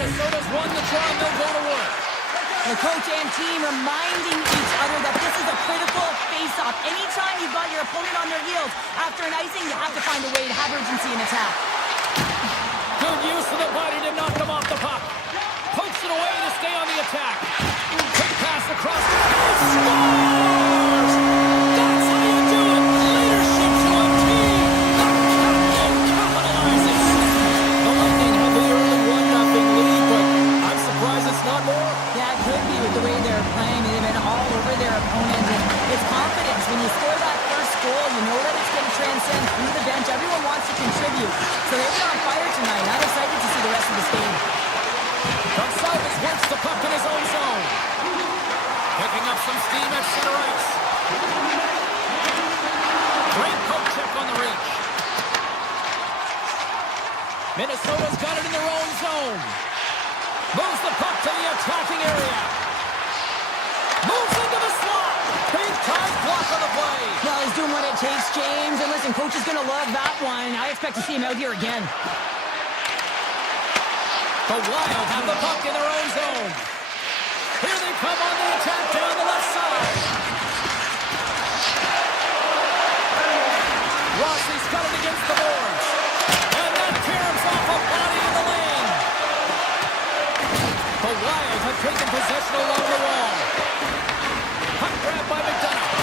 Minnesota's won the draw, and they'll go to work. The coach and team reminding each other that this is a critical face-off. Anytime you've got your opponent on their heels after an icing, you have to find a way to have urgency in attack. Good use of the body to knock them off the puck. Pokes it away to stay on the attack. Quick pass across. Scores! That's how you do it. Leadership to a team. The captain capitalizes. The Lightning have the early 1-0 lead, but I'm surprised it's not more. Yeah, it could be with the way they're playing. They've been all over their opponent, and it's confidence. When you score that first goal, you know that it's going to transcend through the bench. Everyone wants to contribute. So they've been on fire tonight. I'm excited to see the rest of this game. Gonzalez works the puck in his own zone. Picking up some steam at center ice. Great poke check on the reach. Minnesota's got it in their own zone. Moves the puck to the attacking area. Moves into the slot. Big time block on the play. Well, he's doing what it takes, James. And listen, coach is going to love that one. I expect to see him out here again. The Wild have the puck in their own zone. Here they come on the attack down the left side. Rossi's got it against the boards. And that caroms off a body in the lane. The Wild have taken possession along the wall. Puck grab by McDonough.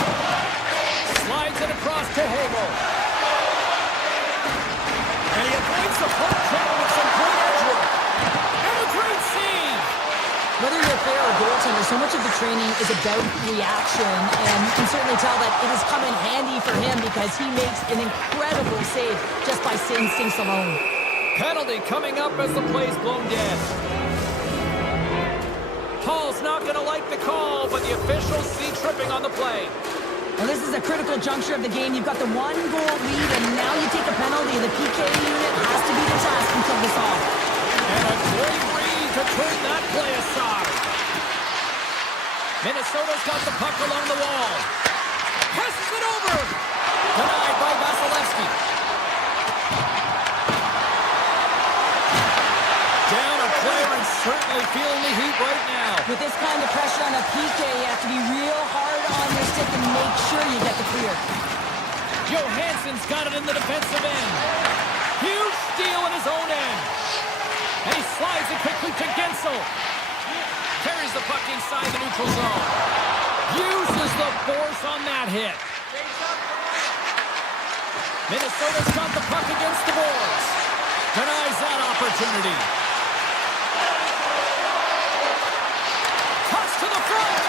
Slides it across to Hagel. And he avoids the puck channel with some great edge work. And a great save. Whether you're a player or goaltender, so much of the training is about reaction, and you can certainly tell that it has come in handy for him because he makes an incredible save just by instincts alone. Penalty coming up as the play's blown dead. Paul's not going to like the call, but the officials see tripping on the play. Well, this is a critical juncture of the game. You've got the 1-goal lead, and now you take a penalty. The PK unit has to be the task and kill this off. And a great read to turn that play aside. Minnesota's got the puck along the wall. Passes it over. Denied by Vasilevsky. Down a player and certainly feeling the heat right now. With this kind of pressure on a PK, you have to be real hard on your stick and make sure you get the clear. Johansson's got it in the defensive end. Huge steal in his own end. And he slides it quickly to Gensel. Carries the puck inside the neutral zone. Uses the force on that hit. Minnesota's got the puck against the boards. Denies that opportunity. Toss to the front.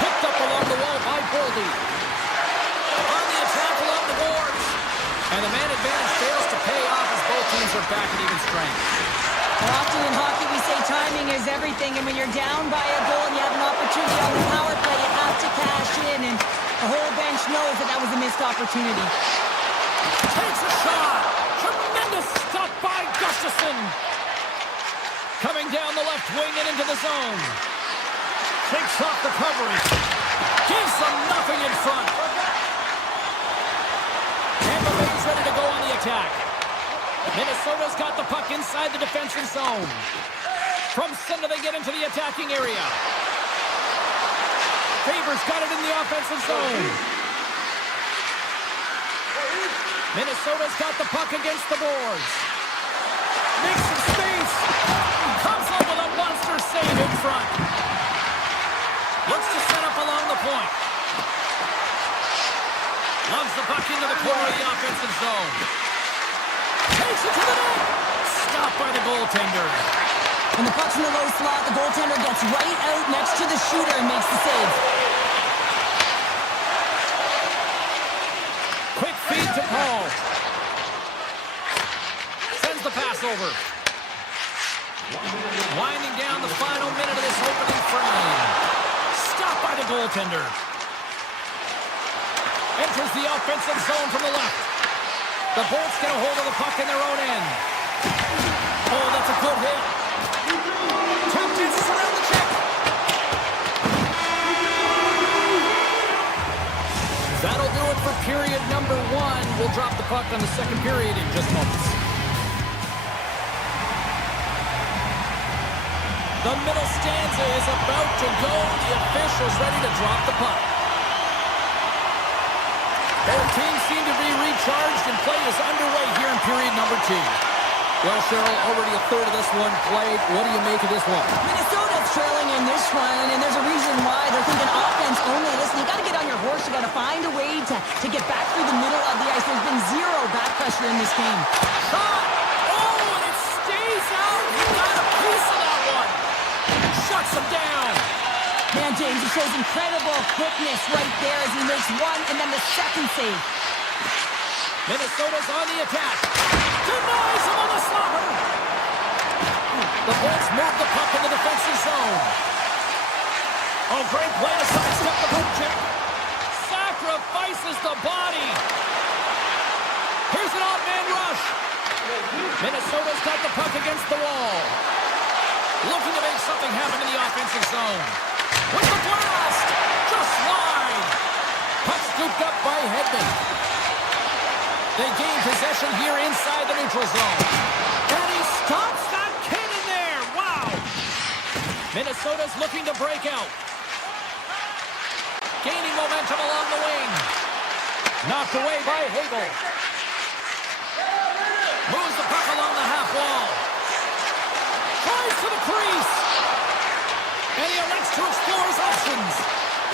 Picked up along the wall by Boldy. On the attack along the boards. And the man advantage fails to pay off as both teams are back at even strength. Well, often in hockey we say timing is everything, and when you're down by a goal and you have an opportunity on the power play, you have to cash in, and the whole bench knows that that was a missed opportunity. Takes a shot. Tremendous stop by Gustafsson. Coming down the left wing and into the zone. Takes off the coverage. Gives them nothing in front. Tampa Bay's ready to go on the attack. Minnesota's got the puck inside the defensive zone. From center they get into the attacking area. Faber's got it in the offensive zone. Minnesota's got the puck against the boards. Makes some space. Comes up with a monster save in front. Looks to set up along the point. Loves the puck into the corner of the offensive zone. Takes it to the net. Stopped by the goaltender. When the puck's in the low slot, the goaltender gets right out next to the shooter and makes the save. Quick feed to Paul. Sends the pass over. Winding down the final minute of this opening frame. Stopped by the goaltender. Enters the offensive zone from the left. The Bolts get a hold of the puck in their own end. Oh, that's a good hit. Two chances around the check. That'll do it for period number one. We'll drop the puck on the second period in just moments. The middle stanza is about to go. The officials ready to drop the puck. Both teams seem to be recharged, and play is underway here in period number 2. Well, Cheryl, already a third of this one played. What do you make of this one? Minnesota's trailing in this one, and there's a reason why. They're thinking offense only. Listen, you got to get on your horse. You got to find a way to get back through the middle of the ice. There's been zero back pressure in this game. Shot! Oh, and it stays out. He got a piece of that one. Shuts him down. Man, James, he shows incredible quickness right there as he makes one and then the second save. Minnesota's on the attack. Denies him on the slobber. The Bolts move the puck in the defensive zone. Oh, great play to sidestep the poke check. Sacrifices the body. Here's an odd man rush. Minnesota's got the puck against the wall. Looking to make something happen in the offensive zone. With the blast! Just wide. Puck scooped up by Hedman. They gain possession here inside the neutral zone. And he stops that cannon there. Wow. Minnesota's looking to break out. Gaining momentum along the wing. Knocked away by Hagel. Moves the puck along the half wall. Tries to the crease. And he elects to explore his options.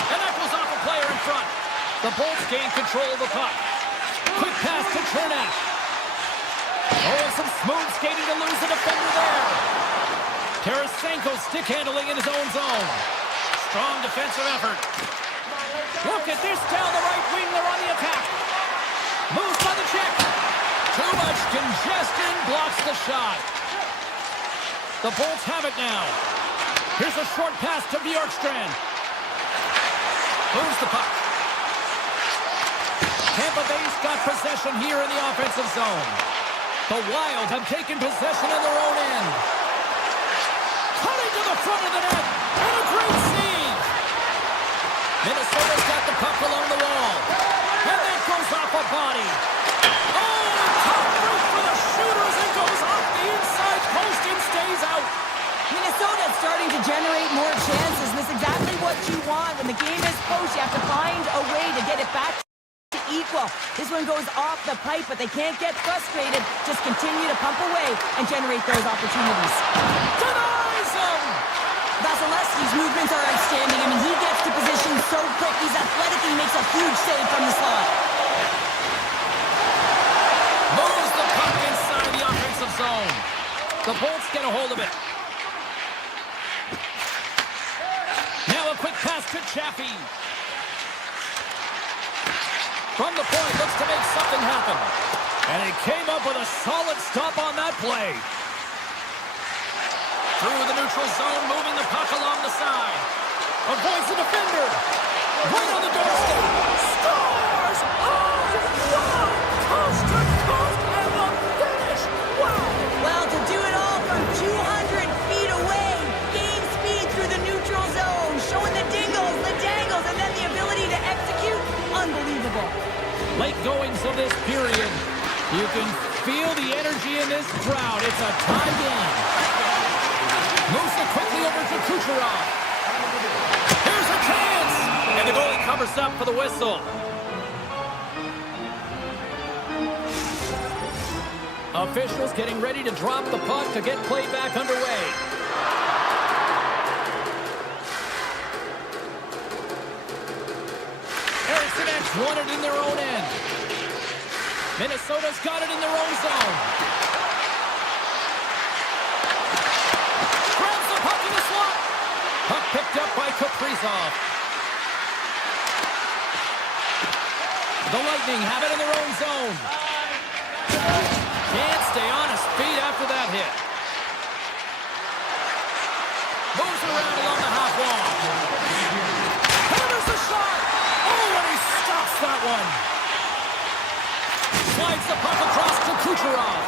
And that goes off a player in front. The Bolts gain control of the puck. Quick pass to Chernak. Oh, some smooth skating to lose the defender there. Tarasenko stick handling in his own zone. Strong defensive effort. Look at this down the right wing. They're on the attack. Moves by the check. Too much congestion blocks the shot. The Bolts have it now. Here's a short pass to Bjorkstrand. Moves the puck. Tampa Bay's got possession here in the offensive zone. The Wild have taken possession of their own end. Cutting to the front of the net. And a great save. Minnesota's got the puck along the wall. And that goes off a body. Oh, top route for the shooters. It goes off the inside post and stays out. Minnesota's starting to generate more chances. This is exactly what you want. When the game is close, you have to find a way to get it back to equal. This one goes off the pipe, but they can't get frustrated. Just continue to pump away and generate those opportunities. Denies him! Vasilevsky's movements are outstanding. I mean, he gets to position so quick. He's athletic. He makes a huge save from the slot. Moves the puck inside the offensive zone. The Bolts get a hold of it. Now a quick pass to Chaffee. From the point, looks to make something happen. And he came up with a solid stop on that play. Through the neutral zone, moving the puck along the side. Avoids the defender. Right on the doorstep. Scores! Oh, wow! Coast to coast and the finish! Wow! Well, to do it all from 200 feet away. Gain speed through the neutral zone. Showing the dingles, the dangles, and then the ability to execute. Unbelievable. Late goings of this period. You can feel the energy in this crowd. It's a tie game. Moves it quickly over to Kucherov. Here's a chance! And the goalie covers up for the whistle. Officials getting ready to drop the puck to get play back underway. Harrison's won it in their own end. Minnesota's got it in their own zone. Grabs the puck in the slot. Puck picked up by Kaprizov. The Lightning have it in their own zone. Can't stay on his feet after that hit. Moves around along the half wall. Hammers the shot. Oh, and he stops that one. Slides the puck across to Kucherov.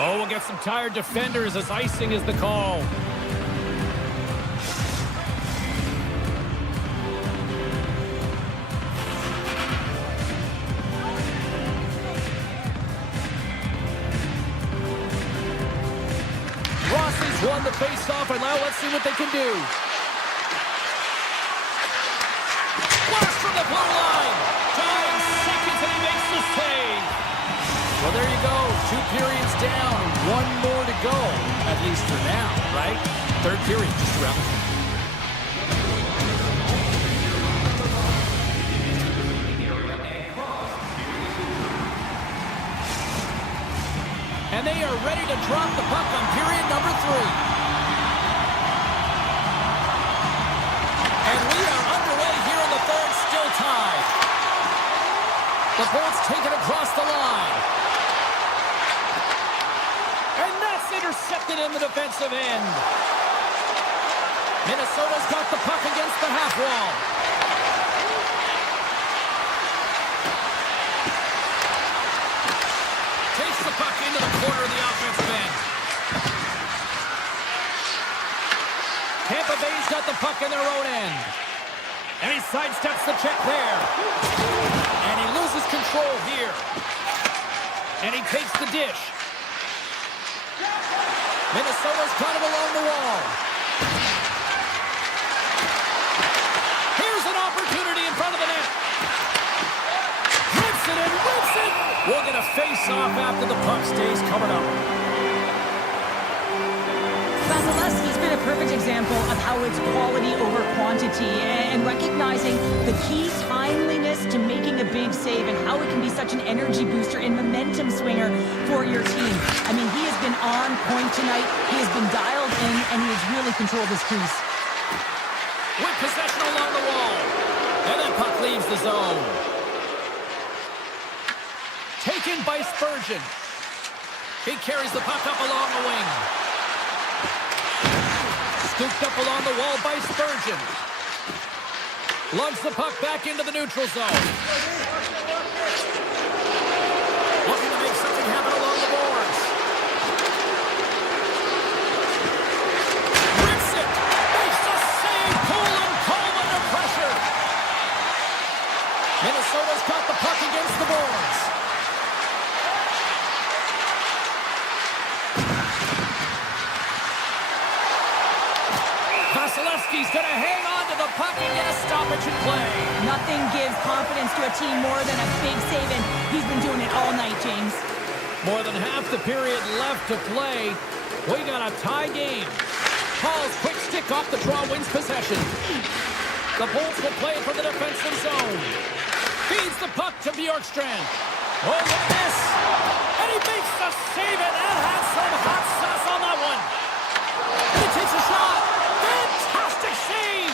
Oh, we'll get some tired defenders as icing is the call. Rossi's won the the face-off, and now let's see what they can do. Blast from the blue line. 5 seconds, and he makes the save. Well, there you go. 2 periods down, 1 more to go, at least for now, right? Third period just around the corner. And they are ready to drop the puck on period number 3. And we are underway here in the third, still tied. The Bolts take it across the line. And that's intercepted in the defensive end. Minnesota's got the puck against the half wall. Takes the puck into the corner of the offensive end. Tampa Bay's got the puck in their own end. And he sidesteps the check there. And he loses control here. And he takes the dish. Minnesota's got him along the wall. Here's an opportunity in front of the net. Rips it and rips it. We'll get a face-off after the puck stays covered up. Vasilevsky's been a perfect example of how it's quality over quantity and recognizing the key timeliness to making a big save and how it can be such an energy booster and momentum swinger for your team. I mean, he has been on point tonight. He has been dialed in, and he has really controlled his crease. With possession along the wall. And that puck leaves the zone. Taken by Spurgeon. He carries the puck up along the wing. Scooped up along the wall by Spurgeon. Lugs the puck back into the neutral zone. Looking to make something happen along the boards. Rips it. Makes the save. Poland Cole under pressure. Minnesota's got the puck against the boards. Vasilevsky's going to hang on to the puck and get a stoppage in play. Nothing gives confidence to a team more than a big save, and he's been doing it all night, James. More than half the period left to play. We got a tie game. Paul's quick stick off the draw wins possession. The Bolts will play it from the defensive zone. Feeds the puck to Bjorkstrand. Oh, look at this. And he makes the save, and that has some hot sauce on that one. And he takes a shot. Fantastic save.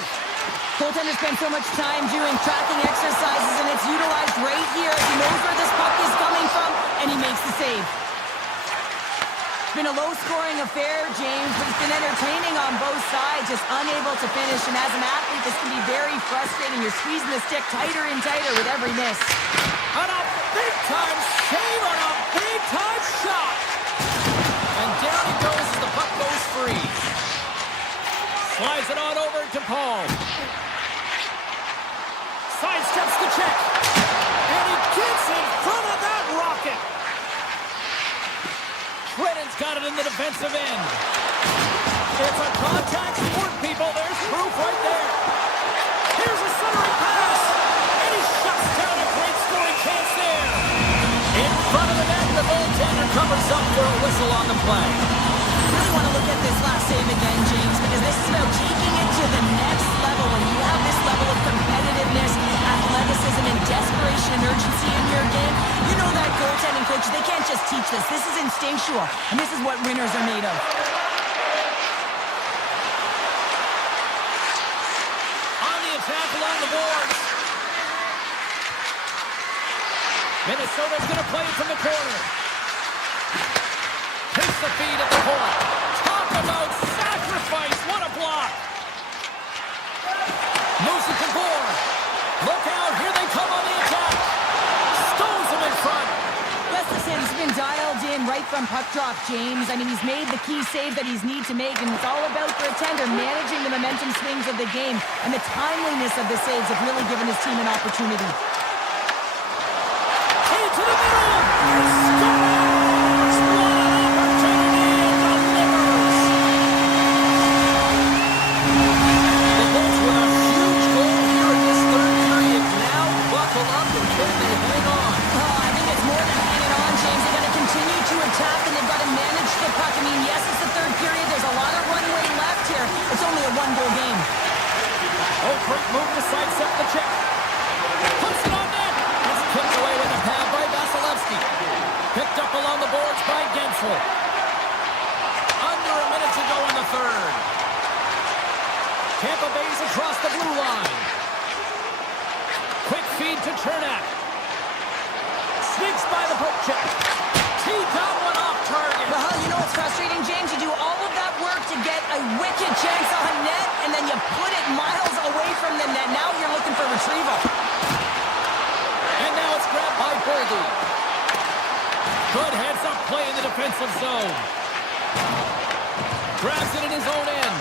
Goaltender spent so much time doing tracking exercises, and it's utilized right here. He knows where this puck is coming from, and he makes the save. It's been a low-scoring affair, James, but it's been entertaining on both sides, just unable to finish. And as an athlete, this can be very frustrating. You're squeezing the stick tighter and tighter with every miss. On a big-time save on a big-time shot. And down he goes as the puck goes free. Slides it on over to Paul. Sidesteps the check. And he gets in front of that rocket. Brennan's got it in the defensive end. It's a contact sport, people. There's proof right there. Here's a centering pass. And he shuts down a great scoring chance there. In front of the net, the goaltender covers up for a whistle on the play. I really want to look at this last save again, James, because this is about taking it to the next level. When you have this level of competitiveness, athleticism, and desperation and urgency in your game, you know that goaltending coaches, they can't just teach this. This is instinctual, and this is what winners are made of. On the attack along the boards. Minnesota's going to play it from the corner. Takes the feed at the point. Talk about sacrifice. What a block. Moves it to Gore. Look out. Here they come on the attack. Stones him in front. Gustafson's been dialed in right from puck drop, James. I mean, he's made the key save that he's need to make, and it's all about for a tender managing the momentum swings of the game, and the timeliness of the saves have really given his team an opportunity. Key to the middle. Scores! What an opportunity, and delivers. the check. Puts it on net. It's kicked away with a pad by Vasilevsky. Picked up along the boards by Gensel. Under a minute to go in the third. Tampa Bay's across the blue line. Quick feed to Chernak. Sneaks by the poke check. He got one off target. Well, you know what's frustrating, James? You do all of that work to get a wicked chance on net, and then you put it miles away from the net. Now you're looking for retrieval. And now it's grabbed by Boldy. Good heads-up play in the defensive zone. Grabs it in his own end.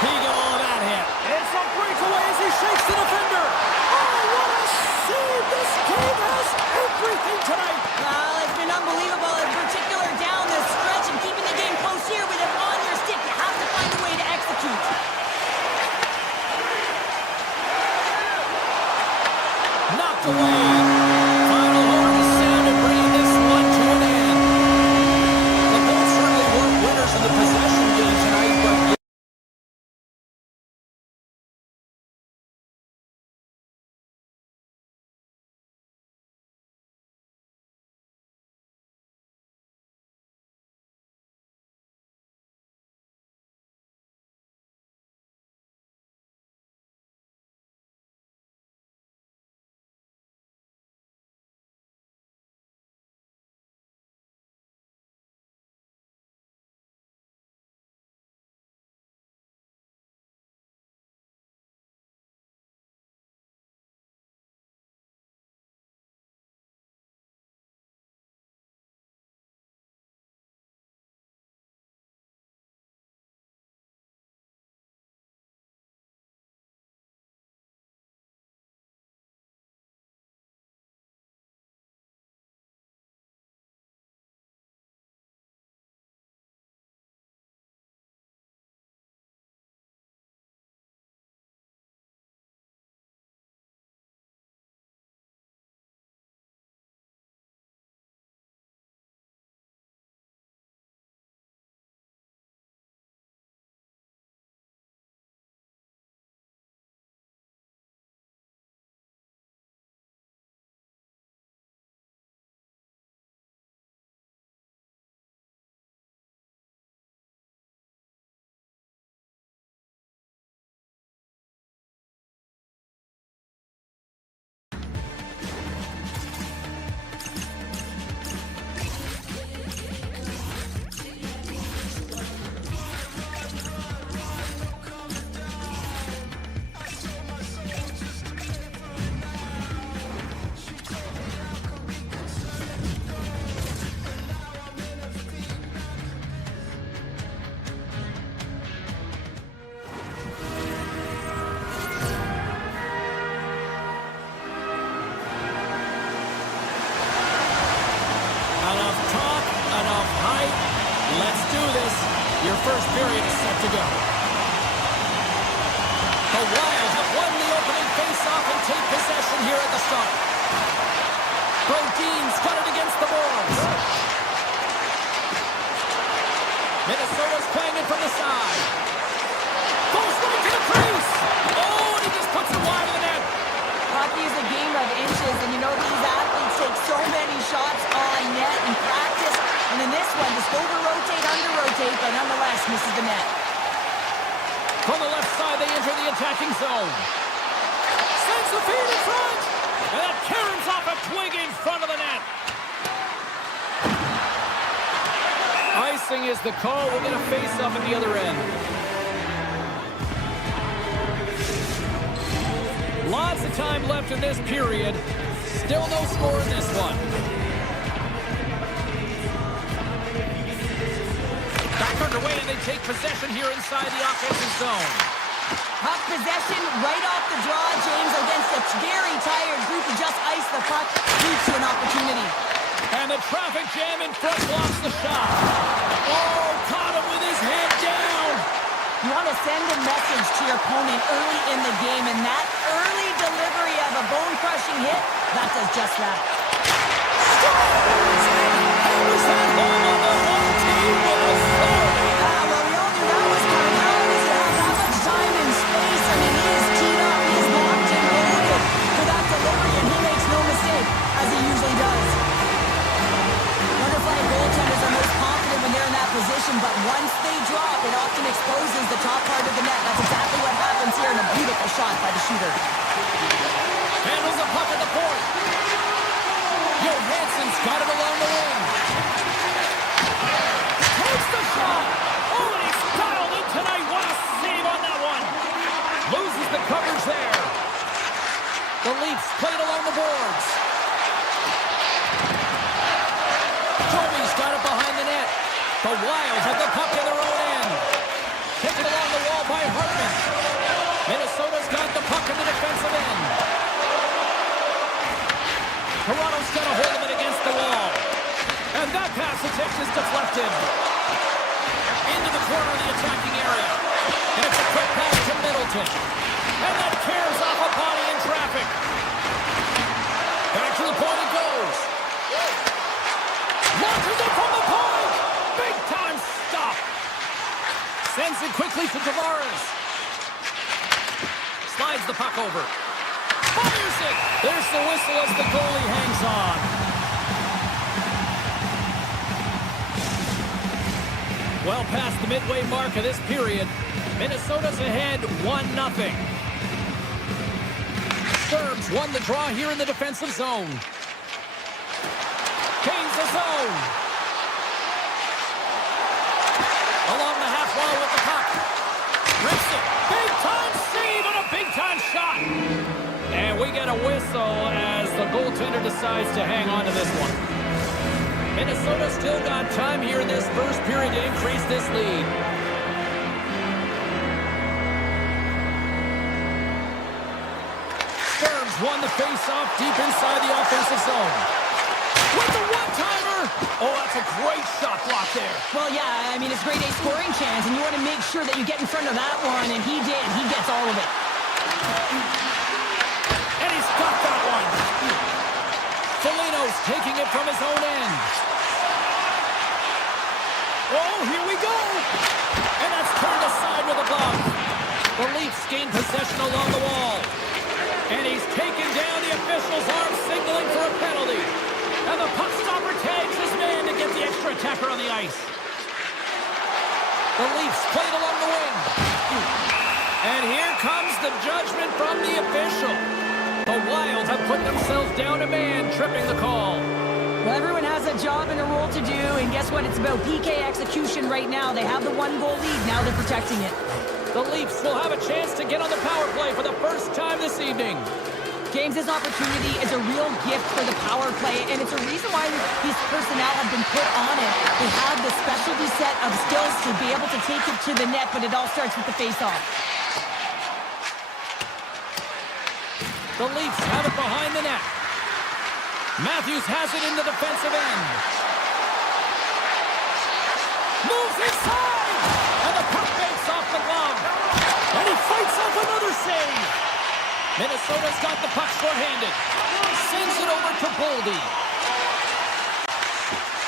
He got all of that hit. It's a breakaway as he shakes the defender. Oh, what a save! This game has everything tonight. Well, it's been unbelievable, in particular down the stretch, and keeping the game close here with it on your stick. You have to find a way to execute. Knocked away. Final horn is sounded, bringing this one to an end. The Bolts certainly weren't winners in the possession game tonight, but your first period is set to go. The Wild have won the opening faceoff and take possession here at the start. Brodin's got it against the boards. Minnesota's playing it from the side. Goes right to the crease. Oh, and he just puts it wide of the net. Hockey is a game of inches, and you know these athletes take so many shots on net in practice. And in this one, just over-rotate, under-rotate, but nonetheless misses the net. From the left side, they enter the attacking zone. Sends the feed in front. And that caroms off a twig in front of the net. Icing is the call. We're going to face up at the other end. Lots of time left in this period. Still no score in this one. Back underway, and they take possession here inside the offensive zone. Puck possession right off the draw, James, against a very tired group who just iced the puck. Leads to an opportunity. And the traffic jam in front blocks the shot. Oh, caught him with his head down. You want to send a message to your opponent early in the game, and that early delivery of a bone-crushing hit, that does just that. Scores! How was that home on the home team with authority? Well, we all knew that was coming. How does he have that much time and space? I mean, he is shooter. Handles the puck at the point. Johansson's got it along the wing. Takes the shot. Oh, and he's dialed in tonight. What a save on that one. Loses the coverage there. The Leafs played along the boards. Toby's got it behind the net. The Wild have the puck in their own end. Taken along the wall by Hartman. Minnesota's got the puck in the defensive end. Toronto's got a hold of it against the wall. And that pass attempt is deflected. Into the corner of the attacking area. And it's a quick pass to Middleton. And that tears off a body in traffic. Back to the point it goes. Launches it from the point. Big time stop. Sends it quickly to Tavares. Slides the puck over. Fires it. There's the whistle as the goalie hangs on. Well past the midway mark of this period, Minnesota's ahead 1-0. Sturms won the draw here in the defensive zone. Gains the zone. Along the half wall with the puck. Rips it. Big time save and a big time shot. And we get a whistle as the goaltender decides to hang on to this one. Minnesota still got time here in this first period to increase this lead. Sturms won the face-off deep inside the offensive zone. With the one-timer! Oh, that's a great shot block there. Well, yeah, I mean, it's grade A scoring chance, and you want to make sure that you get in front of that one, and he did. He gets all of it. And he's got that one. Foligno's taking it from his own end. Oh, here we go. And that's turned aside with a glove. The Leafs gain possession along the wall. And he's taken down the official's arm, signaling for a penalty. And the puck stopper tags his man to get the extra attacker on the ice. The Leafs played along the wing. And here comes the judgment from the official. The Wild have put themselves down a man, tripping the call. Well, everyone has a job and a role to do, and guess what? It's about PK execution right now. They have the one-goal lead. Now they're protecting it. The Leafs will have a chance to get on the power play for the first time this evening. James, this opportunity is a real gift for the power play, and it's a reason why these personnel have been put on it. They have the specialty set of skills to be able to take it to the net, but it all starts with the face-off. The Leafs have it behind the net. Matthews has it in the defensive end. Moves inside! And the puck banks off the glove. And he fights off another save. Minnesota's got the puck short-handed. Sends it over to Boldy.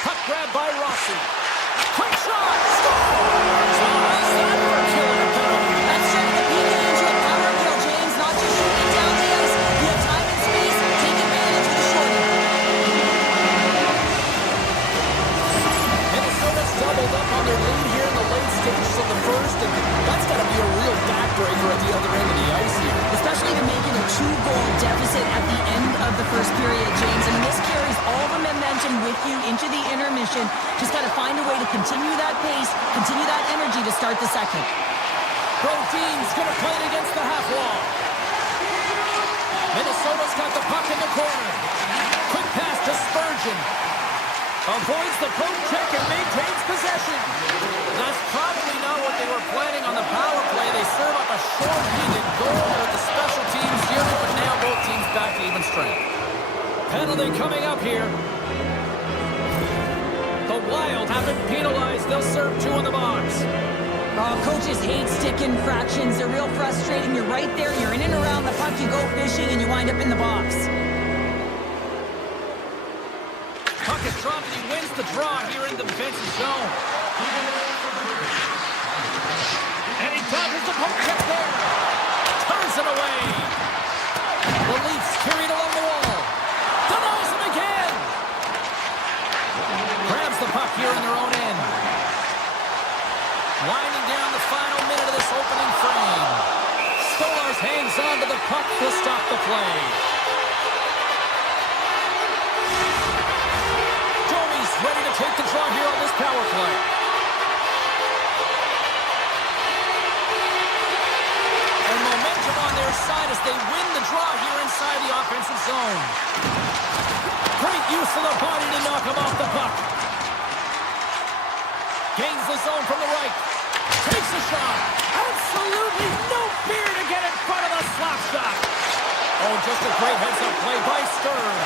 Puck grab by Rossi. Quick shot! Scores! Oh, is that for killing a penalty? That's turning the PK into a power wheel, James. Not just shooting down the ice. You have time and space. Take advantage of the shorty. Minnesota's doubled up on their lead here in the late stages of the first, and that's got to be a real backbreaker at the other end of the ice here. Especially to make it a 2-goal deficit at the end of the first period, James. And this carries all the momentum with you into the intermission. Just got to find a way to continue that pace, continue that energy to start the second. Brodin's going to play it against the half wall. Minnesota's got the puck in the corner. Quick pass to Spurgeon. Avoids the poke check and maintains possession. That's probably not what they were planning on the power play. They serve up a short-handed goal with the special teams unit, but now both teams back to even strength. Penalty coming up here. The Wild have been penalized. They'll serve 2 in the box. Coaches hate stick infractions. They're real frustrating. You're right there. You're in and around the puck. You go fishing, and you wind up in the box. Puck is dropped, and he wins the draw here in the defensive zone. And he dodges the poke check there. Turns it away. The Leafs carried along the wall. Denies him again. Grabs the puck here in their own end. Winding down the final minute of this opening frame. Stolarz hangs on to the puck will stop the play. Joey's ready to take the draw here on this power play. And momentum on their side as they win the draw here inside the offensive zone. Great use of the body to knock him off the puck. Gains the zone from the right. Takes a shot. Absolutely no fear to get in front of the slap shot. Oh, just a great heads-up play by Stern.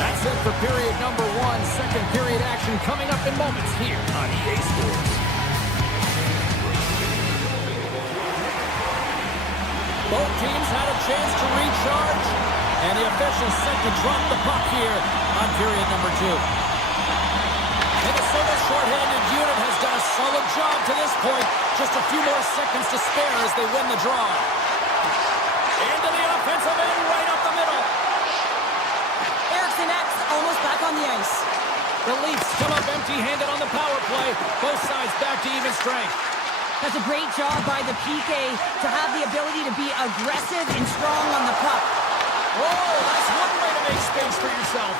That's it for period number 1. Second period action coming up in moments here on EA Sports. Both teams had a chance to recharge, and the officials set to drop the puck here on period number 2. Minnesota's shorthanded unit has done a solid job to this point. Just a few more seconds to spare as they win the draw. Into the offensive end, right up the middle. Erickson X almost back on the ice. The Leafs come up empty-handed on the power play. Both sides back to even strength. That's a great job by the PK to have the ability to be aggressive and strong on the puck. Oh, that's one way to make space for yourself.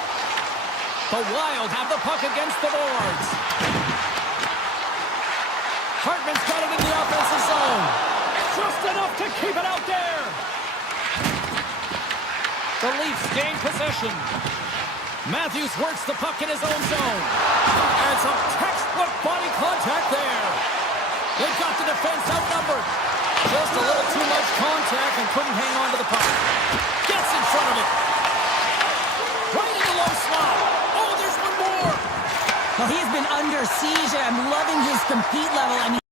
The Wild have the puck against the boards. Hartman's got it in the offensive zone. Just enough to keep it out there. The Leafs gain possession. Matthews works the puck in his own zone. And some textbook body contact there. They've got the defense outnumbered. Just a little too much contact and couldn't hang on to the puck. Gets in front of it. Right in the low slot. Oh, there's one more. Well, he's been under siege, and I'm loving his compete level. I mean,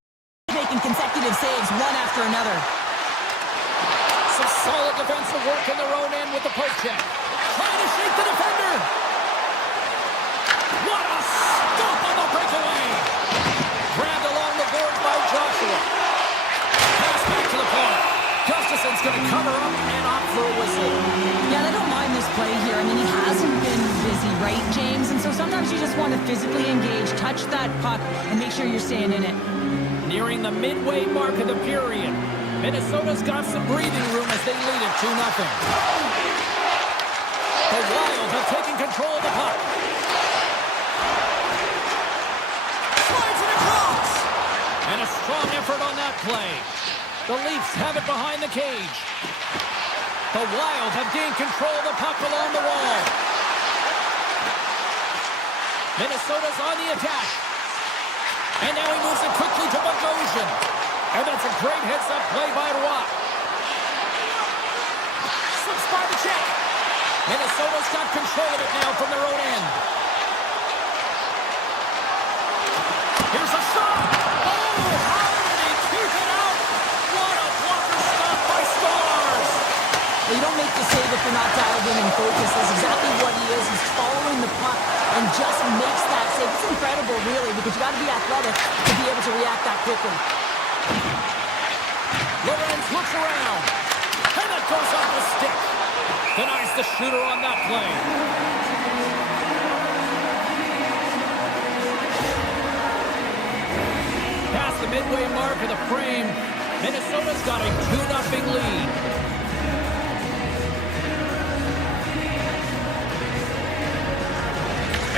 he's making consecutive saves one after another. Some solid defensive work in their own end with the poke check. Trying to shake the defender. What a stop on the breakaway. Grabbed along the boards by Joshua. Pass back to the point. Gustafson's going to cover up and opt for a whistle. Yeah, I don't mind this play here. I mean, he hasn't been busy, right, James? And so sometimes you just want to physically engage, touch that puck, and make sure you're staying in it. Nearing the midway mark of the period. Minnesota's got some breathing room as they lead it 2-0. The Wild have taken control of the puck. Slides it across. And a strong effort on that play. The Leafs have it behind the cage. The Wild have gained control of the puck along the wall. Minnesota's on the attack. And now he moves it quickly to Bogosian. And that's a great heads-up play by Roy. Slips by the check. Minnesota's got control of it now from their own end. Here's a shot. Oh, how did he keep it out? What a blocker stop by Stars. Well, you don't make the save if you're not dialed in and focused. That's exactly what he is. He's following the puck and just makes that save. It's incredible, really, because you got to be athletic to be able to react that quickly. Lorenz looks around. And that goes off the stick. Denies the shooter on that play. Past the midway mark of the frame, Minnesota's got a 2-0 lead.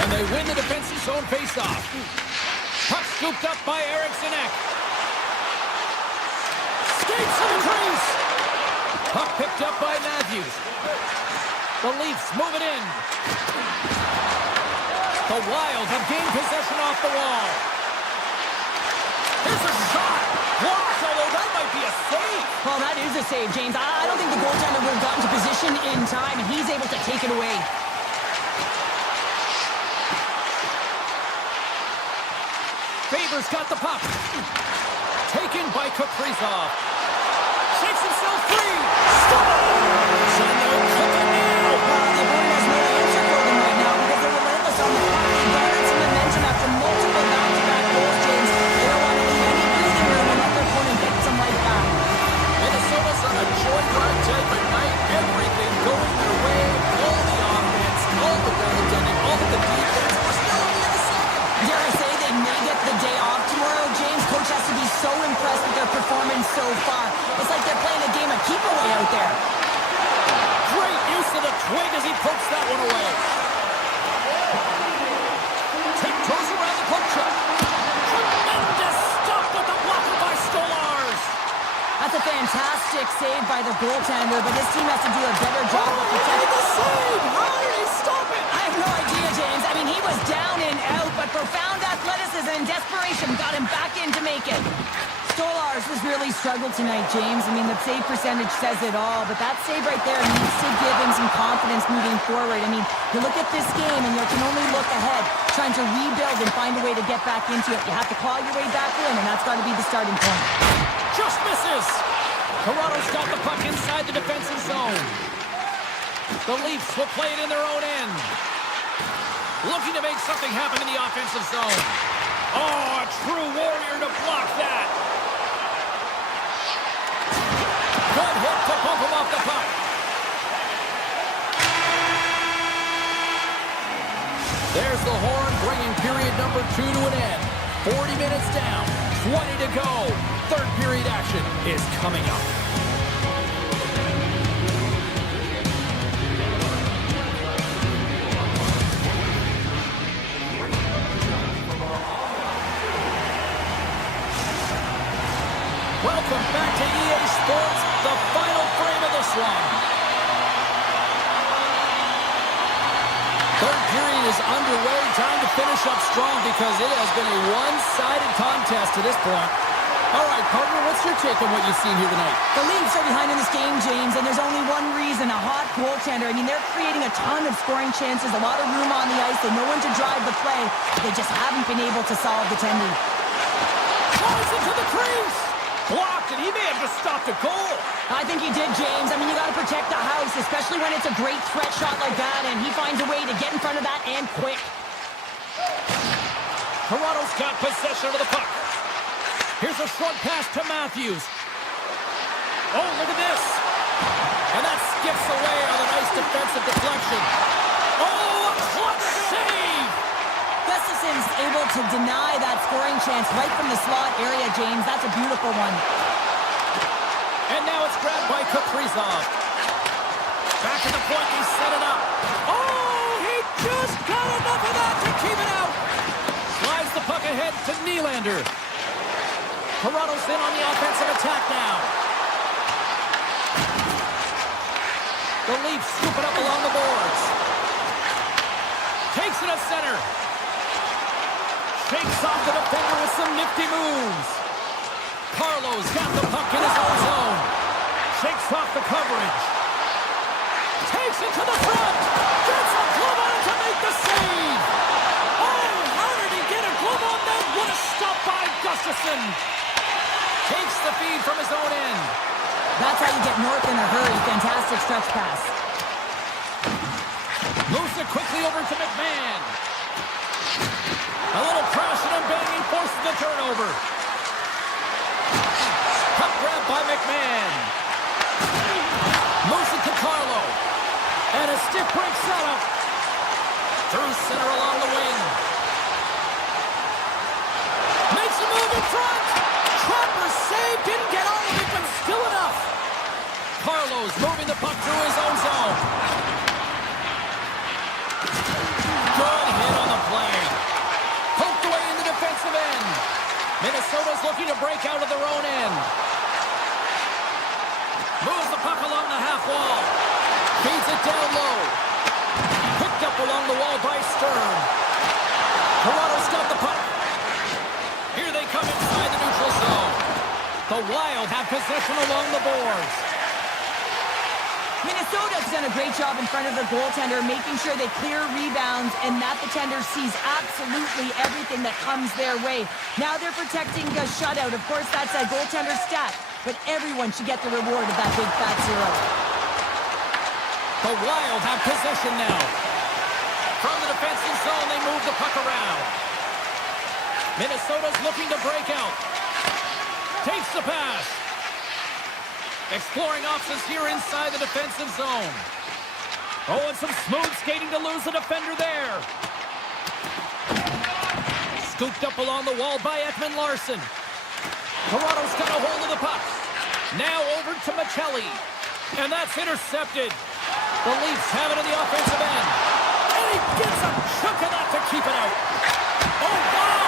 And they win the defensive zone faceoff. Puck scooped up by Eriksson Ek. Skates to the crease. Puck picked up by Matthews. The Leafs move it in. The Wild have gained possession off the wall. Here's a shot. Blocked, although that might be a save. Well, that is a save, James. I don't think the goaltender would have gotten to position in time, and he's able to take it away. Faber's got the puck. Taken by Kaprizov. Shakes himself free. Stop! So they're cooking now. The opponent has no answer for them right now because they're relentless on the puck. They garnered some momentum after multiple back-to-back goals, James. They don't want to leave any breathing room and let their opponent get some life back. Minnesota's on a joyride type of night. Everything going their way. All the offense, all the goaltending, all the defense. We're still only in the second. performance so far. It's like they're playing a game of keep-away out there. Great use of the twig as he pokes that one away. Tiptoes around the puck shot. Tremendous stop with the blocker by Stolars. That's a fantastic save by the goaltender, but this team has to do a better job of protecting. The save! How did he stop it? I have no idea, James. I mean, he was down and out, but profound athleticism and desperation got him back in to make it. Stolars has really struggled tonight, James. I mean, the save percentage says it all, but that save right there needs to give him some confidence moving forward. I mean, you look at this game and you can only look ahead, trying to rebuild and find a way to get back into it. You have to claw your way back in, and that's got to be the starting point. Just misses. Toronto's got the puck inside the defensive zone. The Leafs will play it in their own end. Looking to make something happen in the offensive zone. Oh, a true warrior to block that. Good hit to bump him off the puck. There's the horn, bringing period number 2 to an end. 40 minutes down, 20 to go. Third period action is coming up. Welcome back to EA Sports, the final frame of this one. Third period is underway. Time to finish up strong because it has been a one-sided contest to this point. All right, partner, what's your take on what you've seen here tonight? The Leafs are behind in this game, James, and there's only one reason, a hot goaltender. I mean, they're creating a ton of scoring chances, a lot of room on the ice. They know when to drive the play, but they just haven't been able to solve the tending. Flies into the crease! Blocked, and he may have just stopped a goal. I think he did, James. I mean, you got to protect the house, especially when it's a great threat shot like that, and he finds a way to get in front of that and quick. Toronto's got possession of the puck. Here's a short pass to Matthews. Oh, look at this. And that skips away on a nice defensive deflection. Oh, a clutch save! Gustafson's able to deny that scoring chance right from the slot area, James. That's a beautiful one. And now it's grabbed by Kaprizov. Back at the point, he set it up. Oh, he just got enough of that to keep it out. Slides the puck ahead to Nylander. Toronto's in on the offensive attack now. The Leafs scoop it up along the boards. Takes it at center. Shakes off the defender with some nifty moves. Carlo's got the puck in his own zone. Shakes off the coverage. Takes it to the front. Gets a glove on it to make the save. Oh, how did he get a glove on that? What a stop by Gustafson. Takes the feed from his own end. That's how you get north in a hurry. Fantastic stretch pass. Moves it quickly over to McMahon. A little crashing and banging forces the turnover. Puck grab by McMahon. Moves it to Carlo. And a stick break setup. Through center along the wing. Makes a move in front. Trapper save. Didn't get all of it, but still enough. Carlo's moving the puck through his own zone. Good hit on the play. Poked away in the defensive end. Minnesota's looking to break out of their own end. Moves the puck along the half wall. Feeds it down low. Picked up along the wall by Sturm. Toronto's got the puck. Here they come inside the neutral zone. The Wild have possession along the boards. Minnesota's done a great job in front of the goaltender, making sure they clear rebounds and that the tender sees absolutely everything that comes their way. Now they're protecting a shutout. Of course, that's a goaltender stat, but everyone should get the reward of that big fat zero. The Wild have possession now. From the defensive zone, they move the puck around. Minnesota's looking to break out. Takes the pass. Exploring options here inside the defensive zone. Oh, and some smooth skating to lose the defender there. Scooped up along the wall by Ekman Larson. Toronto's got a hold of the puck. Now over to Michelli. And that's intercepted. The Leafs have it in the offensive end. And he gets a chunk of that to keep it out. Oh, wow!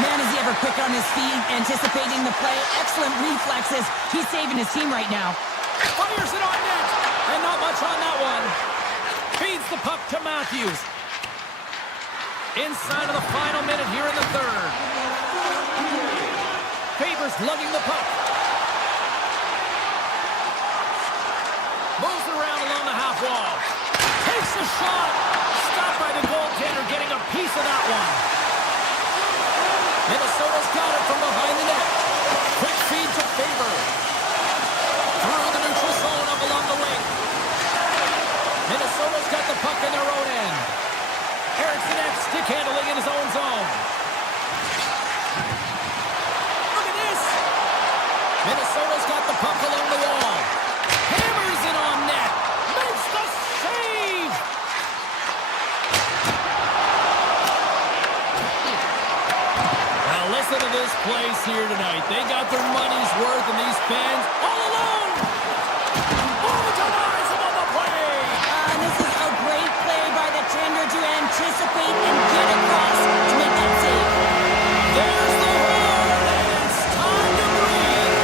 Man, is he ever quick on his feet, anticipating the play. Excellent reflexes. He's saving his team right now. Fires it on net. And not much on that one. Feeds the puck to Matthews. Inside of the final minute here in the third. Favors lugging the puck. Moves around along the half wall. Takes a shot. Stopped by the goaltender, getting a piece of that one. Minnesota's got it from behind the net. Quick feed to Faber. Through the neutral zone up along the wing. Minnesota's got the puck in their own end. Eriksson stick handling in his own zone. Look at this. Minnesota's got the puck along the wall. Hammers it on net. Makes the save. Now listen to this place here tonight. They got their money's worth, and these fans all alone. Over to Morrison on the play. This is a great play by the tender to anticipate and get across to make that save. There's the horn, and it's time to breathe.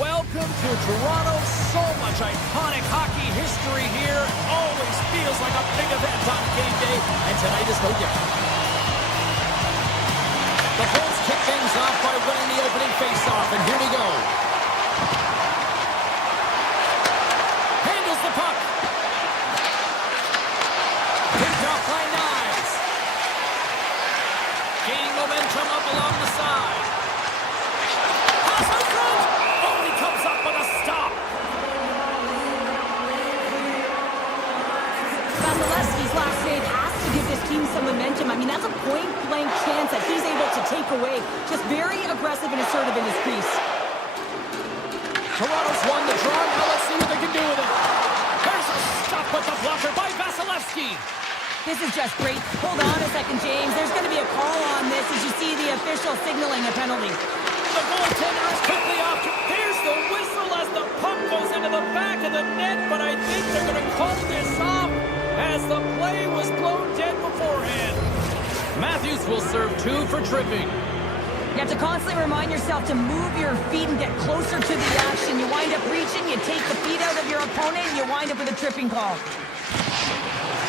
Welcome to Toronto. So much iconic hockey history here. Always feels like a big event on game day, and tonight is no different. The Bulls kick things off by winning the opening faceoff, and here we go. Handles the puck. Picked off by Knives. Gaining momentum up along the side. Pass in front. Oh, he comes up with a stop. Vasilevsky's last save has to give this team some momentum. I mean, that's a point-blank chance that he's able to take away. Just very aggressive and assertive in his crease. Toronto's won the draw. Now let's see what they can do with it. There's a stop with the blocker by Vasilevsky. This is just great. Hold on a second, James. There's going to be a call on this as you see the official signaling a penalty. The goaltender is quickly off. There's the whistle as the puck goes into the back of the net, but I think they're going to call this off as the play was blown dead beforehand. Matthews will serve 2 for tripping. You have to constantly remind yourself to move your feet and get closer to the action. You wind up reaching, you take the feet out of your opponent, and you wind up with a tripping call.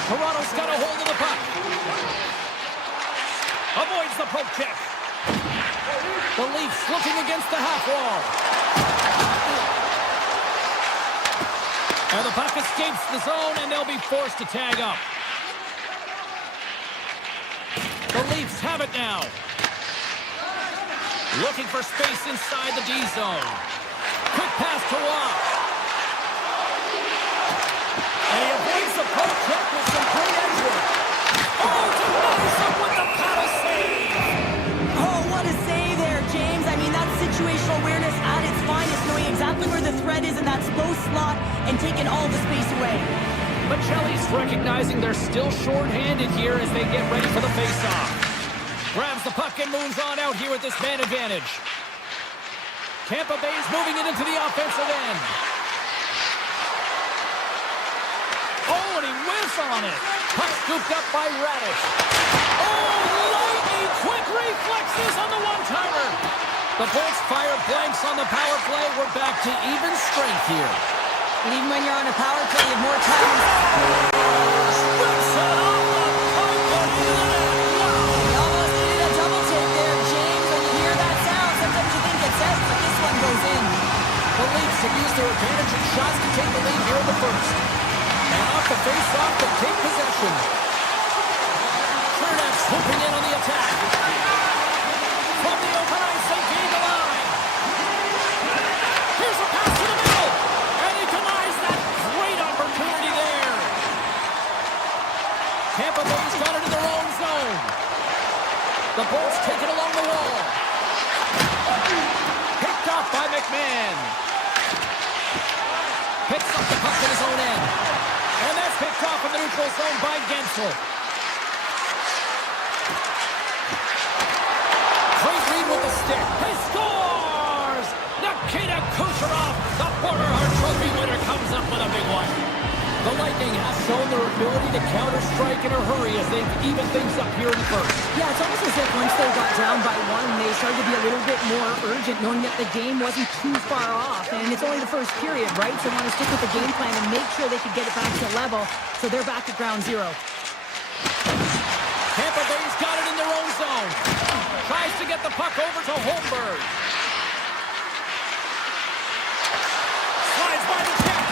Toronto's got a hold of the puck. Avoids the poke check. The Leafs looking against the half wall. And the puck escapes the zone, and they'll be forced to tag up. The Leafs have it now. Looking for space inside the D zone. Quick pass to Watt. And he avoids the poke check with some great edge work. Oh, denies him with the paddle save. Oh, what a save there, James. I mean, that's situational awareness at its finest, knowing exactly where the threat is in that slow slot and taking all the space away. But Chelly's recognizing they're still short-handed here as they get ready for the face-off. Grabs the puck and moves on out here with this man advantage. Tampa Bay's moving it into the offensive end. Oh, and he whiffs on it. Puck scooped up by Radish. Oh, lightning quick reflexes on the one-timer. The Bolts fire blanks on the power play. We're back to even strength here. And even when you're on a power play, you have more time. Whips it off the puck and into the net. You almost needed a double take there, James. When you hear that sound, sometimes you think it's out, but this one goes in. The Leafs have used their advantage in shots to take the lead here in the first. And off the face-off, they take possession. Chernak swooping in on the attack. From the open ice, they gain the line. Here's a pass to the middle. And he denies that great opportunity there. Tampa Bay's got it in their own zone. The Bolts take it along the wall. Picked off by McMahon. Picks up the puck in his own end. And that's picked off in the neutral zone by Gensel. Great read with the stick. He scores! Nikita Kucherov, the Border Hart Trophy winner, comes up with a big one. The Lightning have shown their ability to counter-strike in a hurry as they even things up here in the first. Yeah, it's almost as if once they got down by one, they started to be a little bit more urgent, knowing that the game wasn't too far off. And it's only the first period, right? So they want to stick with the game plan and make sure they can get it back to level. So they're back at ground zero. Tampa Bay's got it in their own zone. Tries to get the puck over to Holmberg. Slides by the check.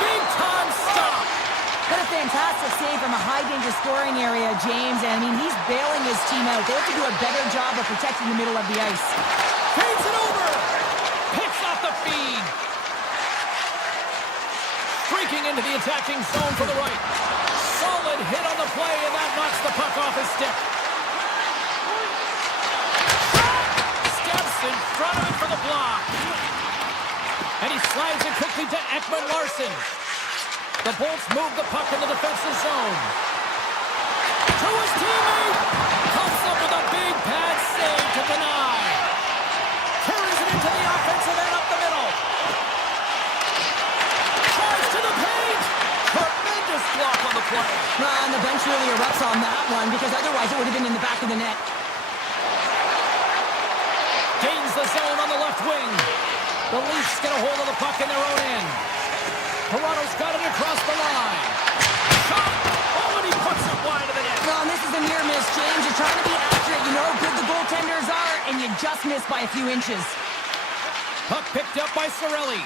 Big time stop. What a fantastic save from a high-danger scoring area, James. And, I mean, he's bailing his team out. They have to do a better job of protecting the middle of the ice. Feeds it over. Picks off the feed. Streaking into the attacking zone for the right. Solid hit on the play, and that knocks the puck off his stick. Steps in front of it for the block. And he slides it quickly to Ekman-Larsson. The Bolts move the puck in the defensive zone. To his teammate. Comes up with a big pad save to deny. Carries it into the offensive end up the middle. Tries to the paint. Tremendous block on the play. And the bench really erupts on that one, because otherwise it would have been in the back of the net. Gains the zone on the left wing. The Leafs get a hold of the puck in their own end. Toronto's got it across the line. Shot! Oh, and he puts it wide of the net. Well, and this is a near miss, James. You're trying to be accurate. You know how good the goaltenders are, and you just miss by a few inches. Puck picked up by Cirelli.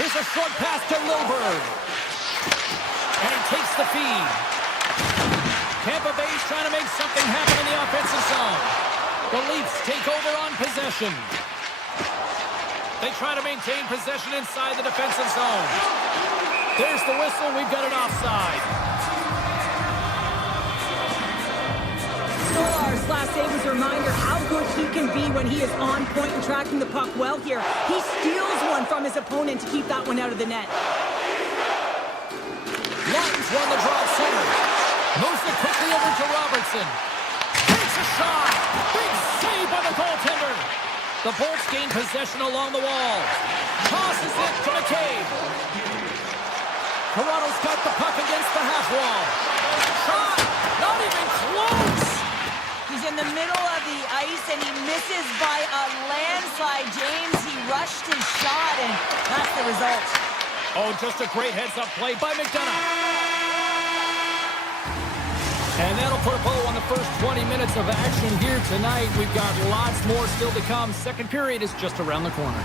Here's a short pass to Lilburg. And he takes the feed. Tampa Bay's trying to make something happen in the offensive zone. The Leafs take over on possession. They try to maintain possession inside the defensive zone. There's the whistle. We've got an offside. Stolar's last save was a reminder how good he can be when he is on point and tracking the puck well here. He steals one from his opponent to keep that one out of the net. Lions won the draw at center. Moves it quickly over to Robertson. Takes a shot. Big save by the goaltender. The Bolts gain possession along the wall. Tosses it to McCabe. Toronto's got the puck against the half wall. Shot! Not even close! He's in the middle of the ice, and he misses by a landslide, James. He rushed his shot, and that's the result. Oh, just a great heads-up play by McDonough. And that'll put a bow on the first 20 minutes of action here tonight. We've got lots more still to come. Second period is just around the corner.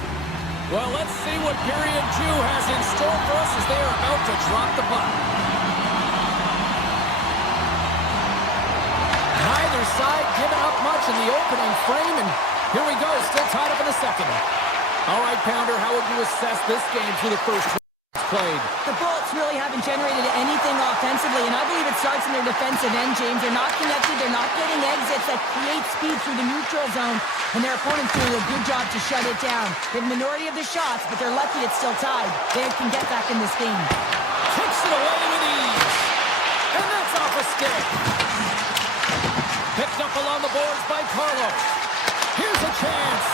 Well, let's see what period 2 has in store for us as they are about to drop the puck. Neither side giving up much in the opening frame, and here we go, still tied up in the second. All right, Pounder, how would you assess this game through the first played? The Bolts really haven't generated anything offensively, and I believe it starts in their defensive end, James. They're not connected. They're not getting exits that create speed through the neutral zone, and their opponent's doing a good job to shut it down. They have the minority of the shots, but they're lucky it's still tied. They can get back in this game. Kicks it away with ease, and that's off a stick. Picked up along the boards by Carlos. Here's a chance.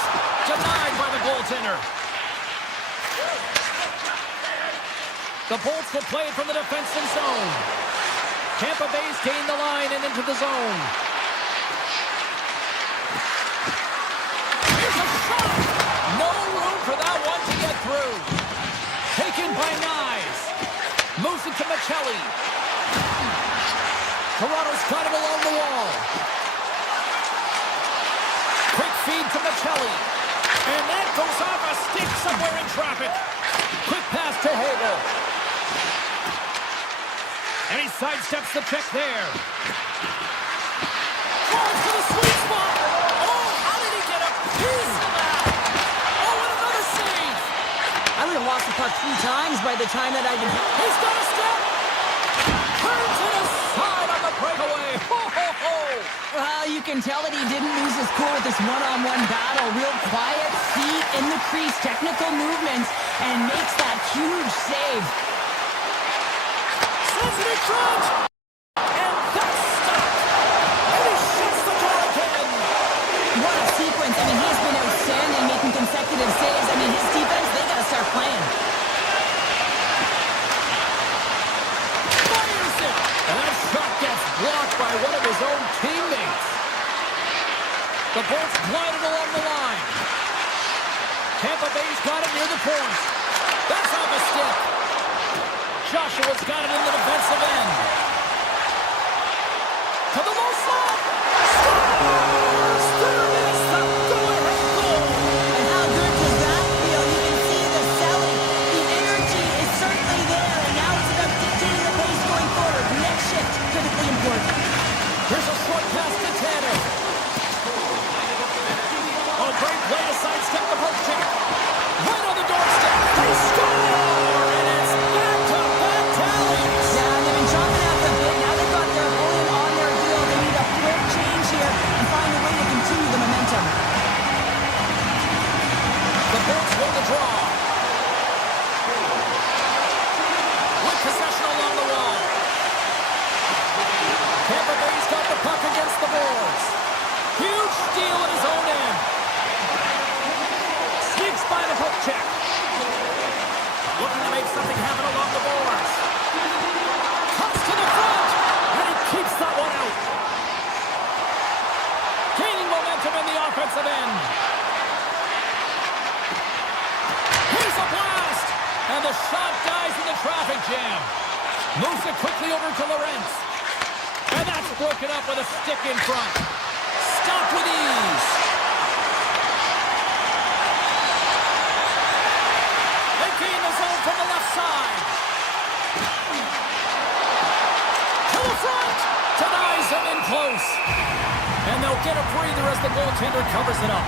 Denied by the goaltender. The Bolts will play it from the defensive zone. Tampa Bay's gained the line and into the zone. Here's a shot! No room for that one to get through. Taken by Nyes. Moves it to Michelli. Toronto's got him along the wall. Quick feed to Michelli. And that goes off a stick somewhere in traffic. Quick pass to Hagel. And he sidesteps the check there. Forward to the sweet spot. Oh, how did he get a piece of that? Oh, and another save. I would have lost the puck 3 times by the time that I even... He's got a step. Turns it aside on the breakaway. Ho, ho, ho. Well, you can tell that he didn't lose his cool with this one-on-one battle. Real quiet, feet in the crease, technical movements, and makes that huge save. Sends it in front. And that's stopped. And he shuts the door again. What a sequence. I mean, he's been outstanding making consecutive saves. I mean, his defense, they got to start playing. Fires it. And that shot gets blocked by one of his own teammates. The Bolts glided along the line. Tampa Bay's got it near the point. That's off a stick. Joshua's got it in the defensive end. To the low slot. Scores! There is the go-ahead goal. And how good does that feel? You can see the selling. The energy is certainly there, and now it's about dictating the pace going forward. Next shift, critically important. Here's a short pass to Tanner. Oh, great play to sidestep the poke check. Right on the doorstep. They score! And it's back-to-back tallies. Yeah, they've been chomping at the bit. Now they've got their opponent on their heel. They need a quick change here and find a way to continue the momentum. The Bolts win the draw. With possession along the wall. Tampa Bay's got the puck against the boards. Huge steal in his own end. Sneaks by the poke check. Looking to make something happen along the boards. Comes to the front. And he keeps that one out. Gaining momentum in the offensive end. Here's a blast. And the shot dies in the traffic jam. Moves it quickly over to Lorentz. And that's broken up with a stick in front. Stopped with ease. They gain the zone from the left side. To the front. Denies him in close. And they'll get a breather as the goaltender covers it up.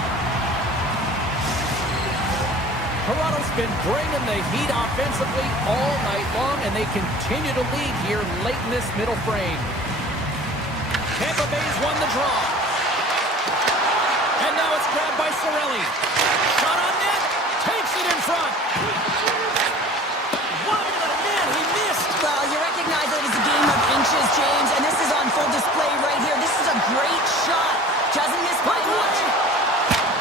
Toronto's been bringing the heat offensively all night long, and they continue to lead here late in this middle frame. Tampa Bay's won the draw. And now it's grabbed by Cirelli. Shot on net. Takes it in front. Wide of the net. He missed. Well, you recognize that it's a game of inches, James, and this is on full display right here. This is a great shot. Doesn't miss by much.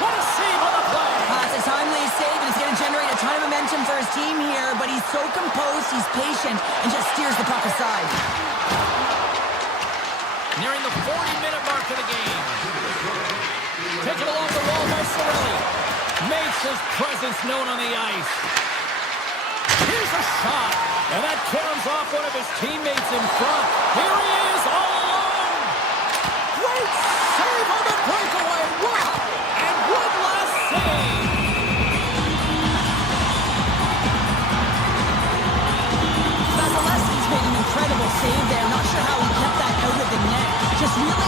What a save on the play. It's a timely save, and it's going to generate a ton of momentum for his team here, but he's so composed, he's patient, and just steers the puck aside. Nearing the 40-minute mark of the game. Taken along the wall by Cirelli. Makes his presence known on the ice. Here's a shot. And that caroms off one of his teammates in front. Here he is all alone. Great save on the breakaway. Wow. And one last save.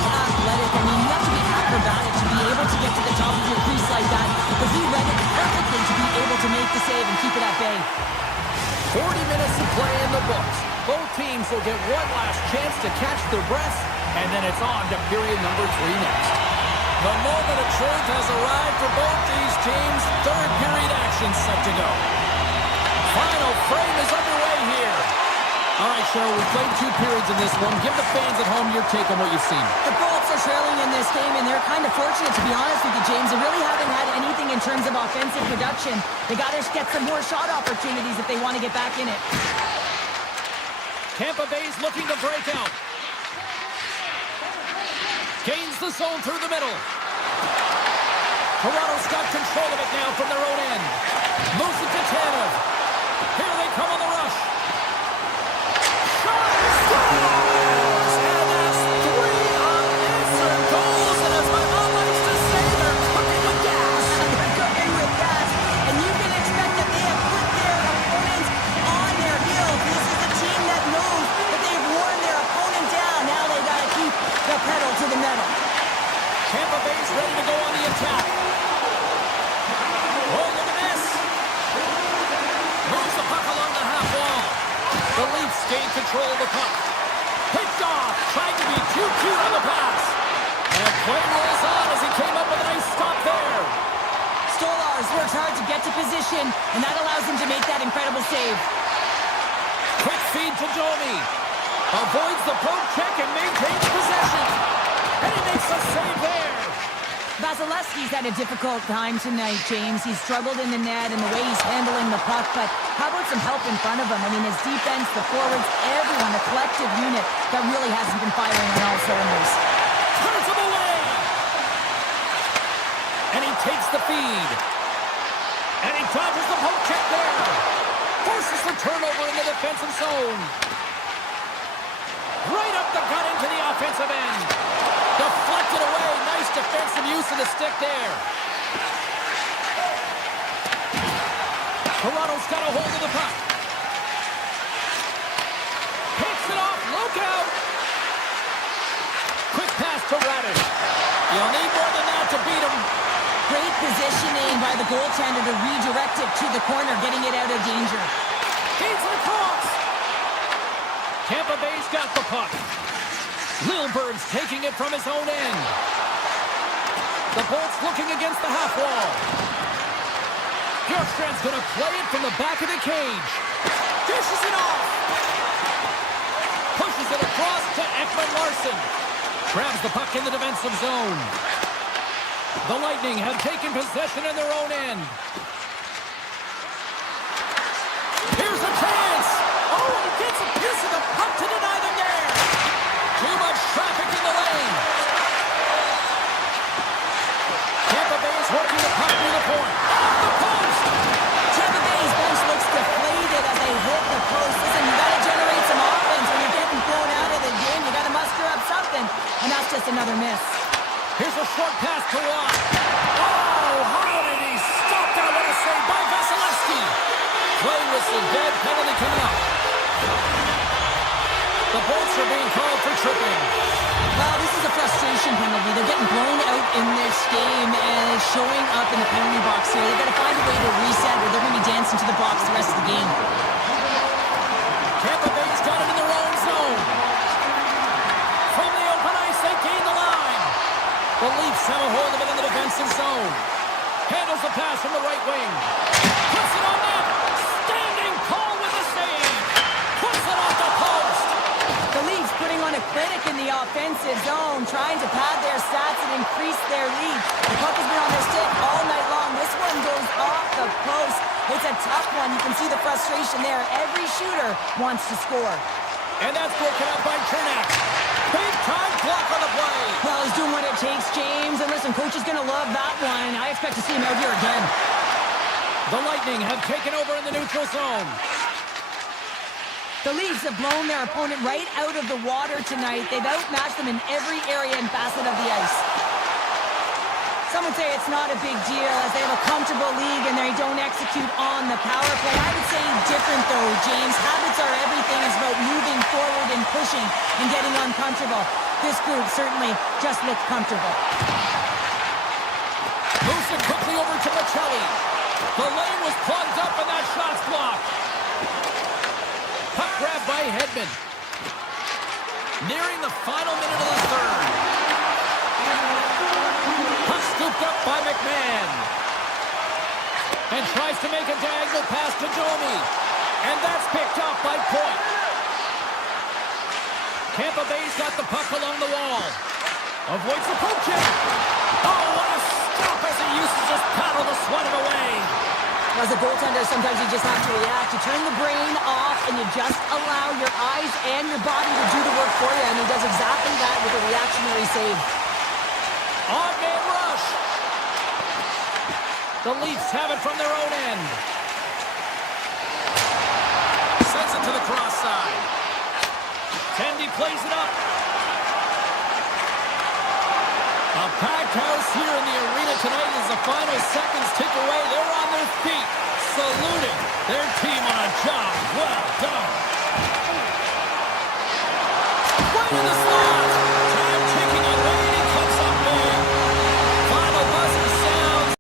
very athletic. I mean, you have to be acrobatic to be able to get to the top of your crease like that. But he read it perfectly to be able to make the save and keep it at bay. 40 minutes of play in the books. Both teams will get one last chance to catch their breaths, and then it's on to period number 3 next. The moment of truth has arrived for both these teams. Third period action set to go. Final frame is underway here. All right, Cheryl, we played 2 periods in this one. Give the fans at home your take on what you've seen. The Bolts are trailing in this game, and they're kind of fortunate, to be honest with you, James. They really haven't had anything in terms of offensive production. They got to get some more shot opportunities if they want to get back in it. Tampa Bay's looking to break out. Gains the zone through the middle. Toronto's got control of it now from their own end. Moves it to Tampa. Here they come on the rush. Shot! Scores! And that's 3 unanswered goals. And as my mom likes to say, they're cooking with gas. They're cooking with gas. And you can expect that they have put their opponents on their heels. This is a team that knows that they've worn their opponent down. Now they got to keep the pedal to the metal. Tampa Bay's ready to go on the attack. Oh, look at this. Moves the puck along the half wall. The Leafs gain control of the puck. Picked off. Trying to be too cute on the pass. And play rolls on as he came up with a nice stop there. Stolarz works hard to get to position, and that allows him to make that incredible save. Quick feed to Domi. Avoids the poke check and maintains possession. And he makes a save there. Vasilevsky's had a difficult time tonight, James. He's struggled in the net and the way he's handling the puck, but how about some help in front of him? I mean, his defense, the forwards, everyone, a collective unit that really hasn't been firing on all cylinders. Turns him away. And he takes the feed. And he dodges the poke check there. Forces the turnover in the defensive zone. Right up the gut into the offensive end. Deflected away. Nice defensive use of the stick there. Toronto's got a hold of the puck. Picks it off. Look out. Quick pass to Radish. You'll need more than that to beat him. Great positioning by the goaltender to redirect it to the corner, getting it out of danger. Feeds it across. Tampa Bay's got the puck. Lilbert's taking it from his own end. The Bolts looking against the half wall. Bjorkstrand's going to play it from the back of the cage. Dishes it off. Pushes it across to Ekman-Larsson. Grabs the puck in the defensive zone. The Lightning have taken possession in their own end. Here's a chance. Oh, he gets a piece of the puck to deny them there. Too much traffic in the lane. Tampa Bay is working the puck near the point. Off the post. Tampa Bay's bench looks deflated as they hit the post. Listen, you got to generate some offense when you're getting thrown out of the game. You got to muster up something, and that's just another miss. Here's a short pass to Watt. Oh, how did he stop that? What a save by Vasilevsky. Play whistle dead, penalty coming up. The Bolts are being called for tripping. Well, this is a frustration penalty. They're getting blown out in this game, and it's showing up in the penalty box here. They've got to find a way to reset, or they're going to be dancing to the box the rest of the game. Tampa Bay's got it in their own zone. From the open ice, they gain the line. The Leafs have a hold of it in the defensive zone. Handles the pass from the right wing. Puts it on net. Standing tall with the save. Puts it off the post. The Leafs putting on a clinic in the offensive zone, trying to pad their stats and increase their lead. The puck has been on their stick all night long. This one goes off the post. It's a tough one. You can see the frustration there. Every shooter wants to score. And that's broken up by Chernak. Big time block on the play. Well, he's doing what it takes, James. And listen, coach is going to love that one. I expect to see him out here again. The Lightning have taken over in the neutral zone. The Leafs have blown their opponent right out of the water tonight. They've outmatched them in every area and facet of the ice. Some would say it's not a big deal as they have a comfortable league and they don't execute on the power play. I would say different though, James. Habits are everything. It's about moving forward and pushing and getting uncomfortable. This group certainly just looked comfortable. Moves it quickly over to Michelli. The lane was plugged up and that shot's blocked. Puck grab by Hedman. Nearing the final minute of the third. Puck scooped up by McMahon. And tries to make a diagonal pass to Domi. And that's picked off by Point. Tampa Bay's got the puck along the wall. Avoids the poke check. Oh, what a stop as he uses his paddle to swat it away. As a goaltender, sometimes you just have to react. You turn the brain off and you just allow your eyes and your body to do the work for you. And he does exactly that with a reactionary save. On-man rush. The Leafs have it from their own end. Sends it to the cross side. Tendy plays it up. A packed house here in the arena tonight as the final seconds tick away. They're on their feet, saluting their team on a job well done. Right in the slot. Time ticking away, and he comes up big. Final buzzer sounds.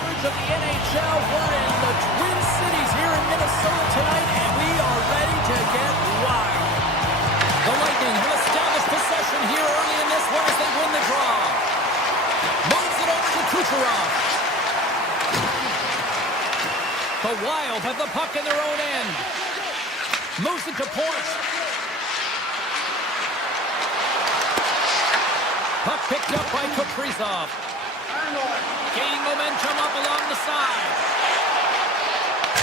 coverage of the NHL. We're in the Twin Cities here in Minnesota tonight, and we are ready to get wild. The Lightning have established possession here early in this one as they win the draw. Moves it over to Kucherov. The Wild have the puck in their own end. Moves it to point. Puck picked up by Kaprizov. Gaining momentum up along the side.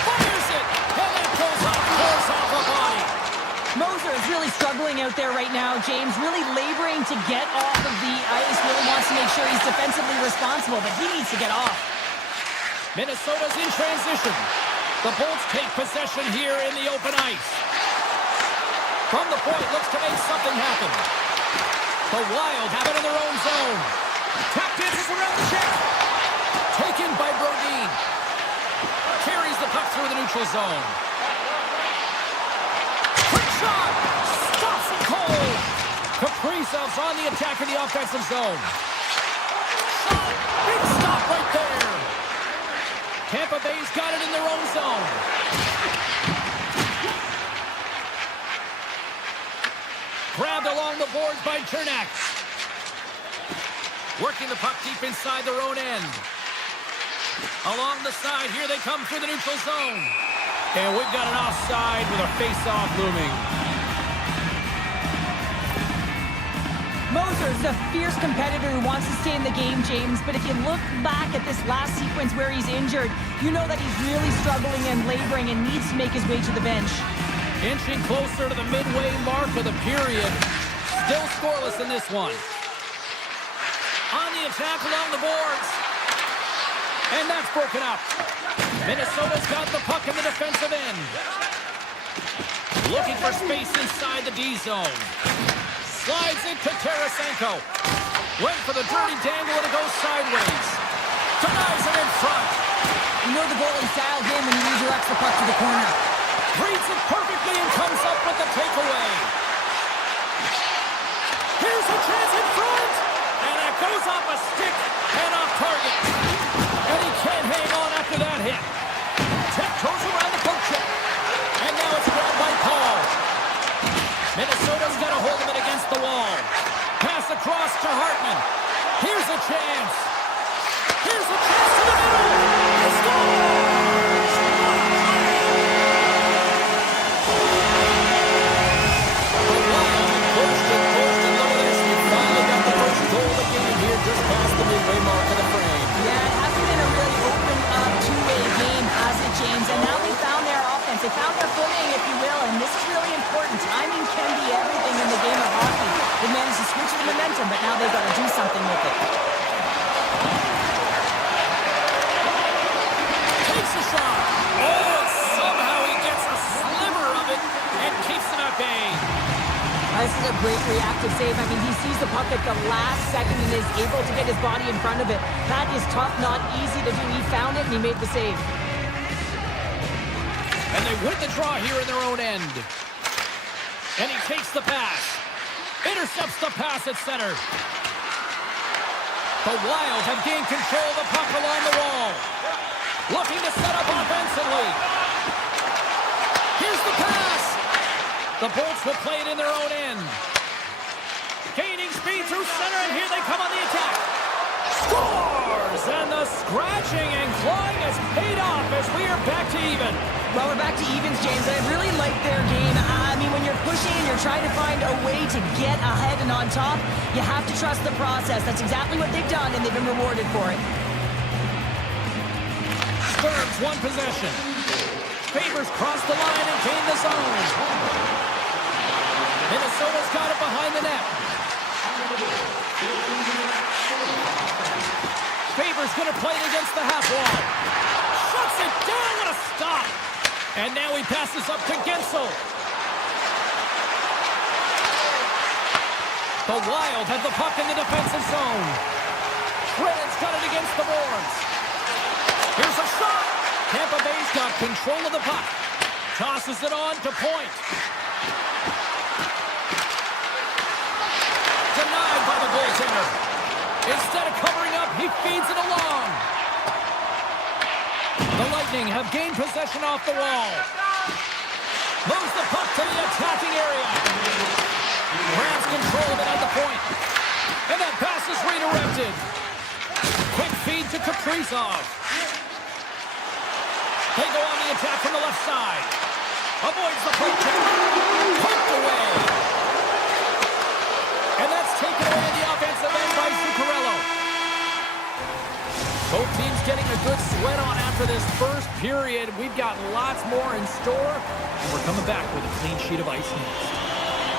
Fires it! And it goes off a body. Moser is really struggling out there right now, James. Really laboring to get off of the ice. Really wants to make sure he's defensively responsible, but he needs to get off. Minnesota's in transition. The Bolts take possession here in the open ice. From the point, looks to make something happen. The Wild have it in their own zone. Tap dances around the check. Taken by Brodin. Carries the puck through the neutral zone. Quick shot! Stops it cold! Kaprizov's on the attack in the offensive zone. Shot! Big stop right there! Tampa Bay's got it in their own zone. Grabbed along the boards by Chernak. Working the puck deep inside their own end. Along the side, here they come through the neutral zone. And we've got an offside with a face-off looming. Moser is a fierce competitor who wants to stay in the game, James, but if you look back at this last sequence where he's injured, you know that he's really struggling and laboring and needs to make his way to the bench. Inching closer to the midway mark of the period. Still scoreless in this one. On the attack along the boards. And that's broken up. Minnesota's got the puck in the defensive end. Looking for space inside the D zone. Slides it to Tarasenko. Went for the dirty dangle and it goes sideways. Denies it in front. You know the goalie's dialed in when he redirects the puck to the corner. Reads it perfectly and comes up with the takeaway. Here's a chance in front. And it goes off a stick and off target. And he can't hang on after that hit. Tiptoes around the poke check. And now it's grabbed by Paul. Minnesota's got a hold of it against the wall. Pass across to Hartman. Here's a chance. Here's a chance to the middle. He scores! The Wild have pushed and look at this. We finally got the first goal of the game here just past the midway mark of the frame. Yeah, it hasn't been a really open up two-way game, has it, James? And now they found their offense. They found their footing, if you will, and this is really important. Timing can be everything in the game of hockey. They managed to switch the momentum, but now they've got to do something with it. Takes a shot. Oh, somehow he gets a sliver of it and keeps them at bay. This is a great reactive save. I mean, he sees the puck at the last second and is able to get his body in front of it. That is tough, not easy to do. He found it and he made the save. And they win the draw here in their own end. And he takes the pass. Intercepts the pass at center. The Wild have gained control of the puck along the wall. Looking to set up offensively. Here's the pass. The Bolts will play it in their own end. Gaining speed through center, and here they come on the attack. Scores! And the scratching and clawing has paid off as we are back to even. Well, we're back to evens, James. I really like their game. I mean, when you're pushing and you're trying to find a way to get ahead and on top, you have to trust the process. That's exactly what they've done, and they've been rewarded for it. Spurs one possession. Favors cross the line and gain the zone. Minnesota's got it behind the net. Favors going to play it against the half wall. Shuts it down. What a stop. And now he passes up to Gensel. The Wild have the puck in the defensive zone. Redden's got it against the boards. Here's a shot. Tampa Bay's got control of the puck. Tosses it on to point. Denied by the goaltender. Instead of covering up, he feeds it along. Lightning have gained possession off the wall. Moves the puck to the attacking area. Grabs control of it at the point. And that pass is redirected. Quick feed to Kaprizov. They go on the attack from the left side. Avoids the poke check. Poked away. And that's taken away in the offensive end by Zuccarello. Both teams getting a good sweat on after this first period. We've got lots more in store. And we're coming back with a clean sheet of ice next.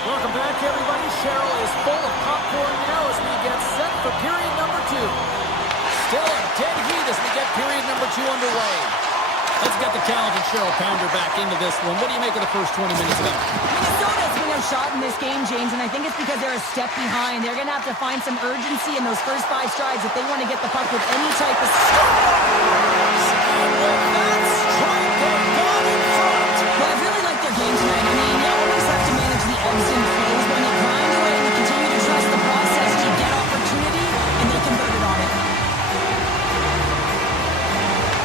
Welcome back, everybody. Cheryl is full of popcorn now as we get set for period number 2. Still a dead heat as we get period number 2 underway. Let's get the talented Cheryl Pounder back into this one. What do you make of the first 20 minutes of it? Minnesota's been outshot in this game, James, and I think it's because they're a step behind. They're going to have to find some urgency in those first 5 strides if they want to get the puck with any type of... And with that strike, they've gone in front. Well, I really like their game tonight. I mean, you always have to manage the ebbs and flows. When they grind away and you continue to trust the process, you get opportunity, and they converted on it.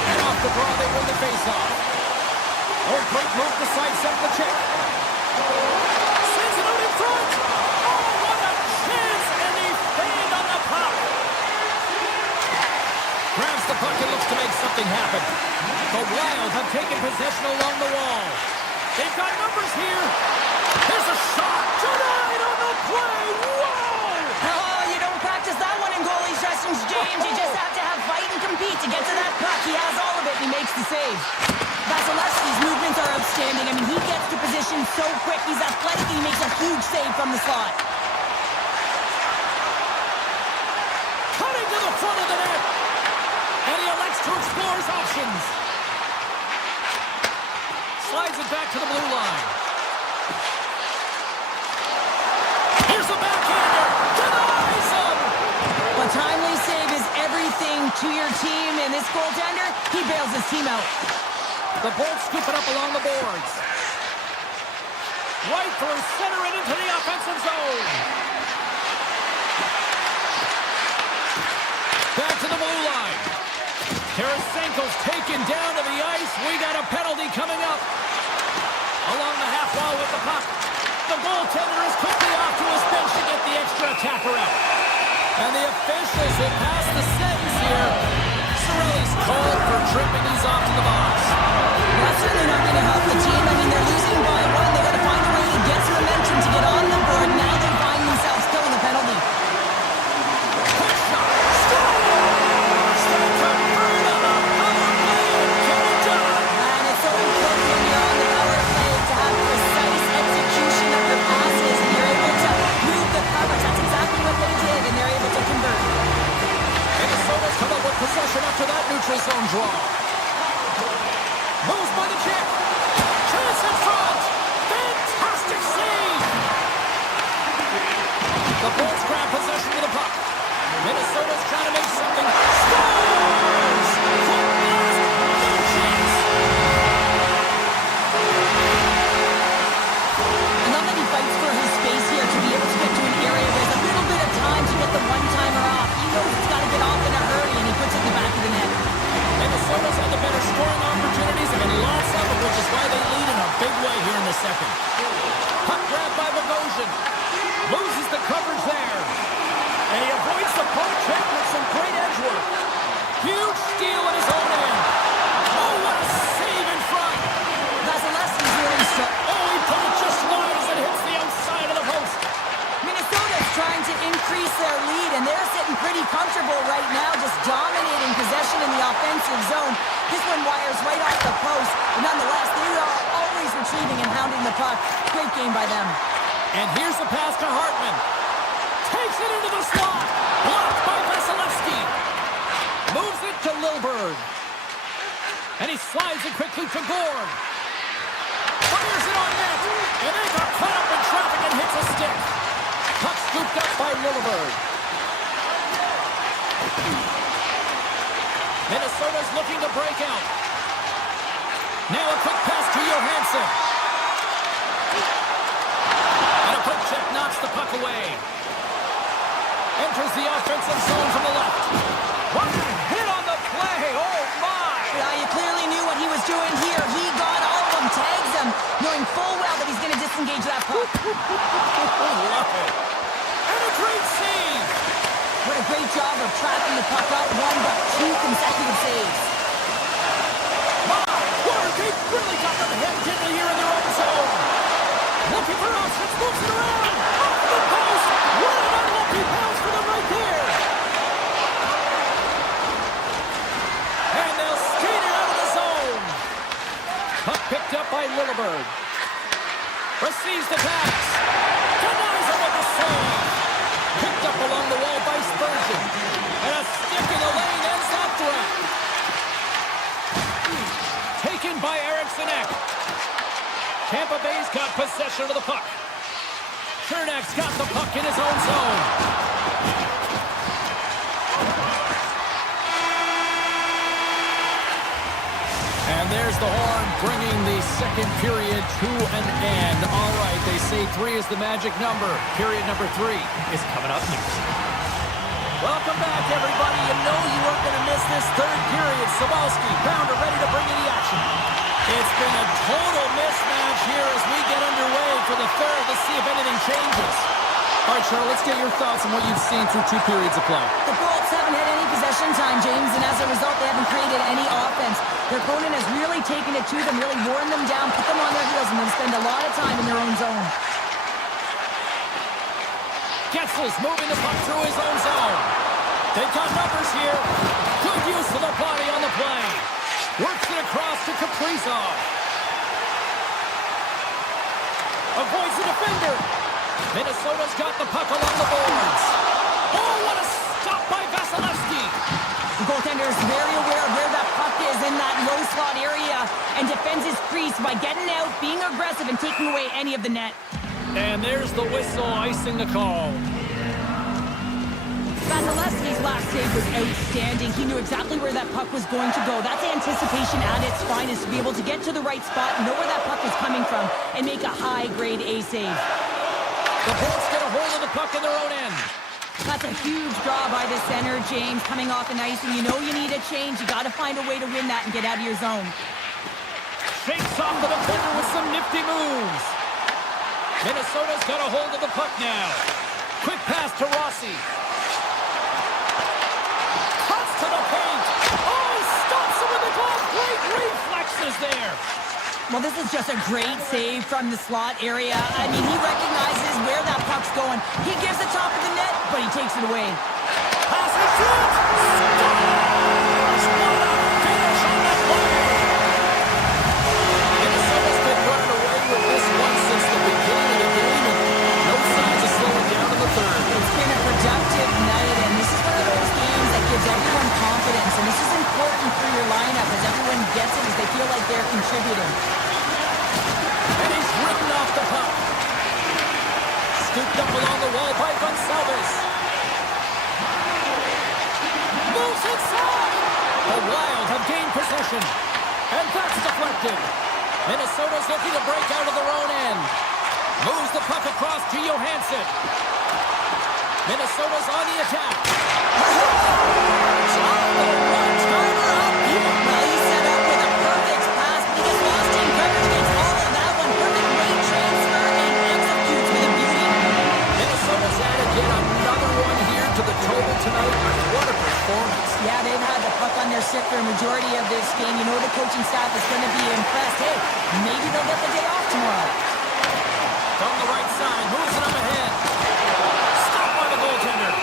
And off the draw, they win the faceoff. Oh, great move to sidestep the check. Sends it out in front. Oh, what a chance, and he failed on the puck. Grabs the puck and looks to make something happen. The Wild have taken possession along the wall. They've got numbers here. There's a shot. Denied on the play. Whoa! Oh, you don't practice that one in goalie sessions, James. You just have to have fight and compete to get to that puck. He has all of it, and he makes the save. Vasilevsky's movements are outstanding. I mean, he gets to position so quick. He's athletic, and he makes a huge save from the slot. Cutting to the front of the net. And he elects to explore his options. Slides it back to the blue line. Here's a backhander. Denies him. A timely save is everything to your team, and this goaltender, he bails his team out. The Bolts scoop it up along the boards. Right through center and into the offensive zone. Back to the blue line. Tarasenko's taken down to the ice. We got a penalty coming up. Along the half wall with the puck. The goaltender is quickly off to his bench to get the extra attacker out. And the officials will pass the sentence here. Cirelli's called for tripping. He's off to the box. That's certainly not going to help the team. I mean, they're losing by 1. They got to find a way to get some momentum to get on the board. Now they find themselves still in the penalty. Quick shot. And it's so important when you're on the power play to have precise execution of your passes, and you're able to move the coverage. That's exactly what they did, and they're able to convert. Minnesota's come up with possession after that neutral zone draw. Moves by the check. Chance in front. Fantastic save. The Bolts grab possession of the puck. Minnesota's trying to make something. Scores! Quick blast. No chance. I love that he fights for his space here to be able to get to an area where there's a little bit of time to get the one-timer off. He knows it's got to get off in a hurry, and he puts it in the back of the net. Minnesota's had the better scoring opportunities and lots of them, which is why they lead in a big way here in the second. Puck grab by Bogosian. Loses the coverage there. And he avoids the poke check with some great edge work. Huge steal in his own end. Oh, what a save in front. Vasilevsky's really struck. Oh, he put it just wide as it hits the outside of the post. Minnesota's trying to increase their lead, and they're sitting pretty comfortable right now, just dominating possession in the offensive zone. This one wires right off the post, but nonetheless, they are always retrieving and hounding the puck. Great game by them. And here's the pass to Hartman. Takes it into the slot. Blocked by Vasilevsky. Moves it to Lilburn. And he slides it quickly to Gord. Fires it on net. And they got caught up in traffic and hits a stick. Puck scooped up by Lilburn. Minnesota's looking to break out. Now a quick pass to Johansson. And a quick check knocks the puck away. Enters the offensive zone from the left. What a hit on the play! Oh, my! Yeah, you clearly knew what he puck. Love it. And a great save. What a great job of tracking the puck out. One, but two consecutive saves. My word, they've really got them head gently here in their own zone. Looking for options, moves it around. Off the post. What an unlucky pass for them right there. And they'll skate it out of the zone. Puck picked up by Lilleberg. Receives the pass. Denies him with a save. Picked up along the wall by Spurgeon. And a stick in the lane ends that threat. Taken by Eriksson Ek. Tampa Bay's got possession of the puck. Chernak's got the puck in his own zone. And there's the horn, bringing the second period to an end. All right, they say 3 is the magic number. Period number 3 is coming up next. Welcome back, everybody. You know you weren't going to miss this third period. Sabalski, Pounder, ready to bring in the action. It's been a total mismatch here as we get underway for the third. Let's see if anything changes. All right, Charles, let's get your thoughts on what you've seen through 2 periods of play. The Bolts haven't had any possession time, James, and as a result, they haven't created any offense. Their opponent has really taken it to them, really worn them down, put them on their heels, and then spend a lot of time in their own zone. Getzel's moving the puck through his own zone. They've got numbers here. Good use of the body on the play. Works it across to Kaprizov. Avoids the defender. Minnesota's got the puck along the boards. Oh, what a stop by Vasilevsky. The goaltender is very aware of where that puck is in that low slot area and defends his crease by getting out, being aggressive, and taking away any of the net. And there's the whistle icing the call. Vasilevsky's last save was outstanding. He knew exactly where that puck was going to go. That's anticipation at its finest, to be able to get to the right spot, know where that puck is coming from, and make a high-grade A save. The Bolts get a hold of the puck in their own end. That's a huge draw by the center, James, coming off an ice, and you know you need a change. You got to find a way to win that and get out of your zone. Shakes off the defender with some nifty moves. Minnesota's got a hold of the puck now. Quick pass to Rossi. Cuts to the paint. Oh, he stops him with the glove. Great reflexes there. Well, this is just a great save from the slot area. I mean, he recognizes where that puck's going. He gives the top of the net, but he takes it away. Pass it to it. Scores! What a finish on that play. Minnesota's been running away with this one since the beginning of the game, and no signs of slowing down in the third. It's been a productive night, and this is one of those games that gives everyone confidence, and this is important for your lineup as everyone gets it as they feel like they're contributing. And he's ridden off the puck. Scooped up along the wall by Gonsalves. Moves inside. The Wild have gained possession. And that's deflected. Minnesota's looking to break out of their own end. Moves the puck across to Johansson. Minnesota's on the attack. One-timer up here. Well, he set up with a perfect pass, but he gets lost in coverage, gets all of that one. Perfect weight transfer and executes with a beauty. Minnesota's added yet another one here to the total tonight. What a performance. Yeah, they've had the puck on their stick for a majority of this game. You know the coaching staff is going to be impressed. Hey, maybe they'll get the day off tomorrow. From the right side, moves it up ahead. Stopped by the goaltender.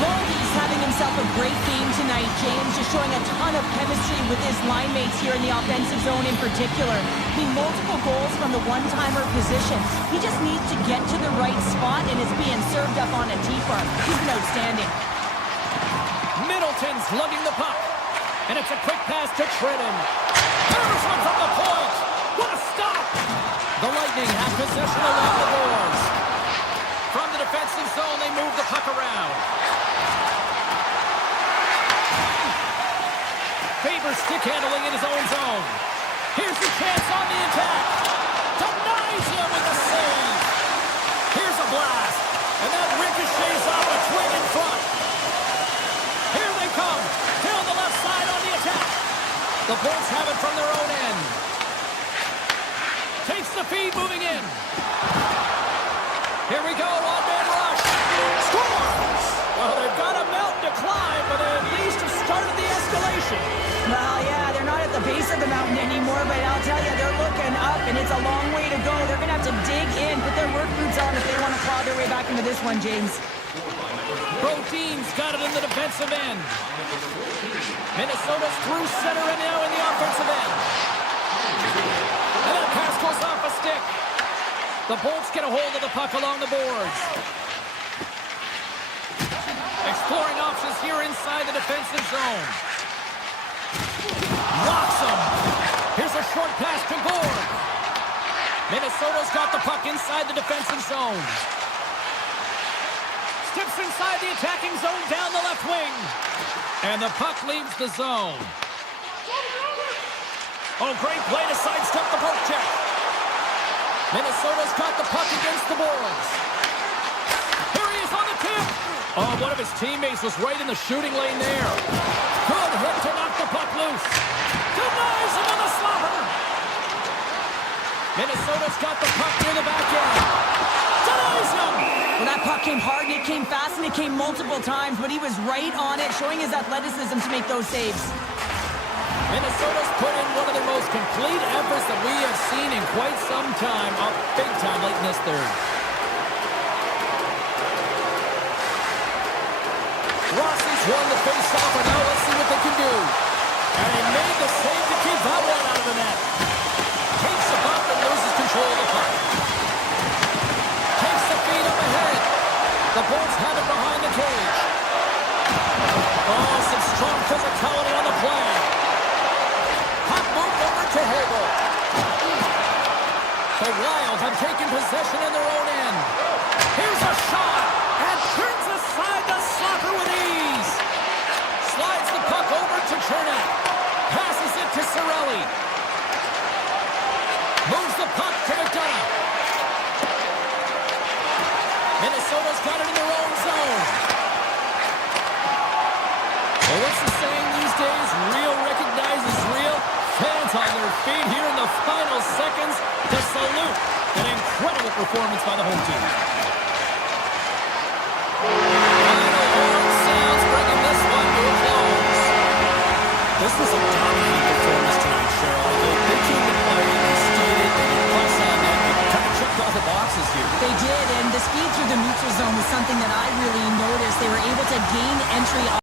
Baltic's having himself a great game tonight, James, just showing a ton of chemistry with his line mates here in the offensive zone in particular. I mean, multiple goals from the one-timer position. He just needs to get to the right spot, and it's being served up on a T-farm. He's been outstanding. Middleton's lugging the puck. And it's a quick pass to Trenton. There's one from the point. What a stop. The Lightning have possession along the boards. From the defensive zone, they move the puck around. Faber stick handling in his own zone. Here's the chance on the attack. Denies him with a save. Here's a blast. And that ricochets off a twin in front. Here they come. Down the left side on the attack. The Bolts have it from their own end. the feed moving in. Here we go, one-man rush. Scores! Well, they've got a mountain to climb, but they at least have started the escalation. Well, yeah, they're not at the base of the mountain anymore, but I'll tell you, they're looking up, and it's a long way to go. They're going to have to dig in, put their work boots on if they want to claw their way back into this one, James. Brodin's got it in the defensive end. Minnesota's through center and now in the offensive end. And that pass goes off a stick. The Bolts get a hold of the puck along the boards. Exploring options here inside the defensive zone. Knocks him. Here's a short pass to Gord. Minnesota's got the puck inside the defensive zone. Steps inside the attacking zone down the left wing. And the puck leaves the zone. Oh, great play to sidestep the poke check. Minnesota's got the puck against the boards. Here he is on the tip. Oh, one of his teammates was right in the shooting lane there. Good hit to knock the puck loose. Denies him on the slobber. Minnesota's got the puck near the back end. Denies him. Well, that puck came hard, and it came fast, and it came multiple times, but he was right on it, showing his athleticism to make those saves. Minnesota's put in one of their most complete efforts that we have seen in quite some time. Up big time late in this third. Rossi's won the face-off, and now let's see what they can do. And he made the save to keep that one out of the net. Takes the puck and loses control of the puck. Takes the feed up ahead. The Bolts have it behind the cage. Oh, some strong physicality on the play. Puck moved over to Hagel. The Wild have taken possession in their own end. Here's a shot. And turns aside the slapper with ease. Slides the puck over to Chernak. Passes it to Cirelli. Moves the puck to McDonough. Minnesota's got it in their own zone. Well, what's the saying these days? Real recognizes real. Fans on their feet here in the final seconds to salute an incredible performance by the home team. Final horn sounds, bringing this one to a close. This was a dominating performance tonight, Cheryl. They came to play, they skated, and they press on that. They kind of checked all the boxes here. They did, and the speed through the neutral zone was something that I really noticed. They were able to gain entry off.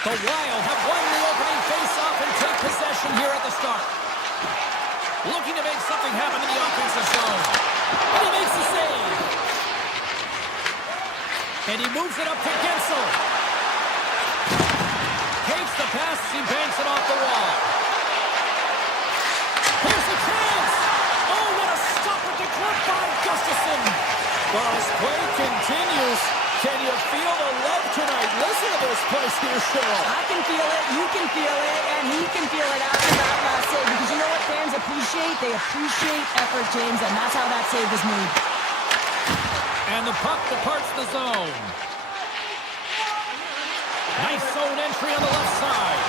The Wild have won the opening faceoff and taken possession here at the start. Looking to make something happen in the offensive zone. And he makes the save. And he moves it up to Gensel. Takes the pass, he banks it off the wall. Here's the chance! Oh, what a stop at the clip by Gustafsson! Well, this play continues. Can you feel the love tonight? Listen to this place here, Cheryl. I can feel it, you can feel it, and he can feel it after that last save. Because you know what fans appreciate? They appreciate effort, James, and that's how that save was made. And the puck departs the zone. Nice zone entry on the left side.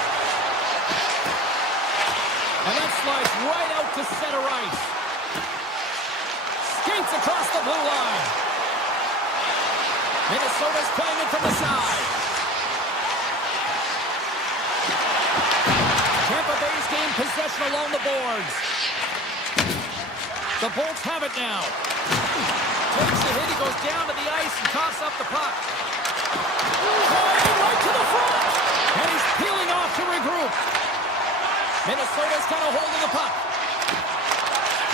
And that slides right out to center ice. Skates across the blue line. Minnesota's playing it from the side. Tampa Bay's gained possession along the boards. The Bolts have it now. Takes the hit, he goes down to the ice and coughs up the puck. Driving right to the front. And he's peeling off to regroup. Minnesota's got a hold of the puck.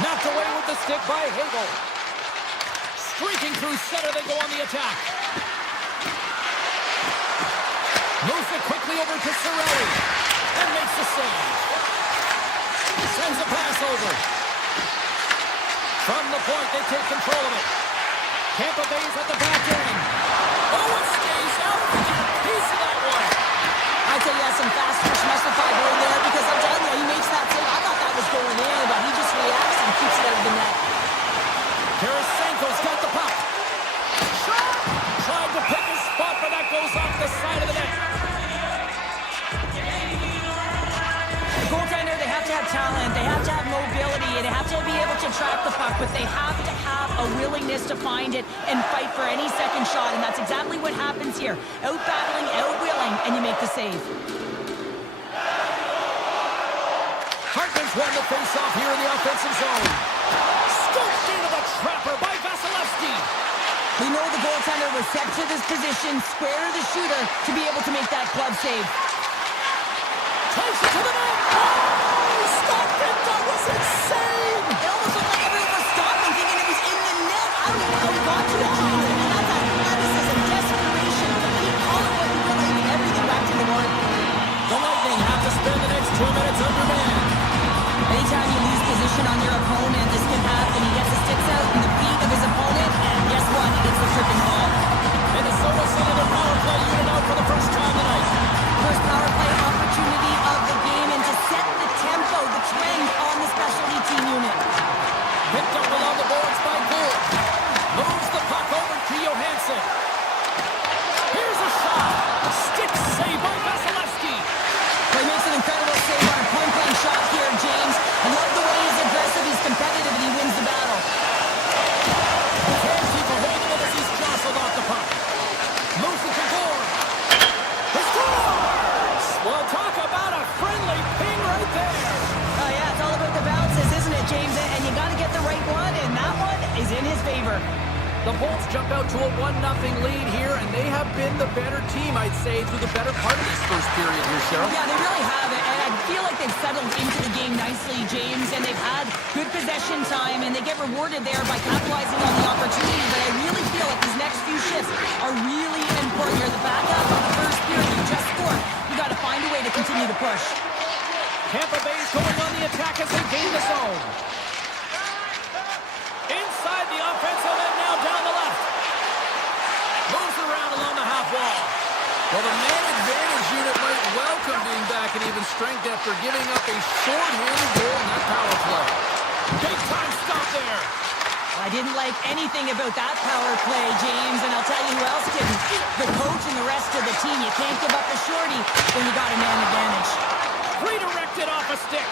Knocked away with the stick by Hagel. Streaking through center, they go on the attack. Moves it quickly over to Cirelli. And makes the save. Sends a pass over. From the point, they take control of it. Tampa Bay's at the back end. Oh, it stays out. They get a piece of that one. I'd say he has some fast twitch muscle fiber in there because I'm telling you, he makes that save. I thought that was going in, but he just reacts and keeps it out of the net. Tarasenko's got the puck. Shot! Tried to pick his spot, but that goes off the side of the net. The goaltender, they have to have talent, they have to have mobility, and they have to be able to track the puck, but they have to have a willingness to find it and fight for any second shot, and that's exactly what happens here. Out-battling, out-willing, and you make the save. Hartman's won the face-off here in the offensive zone. Scooped into the trapper by Vasilevsky. We know the goaltender was set to this position, square to the shooter, to be able to make that club save. Takes it to the net. Oh, stopped it. That was insane. It almost looked like everyone was stopping, thinking it was in the net. I don't know how he got to it, James. And that's athleticism, desperation, complete call it what you will, leaving everything back to the north. The Lightning have to spend the next 2 minutes undermanned. Anytime you lose position on your opponent, this can happen. He gets the sticks out in the feet of his opponent, and guess what? He gets the tripping ball. Minnesota sending their power play unit out for the first time tonight. First power play opportunity of the game, and to set the tempo, the trend on the specialty team unit. Picked up along the boards by Gould. Moves the puck over to Johansson. Here's a shot. Stick save by Vasilevsky. He makes an incredible save on a point-blank shot here, James. I love the way he's aggressive, he's competitive, and he wins the battle. Can't keep a hold of it as he's jostled off the puck. Moves it to Gould. He scores! Well, talk about a friendly ping right there. Oh, yeah, it's all about the bounces, isn't it, James? And you got to get the right one, and that one is in his favor. The Bolts jump out to a 1-0 lead here, and they have been the better team, I'd say, through the better part of this first period here, Cheryl. Yeah, they really have it, and I feel like they've settled into the game nicely, James, and they've had good possession time, and they get rewarded there by capitalizing on the opportunity, but I really feel like these next few shifts are really important. You're the back half of the first period, you just scored. You got to find a way to continue to push. Tampa Bay's going on the attack as they gain the zone. Inside the offensive end now down the left. Moves around along the half wall. Well, the man advantage unit might welcome being back at even strength after giving up a short-handed goal in that power play. Big time stop there. I didn't like anything about that power play, James, and I'll tell you who else didn't. The coach and the rest of the team. You can't give up a shorty when you got a man advantage. Redirected off a stick.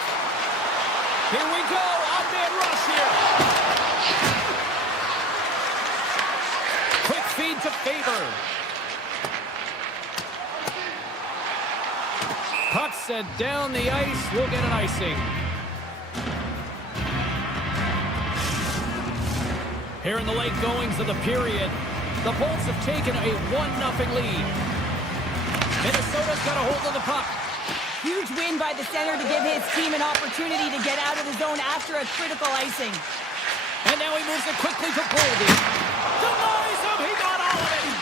Here we go. On-man rush here. Quick feed to Faber. Puck sent down the ice. We'll get an icing. Here in the late goings of the period, the Bolts have taken a 1-0 lead. Minnesota's got a hold of the puck. Huge win by the center to give his team an opportunity to get out of the zone after a critical icing. And now he moves it quickly to Boldy. Denies him. He got all of it.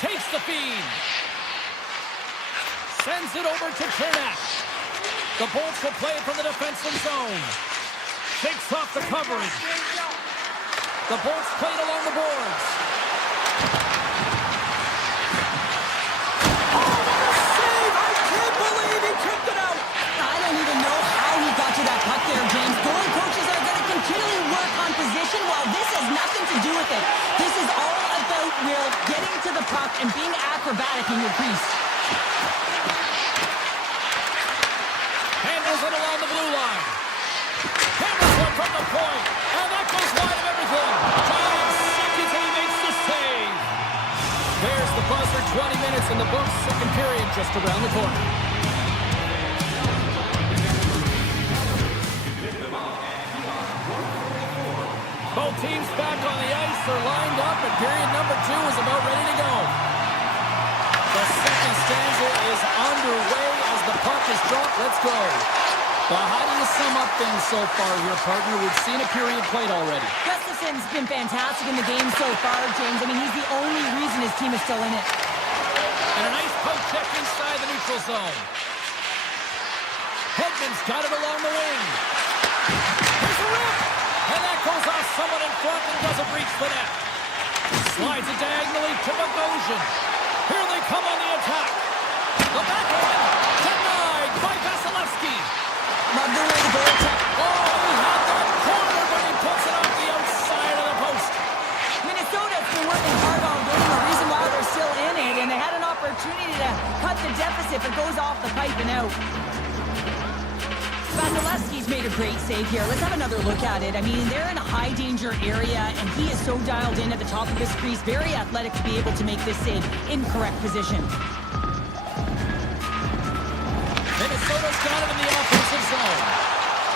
Takes the feed. Sends it over to Kernak. The Bolts will play it from the defensive zone. Shakes off the coverage. The Bolts play it along the boards. Oh, what a save! I can't believe he kicked it out. I don't even know how he got to that puck there, James. Goalie coaches are going to continually work on position while this has nothing to do with it. This is all about Will getting to the puck and being acrobatic in your crease. Handles it along the blue line. Hammers one from the point. And that goes wide of everything. Giant seconds and he makes the save. There's the buzzer. 20 minutes in the books. Second period just around the corner. Both teams back on the ice. They're lined up, and period number 2 is about ready to go. The second stanza is underway as the puck is dropped. Let's go. Well, how do you sum up things so far here, partner? We've seen a period played already. Gustafson's been fantastic in the game so far, James. I mean, he's the only reason his team is still in it. And a nice poke check inside the neutral zone. Hedman's got it along the wing. Here's a rip! And that goes off someone in front and doesn't reach the net. Slides it diagonally to Bogosian. Here they come on the attack. The backhand denied by Vasilevsky. Love the way the goal check. Oh, he had that corner, but he puts it off the outside of the post. Minnesota's been working hard all game. The reason why they're still in it, and they had an opportunity to cut the deficit, but goes off the pipe and out. Vasilevsky's made a great save here. Let's have another look at it. I mean, they're in a high-danger area, and he is so dialed in at the top of his crease. Very athletic to be able to make this save in correct position. Minnesota's got it in the offensive zone.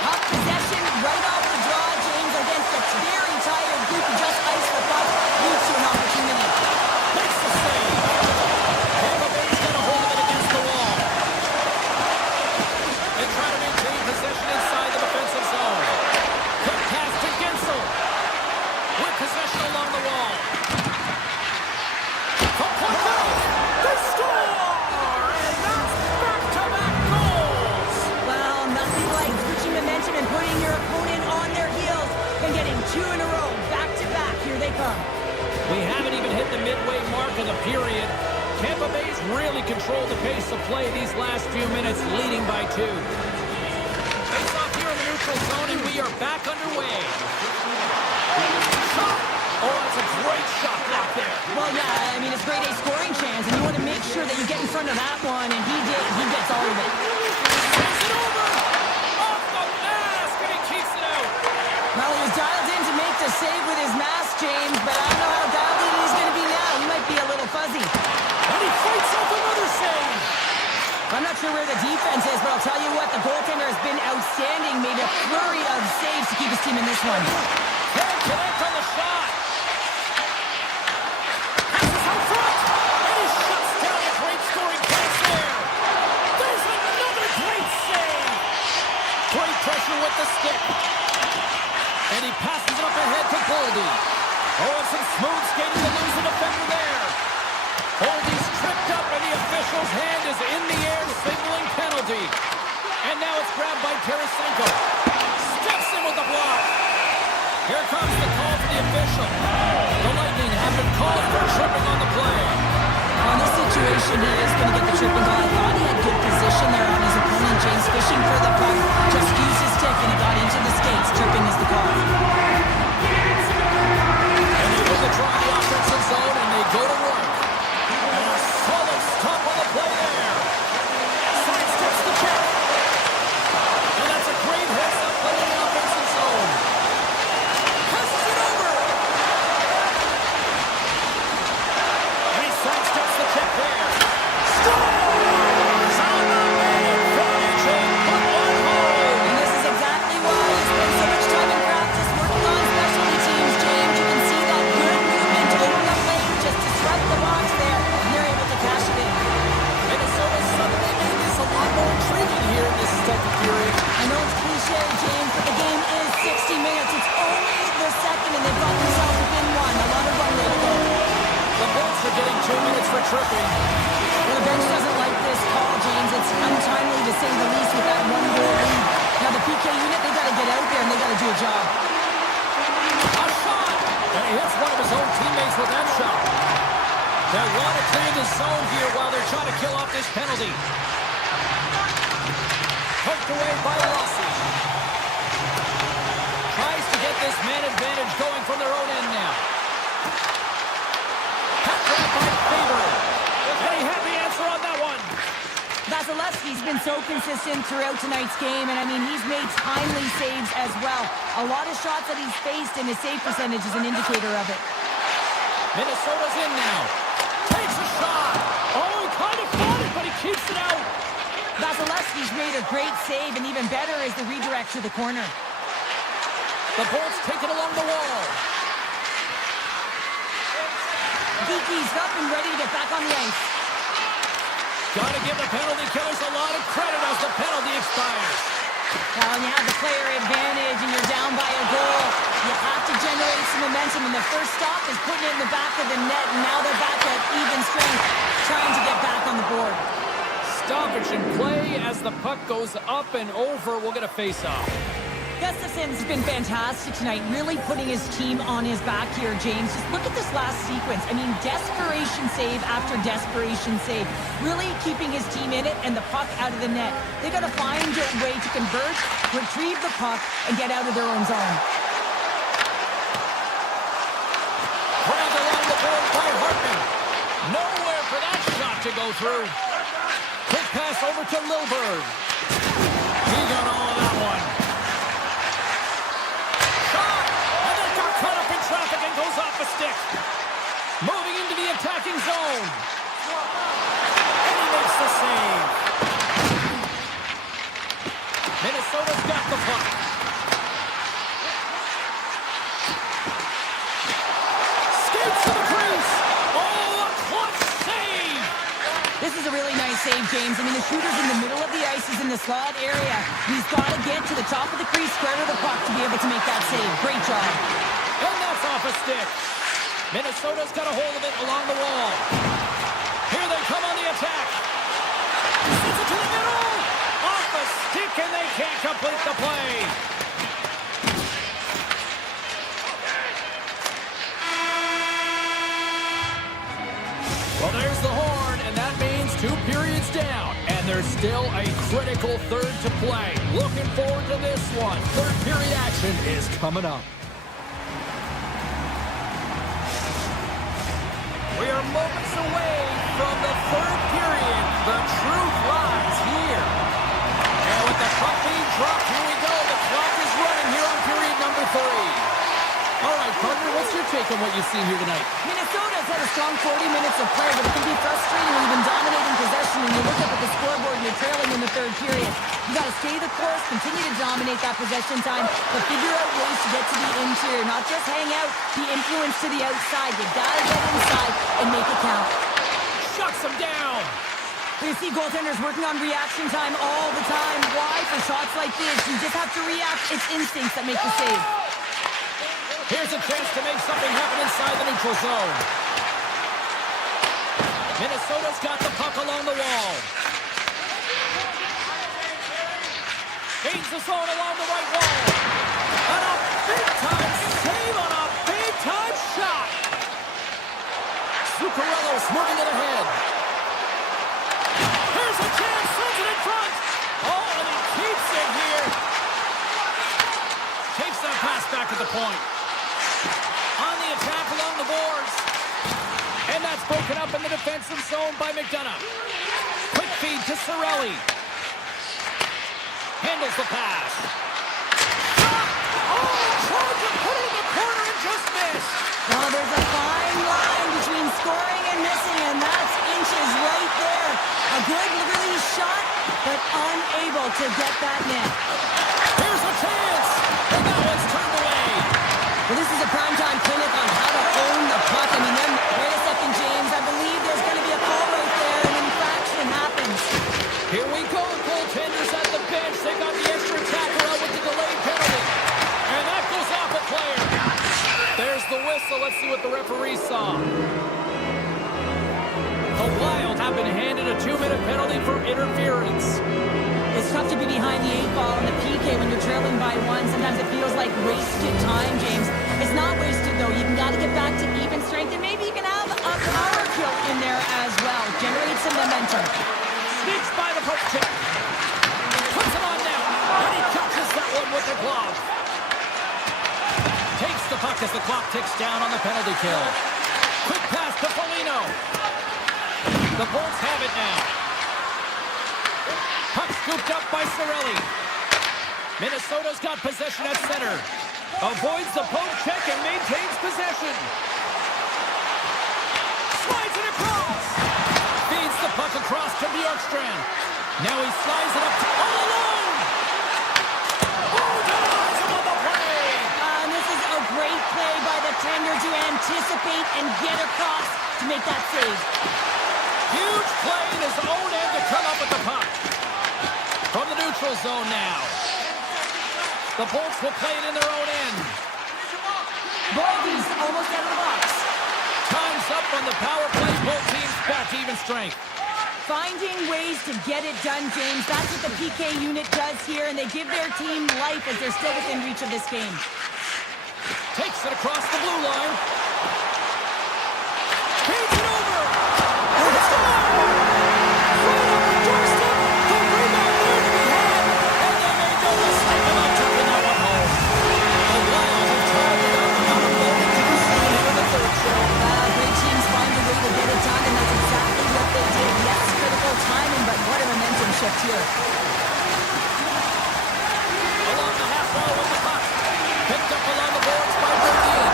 Hot possession right off the draw, James, against a very tired group who just iced the puck. Leads to an opportunity. Makes the save. Tampa Bay's got a hold of it against the wall. They try to maintain possession inside the defensive zone. Quick pass to Gensel. With possession along the wall. From point out. They score! And that's back-to-back goals. Well, nothing like switching momentum and putting your opponent on their heels and getting 2 in a row, back-to-back. Here they come. We haven't even hit the midway mark of the period. Tampa Bay's really controlled the pace of play these last few minutes, leading by 2. Face off here in the neutral zone, and we are back underway. Shot! Oh, that's a great shot block there. Well, yeah, I mean, it's grade A scoring chance, and you want to make sure that you get in front of that one, and he did. He gets all of it. Sends it over! Off the mask, and he keeps it out. Well, he was dialed in to make the save with his mask, James, but I don't know how dialed in he's going to be now. He might be a little fuzzy. And he fights off another save. I'm not sure where the defense is, but I'll tell you what, the goaltender has been outstanding. Made a flurry of saves to keep his team in this one. Can't connect on the shot. Passes out front. And he shuts down a great scoring chance there. There's another great save. Great pressure with the stick. And he passes it up ahead to Boldy. Oh, and some smooth skating to lose the defender there. Boldy's tripped up, and the official's hand is in the air, signaling penalty. And now it's grabbed by Tarasenko. Steps in with the block. Here comes the call to the official. The Lightning have been called for tripping on the play. On this situation, he is going to get the tripping call. I thought he had good position there on his opponent. James fishing for the puck. Just used his stick, and he got into the skates. Tripping is the call. And they win the draw in the offensive zone, and they go to work. And a solid stop on the play there. Sidesteps the check. And that's a great heads-up play in the offensive zone. Passes it over. And he sidesteps the check there. Scores on the mid-range and put one home. And this is exactly why he spent so much time in practice working on specialty teams, James. You can see that good movement over the lane, just disrupt the ball. goes with that shot. They want to clear the zone here while they're trying to kill off this penalty. Poked away by Rossi. Tries to get this man advantage going from their own end now. Cut grab by Faber. And he had the answer on that one. Vasilevsky's been so consistent throughout tonight's game, and I mean, he's made timely saves as well. A lot of shots that he's faced, and his save percentage is an indicator of it. Minnesota's in now. Takes a shot. Oh, he kind of fought it, but he keeps it out. Vasilevsky's made a great save, and even better is the redirect to the corner. The Bolts take it along the wall. Geeky's up and ready to get back on the ice. Got to give the penalty killers a lot of credit as the penalty expires. Now, when you have the player advantage and you're down by a goal, you have to generate some momentum, and the first stop is putting it in the back of the net, and now they're back at even strength, trying to get back on the board. Stoppage in play as the puck goes up and over. We'll get a face-off. Gustafson's been fantastic tonight, really putting his team on his back here, James. Just look at this last sequence. I mean, desperation save after desperation save. Really keeping his team in it and the puck out of the net. They got to find a way to convert, retrieve the puck, and get out of their own zone. Grabbed along the board by Hartman. Nowhere for that shot to go through. Quick pass over to Lilburn. He got all of that one. Caught up in traffic and goes off the stick. Moving into the attacking zone. And he makes the save. Minnesota's got the puck. Skates to the crease. Oh, a clutch save. This is a really nice save, James. I mean, the shooter's in the middle of the ice. He's in the slot area. He's got to get to the top of the crease, square to the puck to be able to make that save. Great job. And that's off a stick. Minnesota's got a hold of it along the wall. Here they come on the attack. Sends it to the middle. Off a stick, and they can't complete the play. Well, there's the horn, and that means 2 periods down. And there's still a critical third to play. Looking forward to this one. Third period action is coming up. We are moments away from the third period. The truth lies here. And with the puck being dropped, here we go. The clock is running here on period number 3. All right, partner, what's your take on what you've seen here tonight? Minnesota's had a strong 40 minutes of play, but it can be frustrating when you've been dominating possession and you look up at the scoreboard and you're trailing in the third period. You got to stay the course, continue to dominate that possession time, but figure out ways to get to the interior, not just hang out, be influenced to the outside. You got to get inside and make it count. Shuts him down. You see goaltenders working on reaction time all the time. Why? For shots like this, you just have to react. It's instincts that make the save. Here's a chance to make something happen inside the neutral zone. Minnesota's got the puck along the wall. Gains the zone along the right wall. And a big-time save on a big-time shot. Zuccarello's moving it ahead. Here's a chance, sends it in front. Oh, and he keeps it here. Takes that pass back at the point. On the attack along the boards. And that's broken up in the defensive zone by McDonough. Quick feed to Cirelli. Handles the pass. Shot! Oh, tried to put it in the corner and just missed. Well, there's a fine line between scoring and missing, and that's inches right there. A good release shot, but unable to get that net. Here's a chance, and that one's turned away. Well, this is a primetime clinic on how to own the puck. I mean, then, wait a second, James. I believe there's going to be a call right there, and an infraction happens. Here we go, goaltenders at the bench. They got the extra attacker out with the delayed penalty. And that goes off a player. There's the whistle. Let's see what the referee saw. The Wild have been handed a 2-minute penalty for interference. It's tough to be behind the 8 ball in the PK when you're trailing by 1. Sometimes it feels like wasted time, James. It's not wasted, though. You got to get back to even strength and maybe in there as well. Generate some momentum. Sneaks by the poke check. Puts it on now. And he catches that one with the glove. Takes the puck as the clock ticks down on the penalty kill. Quick pass to Foligno. The Bolts have it now. Puck scooped up by Cirelli. Minnesota's got possession at center. Avoids the poke check and maintains possession. Slides it across. Feeds the puck across to Bjorkstrand. Now he slides it up to all alone. Oh, denies him on the play. And this is a great play by the tender to anticipate and get across to make that save. Huge play in his own end to come up with the puck. From the neutral zone now. The Bolts will play it in their own end. Baldy's almost out of the box. Time's up on the power play. Both teams back to even strength. Finding ways to get it done, James. That's what the PK unit does here, and they give their team life as they're still within reach of this game. Takes it across the blue line. Feeds it over. And it's gone! Right on the doorstep. The rebound there to be had. And they made no mistake about tucking that one home. The Wild have tied it up about a moment to be seen here in the third show. Great teams find a way to get it done, and that's exactly what they did. Yes, critical timing, but what a momentum shift here. Along the half wall with the puck. Picked up along the boards by Bernier.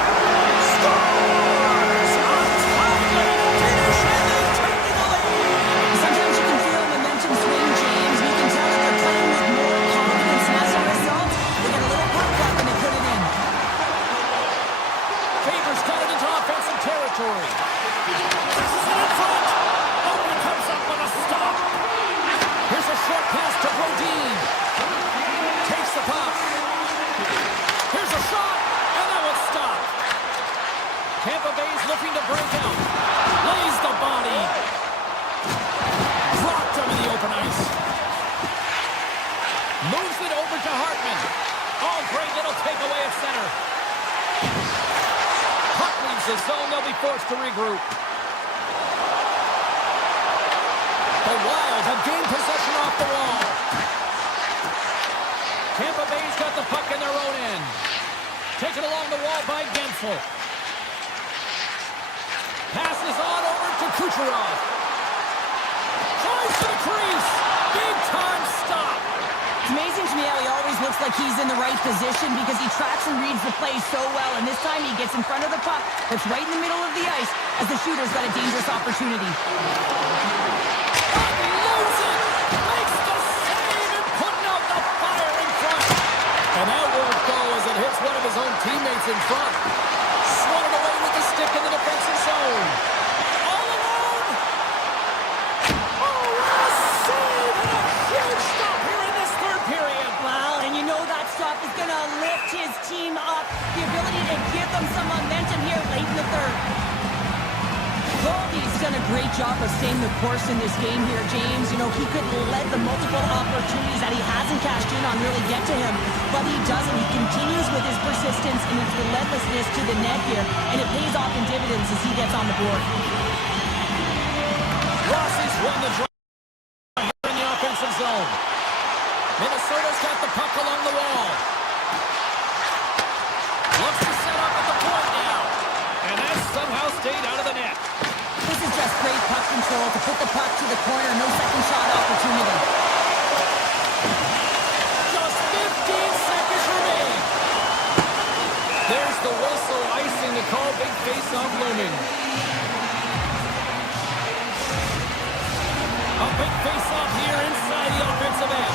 Scores! Untitled finish, and they've taken the lead. Sometimes you can feel momentum swing, James. You can tell that they're playing with more confidence, and as a result, they get a little puck luck and they put it in. Favors got it into offensive territory. Presses it in front. Oh, he comes up with a stop. Here's a short pass to Brodin. Takes the puck. Here's a shot, and that one's stopped. Tampa Bay's looking to break out. Lays the body. Dropped him in the open ice. Moves it over to Hartman. Oh, great little takeaway at center. Puck leaves the zone. They'll be forced to regroup. The Wild have gained possession off the wall. Tampa Bay's got the puck in their own end. Taken along the wall by Gensel. Passes on over to Kucherov. Tries to the crease. Big time stop. It's amazing to me how he always looks like he's in the right position because he tracks and reads the play so well, and this time he gets in front of the puck that's right in the middle of the ice as the shooter's got a dangerous opportunity. Unloads it. Makes the save and putting out the fire in front. And that won't go as it hits one of his own teammates in front. Swatted away with the stick in the defensive zone. All alone. Oh, what a save and a huge stop here in this third period. Wow, and you know that stop is going to lift his team up. The ability to give them some momentum here late in the third. Baldy's done a great job of staying the course in this game here, James. You know, he could let the multiple opportunities that he hasn't cashed in on really get to him, but he doesn't. He continues with his persistence and his relentlessness to the net here, and it pays off in dividends as he gets on the board. Rossi's won the draw here in the offensive zone. Minnesota's got the puck along the wall. Looks to set up at the point now. And that somehow stayed out of the net. This is just great puck control to put the puck to the corner. No second shot opportunity. Just 15 seconds remain. There's the whistle, icing to call. Big face-off looming. A big face-off here inside the offensive end.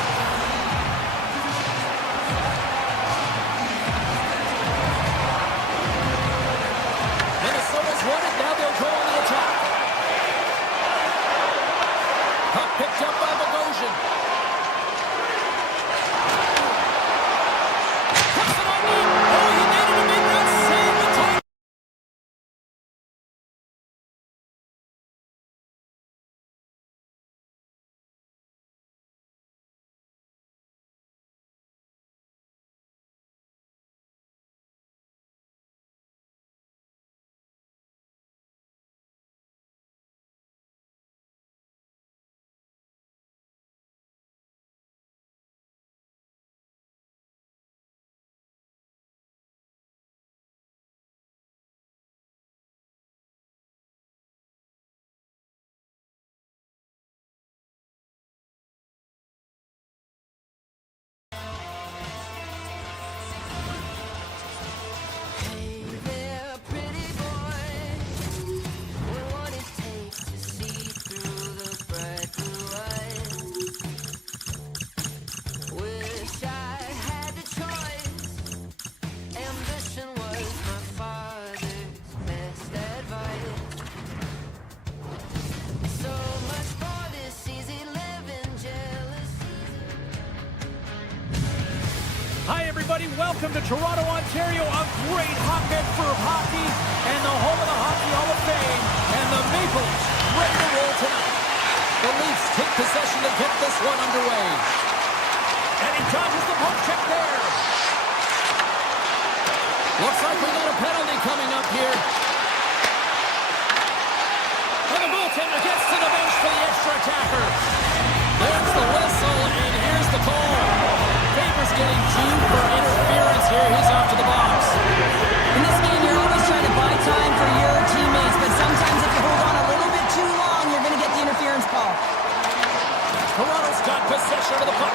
Minnesota's won it. Now they'll go on the attack. Puck picked up by Bogosian. everybody. Welcome to Toronto, Ontario, a great hotbed for hockey and the home of the Hockey Hall of Fame. And the Maple Leafs ready to roll tonight. The Leafs take possession to get this one underway. And he dodges the poke check there. Looks like we got a penalty coming up here. And the goaltender gets to the bench for the extra attacker. There's the whistle, and here's the call. Faber's getting two for interference here. He's off to the box. In this game, you're always trying to buy time for your teammates, but sometimes if you hold on a little bit too long, you're going to get the interference call. Toronto's got possession of the puck.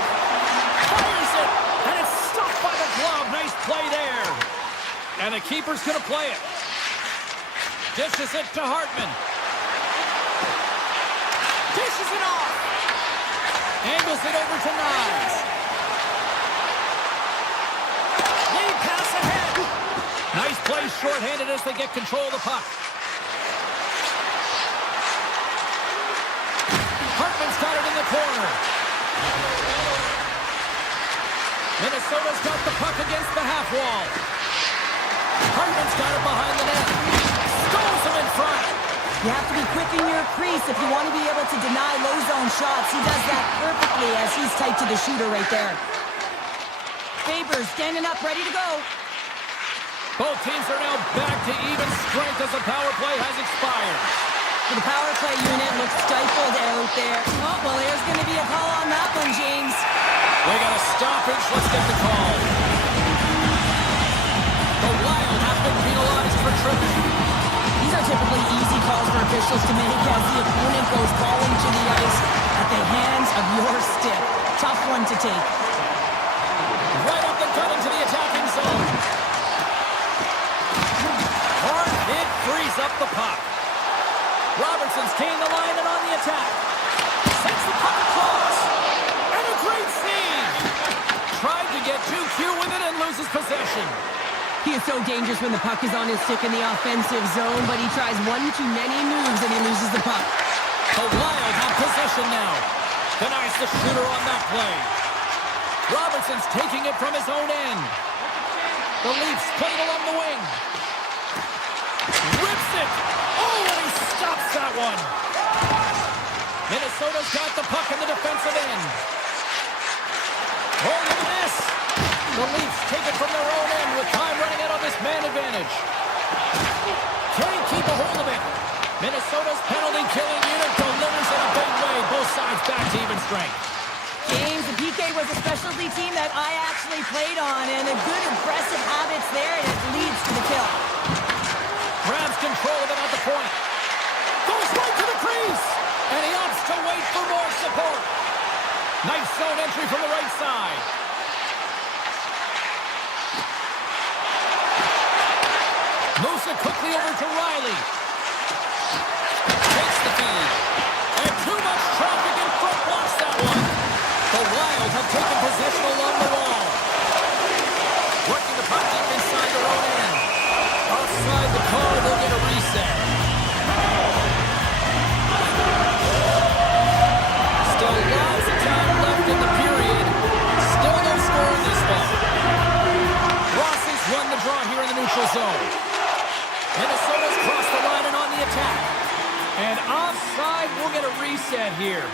Fires it, and it's stopped by the glove. Nice play there. And the keeper's going to play it. Dishes it to Hartman. Dishes it off. Angles it over to Nyes. Lead pass ahead. Nice play shorthanded as they get control of the puck. Hartman's got it in the corner. Minnesota's got the puck against the half wall. Hartman's got it behind the net. Stones him in front. You have to be quick in your crease if you want to be able to deny low zone shots. He does that perfectly as he's tight to the shooter right there. Faber standing up, ready to go. Both teams are now back to even strength as the power play has expired. The power play unit looks stifled out there. Oh, well, there's going to be a call on that one, James. We got a stoppage. Let's get the call. The Wild have been penalized for tripping. These are typically easy calls for officials to make as the opponent goes falling to the ice at the hands of your stick. Tough one to take. Right up the gut into the attacking zone. Hard hit frees up the puck. Robertson's gained the line and on the attack. Sends the puck across. And a great save. Tried to get too cute with it and loses possession. He is so dangerous when the puck is on his stick in the offensive zone, but he tries one too many moves and he loses the puck. The Wild have possession now. Denies the shooter on that play. Robertson's taking it from his own end. The Leafs play it along the wing. Rips it. Oh, and he stops that one. Minnesota's got the puck in the defensive end. Oh, look at this. The Leafs take it from their own end with time running out on this man advantage. Can't keep a hold of it. Minnesota's penalty-killing unit delivers in a big way. Both sides back to even strength. James, the PK was a specialty team that I actually played on, and a good, impressive habits there, and it leads to the kill. Grabs control of it at the point. Goes right to the crease. And he opts to wait for more support. Nice zone entry from the right side. Moves it quickly over to Riley. Takes the feed. And too much traffic in front blocks that one. The Wild have taken possession along the wall. Working the puck deep inside their own end. Outside the car, they'll get a reset. Still lots of time left in the period. Still no score in this one. Rossi's won the draw here in the neutral zone. Minnesota's crossed the line and on the attack. And offside, we'll get a reset here.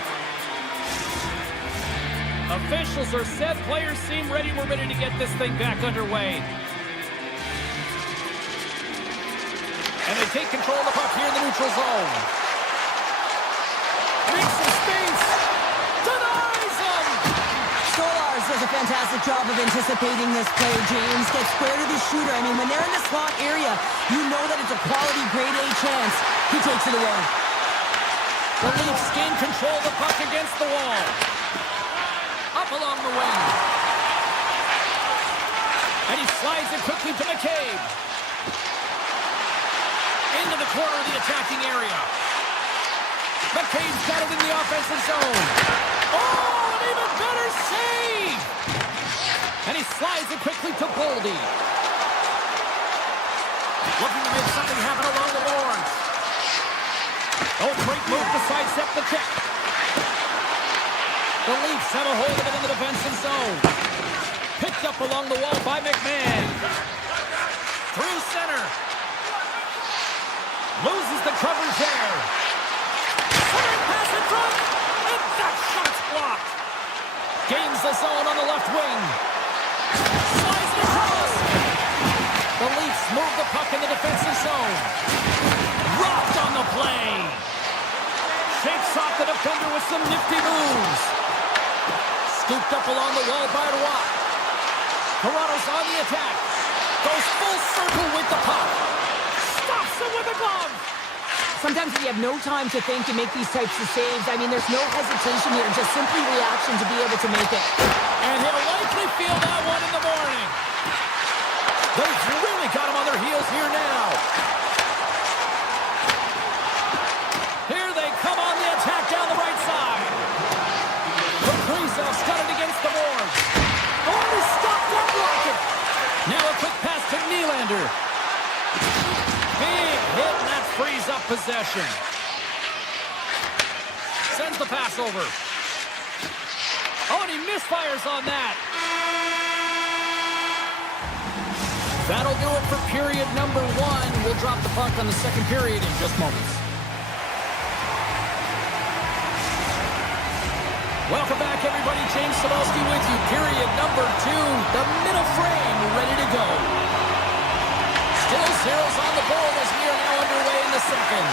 Officials are set. Players seem ready. We're ready to get this thing back underway. And they take control of the puck here in the neutral zone. Makes some space. Denies him. Stolarz does a fantastic job of anticipating this play, James. Gets square to the shooter. I mean, when they're in the slot area, you know that it's a quality grade A chance. He takes it away. The Leafs gain control of the puck against the wall. Up along the wing. And he slides it quickly to McCabe. Into the corner of the attacking area. McCabe's got it in the offensive zone. Oh, an even better save! And he slides it quickly to Boldy. Looking to make something happen along the boards. Oh, great move to sidestep the check. The Leafs have a hold of it in the defensive zone. Picked up along the wall by McMahon. Through center. Loses the coverage there. Center pass in front. And that shot's blocked. Gains the zone on the left wing. Slides it across. The Leafs move the puck in the defensive zone. Rocked on the play. Shakes off the defender with some nifty moves. Scooped up along the wall by Roy. Toronto's on the attack. Goes full circle with the puck. Stops him with a glove. Sometimes if you have no time to think and make these types of saves, I mean, there's no hesitation here, just simply reaction to be able to make it. And he'll likely feel that one in the morning. They've really got him on their heels here now. Here they come on the attack down the right side. Kaprizov's got it against the boards. Oh, he stopped that rocket. Now a quick pass to Nylander. Big hit, and that frees up possession. Sends the pass over. Oh, and he misfires on that. That'll do it for period number 1. We'll drop the puck on the second period in just moments. Welcome back, everybody. James Cebulski with you. Period number 2. The middle frame ready to go. Still zeros on the board as we are now underway in the second.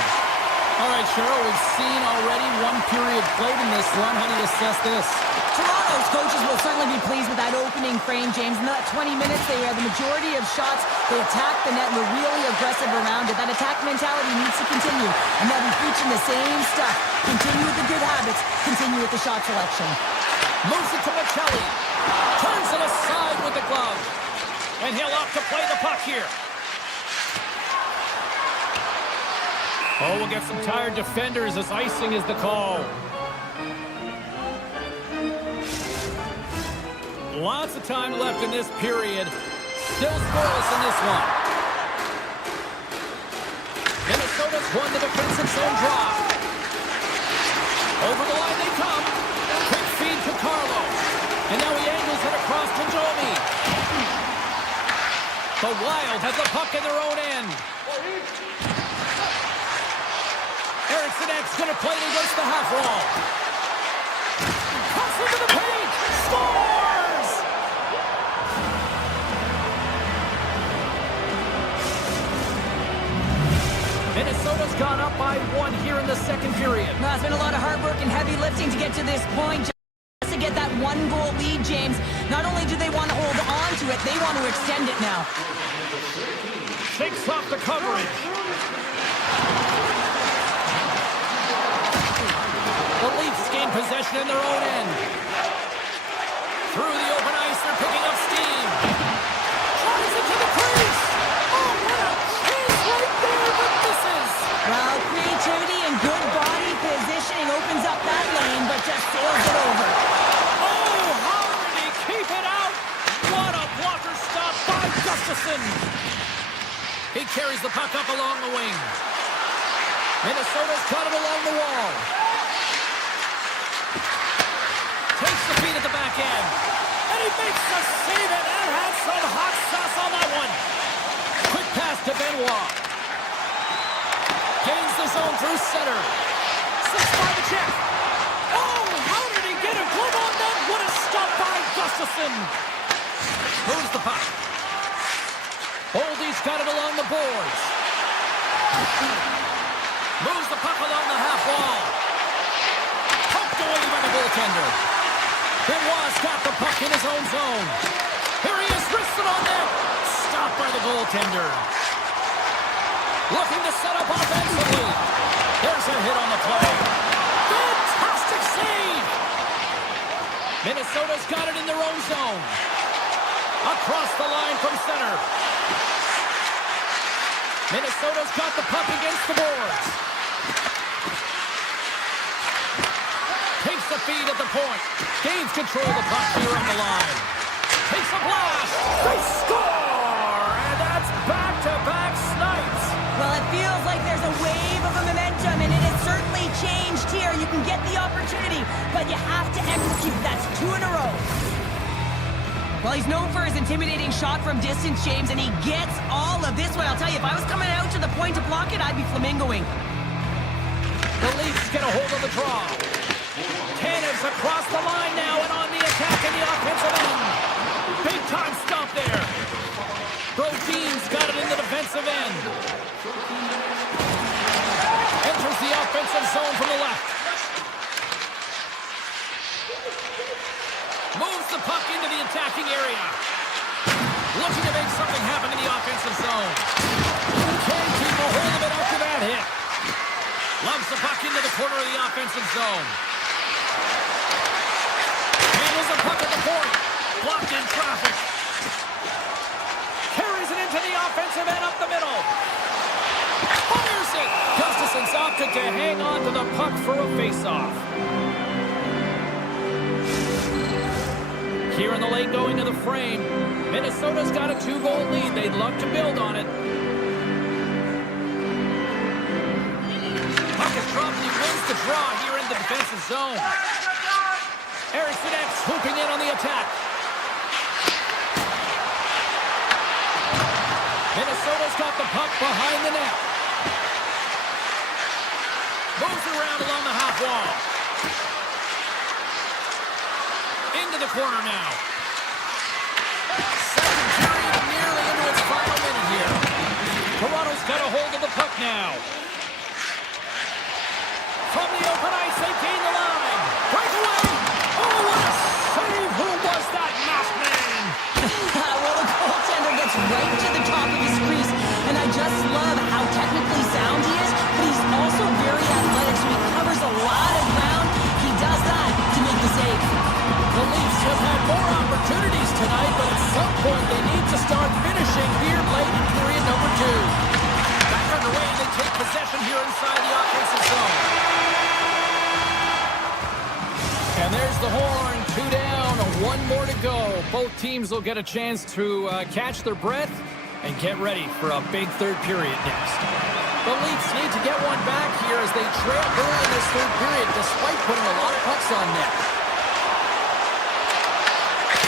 All right, Cheryl, we've seen already one period played in this run. How do you assess this? Toronto's coaches will certainly be pleased with that opening frame, James. In that 20 minutes, they had the majority of shots. They attacked the net and were really aggressive around it. That attack mentality needs to continue. And they'll be preaching the same stuff. Continue with the good habits. Continue with the shot selection. Moves it to Michelli. Turns it aside with the glove. And he'll opt to play the puck here. Oh, we'll get some tired defenders as icing is the call. Lots of time left in this period. Still scoreless in this one. Minnesota's won the defensive zone drop. Over the line they come. Quick feed to Carlo. And now he angles it across to Domi. The Wild has the puck in their own end. Ericsson's going to play it against the half wall. Cuts into the paint. Scores! Minnesota's gone up by 1 here in the second period. No, it's been a lot of hard work and heavy lifting to get to this point. Just to get that 1-goal lead, James. Not only do they want to hold on to it, they want to extend it now. Shakes off the coverage. The Leafs gain possession in their own end. Through the open ice, they're picking up steam. Tries it to the crease. Oh, what a chance right there, but misses. Well, creativity and good body positioning opens up that lane, but just sails it over. Oh, how did he keep it out? What a blocker stop by Gustafsson. He carries the puck up along the wing. Minnesota's got it along the wall. Takes the feed at the back end. And he makes the save, and that has some hot sauce on that one. Quick pass to Benoit. Gains the zone through center. 6 by the check. Oh, how did he get a glove on that? What a stop by Gustafsson. Moves the puck. Boldy's got it along the boards. Moves the puck along the half wall. Poked away by the goaltender. Benoit's got the puck in his own zone. Here he is, wristed on net. Stopped by the goaltender. Looking to set up offensively. There's a hit on the play. Fantastic save. Minnesota's got it in their own zone. Across the line from center. Minnesota's got the puck against the boards. Takes the feed at the point. Gains control of the puck here on the line. Takes a blast. They score! And that's back-to-back snipes. Well, it feels like there's a wave of momentum, and it has certainly changed here. You can get the opportunity, but you have to execute. That's 2 in a row. Well, he's known for his intimidating shot from distance, James, and he gets all of this one. I'll tell you, if I was coming out to the point to block it, I'd be flamingoing. The Leafs get a hold of the draw. Tanev's across the line now and on the attack in the offensive end. Big time stop there. Brodin's got it in the defensive end. Enters the offensive zone from the left. Moves the puck into the attacking area. Looking to make something happen in the offensive zone. Can't keep a hold of it after that hit. Loves the puck into the corner of the offensive zone. Handles the puck at the point. Blocked in traffic. Carries it into the offensive end up the middle. Fires it. Gustafson's opted to hang on to the puck for a face-off. Here in the late going to the frame. Minnesota's got a 2-goal lead. They'd love to build on it. Puck is dropped and he wins the draw here in the defensive zone. Eriksson Ek swooping in on the attack. Minnesota's got the puck behind the net. Moves around along the half wall. Into the corner now. Second period nearly into its final minute here. Toronto's got a hold of the puck now. From the open ice, they gain the line. Breakaway! Oh, what a save! Who was that masked man? Well, the goaltender gets right to the top of his crease, and I just love how technically sound he is, but he's also very athletic, so he covers a lot of ground. He does that to make the save. The Leafs have had more opportunities tonight, but at some point they need to start finishing here late in period number 2. Back underway, they take possession here inside the offensive zone. And there's the horn, 2 down, 1 more to go. Both teams will get a chance to catch their breath and get ready for a big third period next. The Leafs need to get one back here as they trail early in this third period, despite putting a lot of pucks on net.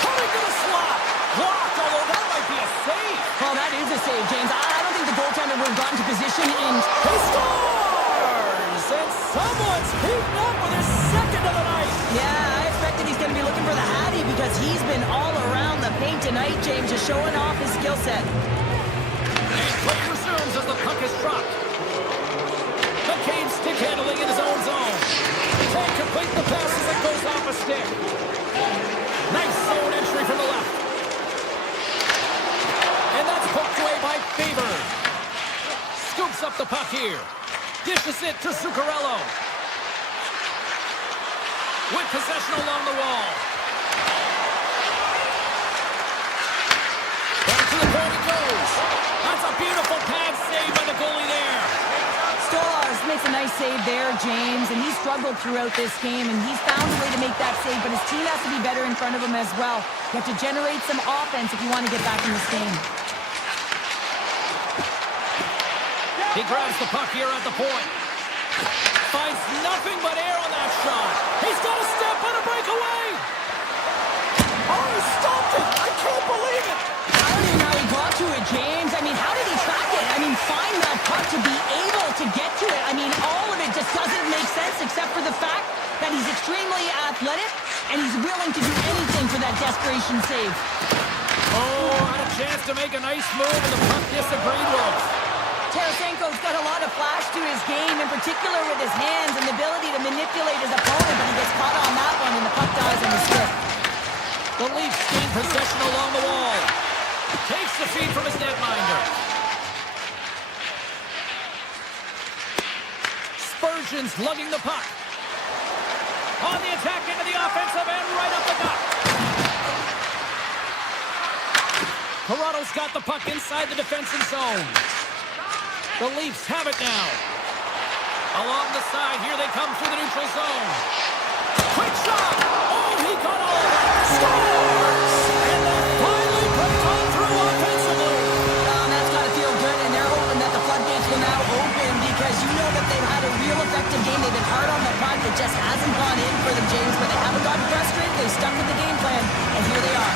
Coming to the slot. Blocked, although that might be a save. Well, that is a save, James. I don't think the goaltender would have gotten to position in... He scores! And someone's heating up with his second of the night. Yeah, I expected he's going to be looking for the Hattie because he's been all around the paint tonight, James, just showing off his skill set. And play resumes as the puck is dropped. McCabe stick handling in his own zone. Can't complete the pass as it goes off a stick. Nice zone entry from the left. And that's poked away by Faber. Scoops up the puck here. Dishes it to Zuccarello. With possession along the wall. Back to the point it goes. That's a beautiful pad save by the goalie there. Stolarz makes a nice save there, James, and he struggled throughout this game, and he's found a way to make that save, but his team has to be better in front of him as well. You have to generate some offense if you want to get back in this game. He grabs the puck here at the point. Finds nothing but air on that shot. He's got a step on a breakaway. Oh, he stopped it. I can't believe it. I don't even know how he got to it, James. I mean, how did he track it? I mean, find that puck to be able to get to it. I mean, all of it just doesn't make sense except for the fact that he's extremely athletic and he's willing to do anything for that desperation save. Oh, had a chance to make a nice move and the puck disagreed with. Tarasenko's got a lot of flash to his game, in particular with his hands and the ability to manipulate his opponent, but he gets caught on that one and the puck dies on the stick. The Leafs gain possession along the wall. Takes the feed from his netminder. Spurgeon's lugging the puck. On the attack into the offensive end, right up the gut. Toronto's got the puck inside the defensive zone. The Leafs have it now. Along the side, here they come through the neutral zone. Quick shot! Oh, he got all of it! Scores! And they finally break on through offensively. That's got to feel good, and they're hoping that the floodgates will now open because you know that they've had a real effective game. They've been hard on the puck. It just hasn't gone in for them, James, but they haven't gotten frustrated. They've stuck with the game plan, and here they are.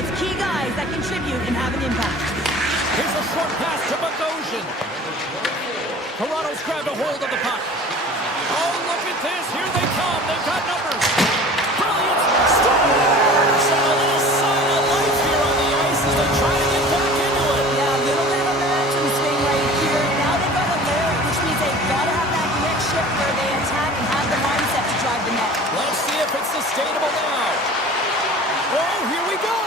It's key guys that contribute and have an impact. Here's a short pass to Bogosian. Toronto's grabbed a hold of the puck. Oh, look at this. Here they come. They've got numbers. Brilliant. Stars. And a little sign of life here on the ice as they try to get back into it. Yeah, a little bit of a momentum swing right here. Now they've got a layer, which means they've got to have that next shift where they attack and have the mindset to drive the net. Let's see if it's sustainable now. Oh, here we go.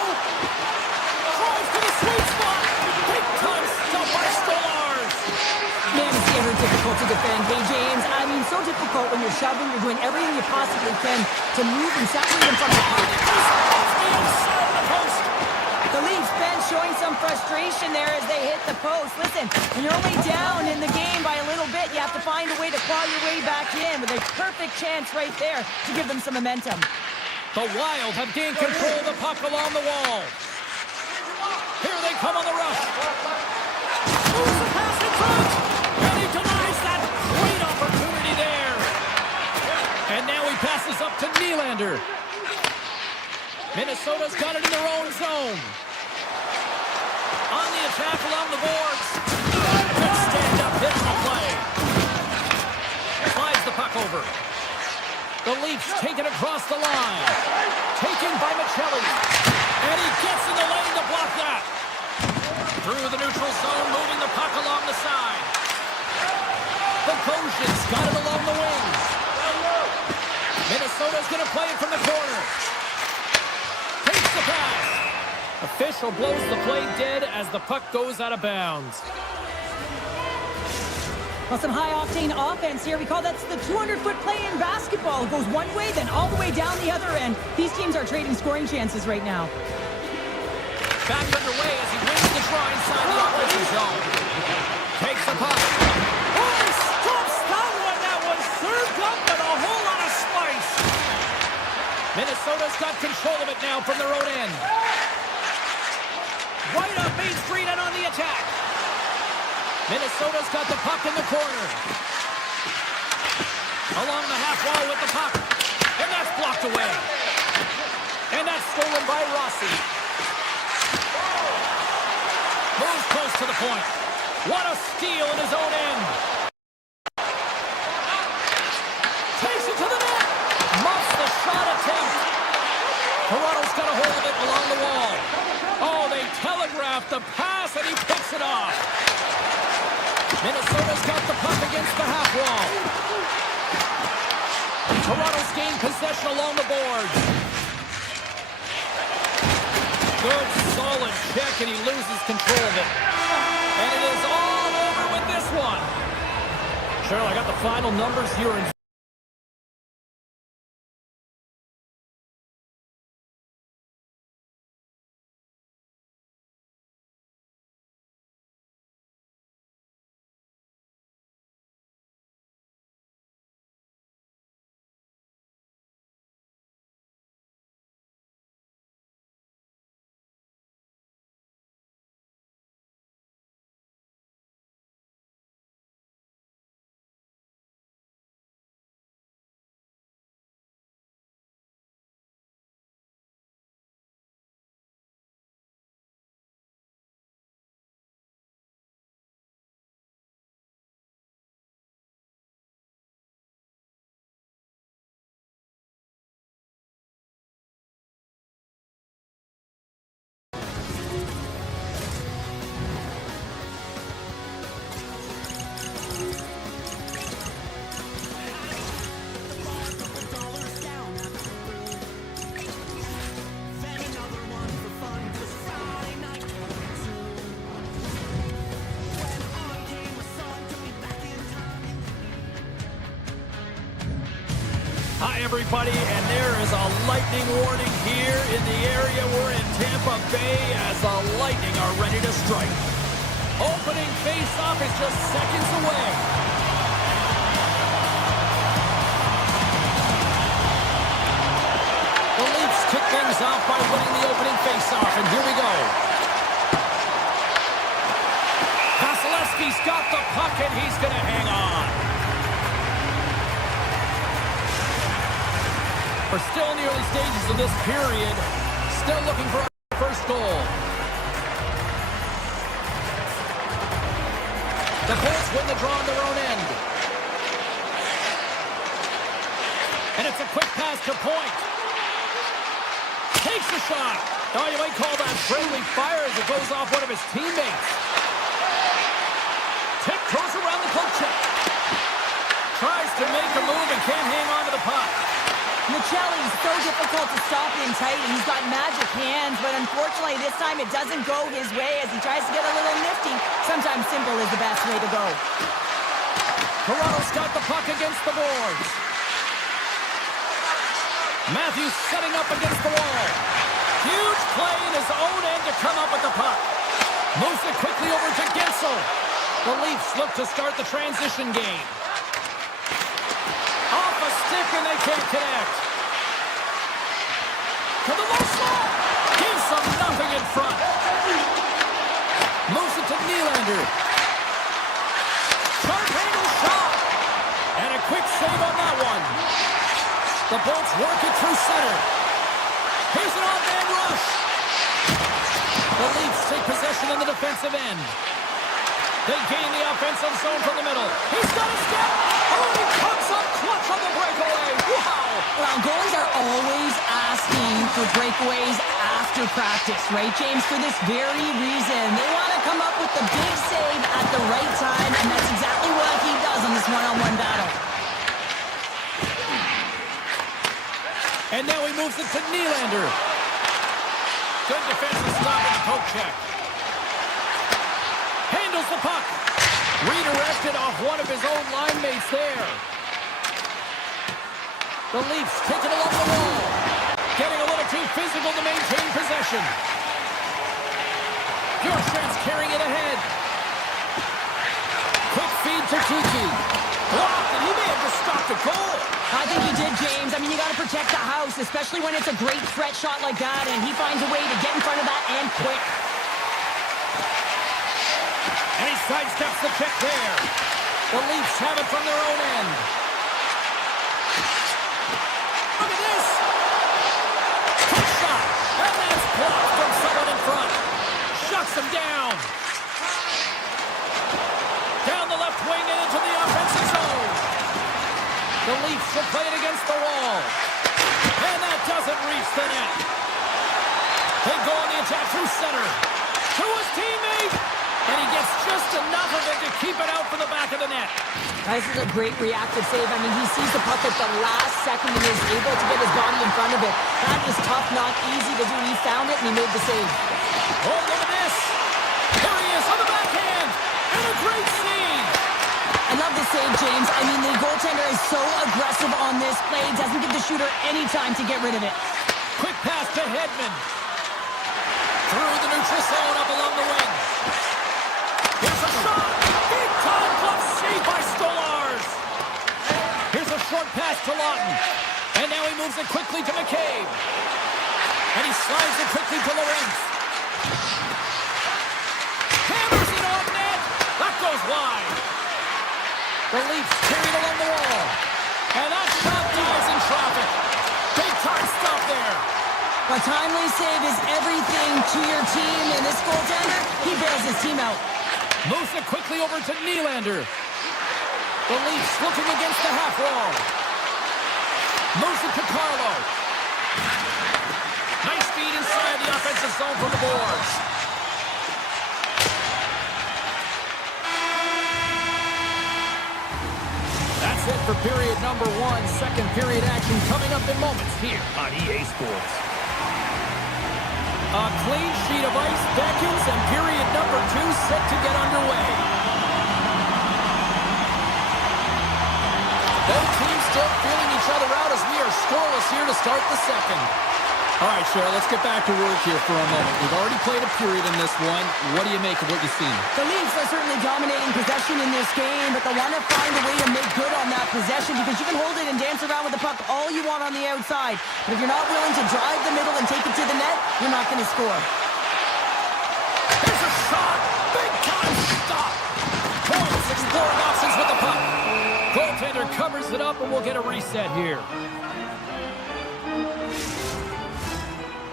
Drives to the sweet spot. Big time stuff by Stolarz. Man, it's ever difficult to defend. Hey, James, I mean, so difficult when you're shoving, you're doing everything you possibly can to move and separate them from the puck. The inside of the post. The Leafs bench showing some frustration there as they hit the post. Listen, when you're only down in the game by a little bit, you have to find a way to claw your way back in with a perfect chance right there to give them some momentum. The Wild have gained control of the puck along the wall. Here they come on the rush. Moves the pass in front. And he denies that great opportunity there. And now he passes up to Nylander. Minnesota's got it in their own zone. On the attack along the boards. Good stand-up hit on the play. Slides the puck over. The Leafs take it across the line. Taken by Michelli. And he gets in the lane to block that. Through the neutral zone, moving the puck along the side. The Gosian's got it along the wings. Minnesota's going to play it from the corner. Takes the pass. Official blows the play dead as the puck goes out of bounds. Well, some high-octane offense here. We call that the 200-foot play in basketball. It goes one way, then all the way down the other end. These teams are trading scoring chances right now. Back underway as he wins the draw inside the offensive zone. Takes the puck. Oh, he stops that one. That was served up with a whole lot of spice. Minnesota's got control of it now from their own end. Right up Main Street and on the attack. Minnesota's got the puck in the corner. Along the half wall with the puck. And that's blocked away. And that's stolen by Rossi. Moves close to the point. What a steal in his own end. Takes it to the net. Muffs the shot attempt. Toronto's got a hold of it along the wall. Oh, they telegraphed the pass and he picks it off. Minnesota's got the puck against the half wall. Toronto's gained possession along the boards. Good, solid check, and he loses control of it. And it is all over with this one. Cheryl, I got the final numbers here in Hi, everybody, and there is a lightning warning here in the area. We're in Tampa Bay as the Lightning are ready to strike. Opening face-off is just seconds away. The Leafs kick things off by winning the opening face-off, and here we go. Vasilevsky's got the puck, and he's going to hang on. We're still in the early stages of this period. Still looking for our first goal. The Colts win the draw on their own end. And it's a quick pass to Point. Takes a shot. Oh, you might call that friendly fire as it goes off one of his teammates. Tip goes around the poke check. Tries to make a move and can't hang on to the puck. Michelli's so difficult to stop in tight, and he's got magic hands, but unfortunately this time it doesn't go his way as he tries to get a little nifty. Sometimes simple is the best way to go. Toronto's got the puck against the boards. Matthews setting up against the wall. Huge play in his own end to come up with the puck. Moves it quickly over to Gensel. The Leafs look to start the transition game. Off a stick and they can't connect. To the low slot. Gives them nothing in front. Moves it to Nylander. Sharp angle shot. And a quick save on that one. The Bolts work it through center. Here's an off-man rush. The Leafs take possession in the defensive end. They gain the offensive zone from the middle. He's got a step. Oh, he comes up clutch on the breakaway. Wow. Well, goalies are always asking for breakaways after practice, right, James? For this very reason. They want to come up with the big save at the right time, and that's exactly what he does in this one-on-one battle. And now he moves it to Nylander. Good defensive stop in the poke check. Handles the puck. Redirected off one of his own line mates there. The Leafs take it along the wall. Getting a little too physical to maintain possession. Bjorkstrand's carrying it ahead. Quick feed to Kiki. Blocked, and he may have just stopped a goal. I think he did, James. I mean, you got to protect the house, especially when it's a great threat shot like that, and he finds a way to get in front of that and quick. And he sidesteps the check there. The Leafs have it from their own end. Look at this. Quick shot. And that's blocked from someone in front. Shuts him down. Down the left wing and into the offensive zone. The Leafs will play it against the wall. And that doesn't reach the net. They go on the attack through center. To his teammate. And he gets just enough of it to keep it out for the back of the net. This is a great reactive save. I mean, he sees the puck at the last second and is able to get his body in front of it. That is tough, not easy to do. He found it and he made the save. Oh, look at this. There he is on the backhand. And a great save. I love the save, James. I mean, the goaltender is so aggressive on this play. Doesn't give the shooter any time to get rid of it. Quick pass to Hedman. Through the neutral zone up along the wing. Here's a shot. Big time glove save by Stolarz. Here's a short pass to Lawton. And now he moves it quickly to McCabe. And he slides it quickly to Lorentz. Hammers it off net. That goes wide. The Leafs carried along the wall. And that shot dies in traffic. Big time stop there. A timely save is everything to your team, and this goaltender, he bails his team out. Moves it quickly over to Nylander. The Leafs looking against the half wall. Moves it to Carlo. Nice feed inside the offensive zone from the boards. That's it for period number one. Second period action coming up in moments here on EA Sports. A clean sheet of ice beckons, and period number two set to get underway. Both teams still feeling each other out as we are scoreless here to start the second. All right, Cheryl, let's get back to work here for a moment. We've already played a period in this one. What do you make of what you've seen? The Leafs are certainly dominating possession in this game, but they want to find a way to make good on that possession because you can hold it and dance around with the puck all you want on the outside. But if you're not willing to drive the middle and take it to the net, you're not going to score. There's a shot! Big time stop! Points exploring options with the puck. Goaltender covers it up, and we'll get a reset here.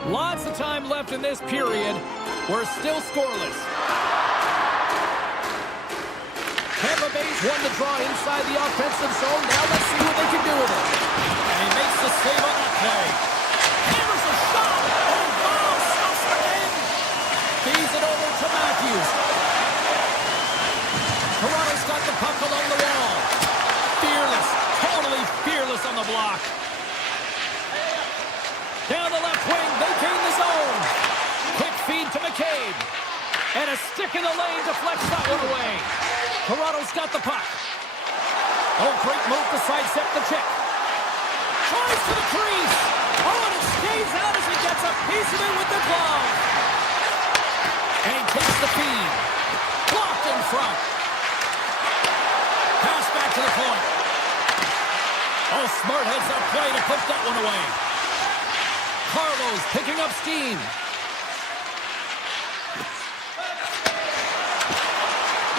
Lots of time left in this period. We're still scoreless. Tampa Bay's won the draw inside the offensive zone. Now let's see what they can do with it. And he makes the save on that play. Hammers a shot. Oh, wow, stuffs it in. Feeds it over to Matthews. Toronto's got the puck along the wall. Fearless, totally fearless on the block. Down the left wing, they gain the zone. Quick feed to McCabe. And a stick in the lane deflects that one away. Toronto's got the puck. Oh, great move to sidestep the check. Tries to the crease. Oh, and it stays out as he gets a piece of it with the glove. And he takes the feed. Blocked in front. Pass back to the point. Oh, smart heads-up play to put that one away. Carlos picking up steam.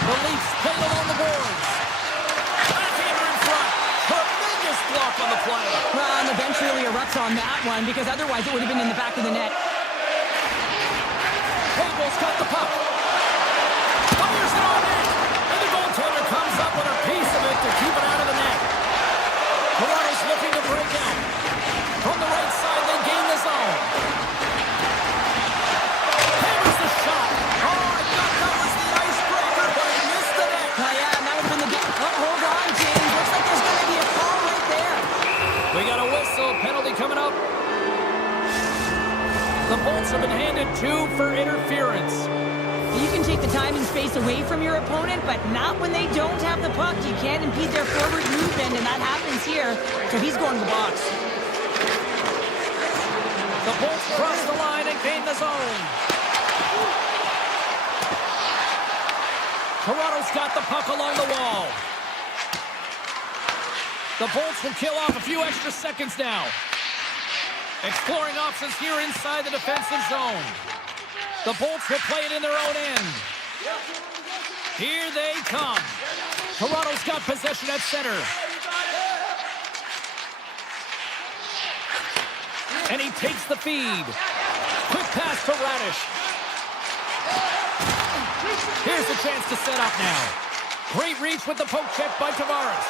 The Leafs play along the boards. Backhander in front. Tremendous block on the play. Well, and the bench really erupts on that one because otherwise it would have been in the back of the net. Hagel's got the puck. Fires it on net. And the goaltender comes up with a piece of it to keep it out of the net. Toronto's looking to break out. From the right side, they gain the zone. Hammers the shot. Oh, I thought that was the icebreaker, but he missed the net. Oh, yeah, and that would have been the game. Oh, hold on, James. Looks like there's going to be a call right there. We got a whistle. Penalty coming up. The Bolts have been handed 2 for interference. You can take the time and space away from your opponent, but not when they don't have the puck. You can't impede their forward movement, and that happens here. So he's going to the box. The Bolts cross the line and gain the zone. Toronto's got the puck along the wall. The Bolts will kill off a few extra seconds now. Exploring options here inside the defensive zone. The Bolts will play it in their own end. Here they come. Toronto's got possession at center. And he takes the feed. Quick pass to Radish. Here's a chance to set up now. Great reach with the poke check by Tavares.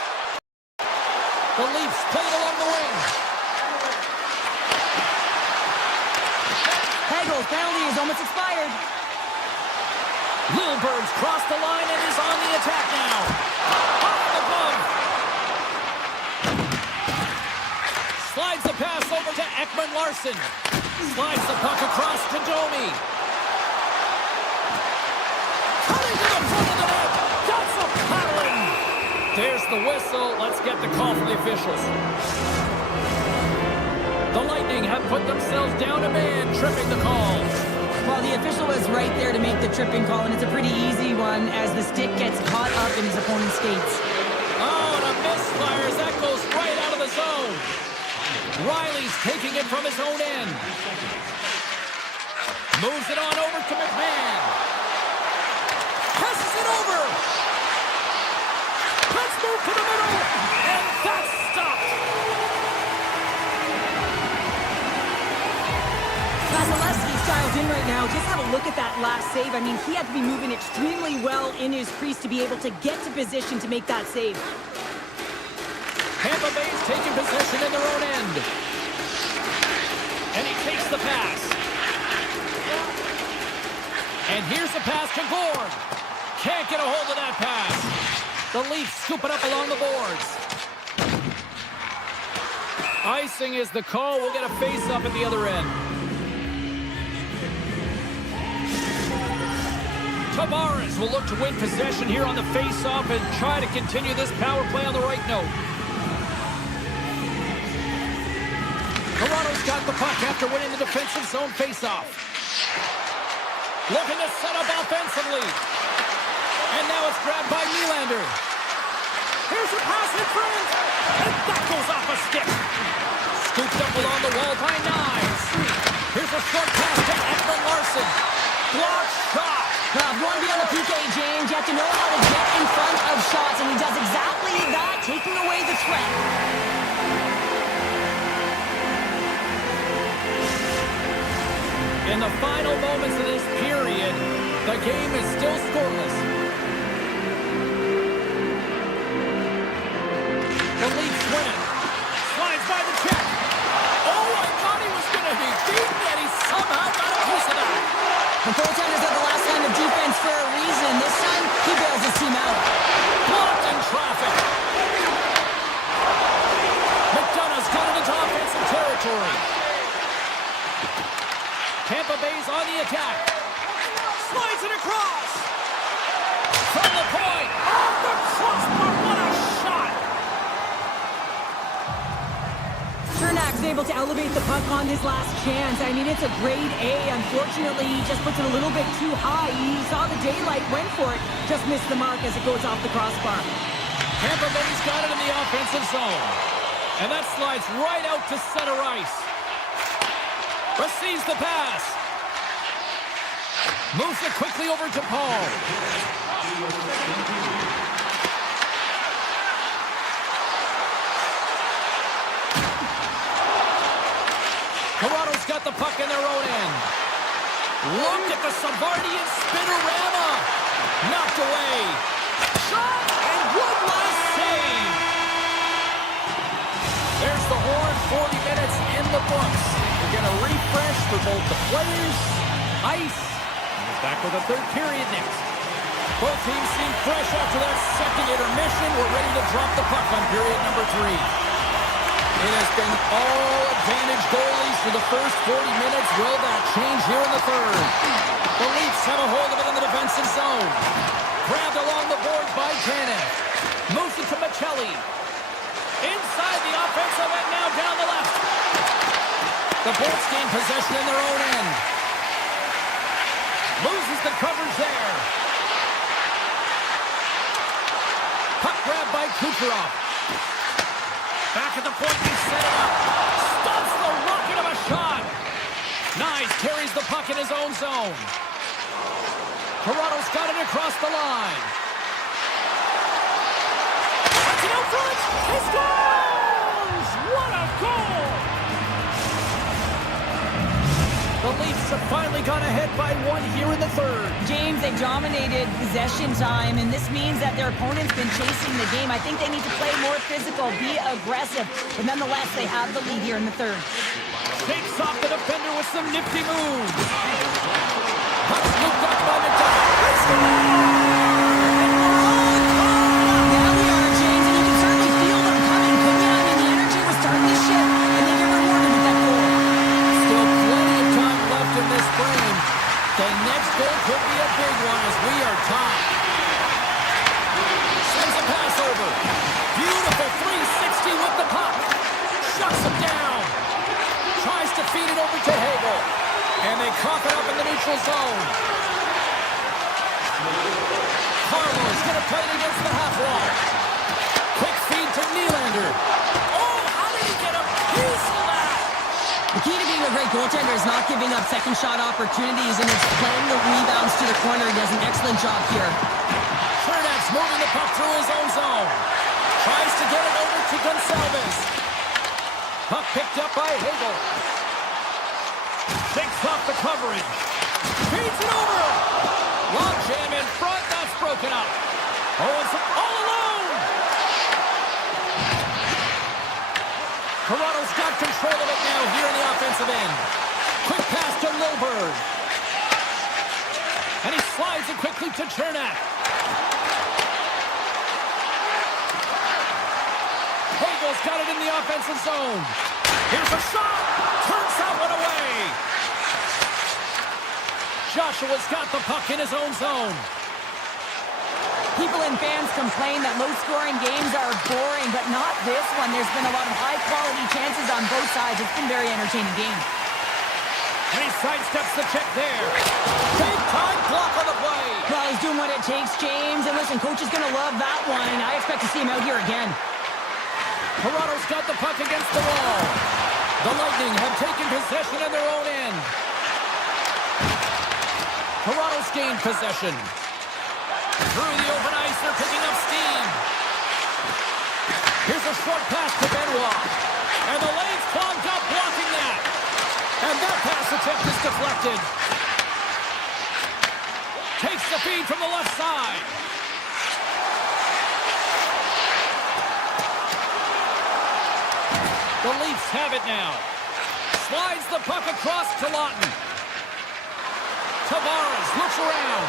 The Leafs play it along the wing. Hagel's penalty is almost expired. Lilburg's crossed the line and is on the attack now. Off the glove. Slides the pass over to Ekman Larsson. Slides the puck across to Domi. Cutting to the front of the net. Got some paddling. There's the whistle. Let's get the call from the officials. The Lightning have put themselves down a man, tripping the call. Well, the official was right there to make the tripping call, and it's a pretty easy one as the stick gets caught up in his opponent's skates. Oh, and a misfire as that goes right out of the zone. Riley's taking it from his own end. Moves it on over to McMahon. Passes it over. Let's move to the middle. And that's stopped. Vasilevsky's dialed in right now. Just have a look at that last save. I mean, he had to be moving extremely well in his crease to be able to get to position to make that save. Tampa Bay's taking possession in their own end. And he takes the pass. And here's the pass to Gord. Can't get a hold of that pass. The Leafs scoop it up along the boards. Icing is the call. We'll get a face-up at the other end. Tavares will look to win possession here on the face-off and try to continue this power play on the right note. Toronto's got the puck after winning the defensive zone face-off. Looking to set up offensively. And now it's grabbed by Nylander. Here's a pass in front. And that goes off a stick. Scooped up along the wall by Knives. Here's a short pass to Ekman Larsson. Block shot. Now, if you want to be on the PK, James, you have to know how to get in front of shots, and he does exactly that, taking away the threat. In the final moments of this period, the game is still scoreless. The Leafs win it. Slides by the check. Oh, I thought he was going to be beaten, and he somehow got a piece of that. The goaltender's at the last line of defense for a reason. This time, he bails his team out. Blocked in traffic. McDonough's got it into offensive territory. Tampa Bay's on the attack. Slides it across. From the point. Off the crossbar. What a shot. Cernak's able to elevate the puck on his last chance. I mean, it's a grade A. Unfortunately, he just puts it a little bit too high. He saw the daylight, went for it, just missed the mark as it goes off the crossbar. Tampa Bay's got it in the offensive zone. And that slides right out to center ice. Receives the pass. Moves it quickly over to Paul. Toronto's got the puck in their own end. Look at the Savardian spinorama. Knocked away. Shot and one last save. There's the horn. 40 minutes in the books. We're going to refresh for both the players, ice, and we're back with a third period next. Both teams seem fresh after that second intermission. We're ready to drop the puck on period number 3. It has been all advantage goalies for the first 40 minutes. Will that change here in the third? The Leafs have a hold of it in the defensive zone. Grabbed along the boards by Tanev. Moves it to Michelli. Inside the offensive end, now down the left. The Bolts gain possession in their own end. Loses the coverage there. Puck grabbed by Kucherov. Back at the point, he set it up. Stops the rocket of a shot. Nice, carries the puck in his own zone. Toronto's got it across the line. Puts it out front. He scores! What a goal! The Leafs have finally gone ahead by 1 here in the third. James, they dominated possession time, and this means that their opponent's been chasing the game. I think they need to play more physical, be aggressive, but nonetheless, they have the lead here in the third. Takes off the defender with some nifty moves. Puck scooped up by McDonough. Now we are, James, and you can certainly feel them coming. Couldn't you? I mean, the energy was starting to shift, and they get rewarded with that goal. Still plenty of time left in this frame. The next goal could be a big one as we are tied. Sends a pass over. Beautiful 360 with the puck. Shuts him down. Tries to feed it over to Hagel. And they cough it up in the neutral zone. Carlo's going to play it against the half wall. Quick feed to Nylander. Oh, how did he get a piece of that? The key to being a great goaltender is not giving up second shot opportunities, and it's playing the rebounds to the corner. He does an excellent job here. Cernak's moving the puck through his own zone. Tries to get it over to Gonçalves. Puck picked up by Hagel. Takes off the coverage. Feeds it over. Long jam in front. That's broken up. Oh, it's all alone. Toronto's got control of it now here in the offensive end. Quick pass to Lilburn. And he slides it quickly to Cernak. Hagel's got it in the offensive zone. Here's a shot. Turns that one away. Joshua's got the puck in his own zone. People and fans complain that low-scoring games are boring, but not this one. There's been a lot of high-quality chances on both sides. It's been a very entertaining game. And he sidesteps the check there. Big-time block on the play. Well, he's doing what it takes, James. And listen, coach is going to love that one. I expect to see him out here again. Toronto's got the puck against the wall. The Lightning have taken possession in their own end. Toronto's gained possession. Through the open ice, they're picking up steam. Here's a short pass to Benoit. And the lane's clogged up, blocking that. And that pass attempt Chip is deflected. Takes the feed from the left side. The Leafs have it now. Slides the puck across to Lawton. Tavares looks around.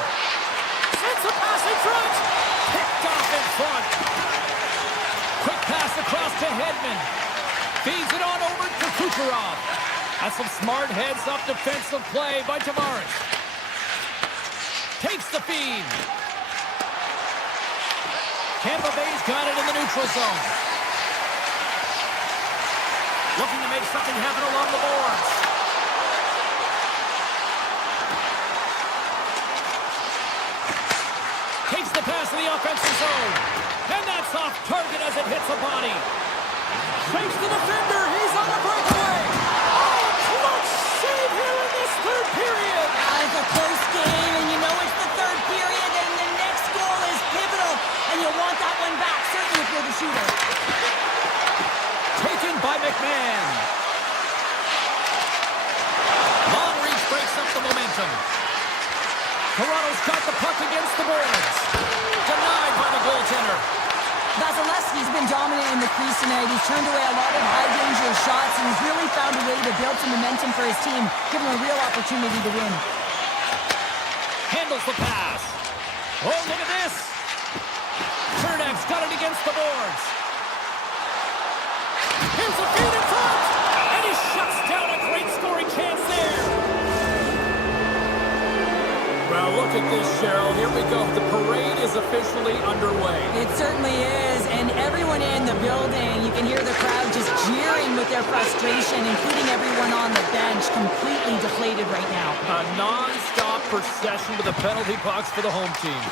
Sends a pass in front. Picked off in front. Quick pass across to Hedman. Feeds it on over to Kucherov. That's some smart heads-up defensive play by Tavares. Takes the feed. Tampa Bay's got it in the neutral zone. Looking to make something happen along the boards. Takes the pass to the offensive zone. And that's off target as it hits a body. Shakes the defender. He's on the breakaway. Oh, clutch save here in this third period. It's a close game, and you know it's the third period, and the next goal is pivotal, and you'll want that one back, certainly if you're the shooter. Taken by McMahon. Long reach breaks up the momentum. Toronto's got the puck against the boards. Denied by the goaltender. Vasilevsky's been dominant in the crease tonight. He's turned away a lot of high-danger shots, and he's really found a way to build some momentum for his team, giving him a real opportunity to win. Handles the pass. Oh, look at this. Cernak's got it against the boards. Here's a feed in front. And he shuts down a great scoring chance there. Well, look at this, Cheryl. Here we go. The parade is officially underway. It certainly is, and everyone in the building, you can hear the crowd just jeering with their frustration, including everyone on the bench, completely deflated right now. A non-stop procession to the penalty box for the home team.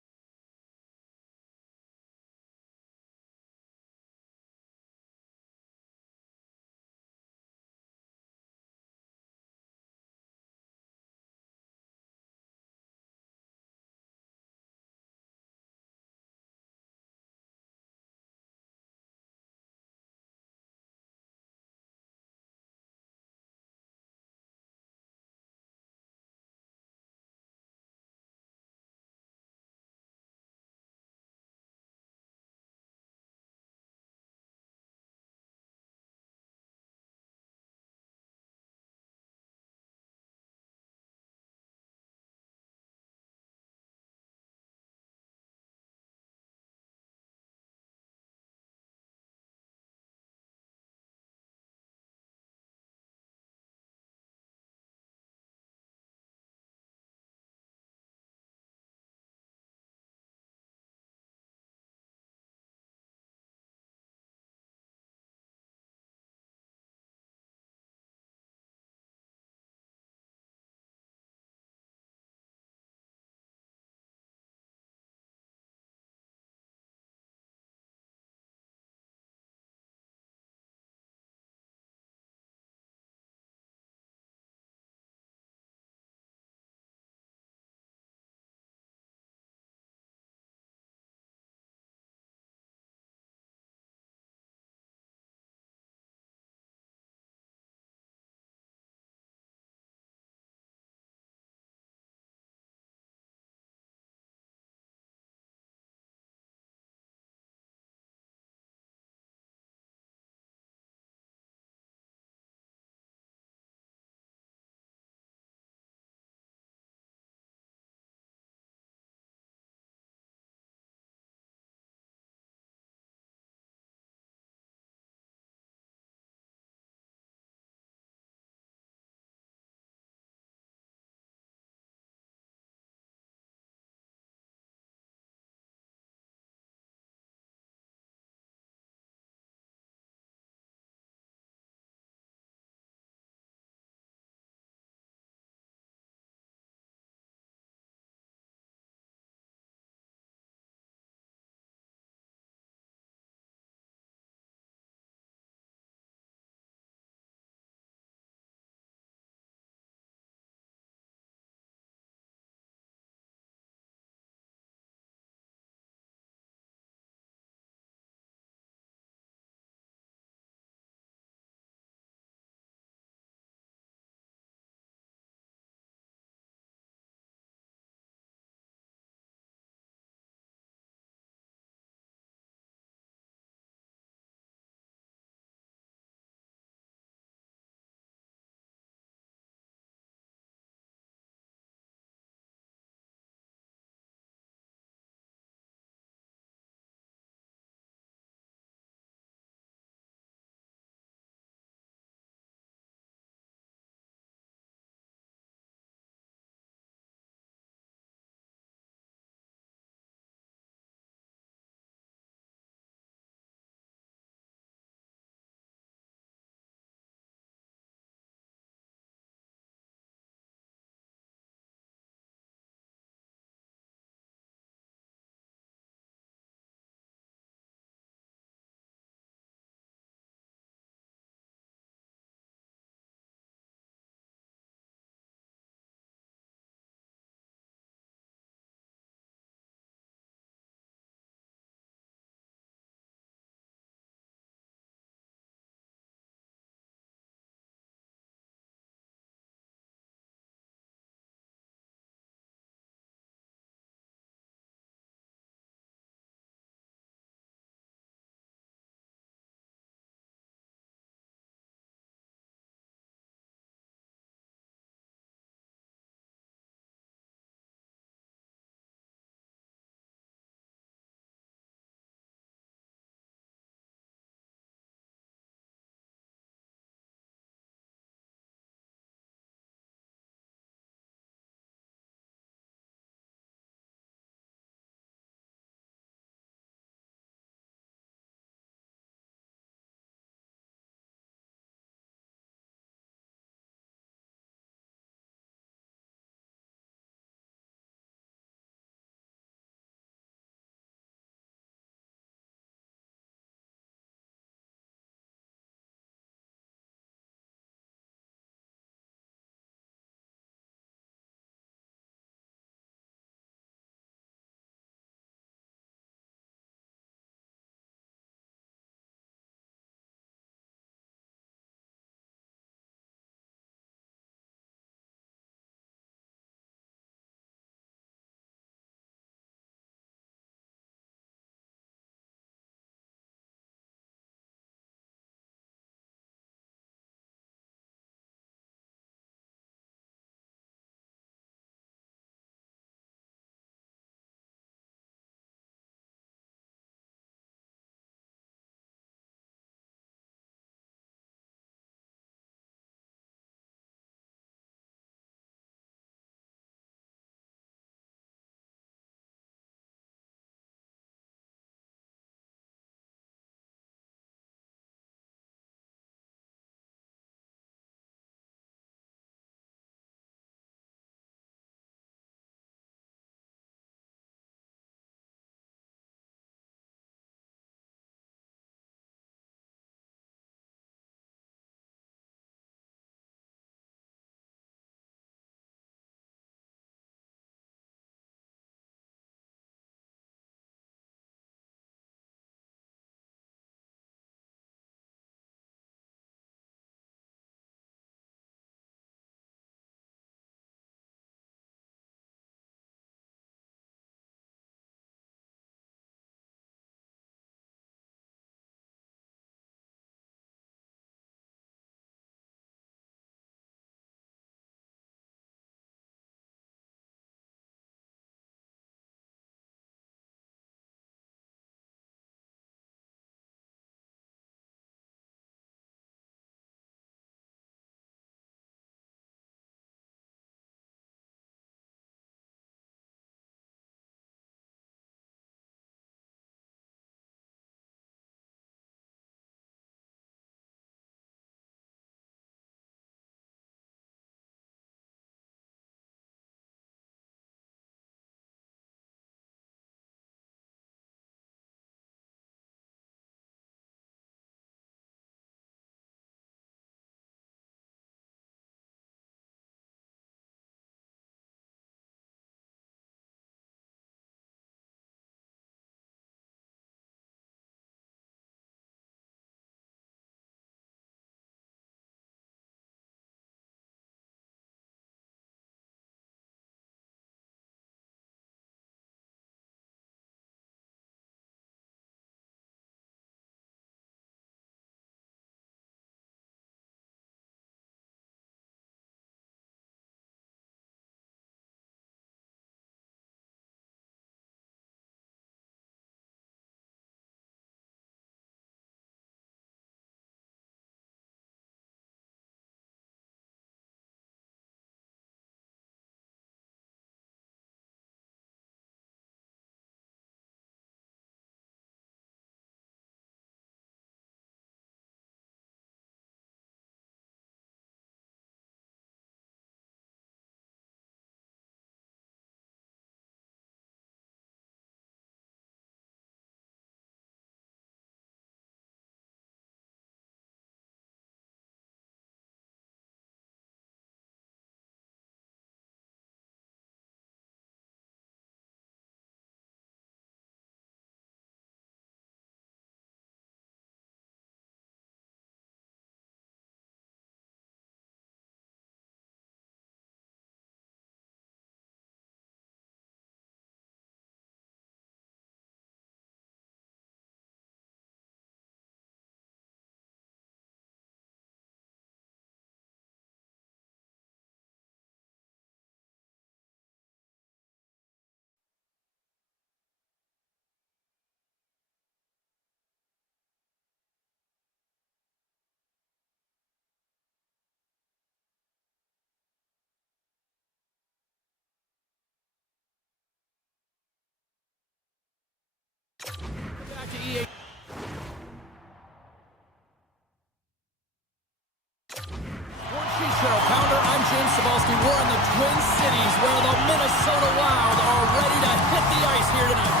Sheriff Pounder, I'm James Cebulski. We're in the Twin Cities where the Minnesota Wild are ready to hit the ice here tonight.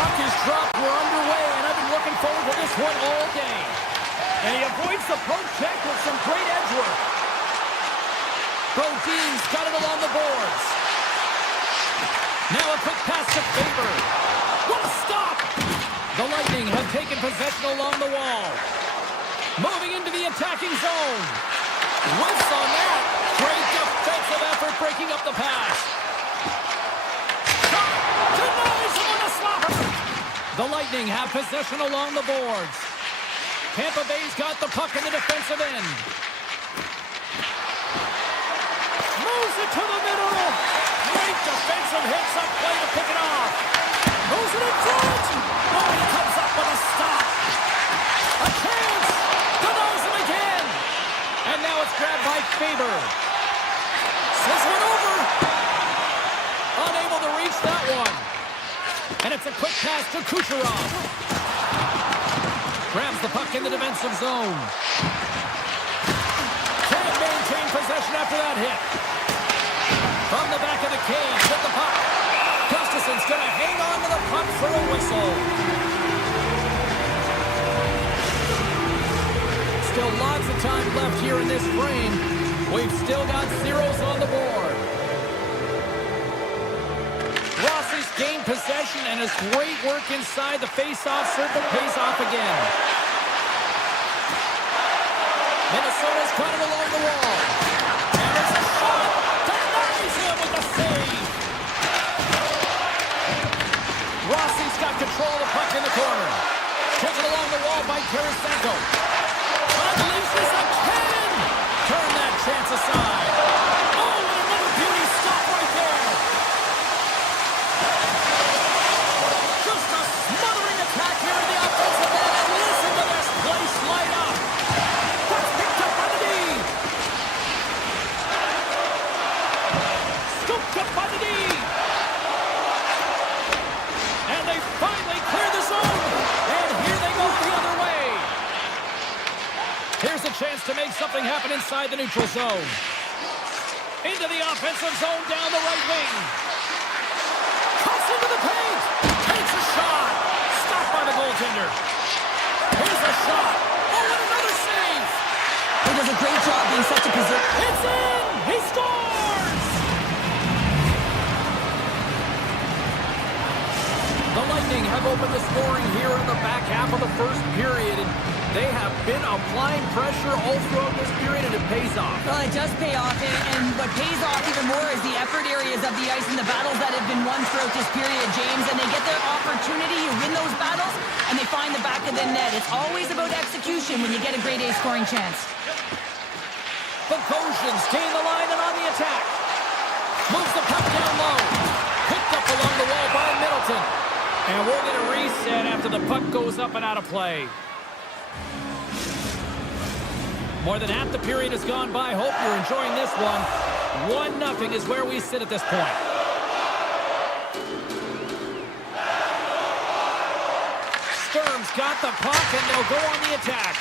Puck is dropped, we're underway, and I've been looking forward to this one all day. And he avoids the poke check with some great edge work. Brodin's got it along the boards. Now a quick pass to Faber. What a stop! The Lightning have taken possession along the wall. Moving into the attacking zone. Whiffs on that. Great defensive effort breaking up the pass. Shot! Denies him with a slapper! The Lightning have possession along the boards. Tampa Bay's got the puck in the defensive end. Moves it to the middle. Great defensive hits up play to pick it off. Moves it in front. Oh, he comes up with a stop. A chance. Denies him again. And now it's grabbed by Faber. Says one over. Unable to reach that one. And it's a quick pass to Kucherov. Grabs the puck in the defensive zone. Can't maintain possession after that hit. From the back of the cage with the puck. Gustafson's going to hang on to the puck for a whistle. Still lots of time left here in this frame. We've still got zeros on the board. Rossi's gained possession, and his great work inside the face-off circle pays off again. Minnesota's got it along the wall. And there's a shot. Denies him with the save. Rossi's got control of the puck in the corner. Taken along the wall by Tarasenko. Unleashes a cannon. Turn that chance aside. Oh, and another beauty stop right there. Just a smothering attack here in the offensive end. And listen to this place light up. That's picked up by the D. Scooped up by the D. And they finally clear the zone. And here they go the other way. Here's a chance to make something happen inside the neutral zone. Into the offensive zone down the right wing. Cuts into the paint. Takes a shot. Stopped by the goaltender. Here's a shot. Oh, and another save. He does a great job being such a position. It's in. He scores. The Lightning have opened the scoring here in the back half of the first period, and they have been applying pressure all throughout this period, and it pays off. Well, it does pay off, and what pays off even more is the effort areas of the ice and the battles that have been won throughout this period, James, and they get their opportunity to win those battles, and they find the back of the net. It's always about execution when you get a grade A scoring chance. Bogosian's gain the line and on the attack. Moves the puck down low. Picked up along the wall by Middleton. And we'll get a reset after the puck goes up and out of play. More than half the period has gone by. Hope you're enjoying this one. 1-0 is where we sit at this point. Sturm's got the puck, and they'll go on the attack.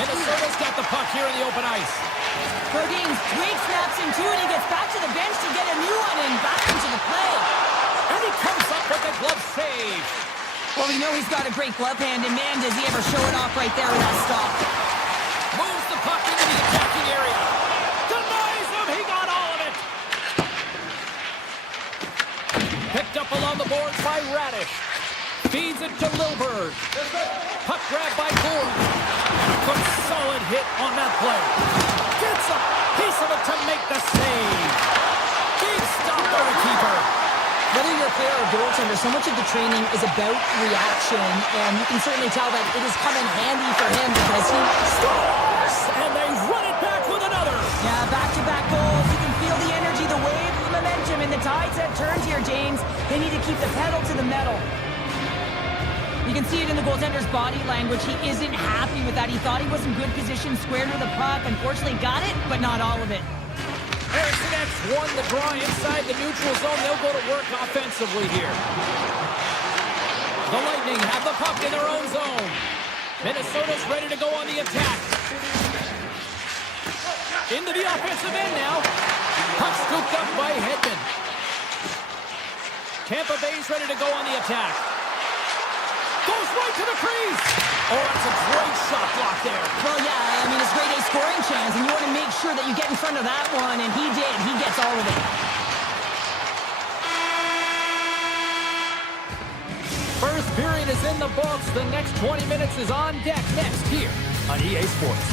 Minnesota's got the puck here in the open ice. Brodin's Drake snaps in two, and he gets back to the bench to get a new one and back into the play. And he comes up with a glove save. Well, we know he's got a great glove hand, and man, does he ever show it off right there with that stop. Moves the puck into the attacking area. Denies him. He got all of it. Picked up along the boards by Radish. Feeds it to Lilburg. Puck grab by Gordon. And a good solid hit on that play. Gets a piece of it to make the save. Big stop by the keeper. Whether you're a player or goaltender, so much of the training is about reaction, and you can certainly tell that it has come in handy for him because he scores, and they run it back with another. Yeah, back-to-back goals. You can feel the energy, the wave, the momentum, and the tides have turned here, James. They need to keep the pedal to the metal. You can see it in the goaltender's body language. He isn't happy with that. He thought he was in good position, squared with the puck. Unfortunately, got it, but not all of it. Harrison's won the draw inside the neutral zone. They'll go to work offensively here. The Lightning have the puck in their own zone. Minnesota's ready to go on the attack. Into the offensive end now. Puck scooped up by Hedman. Tampa Bay's ready to go on the attack. Goes right to the crease. Oh, that's a great shot block there. Well, yeah, I mean, it's a great A scoring chance, and you want to make sure that you get in front of that one, and he did. He gets all of it. First period is in the books. The next 20 minutes is on deck next here on EA Sports.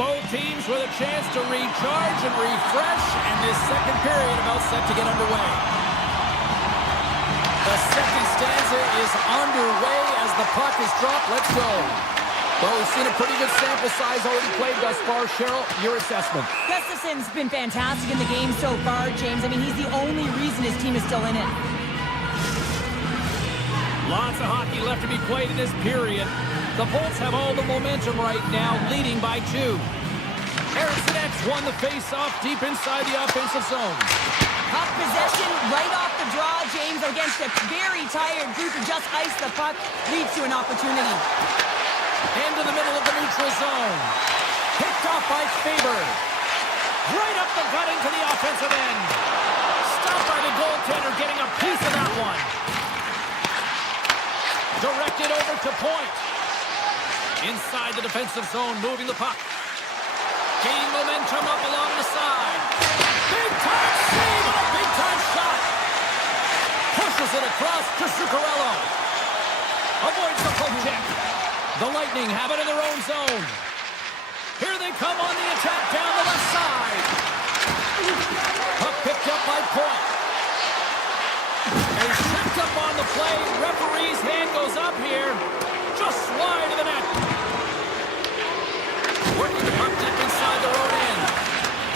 Both teams with a chance to recharge and refresh, and this second period about set to get underway. The second stanza is underway as the puck is dropped. Let's go. Well, we've seen a pretty good sample size already played thus far. Cheryl, your assessment. Gustafson's been fantastic in the game so far, James. I mean, he's the only reason his team is still in it. Lots of hockey left to be played in this period. The Bolts have all the momentum right now, leading by 2. Harrison X won the face-off deep inside the offensive zone. Puck possession right off the draw, James, against a very tired group who just iced the puck, leads to an opportunity. Into the middle of the neutral zone. Picked off by Faber. Right up the gut into the offensive end. Stopped by the goaltender, getting a piece of that one. Directed over to point. Inside the defensive zone, moving the puck. Gaining momentum up along the side. Big-time save and a big-time shot. Pushes it across to Zuccarello. Avoids the poke check. The Lightning have it in their own zone. Here they come on the attack down the left side. Puck picked up by Point. And checked up on the play. Referee's hand goes up here. Just wide of the net. Working the puck deep inside their own end.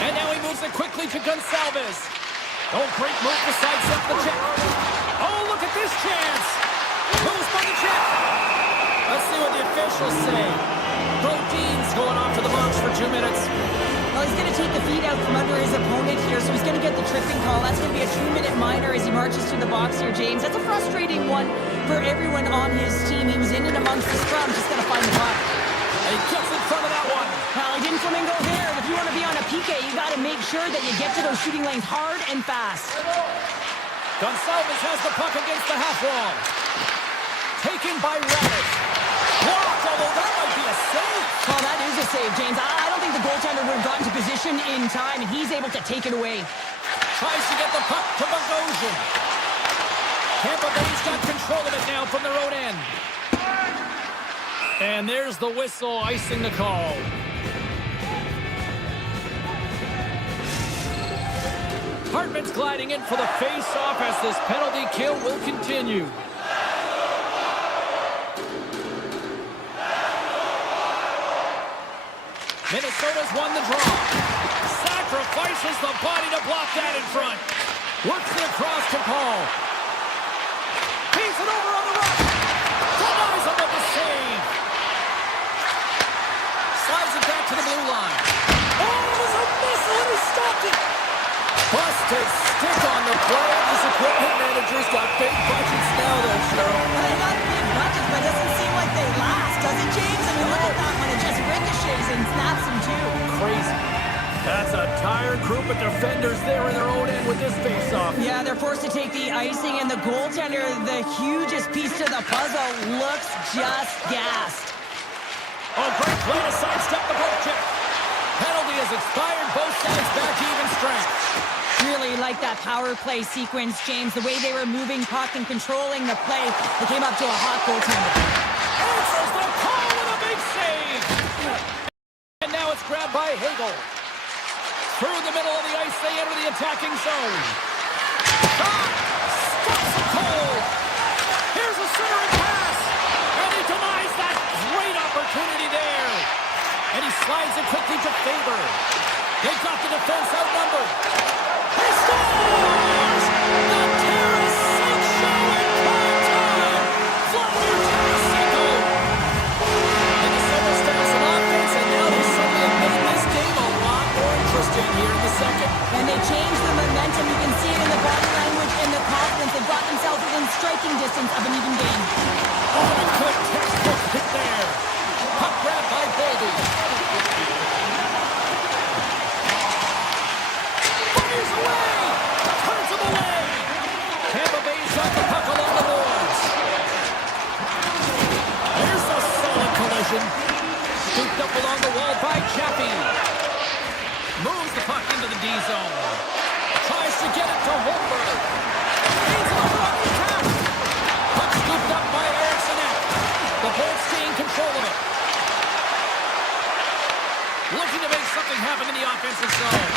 And now he moves it quickly to Gonsalves. Oh, great move to sidestep the check. Oh, look at this chance. Moves by the check. Let's see what the officials say. Brodin's going off to the box for 2 minutes. Well, he's going to take the feed out from under his opponent here, so he's going to get the tripping call. That's going to be a 2-minute minor as he marches to the box here, James. That's a frustrating one for everyone on his team. He was in and amongst the scrum, just got to find the puck. And he gets in front of that one. Well, he didn't flamingo there. If you want to be on a PK, you got to make sure that you get to those shooting lanes hard and fast. Gonsalves has the puck against the half wall. Taken by Radish. Blocked, although that might be a save. Well, that is a save, James. I don't think the goaltender would have gotten to position in time, and he's able to take it away. Tries to get the puck to Bogosian. Tampa Bay's got control of it now from their own end. And there's the whistle icing the call. Hartman's gliding in for the face-off as this penalty kill will continue. Minnesota's won the draw. Sacrifices the body to block that in front. Works it across to Paul. He's it over on the right. Denies him with the save. Slides it back to the blue line. Oh, it was a missile and he stopped it. Busted stick on the play. This equipment manager's got big budgets now, though, Cheryl. Well, they got big budgets, but it doesn't seem like they last, does it, James? I mean, look at that one. It just ricochets and snaps him, too. Crazy. That's a tired group of defenders there in their own end with this face-off. Yeah, they're forced to take the icing, and the goaltender, the hugest piece to the puzzle, looks just gassed. Oh, great play to sidestep the poke check. Penalty has expired. Both sides back to even strength. Really like that power play sequence, James. The way they were moving puck and controlling the play, they came up to a hot goaltender. Answers the call with a big save. And now it's grabbed by Hagel. Through the middle of the ice, they enter the attacking zone. Shot! Stops the goal. Here's a centering pass. And he denies that great opportunity there. And he slides it quickly to Faber. They've got the defense outnumbered. He scores! The Tarasenko in prime time! Vladimir Tarasenko! Minnesota stars some offense, and now they suddenly have made this game a lot more interesting here in the second. And they changed the momentum. You can see it in the body language and the confidence. They've got themselves within striking distance of an even game. confusion. Scooped up along the wall by Chappie. Moves the puck into the D zone. Tries to get it to Holmberg. Needs a block attack. Puck scooped up by Eriksson. The Bolts gain control of it. Looking to make something happen in the offensive zone.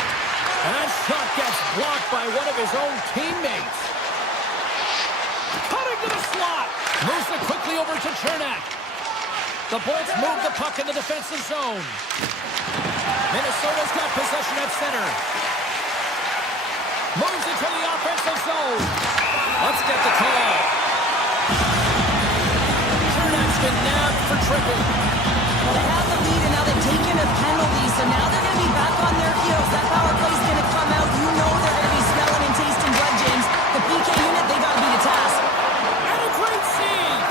And that shot gets blocked by one of his own teammates. Cutting to the slot. Moves it quickly over to Chernak. The Bolts move the puck in the defensive zone. Minnesota's got possession at center. Moves it to the offensive zone. Let's get the call. Chernak's been nabbed for tripping. Well, they have the lead, and now they've taken a penalty, so now they're going to be back on their heels. That power play's going to come out. You know they're going to be smelling and tasting blood, James. The PK unit, they got to be the task. And a great save.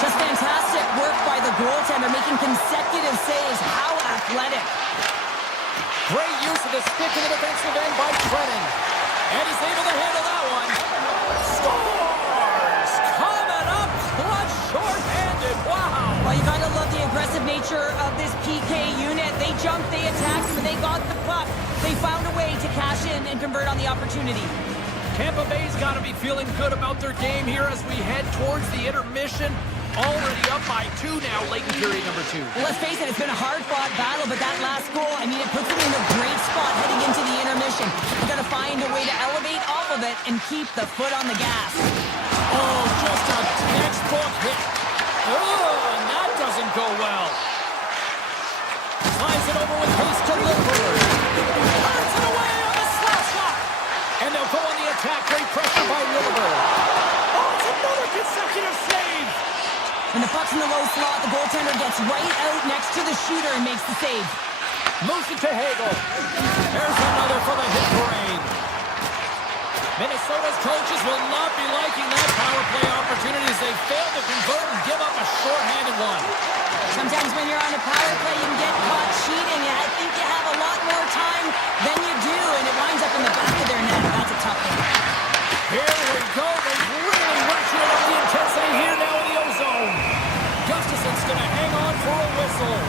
Just fantastic work by the goaltender, making consecutive saves. How athletic. Great use of the stick in the defensive end by Trennan. And he's able to handle that one. Scores! Coming up clutch, short-handed. Wow! Well, you gotta love the aggressive nature of this PK unit. They jumped, they attacked, and they got the puck. They found a way to cash in and convert on the opportunity. Tampa Bay's got to be feeling good about their game here as we head towards the intermission. Already up by 2 now, late in period number 2. Well, let's face it, it's been a hard-fought battle, but that last goal, I mean, it puts them in a great spot heading into the intermission. You got to find a way to elevate off of it and keep the foot on the gas. Oh, just a textbook hit. Oh, and that doesn't go well. Slides it over with pace to Lillard. Turns it away on the slap shot. And they'll go on the attack. Great pressure by Lillard. Oh, it's another consecutive save. When the puck's in the low slot, the goaltender gets right out next to the shooter and makes the save. Moves it to Hagel. There's another for the hit parade. Minnesota's coaches will not be liking that power play opportunity as they fail to convert and give up a short-handed one. Sometimes when you're on a power play, you can get caught cheating. I think you have a lot more time than you do, and it winds up in the back of their net. That's a tough one. Here we go. They've really ratcheted up the intensity here now in the O-zone. Gustafson's going to hang on for a whistle.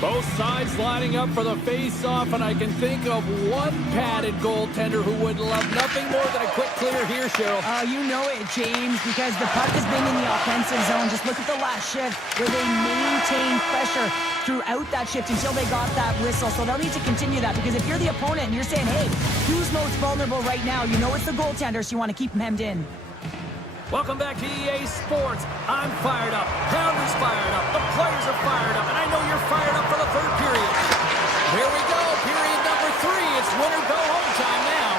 Both sides lining up for the face-off, and I can think of one padded goaltender who would love nothing more than a quick clear here, Cheryl. You know it, James, because the puck has been in the offensive zone. Just look at the last shift where they maintained pressure throughout that shift until they got that whistle. So they'll need to continue that, because if you're the opponent and you're saying, hey, who's most vulnerable right now? You know it's the goaltender, so you want to keep him hemmed in. Welcome back to EA Sports. I'm fired up. Pounder's fired up. The players are fired up. And I know you're fired up for the third period. Here we go. Period number 3. It's win or go home time now.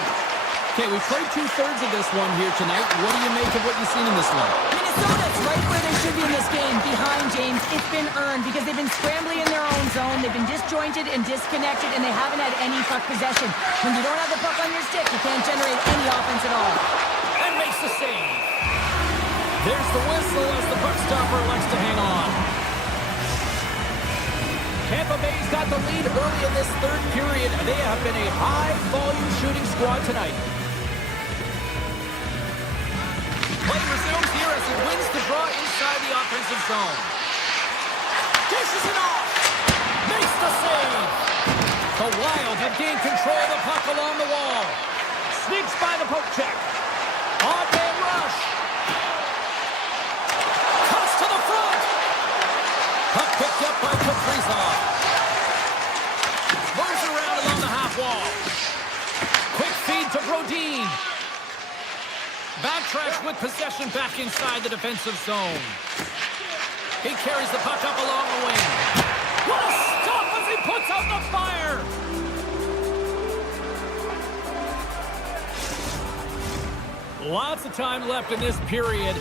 Okay, we played 2/3 of this one here tonight. What do you make of what you've seen in this one? Minnesota's right where they should be in this game. Behind, James. It's been earned because they've been scrambling in their own zone. They've been disjointed and disconnected, and they haven't had any puck possession. When you don't have the puck on your stick, you can't generate any offense at all. And makes the save. There's the whistle as the puck stopper elects to hang on. Tampa Bay's got the lead early in this third period. They have been a high-volume shooting squad tonight. Play resumes here as he wins the draw inside the offensive zone. Dishes it off. Makes the save. The Wild have gained control of the puck along the wall. Sneaks by the poke check. On-man rush. Puck picked up by Kaprizov. Moves around along the half wall. Quick feed to Brodin. Backtracks with possession back inside the defensive zone. He carries the puck up along the wing. What a stop as he puts out the fire! Lots of time left in this period.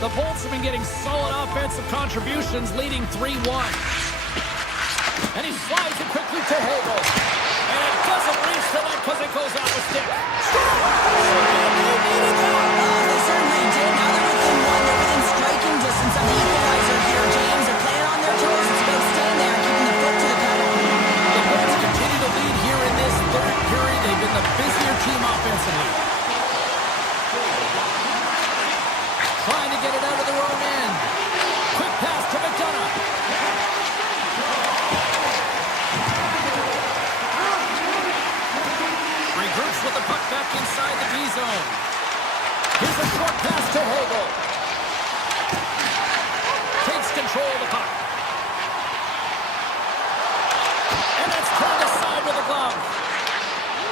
The Bolts have been getting solid offensive contributions, leading 3-1. And he slides it quickly to Hagel. And it doesn't reach the net because it goes out the stick. They certainly did. Now they're within one. They're within striking distance of the equalizer here, James. They're playing on their toes. It's about staying there and keeping the foot to the pedal. The Bolts continue to lead here in this third period. They've been the busier team offensively. the puck back inside the D-zone. Here's a short pass to Hagel. Takes control of the puck. And that's turned aside with a glove.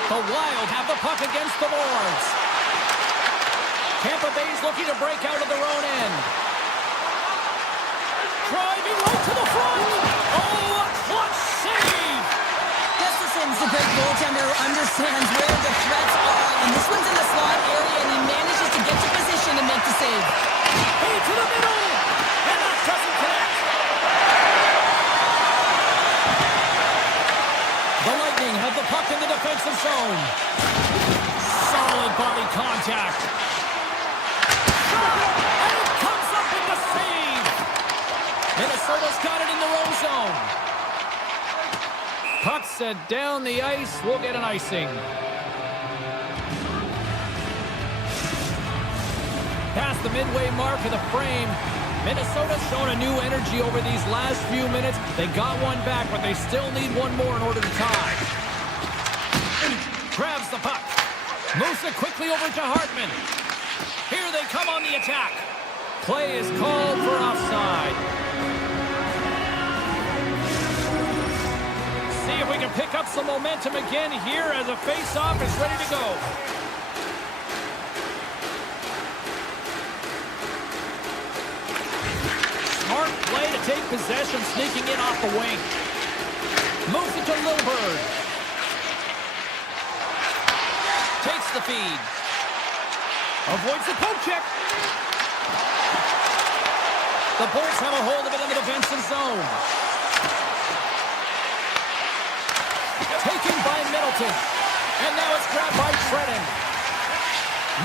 The Wild have the puck against the boards. Tampa Bay's looking to break out of their own end. Driving right to the front. Oh, a clutch save. Gustafson's the great goaltender who understands where the threats are. And this one's in the slot area, and he manages to get to position and make the save. Hey, to the middle. And that doesn't connect. The Lightning have the puck in the defensive zone. Solid body contact. And it comes up with the save. Minnesota's got it in their own zone. Puck set down the ice. We'll get an icing. Past the midway mark of the frame. Minnesota's shown a new energy over these last few minutes. They got one back, but they still need one more in order to tie. Grabs the puck. Moves it quickly over to Hartman. Here they come on the attack. Play is called for offside. See if we can pick up some momentum again here as a face-off is ready to go. Smart play to take possession, sneaking in off the wing. Moves it to Lilburn. Takes the feed. Avoids the poke check. The Bolts have a hold of it in the defensive zone. Taken by Middleton. And now it's grabbed by Trenton.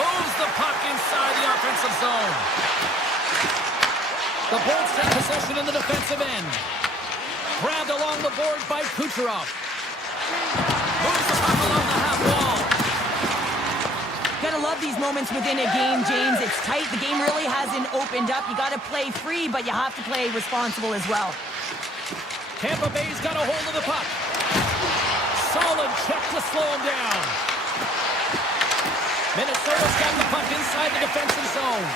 Moves the puck inside the offensive zone. The Bolts take possession in the defensive end. Grabbed along the boards by Kucherov. Moves the puck along the half wall. Gotta love these moments within a game, James. It's tight. The game really hasn't opened up. You gotta play free, but you have to play responsible as well. Tampa Bay's got a hold of the puck. Solid check to slow him down. Minnesota's got the puck inside the defensive zone.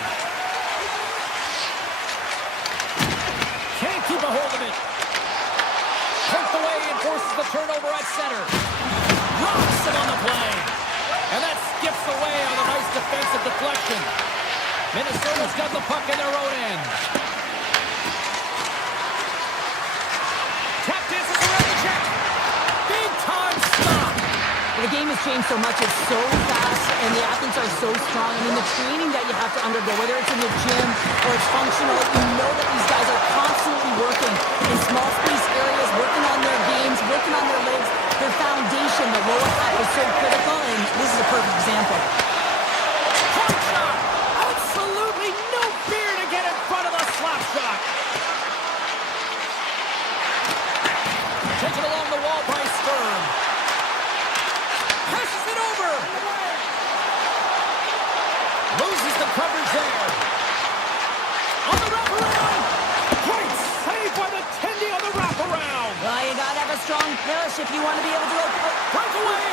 Can't keep a hold of it. Poked away and forces the turnover at center. Rocks him on the play. And that skips away on a nice defensive deflection. Minnesota's got the puck in their own end. Tap dances around the check. Big time stop. The game has changed so much. It's so fast, and the athletes are so strong. I mean, the training that you have to undergo, whether it's in the gym or it's functional, you know that these guys are constantly working in small space areas, working on their games, working on their legs. Their foundation, the lower half, is so critical, and this is a perfect example. Hard shot. Absolutely no fear to get in front of the slap shot. Taken along the wall by Sturm. Passes it over. Loses the coverage there. On the wraparound. Great save by the Tendy on the wraparound. Well, you gotta have a strong push if you want to be able to go. Breakaway.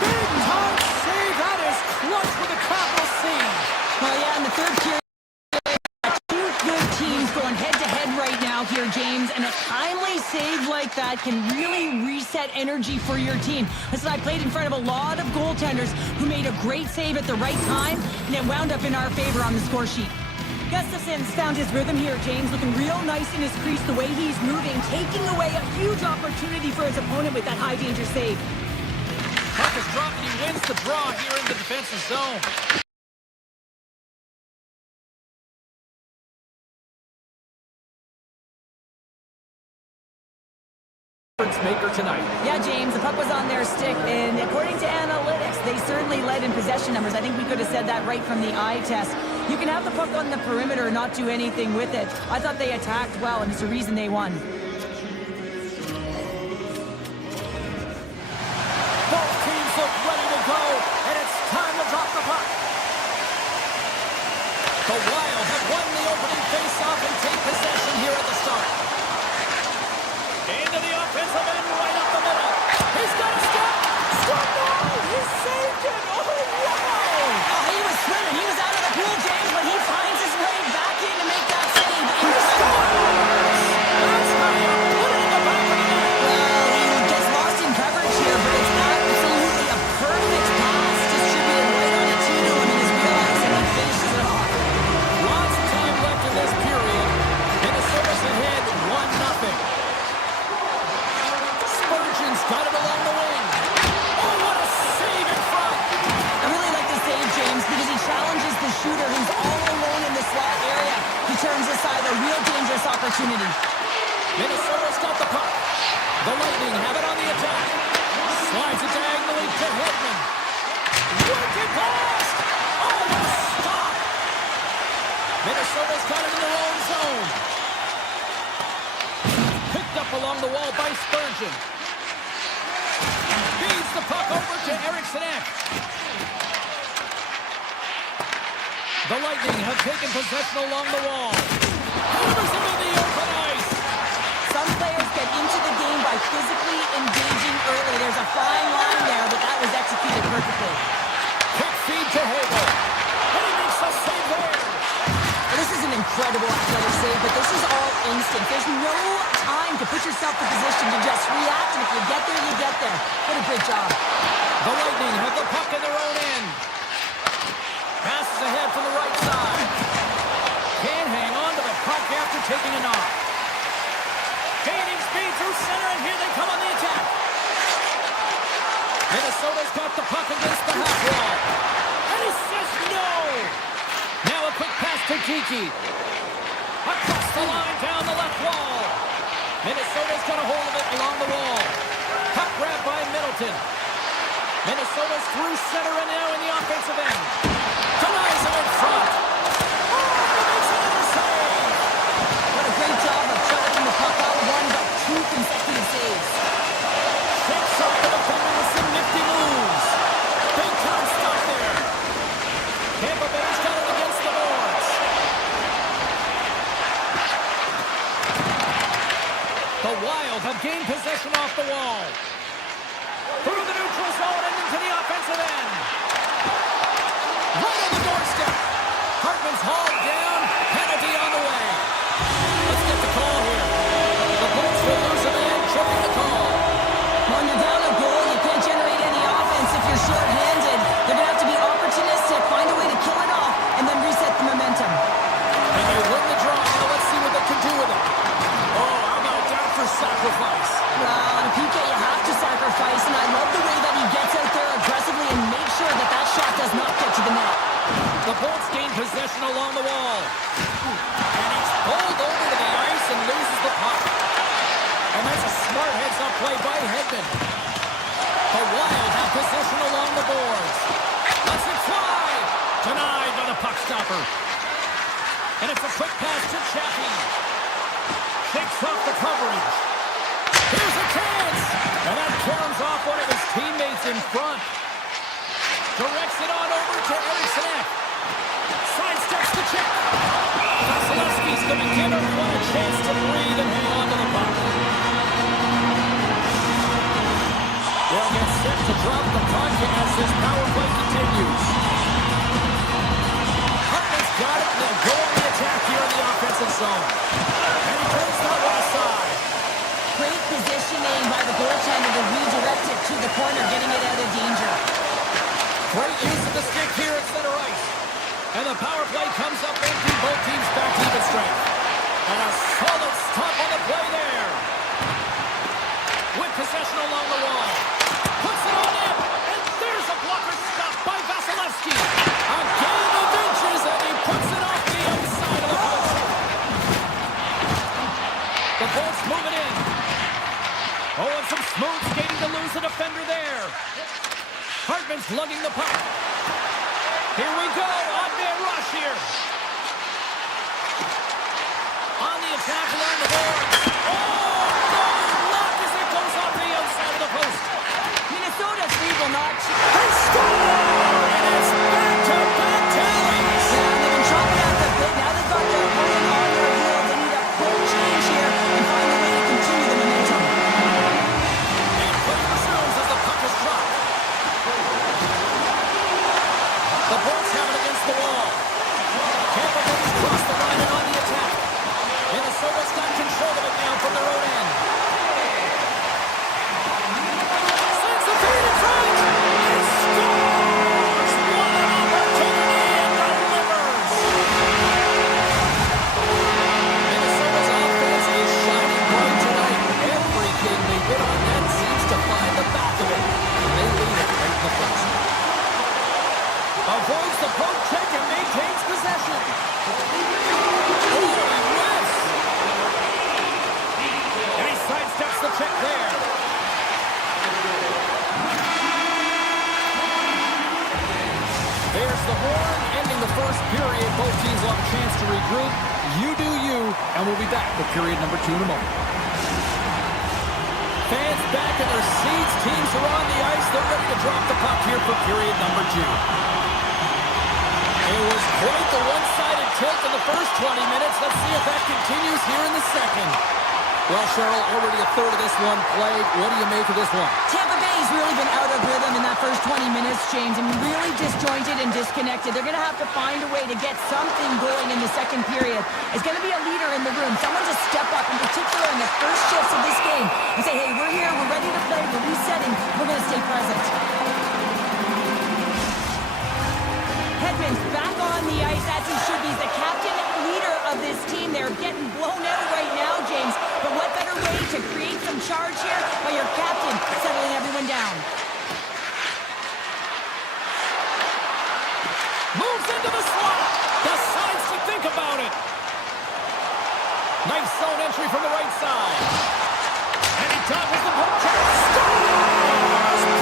Big time save. That is clutch with a capital C. Well, yeah, in the third period, two good teams going head-to-head right now here, James, and a timely save like that can really reset energy for your team. Listen, I played in front of a lot of goaltenders who made a great save at the right time, and it wound up in our favor on the score sheet. Gustafson's found his rhythm here, James, looking real nice in his crease, the way he's moving, taking away a huge opportunity for his opponent with that high-danger save. Puck is dropped and he wins the draw here in the defensive zone. Maker tonight. Yeah, James, the puck was on their stick, and according to analytics, they certainly led in possession numbers. I think we could have said that right from the eye test. You can have the puck on the perimeter and not do anything with it. I thought they attacked well, and it's the reason they won. Both teams look ready to go, and it's time to drop the puck. The Wild have won the opening faceoff and take possession here at the start. Into the offensive end, right up the middle. He's got a stop. Stop now. He saved it. Lost! Oh, what a stop! Minnesota's got it in their own zone. Picked up along the wall by Spurgeon. Feeds the puck over to Eriksson. The Lightning have taken possession along the wall. Hammers into the open ice. Some players get into the game by physically engaging early. There's a fine line there, but that was executed perfectly. Quick feed to Hagel. And he makes the save there. Well, this is an incredible athletic save, but this is all instant. There's no time to put yourself in position to just react, and if you get there, you get there. What a great job. The Lightning have the puck in their own end. Passes ahead from the right side. Can't hang on to the puck after taking a knock. Gaining speed through center, and here they come on the attack. Minnesota's got the puck against the half wall. And he says no! Now a quick pass to Kiki. Across the line, down the left wall. Minnesota's got a hold of it along the wall. Puck grabbed by Middleton. Minnesota's through center and now in the offensive end. Denies him in front. Oh, he makes another save. What a great job of tracking the puck out one, but two consecutive saves. Takes off the defender with some nifty moves. Big time stop there. Tampa Bay's got it against the boards. The Wild have gained possession off the wall. Through the neutral zone and into the offensive end. Right on the doorstep. Hartman's hauled down. Penalty on the way. Let's get the call here. The Bolts will lose a man, tripping the call. When you're down a goal, you can't generate any offense if you're short-handed. They're going to have to be opportunistic, find a way to kill it off, and then reset the momentum. And they win the draw. Now let's see what they can do with it. Oh, how about that for sacrifice? Well, on a PK, you have to sacrifice, and I love the way that he gets out there aggressively and makes sure that that shot does not get to the net. The Bolts gain possession along the wall. And he's pulled over to the ice and loses the puck. And that's a smart heads-up play by Hedman. The Wild have possession along the boards. Lets it fly. Denied by the puck stopper. And it's a quick pass to Chaffee. Shakes off the coverage. Here's a chance. And that caroms off one of his teammates in front. Directs it on over to Eriksson. Sidesteps the check. Vasilevsky's going to give everyone a chance to breathe and hang on to the puck. They'll get set to drop the puck as this power play continues. Hartman's got it, and they'll go on the attack here in the offensive zone. And he turns that one aside. Great positioning by the goaltender to redirect it to the corner, getting it out of danger. Great use of the stick here at center ice. And the power play comes up empty, both teams back to even strength. And a solid stop on the play there. With possession along the wall. Puts it on in, and there's a blocker stop by Vasilevsky. A game of inches, and he puts it off the outside of the post. The Bolts move it in. Oh, and some smooth skating to lose the defender there. Hartman's lugging the puck. Here we go. Odd man rush here. On the attack along the boards. Oh, block as it goes off the outside of the post. Minnesota three will not. They score! And it's back-to-back tallies. Yeah, they've been chopping out the bit. Now they've got their opponent on their heels. They need a full change here and find a way to continue the momentum. And play resumes as the puck is dropped. The Bolts have it against the wall. Tampa Bay's crossed the line and on the attack. Minnesota's got control of it now from their own end. Sends the feed in front. He scores! What an opportunity and delivers! Minnesota's offense is shining bright tonight. Everything they put on net seems to find the back of it. And they lead it right in the first. Avoids the poke check and maintains possession. Oh, he whiffs. And he sidesteps the check there. There's the horn, ending the first period. Both teams will have a chance to regroup. You do you, and we'll be back with period number 2 in a moment. Fans back in their seats. Teams are on the ice. They're ready to drop the puck here for period number 2. It was quite the one-sided tilt in the first 20 minutes. Let's see if that continues here in the second. Well, Cheryl, already a third of this one played. What do you make of this one? Tampa Bay's really been out of rhythm in that first 20 minutes, James, and really disjointed and disconnected. They're going to have to find a way to get something going in the second period. It's going to be a leader in the room. Someone to step up, in particular in the first shifts of this game, and say, hey, we're here, we're ready to play, we're resetting, we're going to stay present. Hedman's back on the ice as he should be. He's the captain and leader of this team. They're getting blown out right now, James. But what better way to create some charge here by your captain settling everyone down. Moves into the slot. Decides to think about it. Nice zone entry from the right side. And he topples the puck. Scores!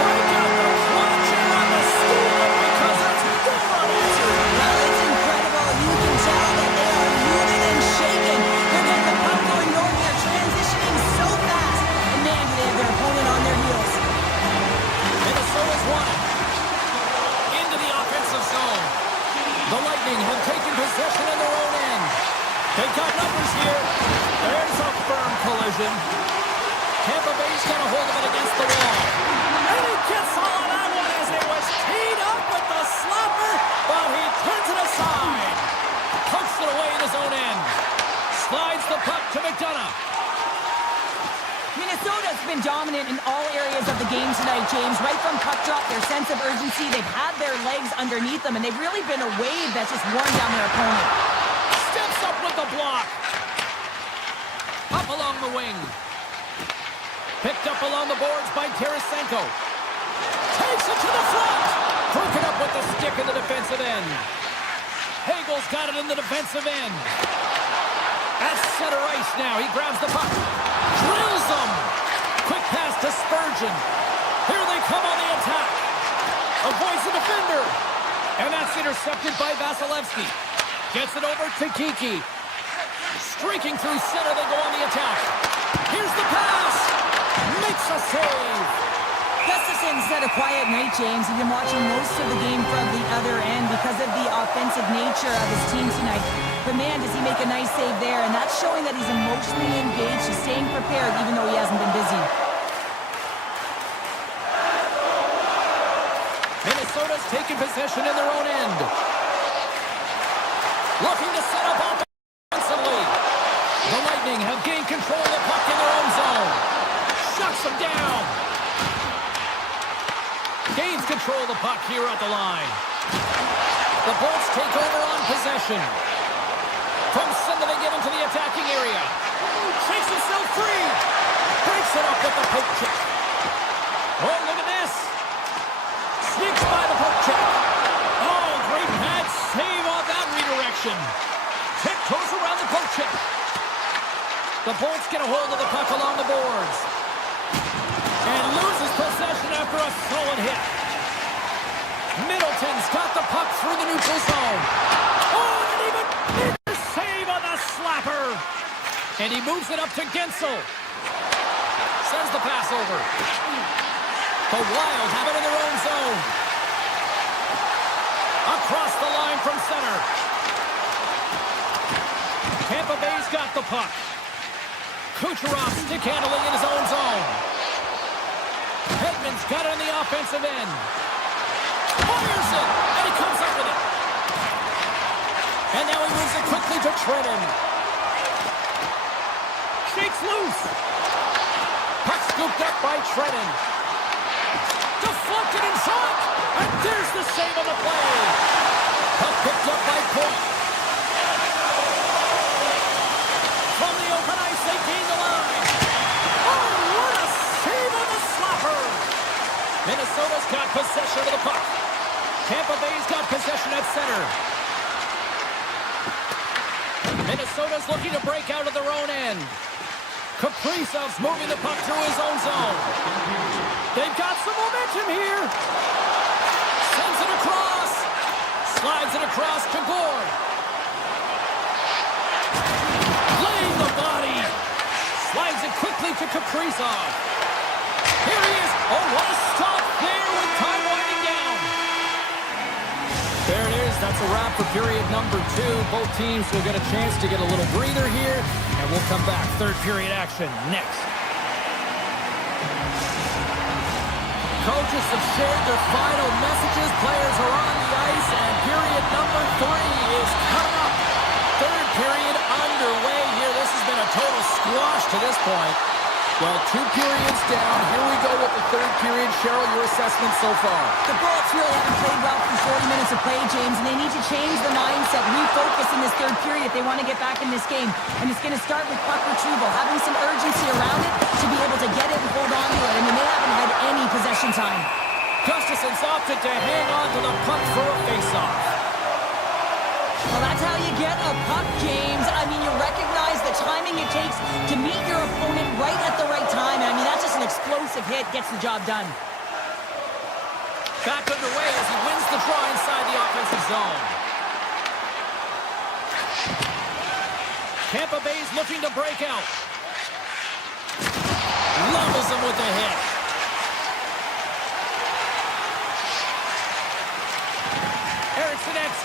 Break out the clutching on the steal because it's still unanswered. Well, it's incredible. You can tell that they are moving and shaking. They're getting the puck going north. They're transitioning so fast. And man, do they have their opponent on their heels. Minnesota's won it. Into the offensive zone. The Lightning have taken possession in their own end. They've got numbers here. There's a firm collision. Tampa Bay's got a hold of it against the wall. And he gets all of that one as it was teed up with the slapper, but he turns it aside. Pokes it away in his own end. Slides the puck to McDonough. Minnesota's been dominant in all areas of the game tonight, James. Right from puck drop, their sense of urgency, they've had their legs underneath them, and they've really been a wave that's just worn down their opponent. Steps up with the block. Up along the wing. Picked up along the boards by Tarasenko. Takes it to the front. Broken up with the stick in the defensive end. Hagel's got it in the defensive end. At center ice now. He grabs the puck. Drills them. Quick pass to Spurgeon. Here they come on the attack. Avoids the defender. And that's intercepted by Vasilevsky. Gets it over to Kiki. Streaking through center, they go on the attack. Here's the pass. Makes a save. Gustafson's had a quiet night, James. He's been watching most of the game from the other end because of the offensive nature of his team tonight. But man, does he make a nice save there, and that's showing that he's emotionally engaged. He's staying prepared even though he hasn't been busy. Minnesota's taken possession in their own end. Looking to set up offensively. The Lightning have gained control of the puck in their own zone. Shuts them down. Gains control of the puck here at the line. The Bolts take over on possession. From center they get into the attacking area. Shakes himself free. Breaks it up with the poke check. Oh, look at this. Sneaks by the poke check. Oh, great pad save on that redirection. Tiptoes around the poke check. The Bolts get a hold of the puck along the boards. And loses possession after a solid hit. Middleton's got the puck through the neutral zone. Oh, and even bigger save on the slapper. And he moves it up to Gensel. Sends the pass over. The Wild have it in their own zone. Across the line from center. Tampa Bay's got the puck. Kucherov stick handling in his own zone. Hedman's got it on the offensive end. Fires it, and he comes up with it. And now he moves it quickly to Trenton. Shakes loose. Puck scooped up by Trenton. Deflected in front, and there's the save on the play. Puck picked up by Point. From the open ice, they gain the line. Oh, what a save on the slapper. Minnesota's got possession of the puck. Tampa Bay's got possession at center. Minnesota's looking to break out of their own end. Kaprizov's moving the puck through his own zone. They've got some momentum here. Sends it across. Slides it quickly to Kaprizov. Here he is. Oh, what a stop there with time winding down. There it is. That's a wrap for period number 2. Both teams will get a chance to get a little breather here, and we'll come back. Third period action next. Coaches have shared their final messages. Players are on the ice, and period number 3 is coming up. Third period underway here. This has been a total squash to this point. Well, 2 periods down. Here we go with the third period. Cheryl, your assessment so far? The Bullets really haven't played well through 40 minutes of play, James, and they need to change the mindset, refocus in this third period if they want to get back in this game. And it's going to start with puck retrieval, having some urgency around it to be able to get it and hold on to it. I mean, they haven't had any possession time. Gustafson's opted to hang on to the puck for a faceoff. Well, that's how you get a puck, James. I mean, you recognize the timing it takes to meet your opponent right at the right time. I mean, that's just an explosive hit, gets the job done. Back underway as he wins the draw inside the offensive zone. Tampa Bay's looking to break out. Levels him with the hit.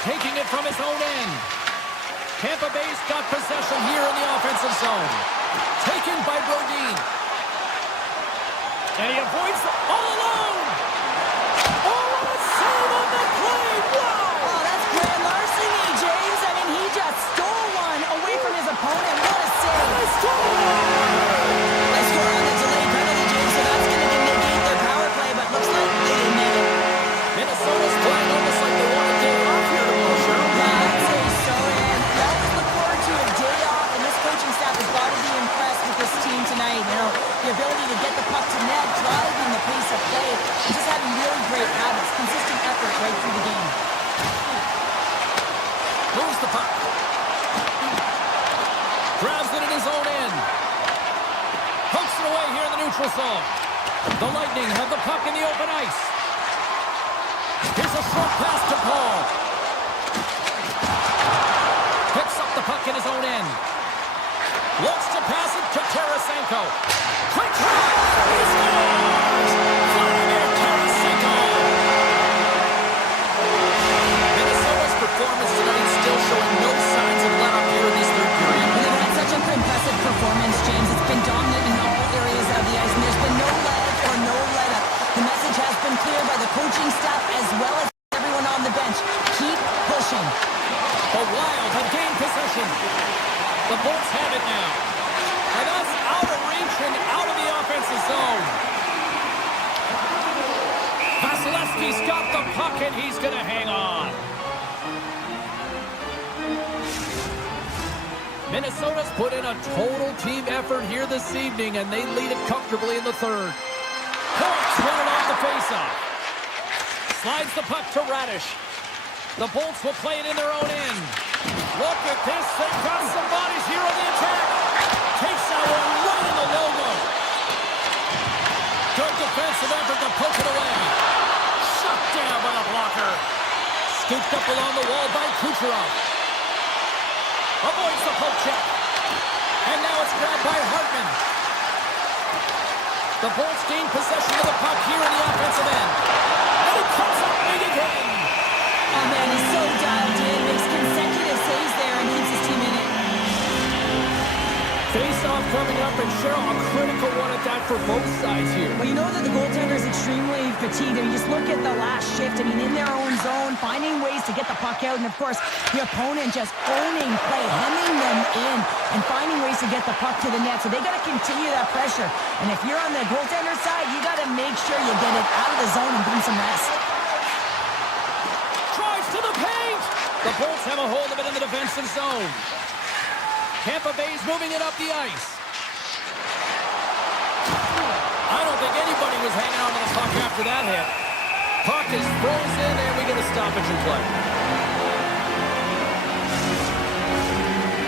Taking it from his own end. Tampa Bay's got possession here in the offensive zone. Taken by Brodin. And he avoids all alone. Oh, what a save on the play. Wow. Oh, that's grand larceny, James. I mean, he just stole one away from his opponent. What a save. They stole one. They score on the delayed penalty, James, so that's going to negate their power play, but looks like they didn't need it. Minnesota's playing almost like they want a day off here tomorrow, Cheryl. Yeah, I'd say so, and I always look forward to a day off, and this coaching staff has got to be impressed with this team tonight. You know, the ability to get the puck to net, driving the pace of play, and just having really great habits, consistent effort right through the game. Moves the puck. Grabs it in his own end. Hooks it away here in the neutral zone. The Lightning have the puck in the open ice. Here's a short pass to Paul. Picks up the puck in his own end. Looks to pass it to Tarasenko. Quick shot! He scores! Vladimir Tarasenko! Minnesota's performance tonight still showing no signs of let-up here in this third period. Well, they've had such an impressive performance, James. It's been dominant in all areas of the ice, and there's been no leg or no let-up. The message has been clear by the coaching staff as well as everyone on the bench. Keep pushing. The Wild have gained possession. The Bolts have it now. And that's out of reach and out of the offensive zone. Vasilevsky's got the puck and he's going to hang on. Minnesota's put in a total team effort here this evening, and they lead it comfortably in the third. Bolts win it off the faceoff. Slides the puck to Radish. The Bolts will play it in their own end. Look at this. They've got some bodies here on the attack. Takes that one right in the logo. Good defensive effort to poke it away. Shut down by the blocker. Scooped up along the wall by Kucherov. Avoids the poke check. And now it's grabbed by Hartman. The Bolts gain possession of the puck here in the offensive end. And it comes up big again. Oh, man, he's so dialed in. Makes consecutive saves there and keeps his team in it. Face-off coming up, and Cheryl, a critical one at that for both sides here. Well, you know that the goaltender is extremely fatigued. I mean, just look at the last shift. I mean, in their own zone, finding ways to get the puck out. And, of course, the opponent just owning play, hemming them in, and finding ways to get the puck to the net. So they got to continue that pressure. And if you're on the goaltender side, you got to make sure you get it out of the zone and give them some rest. Drives to the paint. The Bolts have a hold of it in the defensive zone. Tampa Bay's moving it up the ice. I don't think anybody was hanging on to the puck after that hit. Puck is frozen, and we get a stoppage in play.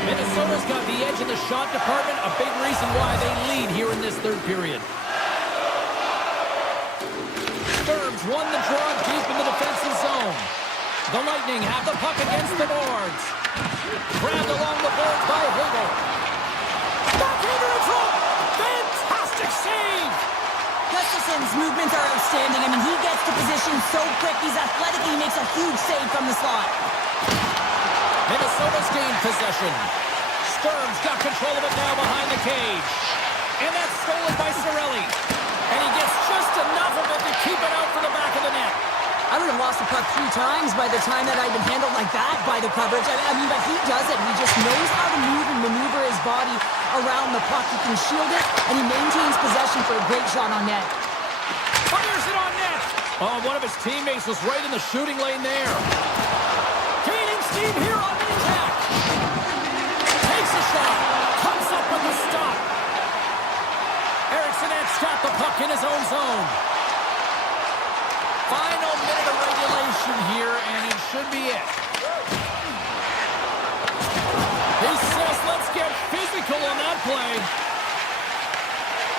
Minnesota's got the edge in the shot department, a big reason why they lead here in this third period. Burbs won the draw deep in the defensive zone. The Lightning have the puck against the boards. Grabbed along the boards by Hagel. Backhander in front. save! Gustafson's movements are outstanding. I mean, he gets to position so quick. He's athletic and he makes a huge save from the slot. Minnesota's gained possession. Sturm's got control of it now behind the cage. And that's stolen by Cirelli. And he gets just enough of it to keep it out for the back of the net. I would have lost the puck 3 times by the time that I'd been handled like that by the coverage. I mean, but he does it. He just knows how to move and maneuver his body around the puck. He can shield it, and he maintains possession for a great shot on net. Fires it on net. Oh, one of his teammates was right in the shooting lane there. Gaining steam here on the attack. Takes a shot. Comes up with a stop. Eriksson has got the puck in his own zone. Final minute of regulation here, and it should be it. He says, let's get physical on that play.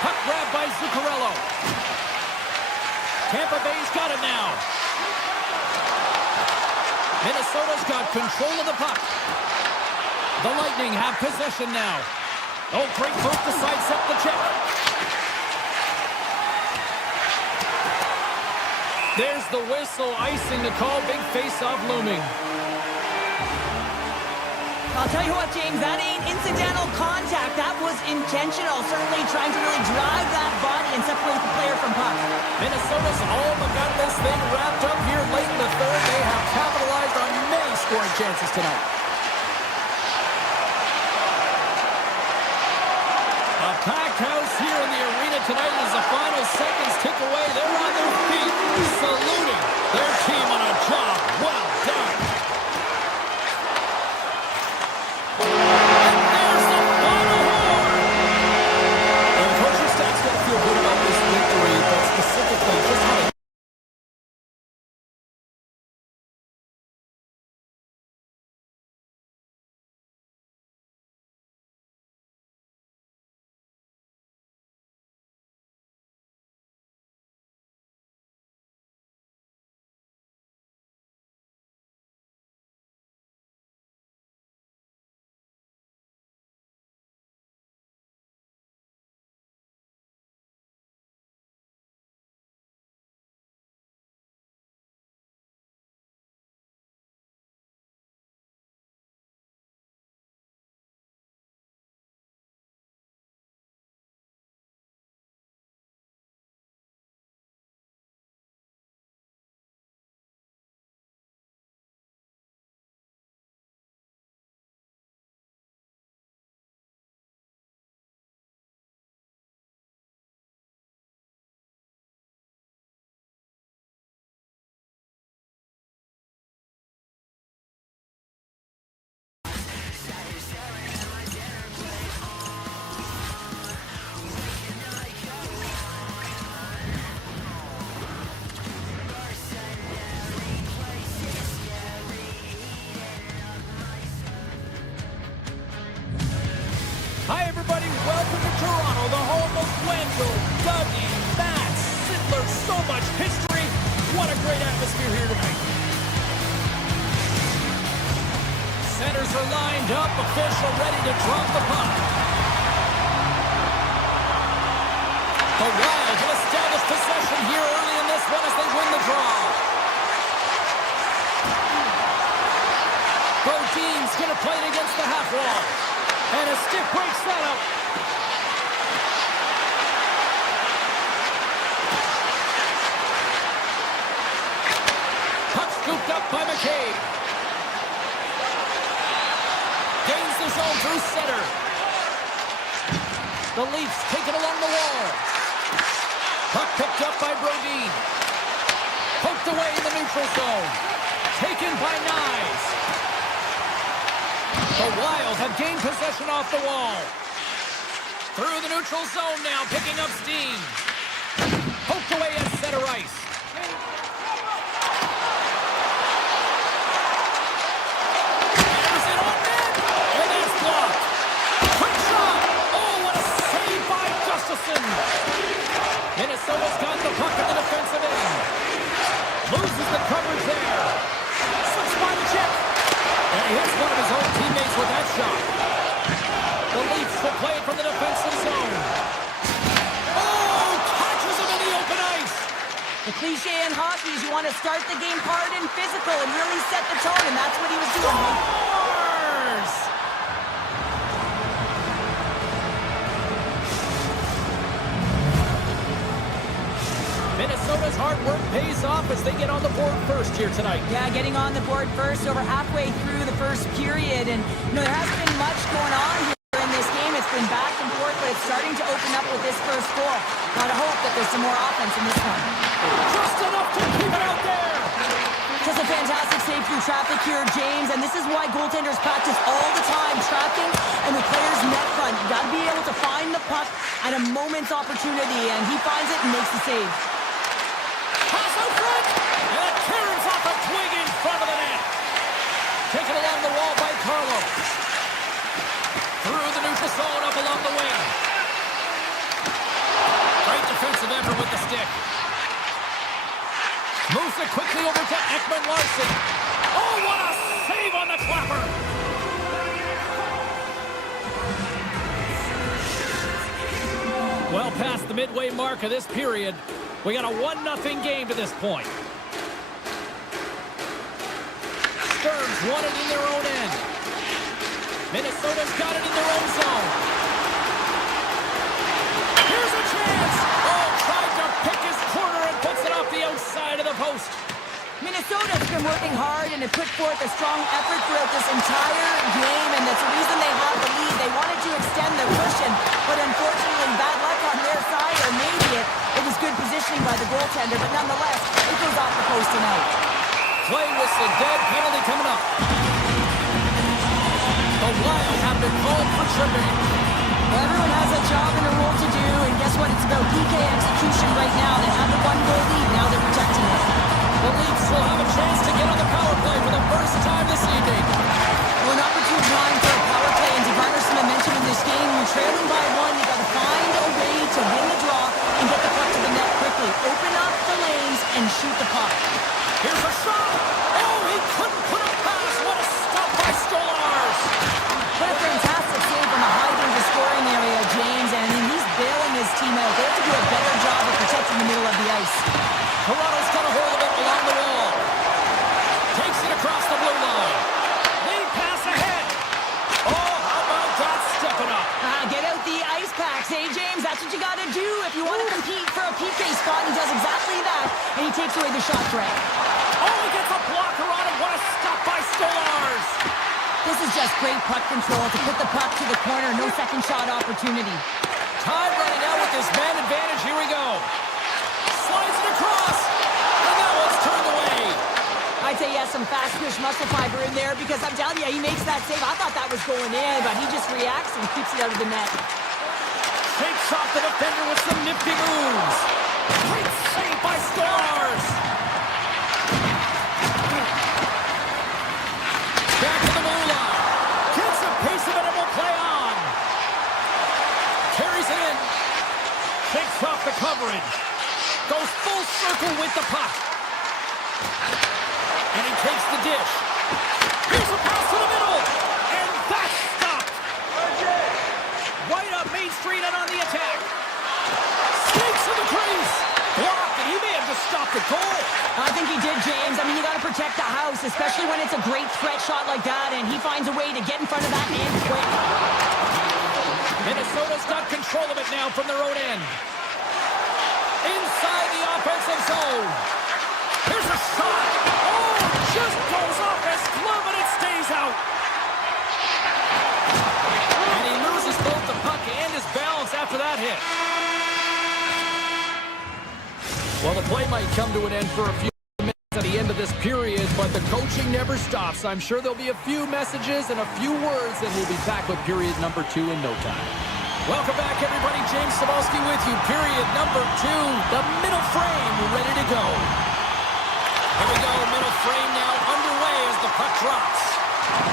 Puck grabbed by Zuccarello. Tampa Bay's got it now. Minnesota's got control of the puck. The Lightning have possession now. Oh, great move to sidestep the check. There's the whistle, icing the call, big face-off looming. I'll tell you what, James, that ain't incidental contact. That was intentional, certainly trying to really drive that body and separate the player from puck. Minnesota's all but got this thing wrapped up here late in the third. They have capitalized on many scoring chances tonight. A packed house here in the arena tonight as the final seconds tick away. They're on their feet, saluting their team on a job well done. And there's the final horn. The coaching staff's got to feel good about this victory, but specifically just how they... Hi, everybody. Welcome to Toronto, the home of Wendell, Dougie, Matt, Sittler. So much history. What a great atmosphere here tonight. Centers are lined up. Official ready to drop the puck. The Wild will establish possession here early in this one as they win the draw. Brodin's going to play it against the half wall. And a stiff break setup. Puck scooped up by McCabe. Gains the zone through center. The Leafs take it along the wall. Puck picked up by Brodin. Poked away in the neutral zone. Taken by Nyes. The Wild have gained possession off the wall. Through the neutral zone now, picking up steam. Poked away at center ice. There's it on net, and that's blocked. Quick shot. Oh, what a save by Gustafson. Minnesota's got the puck at the defensive end. Loses the coverage there. Slips by the check. And he hits one of his own teammates with that shot. The Leafs will play it from the defensive zone. Oh, cliche in hockey is you want to start the game hard and physical and really set the tone, and that's what he was doing. Scores! Minnesota's hard work pays off as they get on the board first here tonight. Yeah, getting on the board first over halfway through the first period. And, there hasn't been much going on here in this game. It's been back and forth, but it's starting to open up with this first goal. Gotta hope that there's some more offense in this one. Just enough to keep it out there. Just a fantastic save through traffic here, James. And this is why goaltenders practice all the time, tracking and the player's net front. You gotta be able to find the puck at a moment's opportunity, and he finds it and makes the save. Pass out front, and it tears off a twig in front of the net. Taken along the wall by Carlo. Through the neutral zone, up along the wing. Great defensive effort with the stick. Moves it quickly over to Ekman Larson. Oh, what a save on the clapper! Well past the midway mark of this period. We got a 1-0 game to this point. Stearns won it in their own end. Minnesota's got it in their own zone. Here's a chance. Oh, tried to pick his corner and puts it off the outside of the post. Minnesota's been working hard and have put forth a strong effort throughout this entire game, and that's the reason they have the lead. They wanted to extend their cushion, but unfortunately, bad luck on their side, or maybe it was good positioning by the goaltender, but nonetheless, it goes off the post and out. Play whistle, dead penalty coming up. The Wild have been called for tripping. Well, everyone has a job and a role to do, and guess what? It's about PK execution right now. They have the 1-goal lead, now they're protecting it. The Leafs will have a chance to get on the power play for the first time this evening. Well, an opportune time for a power play, and to garner some momentum in this game, you're trailing by one. You got to find a way to win the draw and get the puck to the net quickly. Open up the lanes and shoot the puck. Here's a shot. Oh, he couldn't put it past. What a stop by Stolarz. What a fantastic save from the high danger scoring area, James. And I mean, he's bailing his team out. They have to do a better job of protecting the middle of the ice. Toronto's got a hold of it along the wall. Takes it across the blue line. Lead pass ahead. Oh, how about that stepping up? Get out the ice packs, hey, James? That's what you got to do if you want to compete for a PK spot. He does exactly that, and he takes away the shot threat. Oh, he gets a blocker on it. What a stop by Stolarz. This is just great puck control to put the puck to the corner. No second shot opportunity. Time running out with this man advantage. Here we go. Slides it across. And that one's turned away. I'd say he has some fast twitch muscle fiber in there because I'm telling you, he makes that save. I thought that was going in, but he just reacts and keeps it out of the net. Shakes off the defender with some nifty moves. Great save by Stolarz. Back to the blue line. Gets a piece of it and will play on. Carries it in. Shakes off the coverage. Goes full circle with the puck. And he takes the dish. Here's a pass to the middle. And that's stopped. Right up Main Street and on the attack. Snakes to the crease. Blocked, and he may have just stopped the goal. I think he did, James. I mean, you got to protect the house, especially when it's a great threat shot like that, and he finds a way to get in front of that and quick. Minnesota's got control of it now from their own end. Inside the offensive zone. Here's a shot. Oh, just goes off his glove and it stays out. And he loses both the puck and his balance after that hit. Well, the play might come to an end for a few minutes at the end of this period, but the coaching never stops. I'm sure there'll be a few messages and a few words, and we'll be back with period number 2 in no time. Welcome back, everybody. James Cybulski with you. Period number 2. The middle frame ready to go. Here we go. Middle frame now underway as the puck drops.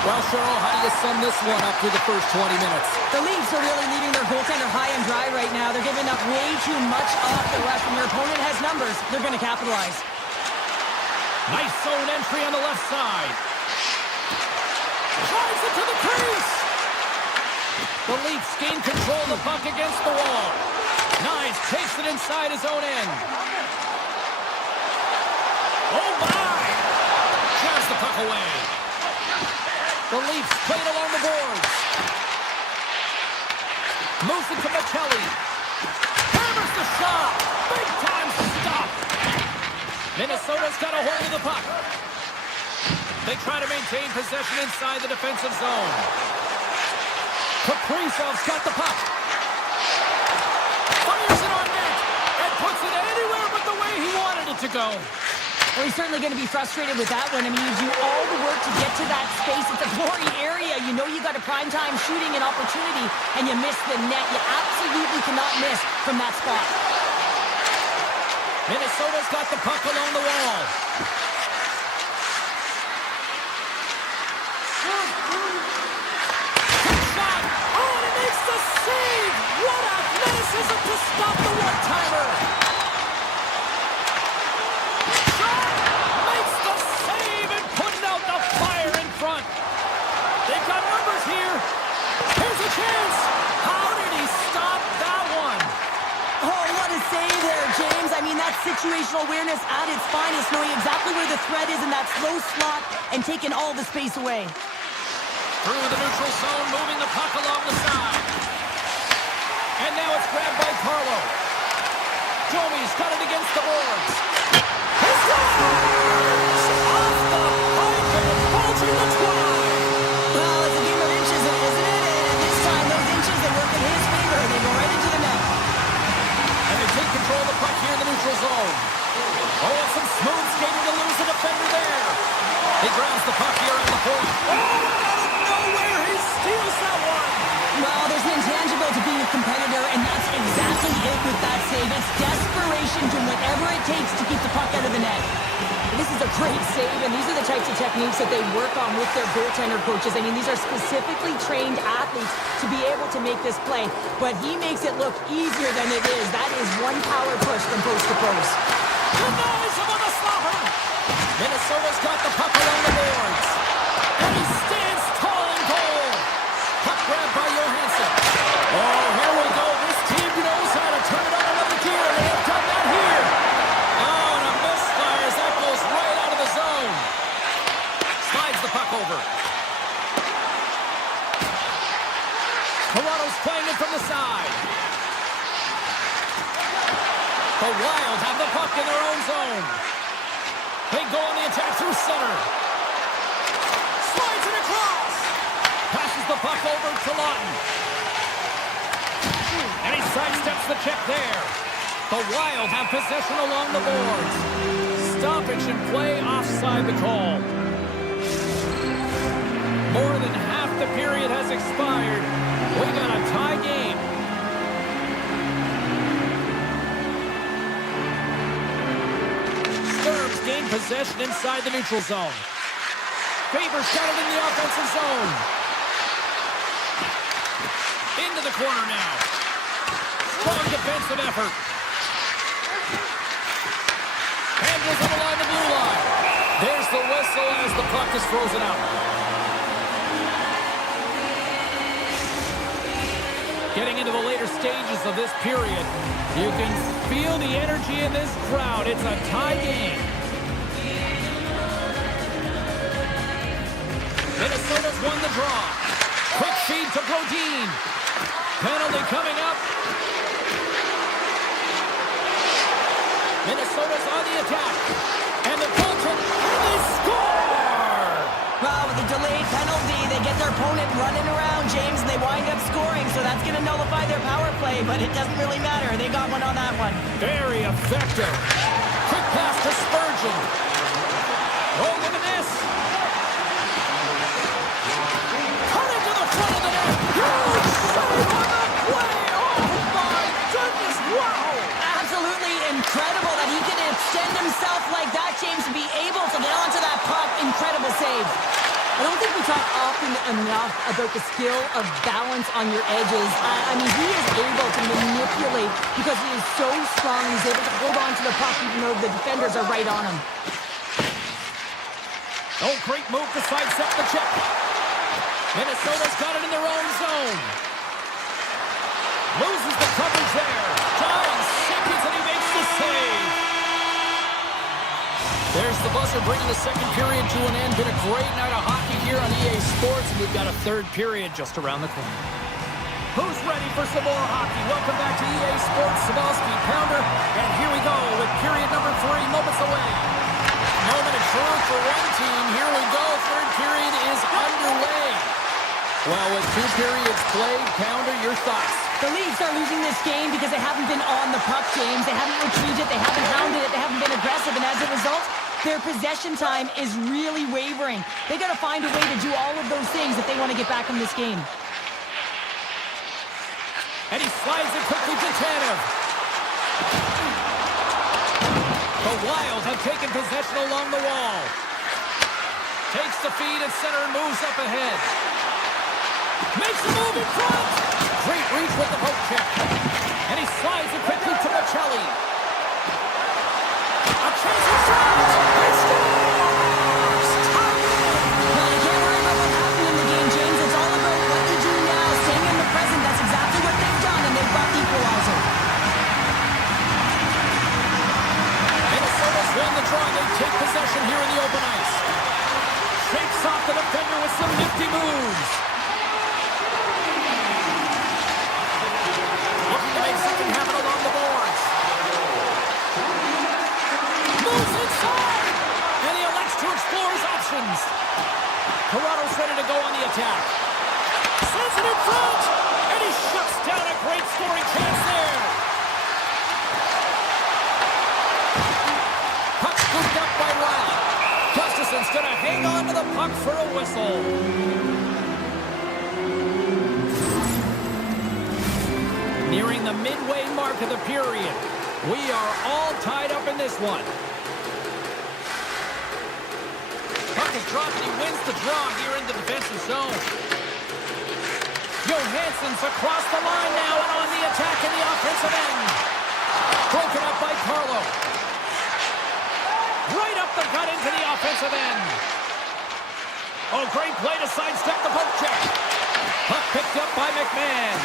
Well, Cheryl, how do you sum this one up through the first 20 minutes? The Leafs are really leaving their goaltender high and dry right now. They're giving up way too much off the rush. When your opponent has numbers, they're going to capitalize. Nice zone entry on the left side. Drives it to the crease. The Leafs gain control of the puck against the wall. Nice, takes it inside his own end. Oh, my! Jabs the puck away. The Leafs play it along the boards. Moves it to Michelli. Hammers the shot. Big time stop. Minnesota's got a hold of the puck. They try to maintain possession inside the defensive zone. Kaprizov's got the puck. Fires it on net and puts it anywhere but the way he wanted it to go. Well, he's certainly going to be frustrated with that one. I mean, you do all the work to get to that space. It's a glory area. You know you got a primetime shooting and opportunity, and you miss the net. You absolutely cannot miss from that spot. Minnesota's got the puck along the wall. Quick shot. Oh, and he makes the save. What athleticism to stop the one-timer. Makes the save and putting out the fire in front. They've got numbers here. Here's a chance. How did he stop that one? Oh, what a save there, James. I mean, that's situational awareness at its finest, knowing exactly where the threat is in that slow slot and taking all the space away. Through the neutral zone, moving the puck along the side. And now it's grabbed by Carlo. Domi's got it against the boards. He scores! Off the pipe and it's bulging the twine. Well, it's a game of inches, isn't it? And this time, those inches, they work in his favor. They go right into the net. And they take control of the puck here in the neutral zone. Oh, and some smooth skating to lose the defender there. He grabs the puck here at the point. Oh, out of nowhere, he steals that one. Well, there's an intangible to being a competitor, and that's exactly it with that save. It's desperation, doing whatever it takes to keep the puck out of the net. This is a great save, and these are the types of techniques that they work on with their goaltender coaches. I mean, these are specifically trained athletes to be able to make this play, but he makes it look easier than it is. That is one power push from post to post. Denies him on the slapper. Minnesota's got the puck along the boards. And he stands tall in goal. Puck grabbed by Johansson. Oh, here we go. This team knows how to turn it on another gear. They have done that here. Oh, and a misfire as that goes right out of the zone. Slides the puck over. Toronto's playing it from the side. The Wild have the puck in their own zone. They go on the attack through center. Slides it across. Passes the puck over to Lawton. And he sidesteps the check there. The Wild have possession along the boards. Stoppage in play, offside the call. More than half the period has expired. We got a tie game. Sturms gain possession inside the neutral zone. Faber's got it in the offensive zone. Into the corner now. Strong defensive effort. Handles on the line, the blue line. There's the whistle as the puck is frozen out. Getting into the later stages of this period, you can feel the energy in this crowd. It's a tie game. Minnesota's won the draw. Quick feed to Brodin. Penalty coming up. Minnesota's on the attack. And the Baltic, and they score! Well, with a delayed penalty, they get their opponent running around, James, and they wind up scoring, so that's going to nullify their power play, but it doesn't really matter. They got one on that one. Very effective. Quick pass to Spurgeon. Oh, look at this. Cutting to the front of the net. Huge save on the play. Oh, my goodness. Wow. Absolutely incredible that he can extend himself like that, James, to be able to get onto that puck. Incredible save. I don't think we talk often enough about the skill of balance on your edges. I mean, he is able to manipulate because he is so strong. He's able to hold on to the puck even though the defenders are right on him. Oh, great move to sidestep the check. Minnesota's got it in their own zone. Loses the coverage there. John Simpkins, and he makes the save. There's the buzzer bringing the second period to an end. Been a great night of hockey here on EA Sports, and we've got a third period just around the corner. Who's ready for some more hockey? Welcome back to EA Sports, Sabowski Pounder, and here we go with period number 3, moments away. Moment of truth for one team. Here we go. Third period is underway. Well, with 2 periods played, Pounder, your thoughts? The Leafs are losing this game because they haven't been on the puck, James. They haven't retrieved it, they haven't hounded it, they haven't been aggressive, and as a result, their possession time is really wavering. They got to find a way to do all of those things if they want to get back in this game. And he slides it quickly to Tanev. The Wild have taken possession along the wall. Takes the feed at center and moves up ahead. Makes a move in front. Great reach with the poke check. And he slides it quickly to Bocelli. A chance in front. He scores! Well, you can't worry about what happened in the game, James. It's all about what you do now, staying in the present. That's exactly what they've done, and they've got the equalizer. Minnesota's won the draw. They take possession here in the open ice. Shakes off the defender with some nifty moves. Looking to make something happen along the boards. Moves inside! And he elects to explore his options. Toronto's ready to go on the attack. Sends it in front! And he shuts down a great scoring chance there. Puck scooped up by Riley. Gustafson's going to hang on to the puck for a whistle. Nearing the midway mark of the period. We are all tied up in this one. Puck is dropped and he wins the draw here in the defensive zone. Johansson's across the line now and on the attack in the offensive end. Broken up by Carlo. Right up the gut into the offensive end. Oh, great play to sidestep the poke check. Puck picked up by McMahon.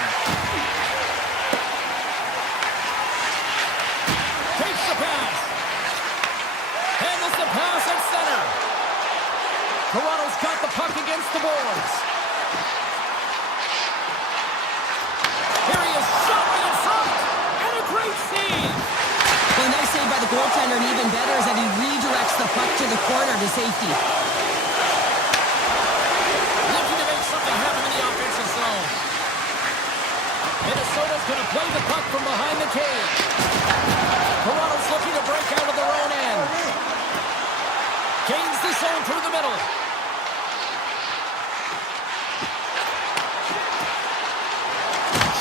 Takes the pass. Handles the pass at center. Toronto's got the puck against the boards. Here he is, shot in front. And a great save. Well, a nice save by the goaltender, and even better is that he redirects the puck to the corner to safety. Looking to make something happen in the offensive zone. Minnesota's going to play the puck from behind the cage. Toronto's looking to break out of their own end. Gains the zone through the middle.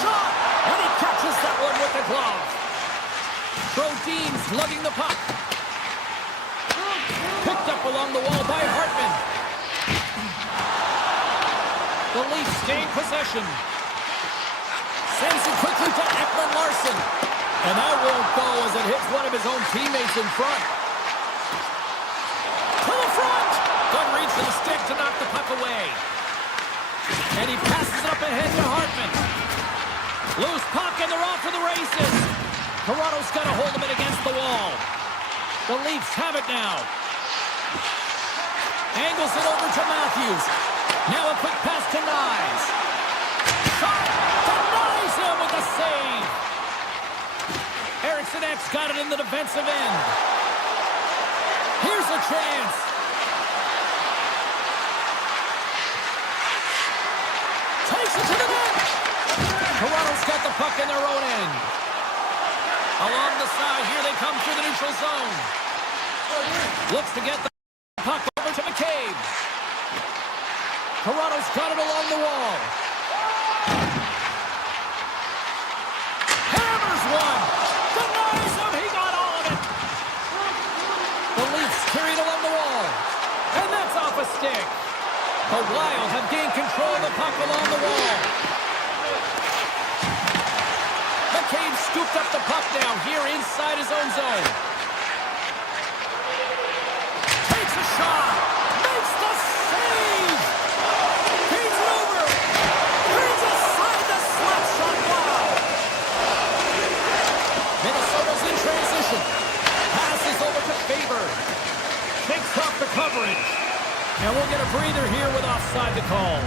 Shot! And he catches that one with the glove. Brodin's lugging the puck. Picked up along the wall by Hartman. The Leafs gain possession. Sends it quickly to Ekman Larsson. And that won't go as it hits one of his own teammates in front. To the front! Good reach for the stick to knock the puck away. And he passes it up ahead to Hartman. Loose puck and they're off to the races. Toronto's got to hold him in against the wall. The Leafs have it now. Angles it over to Matthews. Now a quick pass to Nyes. Shot! Denies him with the save. Eriksson Ek's got it in the defensive end. Here's a chance. Takes it to the net. Toronto's got the puck in their own end. Along the side, here they come through the neutral zone. Looks to get the puck over to McCabe. Toronto's got it along the wall. Hammers one. Denies him. He got all of it. The Leafs carried along the wall. And that's off a stick. The Wild have gained control of the puck along the wall. McCabe scooped up the puck now here inside his own zone. Takes a shot. Makes the save. Feeds it over. Feeds aside the slap shot. Wow. Minnesota's in transition. Passes over to Faber. breather here with offside the call.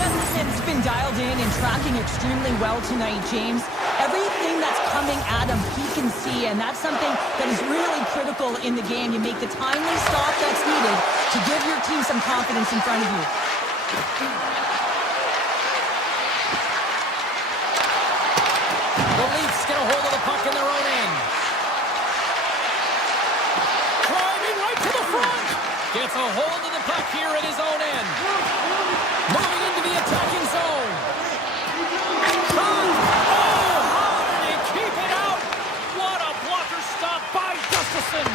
Gustafson's been dialed in and tracking extremely well tonight, James. Everything that's coming at him, he can see, and that's something that is really critical in the game. You make the timely stop that's needed to give your team some confidence in front of you. The Leafs get a hold of the puck in their own end. Driving right to the front. Gets a hold of the puck here at his own end. Moving into the attacking zone. Shot! Oh, how did he keep it out? What a blocker stop by Gustafson.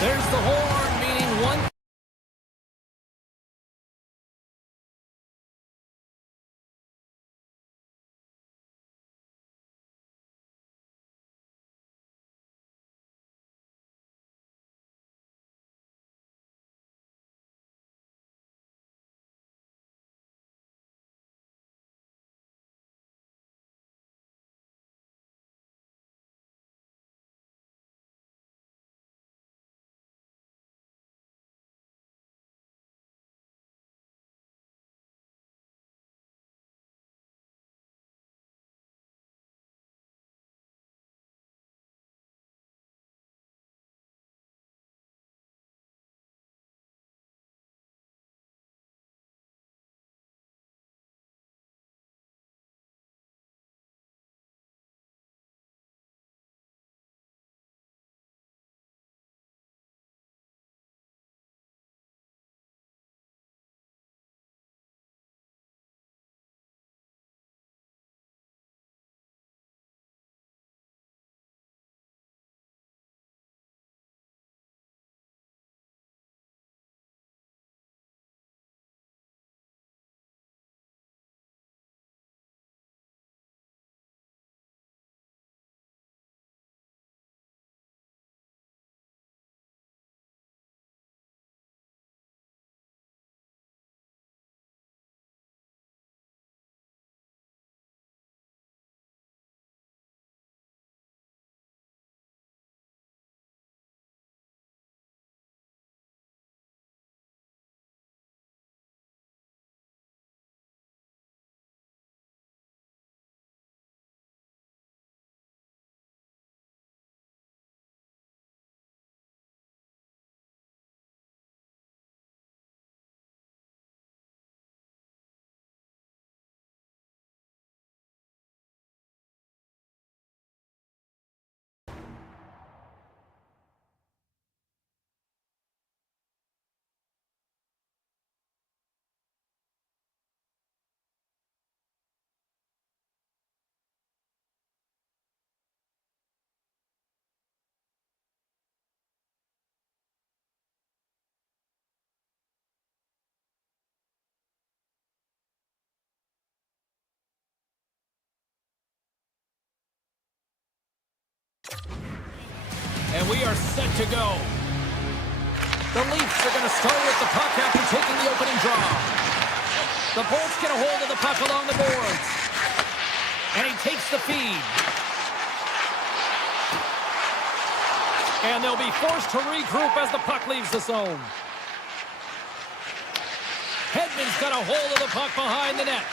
There's the horn, meaning one. And we are set to go. The Leafs are going to start with the puck after taking the opening draw. The Bolts get a hold of the puck along the boards. And he takes the feed. And they'll be forced to regroup as the puck leaves the zone. Hedman's got a hold of the puck behind the net.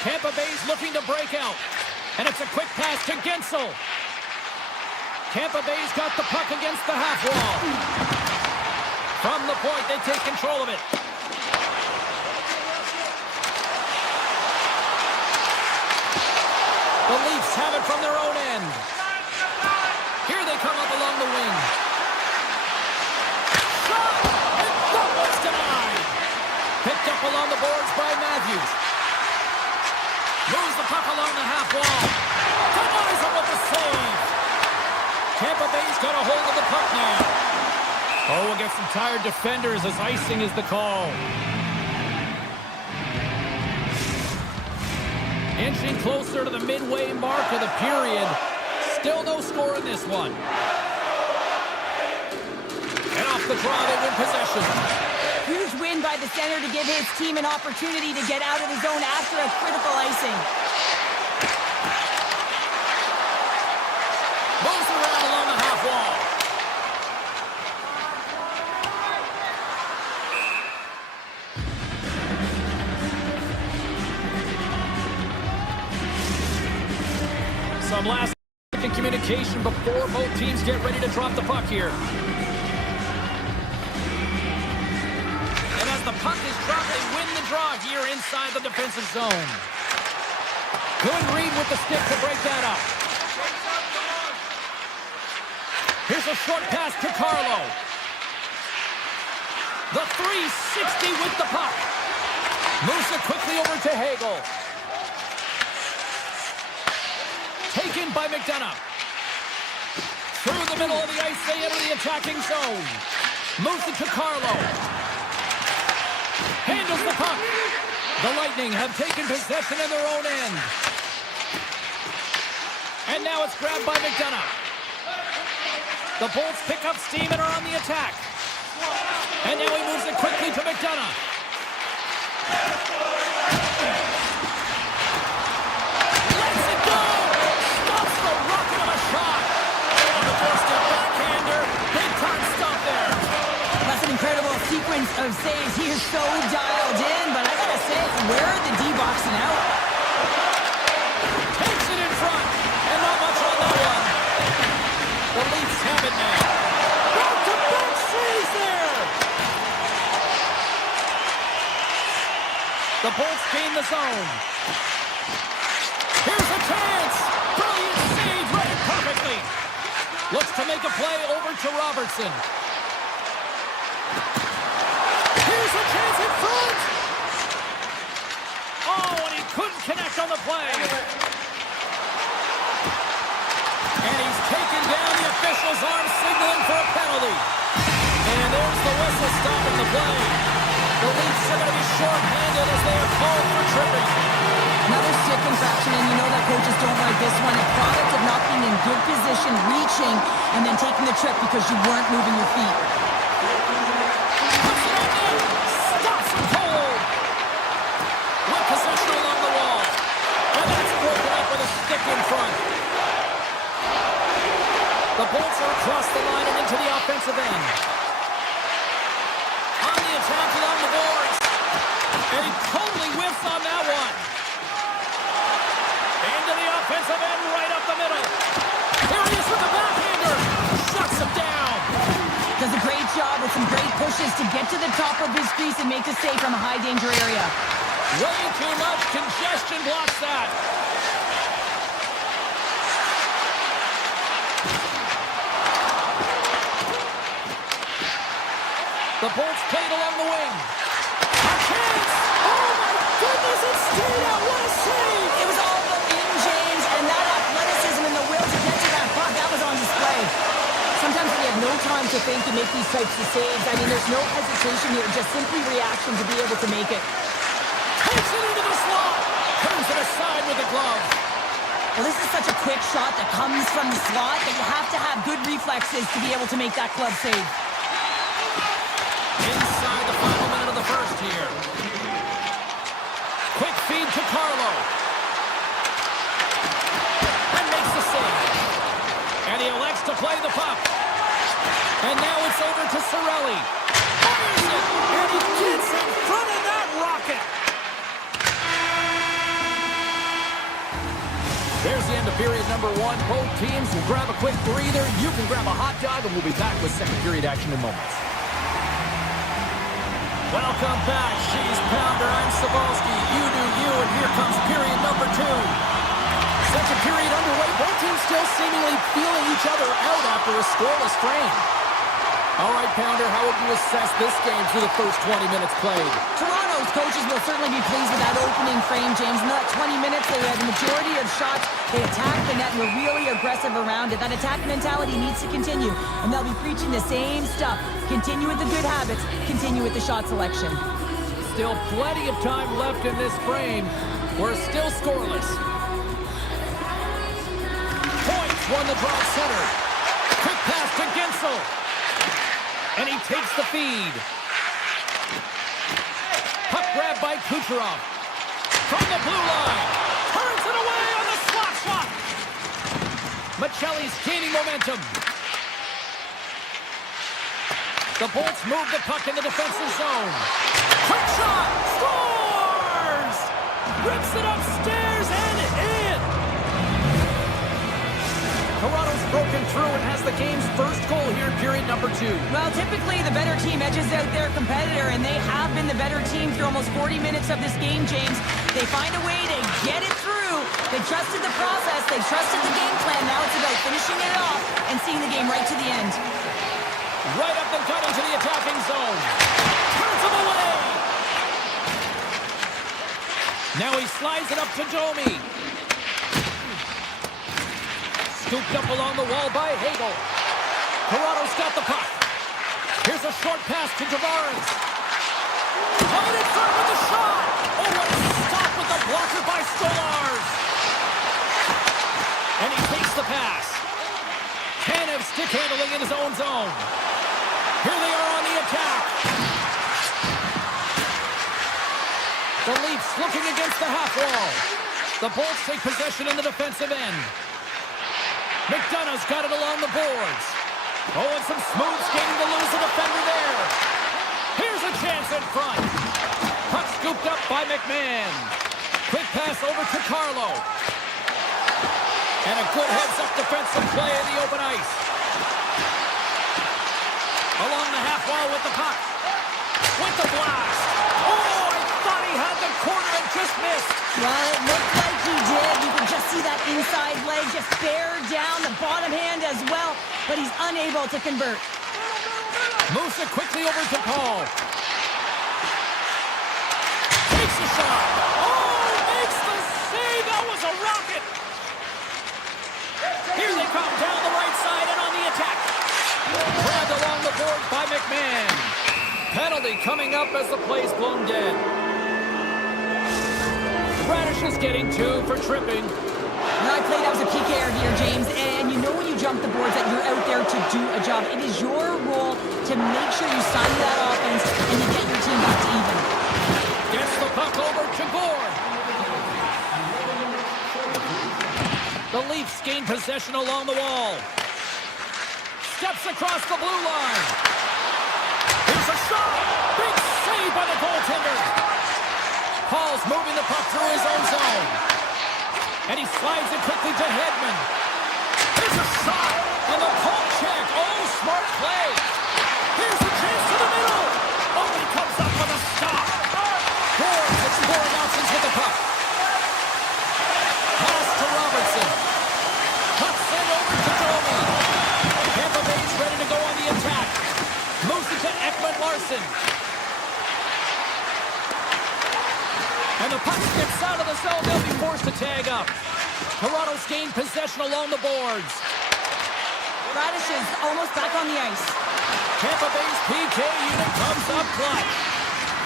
Tampa Bay's looking to break out. And it's a quick pass to Gensel. Tampa Bay's got the puck against the half wall. From the point, they take control of it. The Leafs have it from their own end. Here they come up along the wing. Shot! And that was denied. Picked up along the boards by Matthews. Moves the puck along the half wall. Denies him with the save. Tampa Bay's got a hold of the puck now. Oh, we'll get some tired defenders as icing is the call. Inching closer to the midway mark of the period. Still no score in this one. And off the draw, they win possession. Huge win by the center to give his team an opportunity to get out of the zone after a critical icing. Moves it around along the half wall. Some last communication before both teams get ready to drop the puck here. And as the puck is dropped, they win the draw here inside the defensive zone. Good read with the stick to break that up. Here's a short pass to Carlo. The 360 with the puck. Moves it quickly over to Hagel. Taken by McDonough. Through the middle of the ice, they enter the attacking zone. Moves it to Carlo. Handles the puck. The Lightning have taken possession in their own end. And now it's grabbed by McDonough. The Bolts pick up steam and are on the attack. And now he moves it quickly to McDonough. Lets it go! Stops the rocket of a shot! On the doorstep backhander, big time stop there. That's an incredible sequence of saves. He is so dialed in, but I gotta say, where are the D-boxing out? Takes it in front, and not much on that one. The Leafs have it now. Back-to-back saves there! The Bolts gain the zone. Here's a chance! Brilliant save, read it perfectly. Looks to make a play over to Robertson. Here's a chance in front! Oh, and he couldn't connect on the play. And he's taken down. The official's arm signaling for a penalty. And there's the whistle stopping the play. The Leafs are going to be short-handed as they are called for tripping. Another stick infraction, and you know that coaches don't like this one. A product of not being in good position, reaching, and then taking the trip because you weren't moving your feet. Puts it on net. Stops him cold. With possession along the wall. And that's broken up with a stick in front. The Bolts are across the line and into the offensive end. On the attack along the boards. And he totally whiffs on that one. Into the offensive end, right up the middle. Here he is with the backhander. Shuts him down. Does a great job with some great pushes to get to the top of his crease and make a save from a high-danger area. Way too much congestion blocks that. The Bolts played along the wing. A chance! Oh my goodness, it stayed out. What a save! It was all in James, and that athleticism and the will to get to that puck, that was on display. Sometimes we have no time to think to make these types of saves. I mean, there's no hesitation here, just simply reaction to be able to make it. Takes it into the slot. Turns it aside with the glove. Well, this is such a quick shot that comes from the slot that you have to have good reflexes to be able to make that glove save. Inside the final minute of the first here. Quick feed to Carlo. And makes the save. And he elects to play the puck. And now it's over to Cirelli. Fires it. And he gets in front of that rocket. There's the end of period number one. Both teams will grab a quick breather. You can grab a hot dog, and we'll be back with second period action in moments. Welcome back. She's Pounder. I'm Sabalski. You do you, and here comes period number two. Second period underway. Both teams still seemingly feeling each other out after a scoreless frame. All right, Pounder, how would you assess this game through the first 20 minutes played? Toronto's coaches will certainly be pleased with that opening frame, James. In that 20 minutes, they had the majority of shots. They attacked the net and were really aggressive around it. That attack mentality needs to continue, and they'll be preaching the same stuff. Continue with the good habits. Continue with the shot selection. Still plenty of time left in this frame. We're still scoreless. Points won the draw center. Quick pass to Gensel. And he takes the feed. Puck grab by Kucherov. From the blue line. Turns it away on the slap shot. Michelli's gaining momentum. The Bolts move the puck in the defensive zone. Quick shot! Scores! Rips it upstairs and in! Toronto's broken through and has the game's first goal here in period number 2. Well, typically the better team edges out their competitor, and they have been the better team through almost 40 minutes of this game, James. They find a way to get it through. They trusted the process. They trusted the game plan. Now it's about finishing it off and seeing the game right to the end. Right up the gut into the attacking zone. Turns him away. Now he slides it up to Domi. Scooped up along the wall by Hagel. Toronto's got the puck. Here's a short pass to Tavares. Coming in front with the shot. Oh, what a stop with the blocker by Stolarz. And he takes the pass. Tanev stick handling in his own zone. Here they are on the attack. The Leafs looking against the half wall. The Bolts take possession in the defensive end. McDonough's got it along the boards. Oh, and some smooth skating to lose the defender there. Here's a chance in front. Puck scooped up by McMahon. Quick pass over to Carlo. And a good heads-up defensive play in the open ice. Along the half wall with the puck. With the blast. Oh, I thought he had the corner and just missed. Well, it looked like he did. You can just see that inside leg just bear down, the bottom hand as well, but he's unable to convert. Moves it quickly over to Paul. Takes a shot. Oh, makes the save. That was a rocket. Here they come down the right side and on the attack. Grabbed along the board by McMahon. Penalty coming up as the play's blown dead. Radish is getting 2 for tripping. Now I played, that was a PK here, James, and you know when you jump the boards that you're out there to do a job. It is your role to make sure you sign that offense and you get your team back to even. Gets the puck over to Gord. The Leafs gain possession along the wall. Steps across the blue line. Here's a shot. Big save by the goaltender. Paul's moving the puck through his own zone. And he slides it quickly to Hedman. Here's a shot. And the puck check. Oh, smart play. Here's a chance to the middle. Oh, he comes up with a stop. Gord gets 4 announcements with the puck. Pass to Robertson. Puck sent over to Domi. Tampa Bay's ready to go on the attack. Moves it to Ekman Larson. And the puck gets out of the zone. They'll be forced to tag up. Toronto's gained possession along the boards. Radish is almost back on the ice. Tampa Bay's PK unit comes up clutch.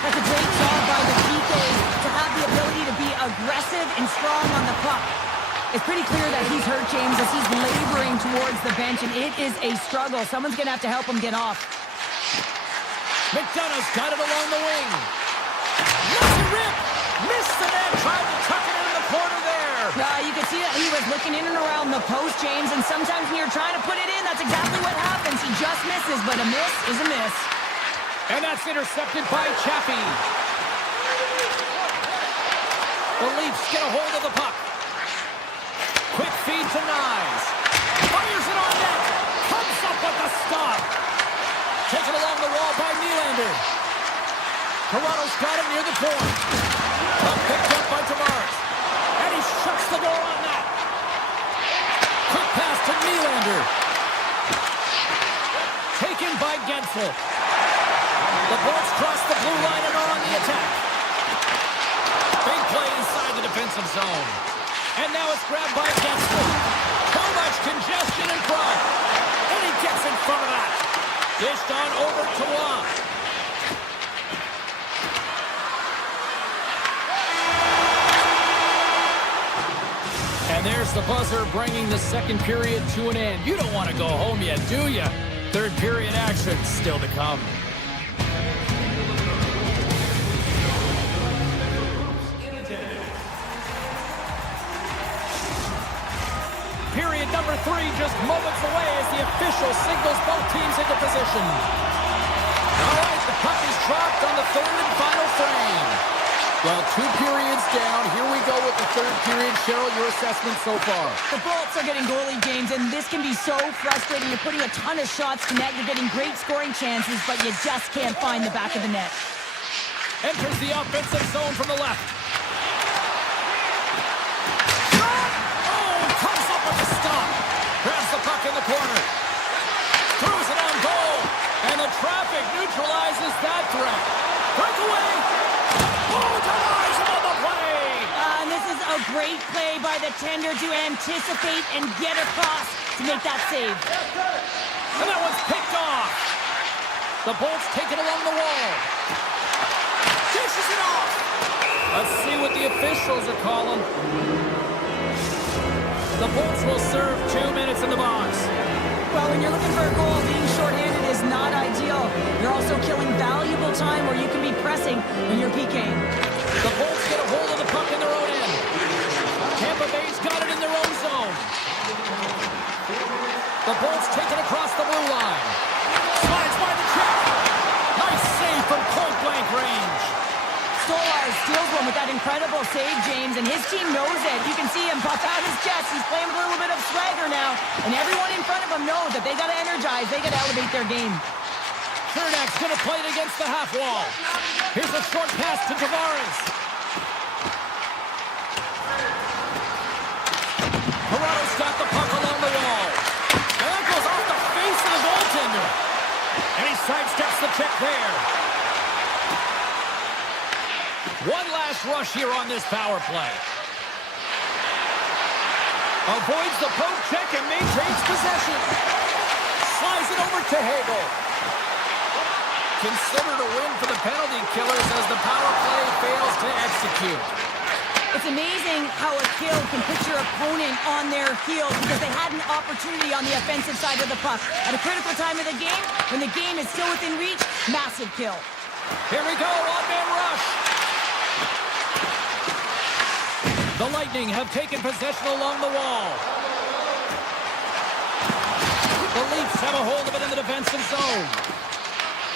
That's a great job by the PKs to have the ability to be aggressive and strong on the puck. It's pretty clear that he's hurt, James, as he's laboring towards the bench, and it is a struggle. Someone's going to have to help him get off. McDonough's got it along the wing. Lets it rip. Missed the net. Tried to tuck it in the corner there. You can see that he was looking in and around the post, James, and sometimes when you're trying to put it in, that's exactly what happens. He just misses, but a miss is a miss. And that's intercepted by Chaffee. The Leafs get a hold of the puck. Quick feed to Nyes. Fires it on net. Comes up with the stop. Taken along the wall by Nylander. Toronto's got it near the point. Puck picked up by Tavares. And he shuts the door on that. Quick pass to Nylander. Taken by Gensel. The Bolts cross the blue line and are on the attack. Big play inside the defensive zone. And now it's grabbed by Gensel. Too much congestion in front. And he gets in front of that. Dished on over to Waugh. And there's the buzzer bringing the second period to an end. You don't want to go home yet, do you? Third period action still to come. period number 3 just moments away as the official signals both teams into position. All right, the puck is dropped on the third and final frame. Well, 2 periods down. Here we go with the third period. Cheryl, your assessment so far? The Bolts are getting goalie games, and this can be so frustrating. You're putting a ton of shots to net. You're getting great scoring chances, but you just can't find the back of the net. Enters the offensive zone from the left. Comes up with the stop. Grabs the puck in the corner. Throws it on goal. And the traffic neutralizes that threat. Breakaway. Oh, denies him on the play. And this is a great play by the tender to anticipate and get across to make that save. And that one's picked off. The Bolts take it along the wall. Dishes it off. Let's see what the officials are calling. The Bolts will serve 2 minutes in the box. Well, when you're looking for a goal, being shorthanded is not ideal. You're also killing valuable time where you can be pressing when you're PKing. The Bolts get a hold of the puck in their own end. Tampa Bay's got it in their own zone. The Bolts take it across the blue line. Slides by the check. Nice save from point-blank range. Stolar steals one with that incredible save, James, and his team knows it. You can see him puff out his chest. He's playing with a little bit of swagger now, and everyone in front of him knows that they got to energize. They got to elevate their game. Chernak's going to play it against the half wall. Here's a short pass to Tavares. Toronto's got the puck along the wall. And that goes off the face of the goaltender. And he sidesteps the check there. One last rush here on this power play. Avoids the poke check and maintains possession. Slides it over to Hagel. Considered a win for the penalty killers as the power play fails to execute. It's amazing how a kill can put your opponent on their heels because they had an opportunity on the offensive side of the puck. At a critical time of the game, when the game is still within reach, massive kill. Here we go, one-man rush. The Lightning have taken possession along the wall. The Leafs have a hold of it in the defensive zone.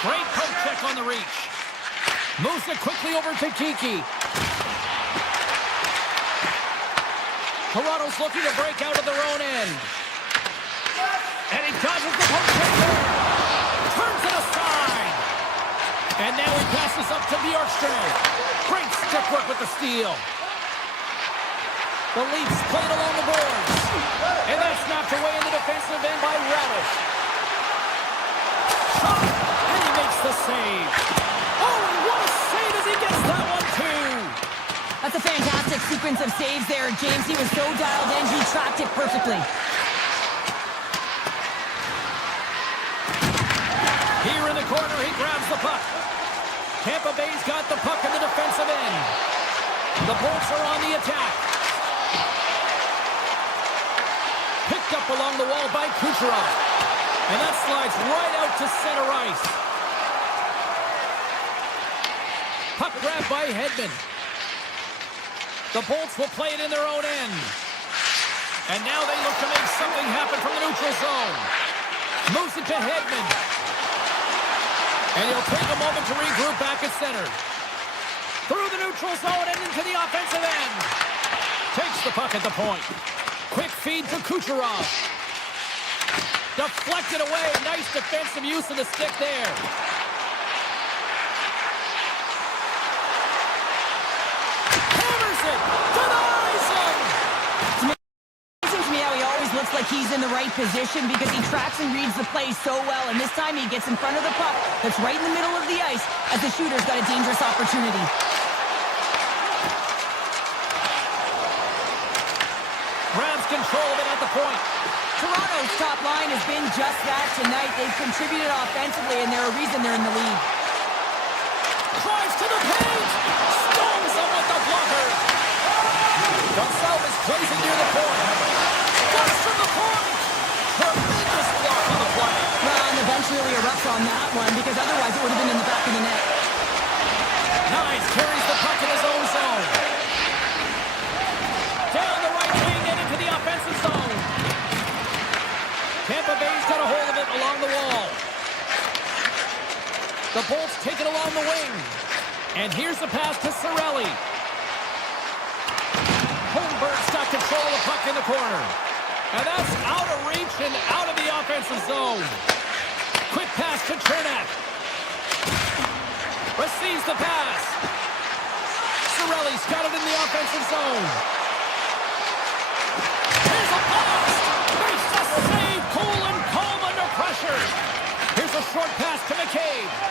Great poke check on the reach. Moves it quickly over to Kiki. Toronto's looking to break out of their own end. And he dodges the poke check there. Turns it aside. And now he passes up to Bjorkstrand. Great stick work with the steal. The Leafs play it along the boards. And that's snapped away in the defensive end by Radish. Shot! And he makes the save. Oh, and what a save as he gets that one, too! That's a fantastic sequence of saves there, James. He was so dialed in, he tracked it perfectly. Here in the corner, he grabs the puck. Tampa Bay's got the puck in the defensive end. The Bolts are on the attack. Picked up along the wall by Kucherov. And that slides right out to center ice. Puck grabbed by Hedman. The Bolts will play it in their own end. And now they look to make something happen from the neutral zone. Moves it to Hedman. And he'll take a moment to regroup back at center. Through the neutral zone and into the offensive end. Takes the puck at the point. Quick feed to Kucherov. Deflected away. Nice defensive use of the stick there. Hammers it. Denies him. It seems to me how he always looks like he's in the right position because he tracks and reads the play so well. And this time he gets in front of the puck that's right in the middle of the ice as the shooter's got a dangerous opportunity. Grabs control of it at the point. Toronto's top line has been just that tonight. They've contributed offensively, and they're a reason they're in the lead. Drives to the paint. Stones him with the blocker. Gonçalves plays it near the point. Guns from the point. Tremendous block on the play. Well, and the bench really erupts on that one because otherwise it would have been in the back of the net. Nice. Carries the puck in his own zone. Down the right wing and into the offensive zone. The Bolts take it along the wing. And here's the pass to Cirelli. Holmberg's got control of the puck in the corner. And that's out of reach and out of the offensive zone. Quick pass to Chernak. Receives the pass. Cirelli's got it in the offensive zone. Here's a pass. Makes the save. Cool and calm under pressure. Here's a short pass to McCabe.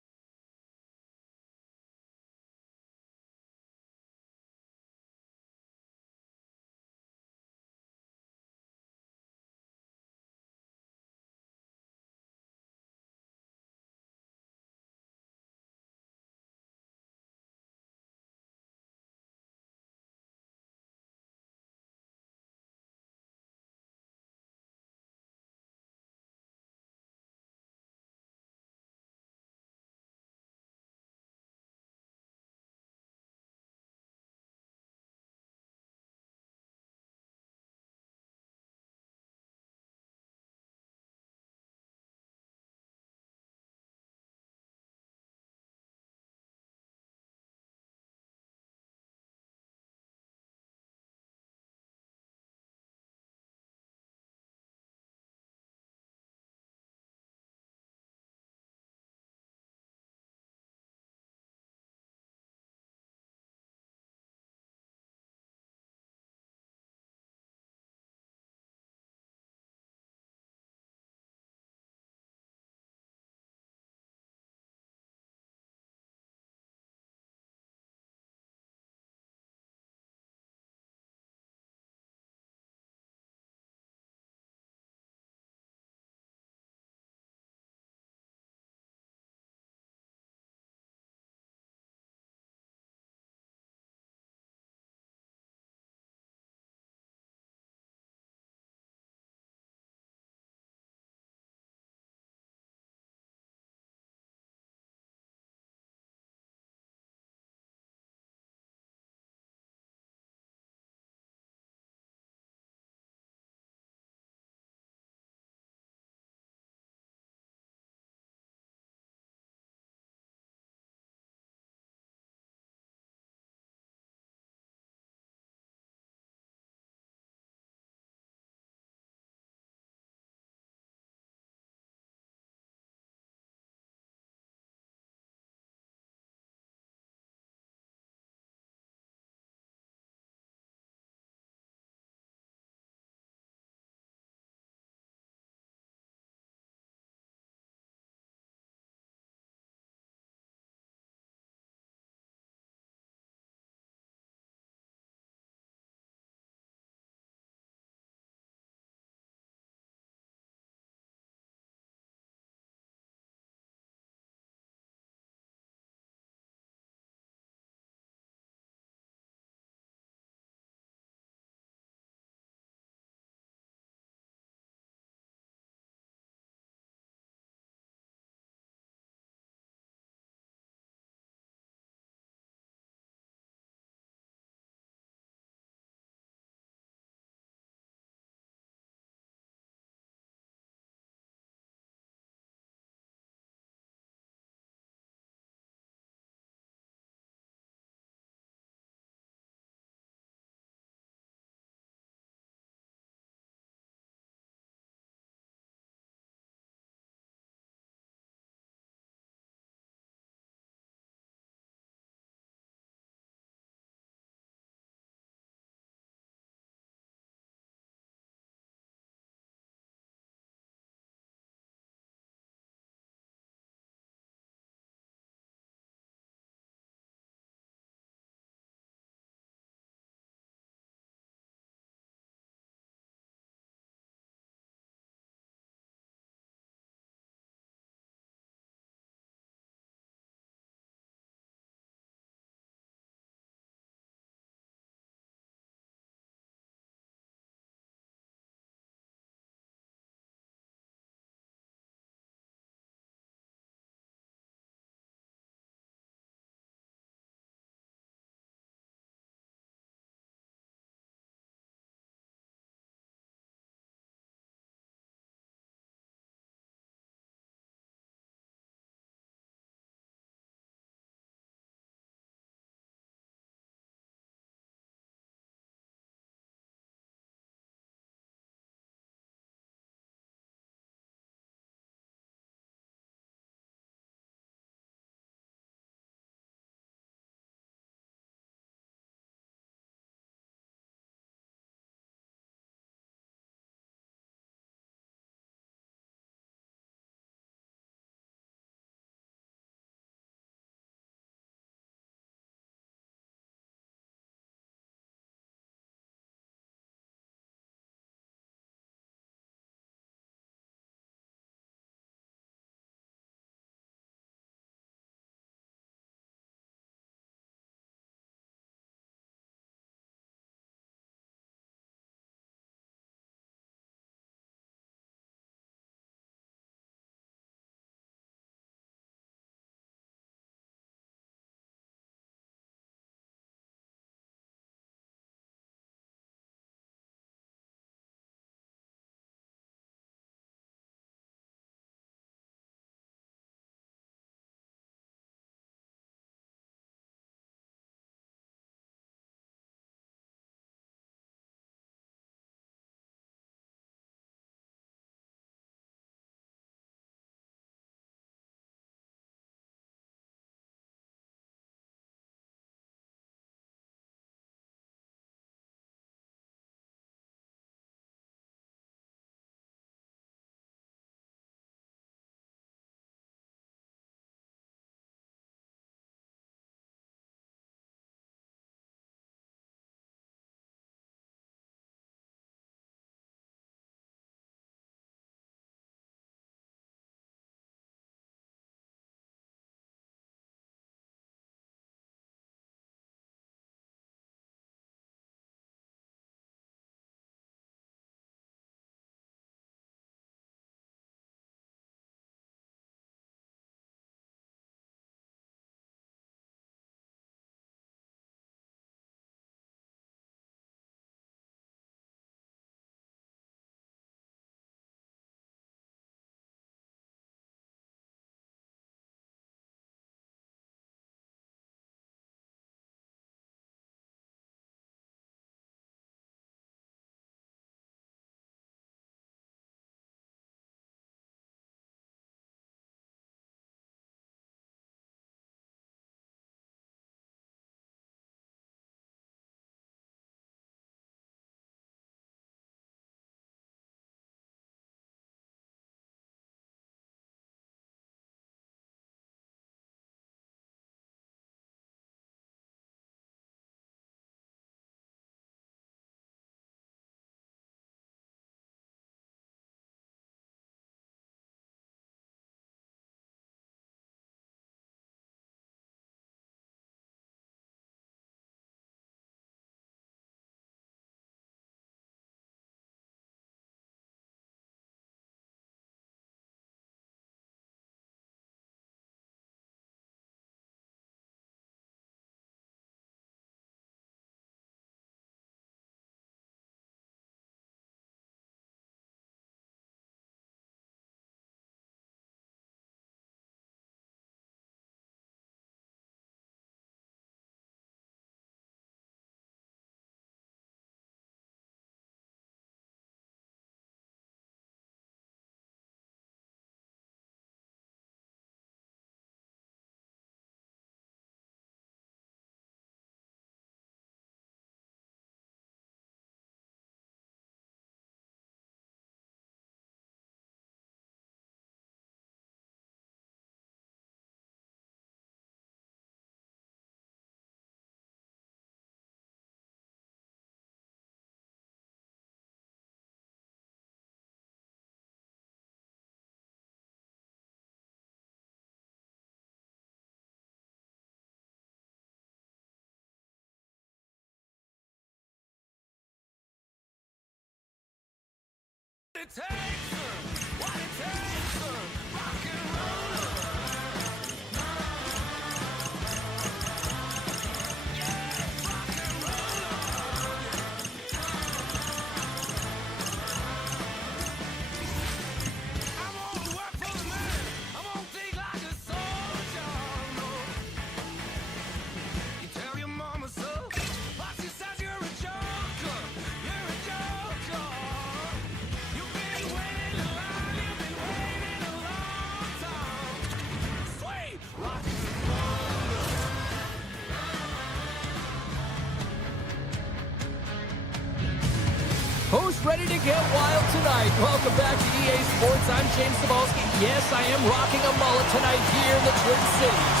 Who's ready to get wild tonight? Welcome back to EA Sports. I'm James Cebulski. Yes, I am rocking a mullet tonight here in the Twin Cities.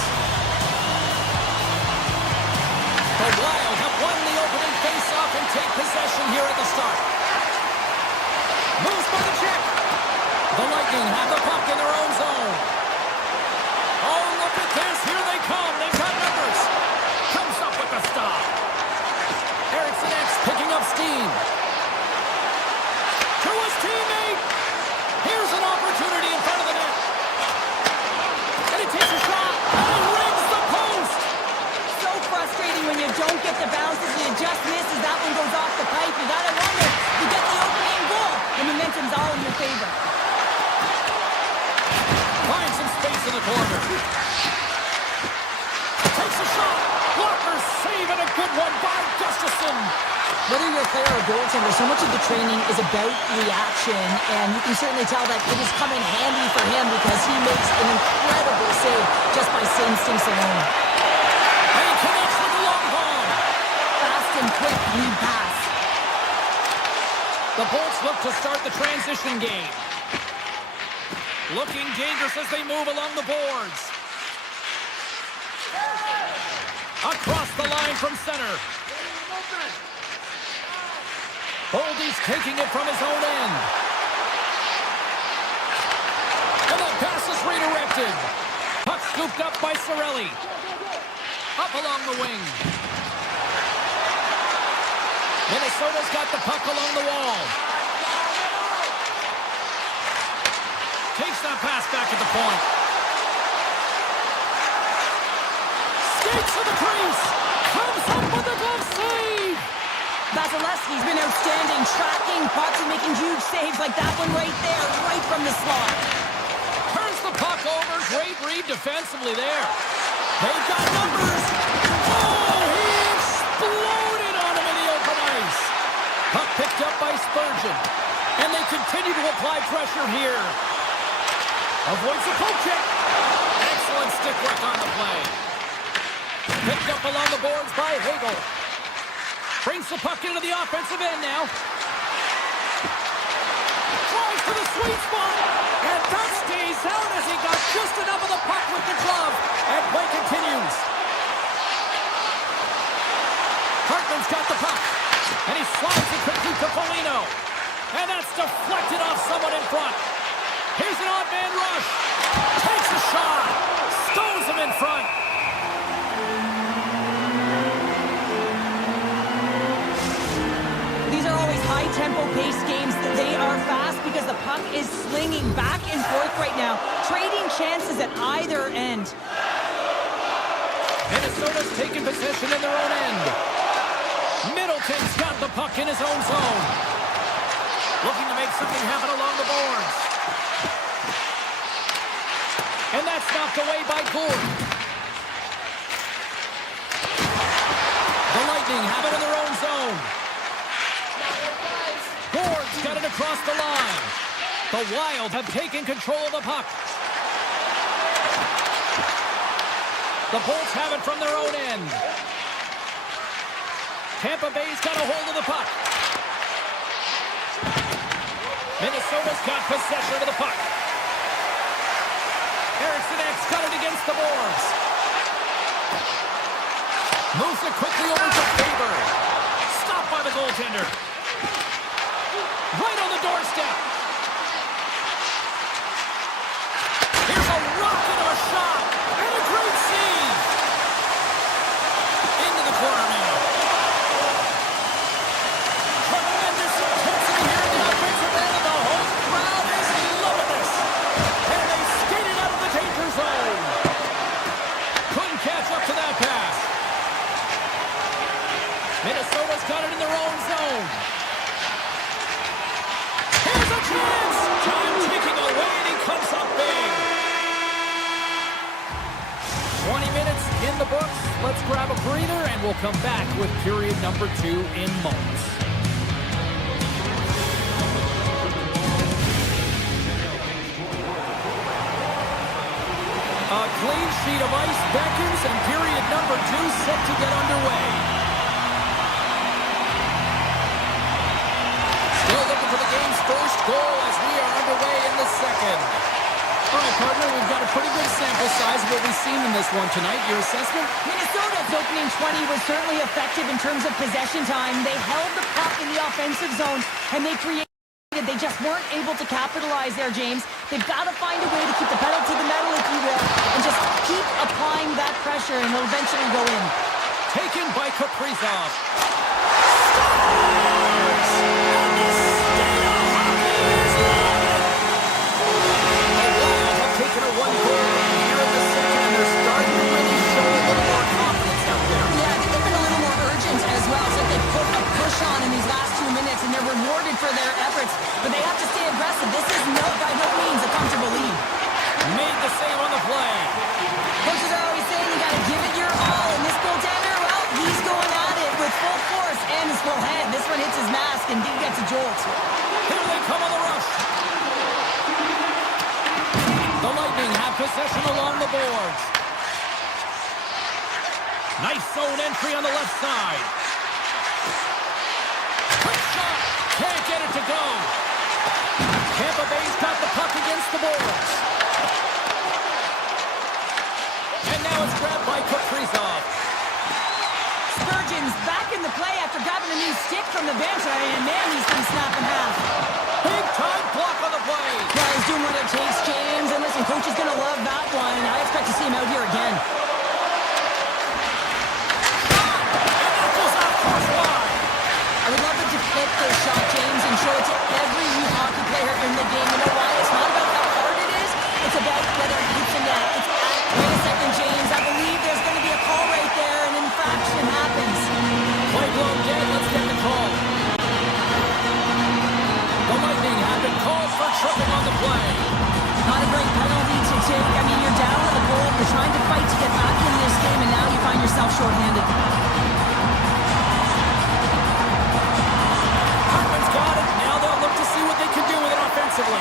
The Wild have won the opening face-off and take possession here at the start. Moves by the check. The Lightning have the puck in their own zone. Oh, look at this. Here they come. They've got numbers. Comes up with the stop. Eriksson X picking up steam. To his teammate. Here's an opportunity in front of the net. And he takes a shot. And he rings the post. So frustrating when you don't get the bounces and it just misses. That one goes off the pipe. You gotta wonder. You get the opening goal. And momentum's all in your favor. Finds some space in the corner. Takes a shot. Blocker save and a good one by Gustafsson. Whether you're a player or a goaltender, so much of the training is about reaction, and you can certainly tell that it is coming handy for him because he makes an incredible save just by instincts alone. And he connects with the long ball. Fast and quick lead pass. The Bolts look to start the transition game. Looking dangerous as they move along the boards. Across the line from center. Boldy's taking it from his own end. And the pass is redirected. Puck scooped up by Cirelli. Up along the wing. Minnesota's got the puck along the wall. Takes that pass back at the point. Skates to the crease. Comes up with a glove save. Vasilevsky's been outstanding, tracking pucks and making huge saves like that one right there, right from the slot. Turns the puck over. Great read defensively there. They've got numbers. Oh, he exploded on him in the open ice. Puck picked up by Spurgeon. And they continue to apply pressure here. Avoids the poke check. Excellent stick work on the play. Picked up along the boards by Hagel. Brings the puck into the offensive end now. Tries for the sweet spot. And that stays out as he got just enough of the puck with the glove. And play continues. Hartman's got the puck. And he slides it quickly to Foligno. And that's deflected off someone in front. Here's an odd man rush. Takes a shot. Stones him in front. High-tempo pace games. They are fast because the puck is slinging back and forth right now, trading chances at either end. Minnesota's taking possession in their own end. Middleton's got the puck in his own zone. Looking to make something happen along the boards. And that's knocked away by Gordon. The Lightning have it in their own zone. Gord's got it across the line. The Wild have taken control of the puck. The Bolts have it from their own end. Tampa Bay's got a hold of the puck. Minnesota's got possession of the puck. Eriksson X got it against the boards. Moves it quickly over to Faber. Stopped by the goaltender. Right on the doorstep. Here's a rocket of a shot. And a great save. Into the corner now. Tremendous intensity here in the offensive end of the home in the books. Let's grab a breather, and we'll come back with period number 2 in moments. A clean sheet of ice beckons, and period number 2 set to get underway. Still looking for the game's first goal as we are underway in the second. All right, partner, we've got a pretty good sample size of what we've seen in this one tonight. Your assessment? Minnesota's opening 20 was certainly effective in terms of possession time. They held the puck in the offensive zone, and they created. They just weren't able to capitalize there, James. They've got to find a way to keep the pedal to the metal, if you will, and just keep applying that pressure, and it'll eventually go in. Taken by Kaprizov. Taking a 1-goal lead here in the second, and they're starting to really show a little more confidence out there. Yeah, I think they've been a little more urgent as well. It's like they put a push on in these last 2 minutes, and they're rewarded for their efforts. But they have to stay aggressive. This is by no means a comfortable lead. Made the save on the play. Coaches are always saying you got to give it your all. And this goaltender, well, he's going at it with full force and his full head. This one hits his mask, and he gets a jolt. Here they come on the rush. The Lightning have possession along the boards. Nice zone entry on the left side. Quick shot. Can't get it to go. Tampa Bay's got the puck against the boards. And now it's grabbed by Kaprizov. Spurgeon's back in the play after grabbing a new stick from the bench. And man, he's been snapped in half. Big time block on the play. Yeah, he's doing what it takes, James. And listen, coach is going to love that one. I expect to see him out here again. I would love it to hit this shot, James, and show it to every eHockey player in the game. You know why? It's not about how hard it is. It's about whether it hits the net. It's wait a second, James. I believe there's going to be a call right there. An infraction happens. Play blown dead. Let's get the call. The Lightning have been called for tripping on the play. Not a great penalty to take. I mean, you're down to the goal. You're trying to fight to get back in this game, and now you find yourself shorthanded. Got it. Now they'll look to see what they can do with it offensively.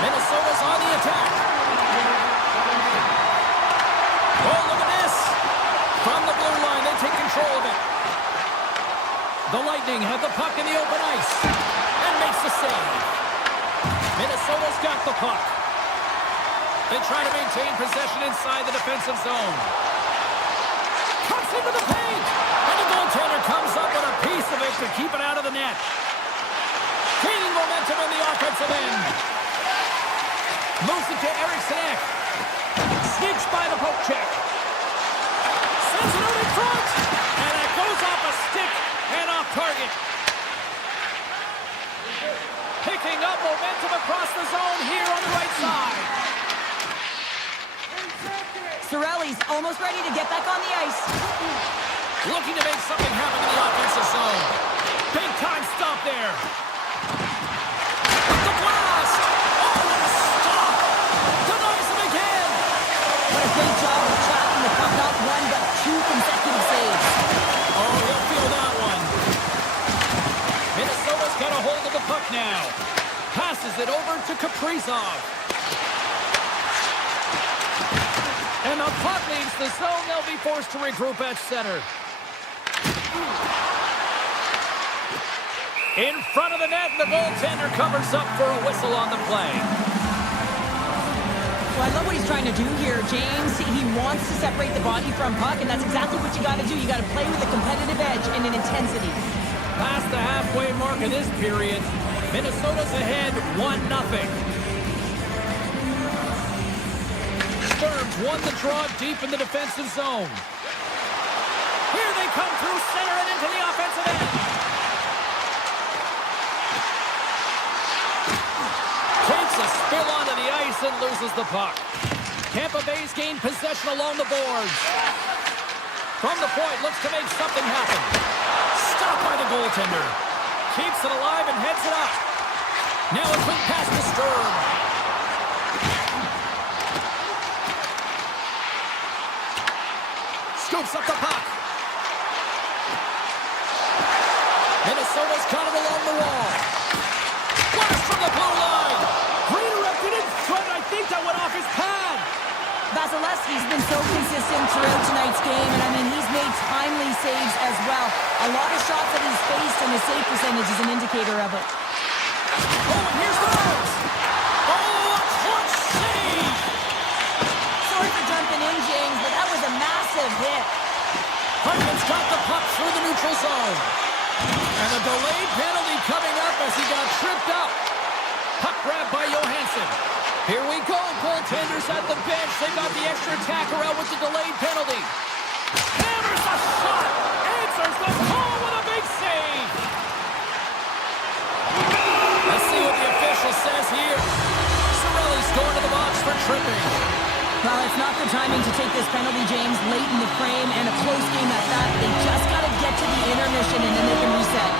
Minnesota's on the attack. Oh, look at this. From the blue line, they take control of it. The Lightning have the puck in the open ice and makes the save. Minnesota's got the puck. They try to maintain possession inside the defensive zone. Cuts into the paint. And the goaltender comes up with a piece of it to keep it out of the net. Gaining momentum in the offensive end. Moves it to Eriksson. Sneaks by the poke check. Sends it out in front. And it goes off a stick and off target. Picking up momentum across the zone here on the right side. Cirelli's almost ready to get back on the ice. Looking to make something happen in the offensive zone. Big time stop there. The blast! Oh, what a stop! Denies him again! What a great job of tracking the puck. Not one, but 2 consecutive saves. Oh, he'll feel that one. Minnesota's got a hold of the puck now. Passes it over to Kaprizov. And the puck leaves the zone. They'll be forced to regroup at center. In front of the net, the goaltender covers up for a whistle on the play. Well, I love what he's trying to do here, James. He wants to separate the body from puck, and that's exactly what you got to do. You got to play with a competitive edge and an intensity. Past the halfway mark of this period, Minnesota's ahead 1-0. Sturms won the draw deep in the defensive zone. Here they come through center and into the offensive end. Takes a spill onto the ice and loses the puck. Tampa Bay's gained possession along the boards. From the point, looks to make something happen. Stopped by the goaltender. Keeps it alive and heads it up. Now a quick pass to Sturm. Scoops up the puck. Minnesota's got it along the wall. Blast from the blue line. Redirected in front. I think that went off his pad. Vasilevsky's been so consistent throughout tonight's game, and I mean, he's made timely saves as well. A lot of shots that he's faced, and his save percentage is an indicator of it. Oh, and here's the bounce. Oh, a clutch save. Sorry for jumping in, James, but that was a massive hit. Hartman's got the puck through the neutral zone. And a delayed penalty coming up as he got tripped up. Puck grab by Johansson. Here we go, goaltenders at the bench. They got the extra attacker out with the delayed penalty. Hammers a shot. Answers the call with a big save. Let's see what the official says here. Cirelli's going to the box for tripping. Well, it's not the timing to take this penalty, James. Late in the frame and a close game at that. They just got to get to the intermission and then they can reset.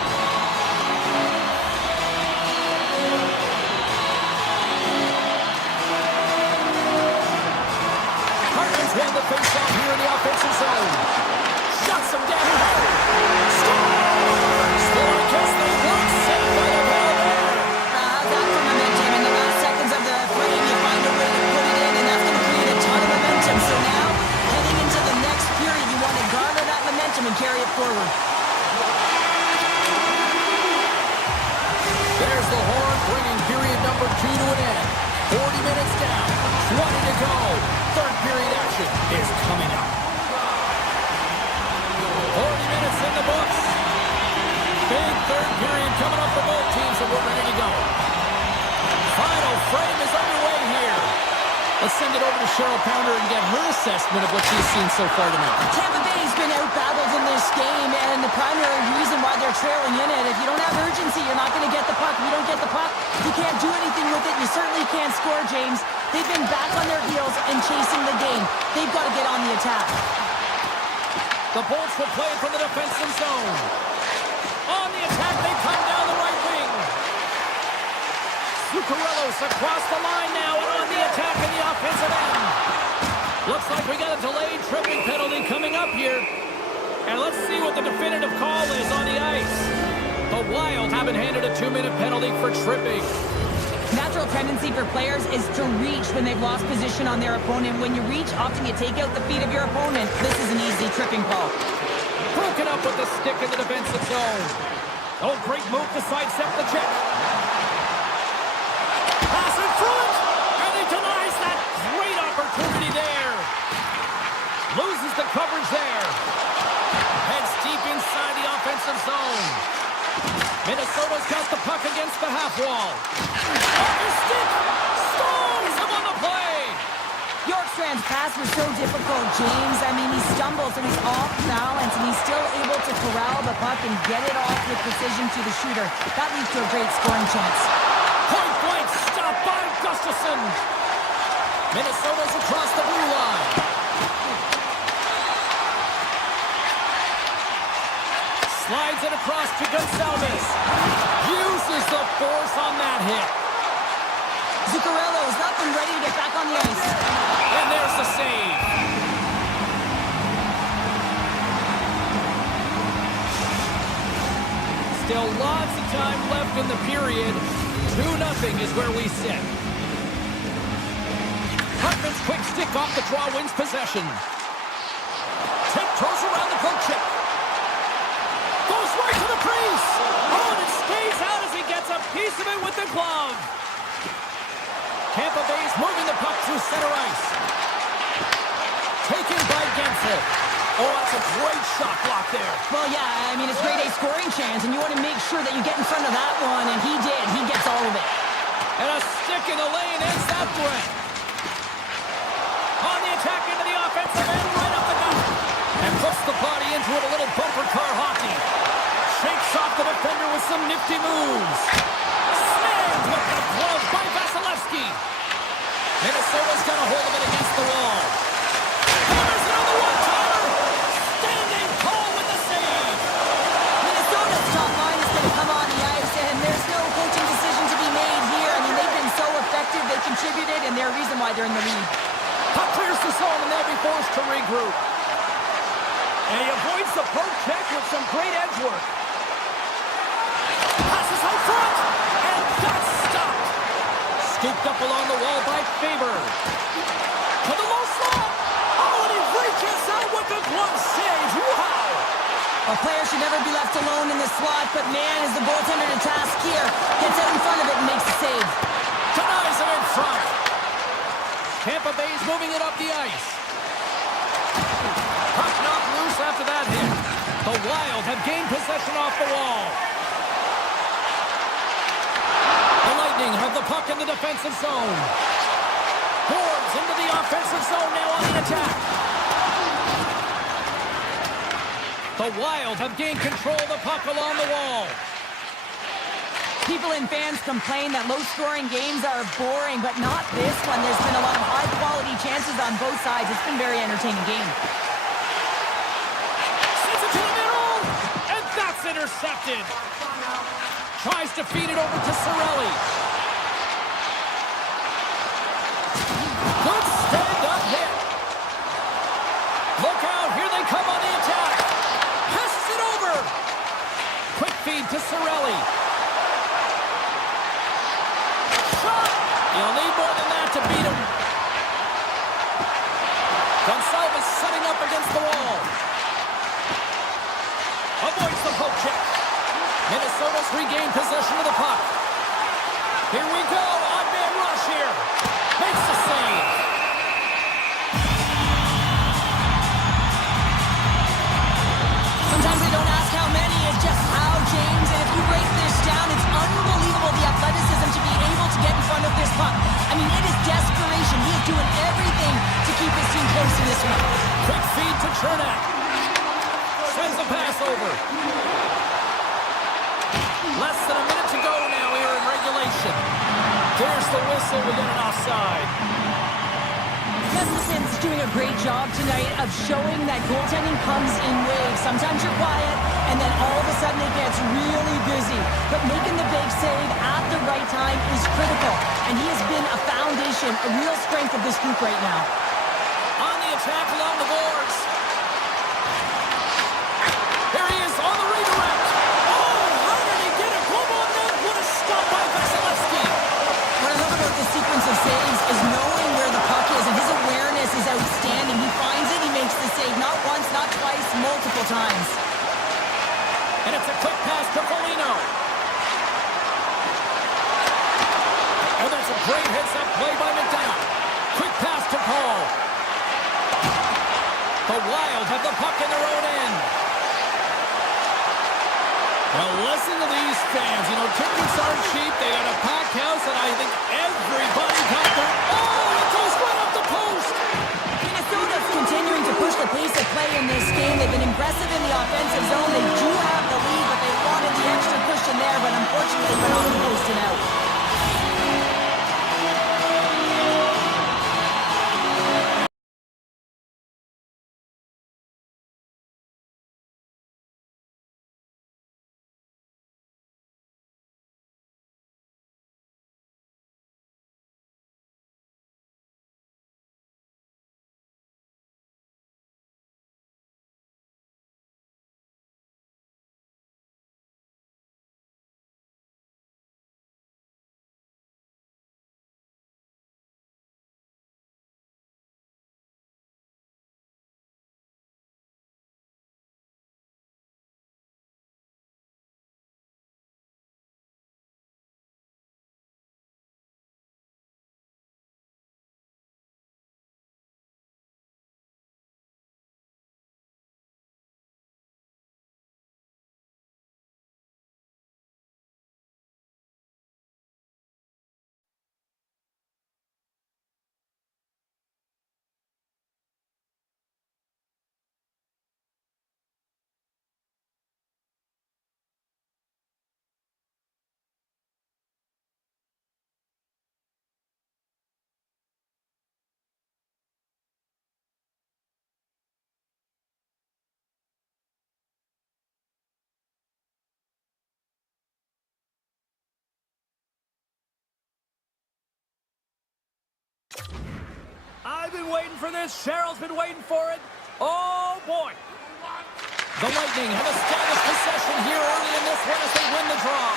Hartman's won the face-off here in the offensive zone. Shuts him down. Scores! Well, I guess they weren't safe by the ball there. How's that for momentum? In the last seconds of the frame, you find a way to put it in, and that's going to create a ton of momentum. So now, heading into the next period, you want to garner that momentum and carry it forward. There's the horn, bringing period number 2 to an end. 40 minutes down, 20 to go. Third period action is coming up. 40 minutes in the books. Big third period coming up for both teams, and we're ready to go. Final frame is underway here. Let's send it over to Cheryl Pounder and get her assessment of what she's seen so far tonight. Tampa Bay's been out-battled in this game, and the primary reason why they're trailing in it, if you don't have urgency, you're not going to get the puck. If you don't get the puck, you can't do anything with it. You certainly can't score, James. They've been back on their heels and chasing the game. They've got to get on the attack. The Bolts will play it from the defensive zone. On the attack, they come down the right wing. Zuccarello's across the line now and on the attack in the offensive end. Looks like we got a delayed tripping penalty coming up here. And let's see what the definitive call is on the ice. The Wild have been handed a 2-minute penalty for tripping. Natural tendency for players is to reach when they've lost position on their opponent. When you reach, often you take out the feet of your opponent. This is an easy tripping call. Broken up with the stick in the defensive zone. Oh, great move to sidestep the check. Pass in front, and he denies that great opportunity there. Loses the coverage there. Heads deep inside the offensive zone. Minnesota's got the puck against the half wall. On his stick, scores him on the play. Bjorkstrand's pass was so difficult, James. I mean, he stumbles and he's off balance, and he's still able to corral the puck and get it off with precision to the shooter. That leads to a great scoring chance. Point blank stop by Gustafsson. Minnesota's across the blue line. Slides it across to Gonçalves. Uses the force on that hit. Zuccarello's up and ready to get back on the ice. And there's the save. Still lots of time left in the period. 2-0 is where we sit. Hartman's quick stick off the draw wins possession. Tiptoes around the poke check. Goes right to the crease. Oh, and it stays out as he gets a piece of it with the glove. Tampa Bay's moving the puck through center ice. Taken by Gensel. Oh, that's a great shot block there. Well, yeah, I mean, it's grade A scoring chance, and you want to make sure that you get in front of that one, and he did. He gets all of it. And a stick in the lane ends that threat. On the attack into the offensive end, right up the gut. And puts the body into it, a little bumper car hockey. Shakes off the defender with some nifty moves. Slammed with the glove by Vasilevsky. Minnesota's got a hold of it against the wall. Hammers it on the one-timer. Standing tall with the save. Minnesota's top line is going to come on the ice, and there's no coaching decision to be made here. I mean, they've been so effective. They contributed, and they're a reason why they're in the lead. Puck clears the zone, and they'll be forced to regroup. And he avoids the poke check with some great edge work. Passes out front, and that's stopped. Scooped up along the wall by Faber. To the low slot. Oh, and he reaches out with the glove save. Wow. A player should never be left alone in the slot, but man, is the goaltender to task here. Gets out in front of it and makes the save. Denies him in front. Tampa Bay's moving it up the ice. Puck knocked loose after that hit. The Wild have gained possession off the wall. The Lightning have the puck in the defensive zone. Boards into the offensive zone now on the attack. The Wild have gained control of the puck along the wall. People and fans complain that low-scoring games are boring, but not this one. There's been a lot of high-quality chances on both sides. It's been a very entertaining game. Sends it to the middle, and that's intercepted. Tries to feed it over to Cirelli. Good stand-up hit. Look out, here they come on the attack. Passes it over. Quick feed to Cirelli. Shot. You'll need more than that to beat him. Gonsalves setting up against the wall. Avoids the poke check. Minnesota's regained possession of the puck. Here we go. Odd-man rush here. Makes the save. Sometimes they don't ask how many, it's just how, James. And if you break this down, it's unbelievable the athleticism to be able to get in front of this puck. I mean, it is desperation. He is doing everything to keep his team close in this one. Quick feed to Chernak. Sends the pass over. Less than a minute to go now here in regulation. There's the whistle. We get an offside. Gustafson's doing a great job tonight of showing that goaltending comes in waves. Sometimes you're quiet, and then all of a sudden it gets really busy. But making the big save at the right time is critical. And he has been a foundation, a real strength of this group right now. On the attack along the boards. Here he is on the redirect. Oh, how did he get it? Glove on net. What a stop by Vasilevsky. What I love about this sequence of saves is knowing where the puck is, and his awareness is outstanding. He finds it, he makes the save, not once, not twice, multiple times. And it's a quick pass to Foligno. Oh, that's a great heads-up play by McDonough. Quick pass to Paul. The Wild have the puck in their own end. Now listen to these fans. You know, tickets aren't cheap. They got a packed house, and I think everybody got their... Oh, it goes right up the post! Minnesota's continuing to push the pace of play in this game. They've been impressive in the offensive zone. They do have the lead, but they wanted the extra cushion there, but unfortunately went off the post and out. I've been waiting for this. Cheryl's been waiting for it. Oh, boy. The Lightning have established possession here early in this one as they win the draw.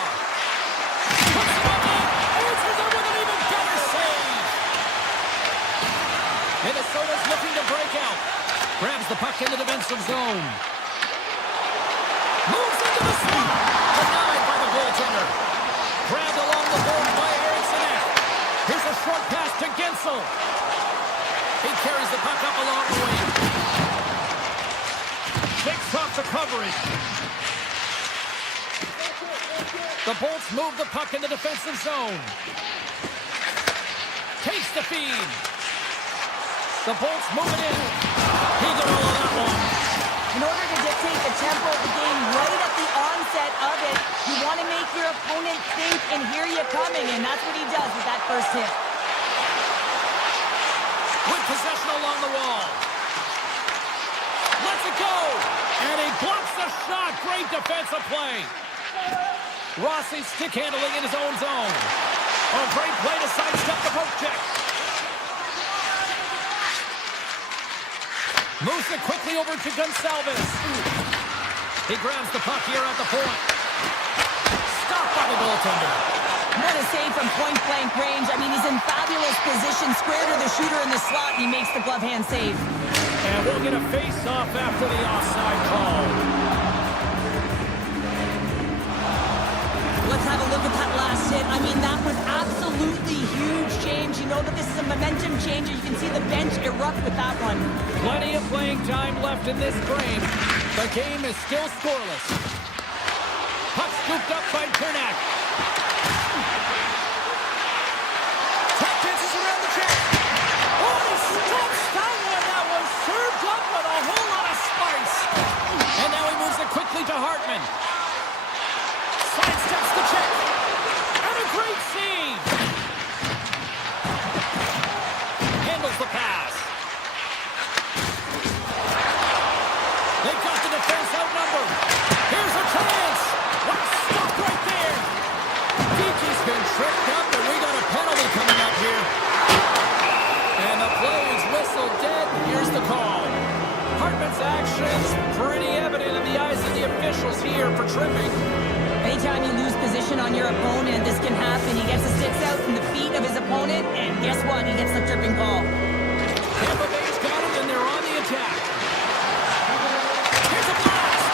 Puts it up and answers it with an even better save. Minnesota's looking to break out. Grabs the puck in the defensive zone. Moves into the slot. Denied by the goaltender. Grabbed along the board by Eriksson. Here's a short pass to Gensel. He carries the puck up along the wing. Takes off the coverage. The Bolts move the puck in the defensive zone. Takes the feed. The Bolts move it in. He got all of that one. In order to dictate the tempo of the game right at the onset of it, you want to make your opponent think and hear you coming, and that's what he does with that first hit. With possession along the wall. Lets it go. And he blocks the shot. Great defensive play. Rossi stick handling in his own zone. Oh, great play to sidestep the poke check. Moves it quickly over to Gonsalves. He grabs the puck here at the point. Stopped by the goaltender. What a save from point-blank range. I mean, he's in fabulous position, square to the shooter in the slot, and he makes the glove hand save. And we'll get a face-off after the offside call. Let's have a look at that last hit. I mean, that was absolutely huge, James. You know that this is a momentum changer. You can see the bench erupt with that one. Plenty of playing time left in this frame. The game is still scoreless. Puck scooped up by Cernak. Tap dances around the check. Oh, he stops that one. That was served up with a whole lot of spice. And now he moves it quickly to Hartman. Sidesteps the check. And a great save. Handles the pass. They've got the defense outnumbered. Here's a chance. Let's stop right there. Dickey's been tripped up, and we got a penalty coming up here. And the play is whistled dead. Here's the call. Hartman's actions pretty evident in the eyes of the officials here for tripping. Anytime you lose position on your opponent, this can happen. He gets the sticks out from the feet of his opponent, and guess what? He gets the tripping call. Tampa Bay's got it, and they're on the attack. Here's a blast!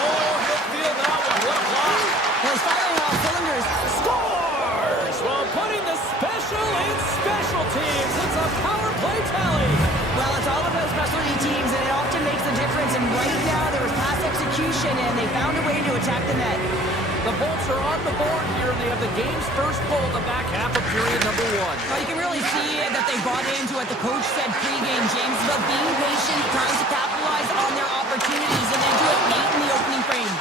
Oh, he'll feel that one. What a block! Well, he's firing all cylinders. Scores! While putting the special in special teams. It's a power play tally. Well, it's all about specialty teams, and it often makes a difference. And right now, there was pass execution, and they found a way to attack the net. The Bolts are on the board here, and they have the game's first goal in the back half of period number 1. Well, you can really see that they bought into what the coach said pregame, James, about being patient, trying to capitalize on their opportunities, and then do it late in the opening frame.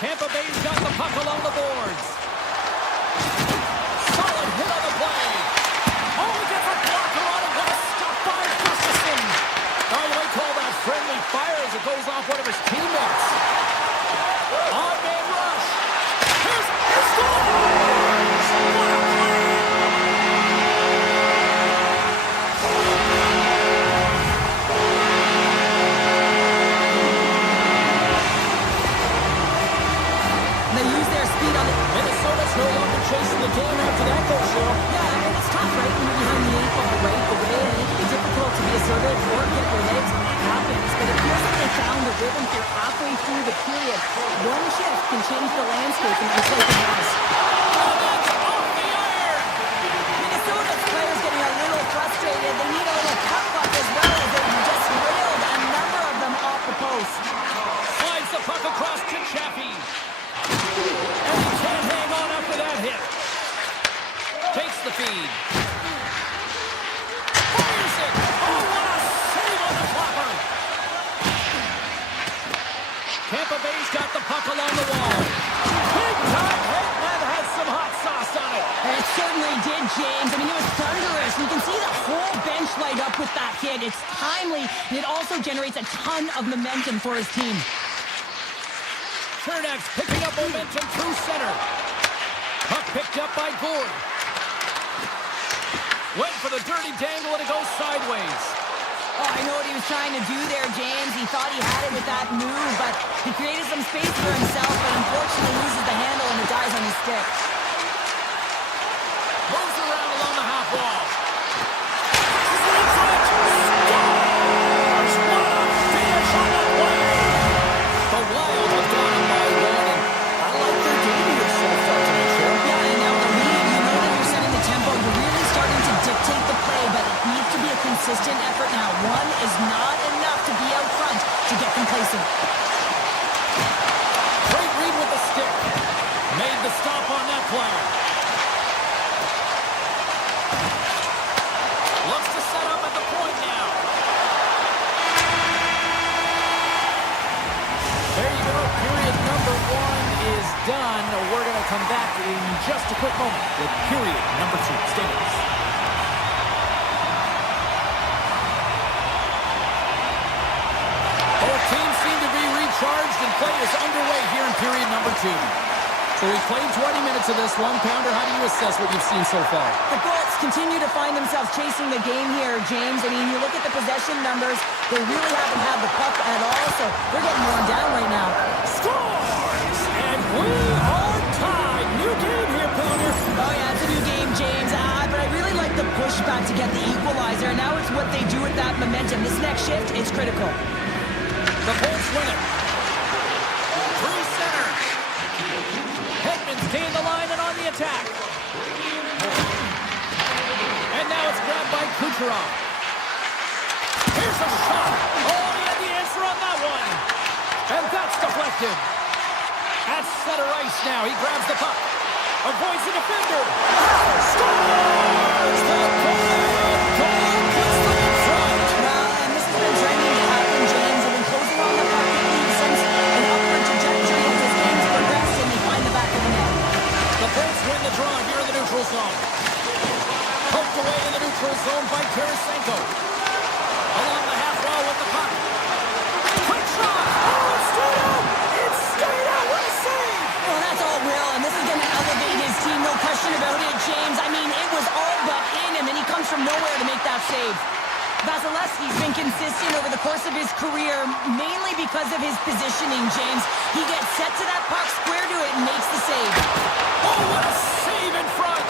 Tampa Bay's got the puck along the boards. Solid hit on the play. Oh, he gets a blocker on it. What a stop by Gustafsson. Oh, you might call that friendly fire as it goes off one of his teammates. On-man rush. Here's scores! What a play! They use their speed on the... Minnesota's no longer chasing the game after that goal, show. Yeah, and it's tough, right? When you're behind the 8 ball right away, and it can be difficult to be assertive or get your legs. It happens, but it feels like they found the rhythm here halfway through the period. One shift can change the landscape, and it's like it has. Minnesota's players getting a little frustrated. They need a little pep up as well as they just railed a number of them off the post. Slides the puck across to Chappie. And he can't hang on after that hit. Takes the feed. Fires it. Oh, what a save on the flopper. Tampa Bay's got the puck along the wall. Big time hit. That had some hot sauce on it. And it certainly did, James. I mean, it was thunderous. You can see the whole bench light up with that hit. It's timely, and it also generates a ton of momentum for his team. Cernak's picking up momentum through center. Puck picked up by Gourde. Went for the dirty dangle, and it goes sideways. Oh, I know what he was trying to do there, James. He thought he had it with that move, but he created some space for himself, but unfortunately loses the handle and it dies on his stick. Moves around along the half wall. The Wild have gone up by one, and I like their game here so far tonight, Sheriff. Yeah, and now the lead, you know that you're setting the tempo. You're really starting to dictate the play, but it needs to be a consistent effort now. One is not enough to be out front to get complacent. Great read with the stick. Made the stop on that player. Looks to set up at the point now. There you go. Period number 1 is done. We're going to come back in just a quick moment with period number 2. Stay with us. Both teams seem to be recharged and play is underway here in period number 2. So we've played 20 minutes of this one. Pounder, how do you assess what you've seen so far? The Bullets continue to find themselves chasing the game here, James. I mean, you look at the possession numbers, they really haven't had the puck at all, so they're getting worn down right now. Scores! And we are tied. New game here, Pounder. Oh, yeah, it's a new game, James. But I really like the pushback to get the equalizer. Now it's what they do with that momentum. This next shift, it's critical. The Bolts win it. Through center. Hedman's gained the line and on the attack. And now it's grabbed by Kucherov. Here's a shot. Oh, he had the answer on that one. And that's deflected. At center ice now. He grabs the puck. Avoids the defender. Scores! The Wild goal puts them in front. Well, and this has been trending to happen, James. They've been closing on the puck since an upward trajectory as this game's progressed, and they find the back of the net. The Bolts win the draw here in the neutral zone. Poked away in the neutral zone by Tarasenko. Along the half wall with the puck. Quick shot! Oh, it's straight out! It's straight out! What a save! Well, that's all Will, and this is going to elevate his team, no question about it, James. I mean, it was all but in him, and he comes from nowhere to make that save. Vasilevsky's been consistent over the course of his career, mainly because of his positioning, James. He gets set to that puck, square to it, and makes the save. Oh, what a save in front!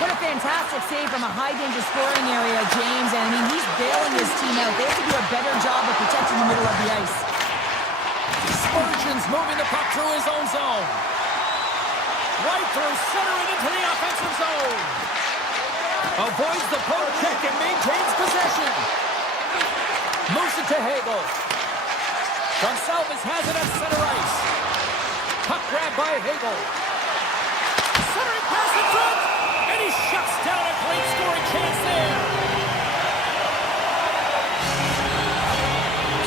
What a fantastic save from a high-danger scoring area, James. And, I mean, he's bailing his team out. They have to do a better job of protecting the middle of the ice. Spurgeon's moving the puck through his own zone. Right through center and into the offensive zone. Avoids the poke check and maintains possession. Moves it to Hagel. Gonsalves has it at center ice. Puck grabbed by Hagel. Centering pass in front. And he shuts down a great scoring chance there.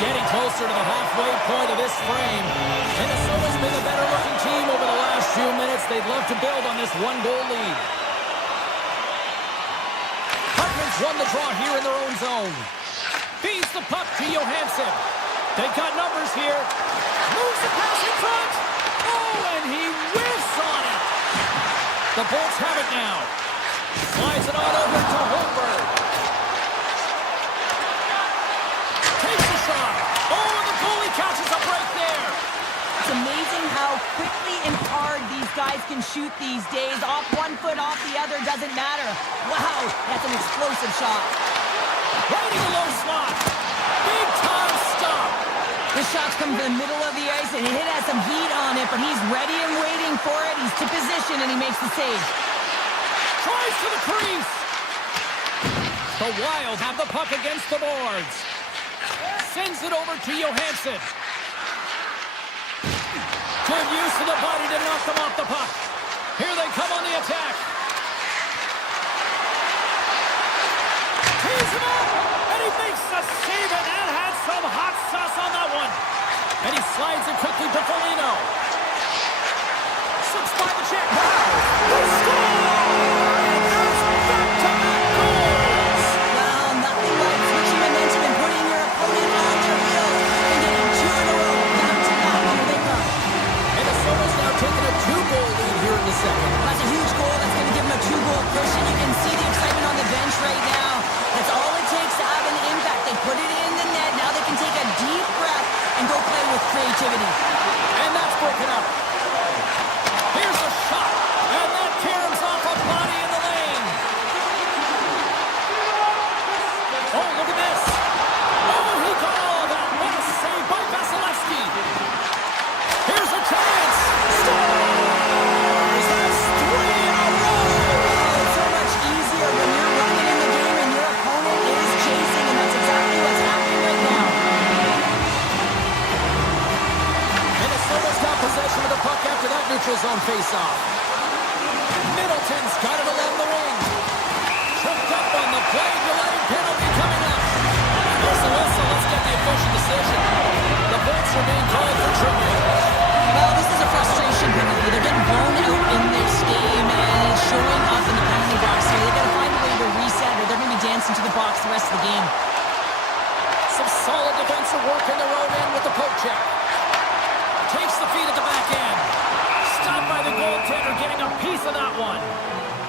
Getting closer to the halfway point of this frame. Minnesota's been the better looking team over the last few minutes. They'd love to build on this 1-goal lead. Hartman's won the draw here in their own zone. Feeds the puck to Johansson. They've got numbers here. Moves the pass in front. Oh, and he whiffs on it. The Bolts have it now. Slides it on over to Holmberg. Takes a shot. Oh, and the goalie catches up right there. It's amazing how quickly and hard these guys can shoot these days. Off one foot, off the other, doesn't matter. Wow, that's an explosive shot. Right in the low slot. Big time stop. The shots come to the middle of the ice, and it has some heat on it, but he's ready and waiting for it. He's to position, and he makes the save. Tries to the crease. The Wild have the puck against the boards. Sends it over to Johansson. Good use of the body to knock them off the puck. Here they come on the attack. Tees him up, and he makes the save, and that had some hot sauce on that one. And he slides it quickly to Foligno. Slips by the check. They score! And there's back-to-back goals. Well, nothing like switching momentum and putting your opponent on their heels and getting 2 in a row. Back-to-back, here they come. Minnesota's now taking a 2-goal lead here in the second. That's a huge goal. That's going to give them a 2-goal push, and you can see the excitement on the bench right now. That's all it takes to have an impact. They put it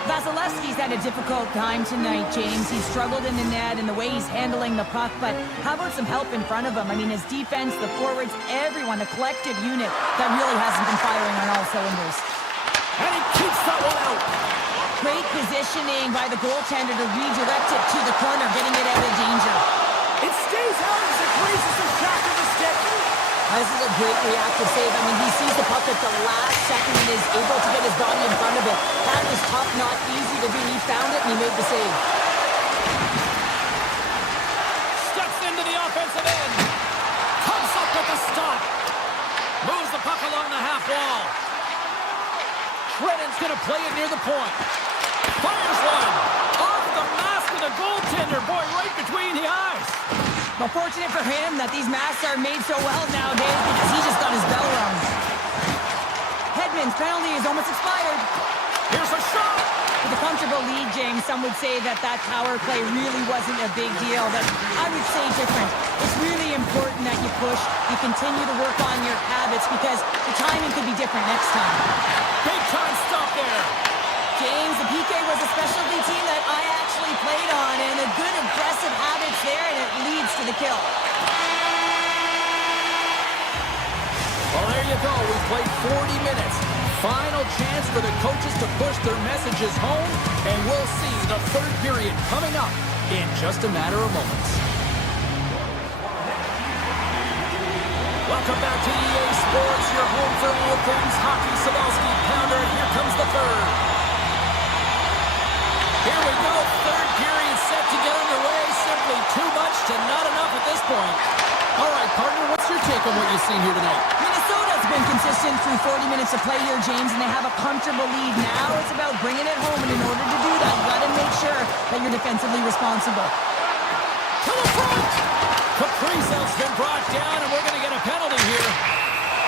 Vasilevsky's had a difficult time tonight, James. He's struggled in the net and the way he's handling the puck, but how about some help in front of him? I mean, his defense, the forwards, everyone, the collective unit that really hasn't been firing on all cylinders. And he keeps that one out. Great positioning by the goaltender to redirect it to the corner, getting it out of danger. It stays out as it grazes the shaft of the stick. This is a great reactive save. I mean, he sees the puck at the last second and is able to get his body in front of it. That is tough, not easy to do. He found it and he made the save. Steps into the offensive end. Comes up with the stop. Moves the puck along the half wall. Shredden's going to play it near the point. Fires one. Off the mask of the goaltender. Boy, right between the eyes. But fortunate for him that these masks are made so well nowadays because he just got his bell rung. Hedman's penalty is almost expired. Here's a shot. With a comfortable lead, James, some would say that power play really wasn't a big deal, but I would say different. It's really important that you push, you continue to work on your habits because the timing could be different next time. Big time stop there. James, the PK was a specialty team that I actually played on, and a good aggressive habits there, and it leads to the kill. Well, there you go. We've played 40 minutes. Final chance for the coaches to push their messages home, and we'll see the third period coming up in just a matter of moments. Welcome back to EA Sports, your home for all things hockey. Sabowski, Pounder, and here comes the third. Here we go, third period set to get underway. Simply too much to not enough at this point. All right, partner, what's your take on what you've seen here tonight? Minnesota's been consistent through 40 minutes of play here, James, and they have a comfortable lead. Now it's about bringing it home, and in order to do that, you got to make sure that you're defensively responsible. To the front! Kaprizov's been brought down, and we're going to get a penalty here.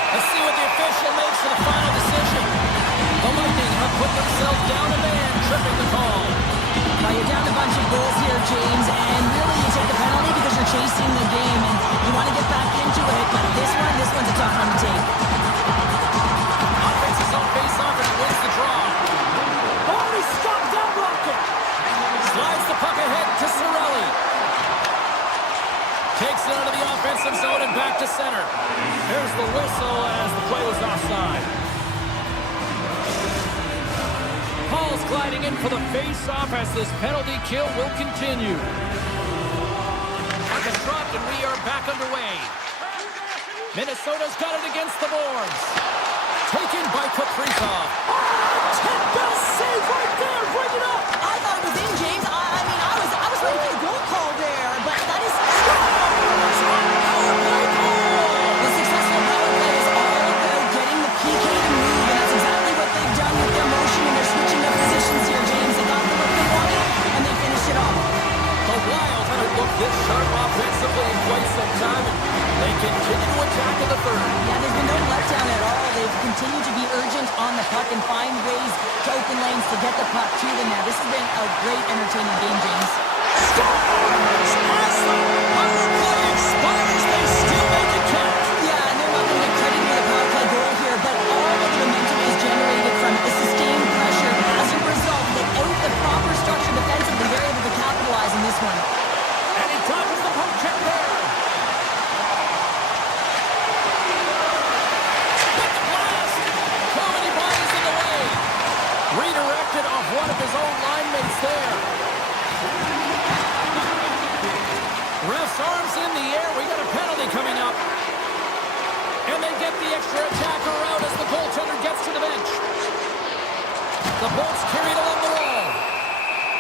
Let's see what the official makes for the final decision. The Lightning have put themselves down a man, tripping the call. Now you're down a bunch of goals here, James, and really you take the penalty because you're chasing the game, and you want to get back into it, but this one's a tough one to take. Offense is on face-off, and it wins the draw. Oh, he stopped that rocket! Slides the puck ahead to Cirelli. Takes it out of the offensive zone and back to center. There's the whistle as the play was offside. Paul's gliding in for the face-off as this penalty kill will continue. Puck is dropped and we are back underway. Minnesota's got it against the boards. Taken by Kaprizov. Oh, 10-bell save right there. Bring it up. I thought it was in, James. I was ready for the goal call there, but that is... The successful power play is all about getting the PK to move, and that's exactly what they've done with their motion, and they're switching up positions here, James. They got the look they wanted, and they finished it off. The Wild haven't looked this sharp offensively in quite some time, and they continue to attack in the third. Yeah, there's been no letdown at all. They've continued to be urgent on the puck and find ways to open lanes to get the puck to them now. This has been a great, entertaining game, James. Scores! As the power play expires, they still make it count. Yeah, and they're not going to get credit for the power play goal here, but all of the momentum is generated from the sustained pressure. As a result, without the proper structure defensively, they're able to capitalize on this one. And he dodges the poke check there. Hit the blast. Too many bodies in the way. Redirected off one of his own line mates there. Ref's arms in the air. We got a penalty coming up. And they get the extra attacker out as the goaltender gets to the bench. The Bolts carried along the wall.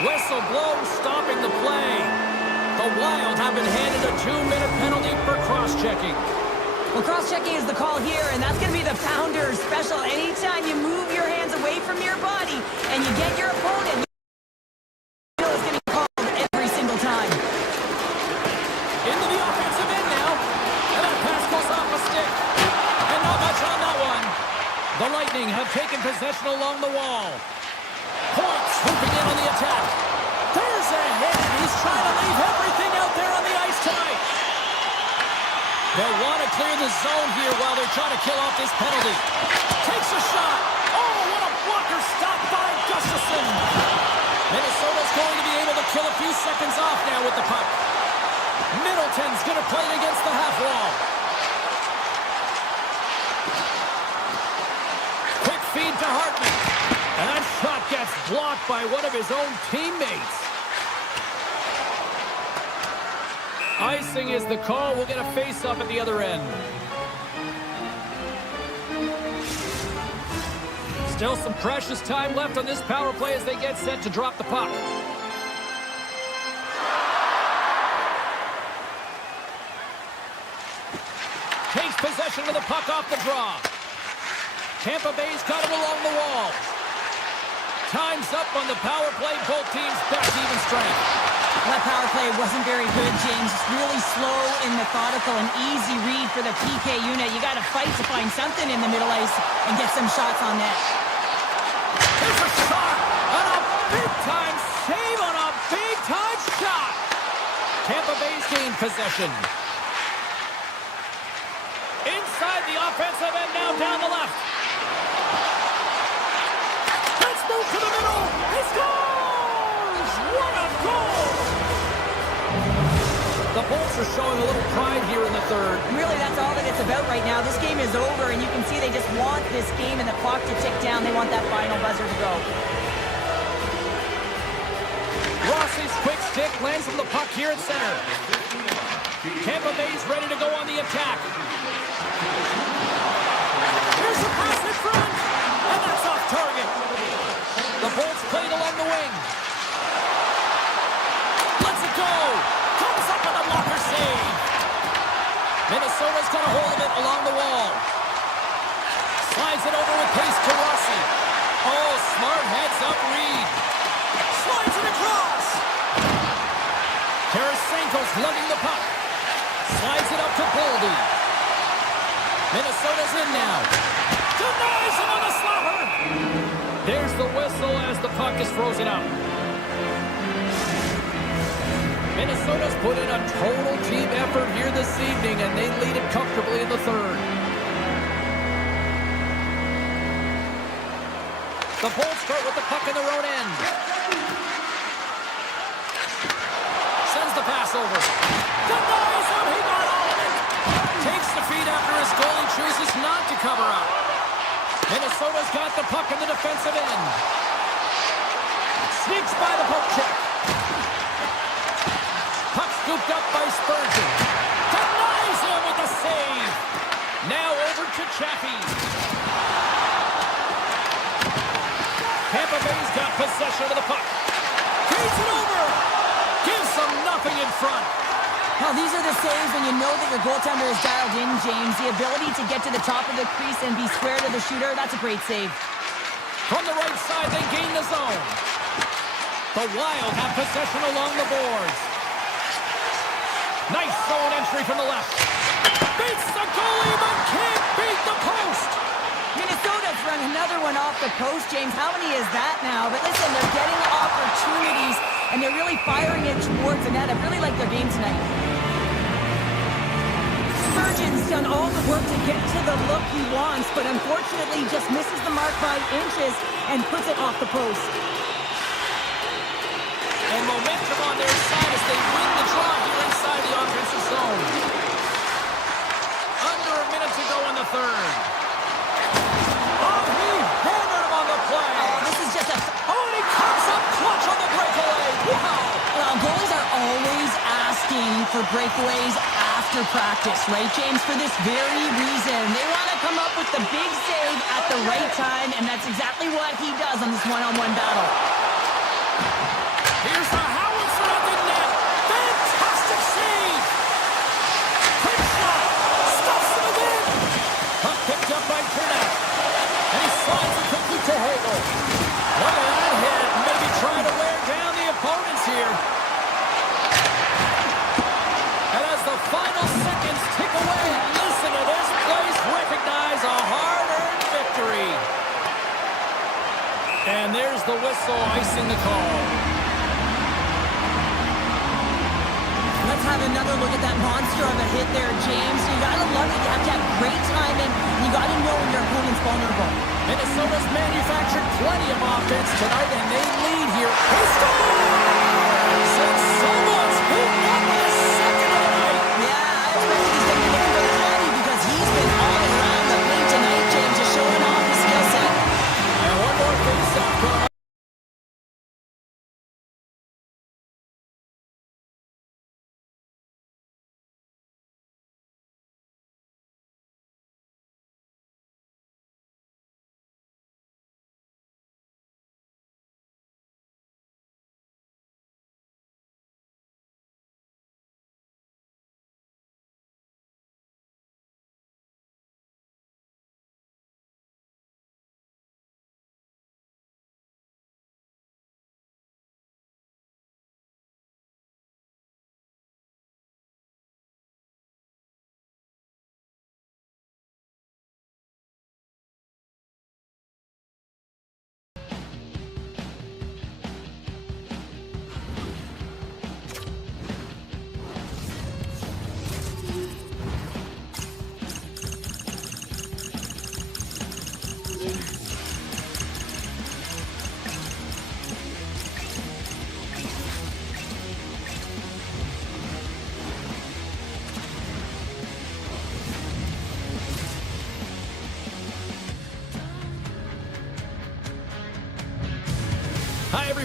Whistle blows, stopping the play. The Wild have been handed a 2-minute penalty for cross-checking. Well, cross-checking is the call here, and that's going to be the Founders special. Anytime you move your hands away from your body and you get your opponent, you know it's going to be called every single time. Into the offensive end now. And that pass goes off a stick. And not much on that one. The Lightning have taken possession along the wall. Point swooping in on the attack. There's a hit. He's trying to leave everything out there on the ice tonight. They'll want to clear the zone here while they're trying to kill off this penalty. Takes a shot. Oh, what a blocker stop by Gustafsson. seconds off now with the puck. Middleton's going to play it against the half wall. Quick feed to Hartman. And that shot gets blocked by one of his own teammates. Icing is the call. We'll get a face-off at the other end. Still some precious time left on this power play as they get set to drop the puck. Takes possession of the puck off the draw. Tampa Bay's got it along the wall. Time's up on the power play. Both teams back to even strength. That power play wasn't very good, James. It's really slow and methodical, an easy read for the PK unit. You got to fight to find something in the middle ice and get some shots on net. There's a shot and a big-time save on a big-time shot. Tampa Bay's gained possession. Inside the offensive end, now down the left. Let's move to the middle. He scores! What a goal! The Bolts are showing a little pride here in the third. Really, that's all that it's about right now. This game is over, and you can see they just want this game and the clock to tick down. They want that final buzzer to go. Rossi's quick stick lands from the puck here at center. Tampa Bay's ready to go on the attack. Here's a pass in front, and that's off target. The Bolts played along the wing. Let's it go. Comes up with a blocker save. Minnesota's got a hold of it along the wall. Slides it over with pace to Rossi. Oh, smart heads-up read. Slides it across. Tarasenko's lugging the puck. Slides it up to Boldy. Minnesota's in now. Denies him on the slapper. There's the whistle as the puck is frozen up. Minnesota's put in a total team effort here this evening, and they lead it comfortably in the third. The Bolts start with the puck in their own end. Sends the pass over. Denies him. He got all of it. Takes the feed after his goalie chooses not to cover up. Minnesota's got the puck in the defensive end. Sneaks by the poke check. Puck scooped up by Spurgeon. Denies him with the save. Now over to Chaffee. Tampa Bay's got possession of the puck. Feeds it over. Gives them nothing in front. Now, these are the saves when you know that your goaltender is dialed in, James. The ability to get to the top of the crease and be square to the shooter, that's a great save. From the right side, they gain the zone. The Wild have possession along the boards. Nice zone entry from the left. Beats the goalie, but can't beat the post. Minnesota's run another one off the post, James. How many is that now? But listen, they're getting opportunities, and they're really firing it towards the net. I really like their game tonight. Spurgeon's done all the work to get to the look he wants, but unfortunately just misses the mark by inches and puts it off the post. And momentum on their side as they win the draw here inside the offensive zone. Under a minute to go in the third. Oh, he hammered him on the play. Oh, this is just a... Oh, and he comes up clutch on the breakaway. Wow. Well, goalies are always asking for breakaways after practice, right, James? For this very reason. They want to come up with the big save at the right time, and that's exactly what he does on this one-on-one battle. Here's the howitzer at the net. Fantastic save. Quick shot. Stuffs it again. Puck picked up by Turnout. And he slides it quickly to Hagel. Look at that hit. Maybe trying to wear down the opponents here. And as the final seconds tick away, listen to this place recognize a hard-earned victory. And there's the whistle icing the call. Let's have another look at that monster of a hit there, James. You gotta love it. You have to have great timing, and you gotta know when your opponent's vulnerable. Minnesota's manufactured plenty of offense tonight, and they lead here. He scores!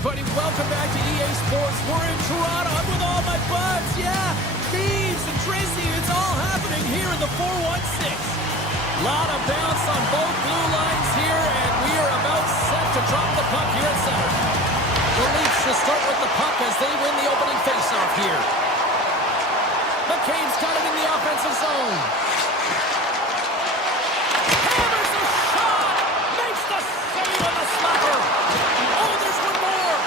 everybody. Welcome back to EA Sports. We're in Toronto. I'm with all my buds. Yeah, Thieves and Tracy. It's all happening here in the 416. Lot of bounce on both blue lines here, and we are about set to drop the puck here at center. The Leafs will start with the puck as they win the opening faceoff here. McCabe's got it in the offensive zone. Hammers the shot! Makes the save on the slapper! Oh, there's one more!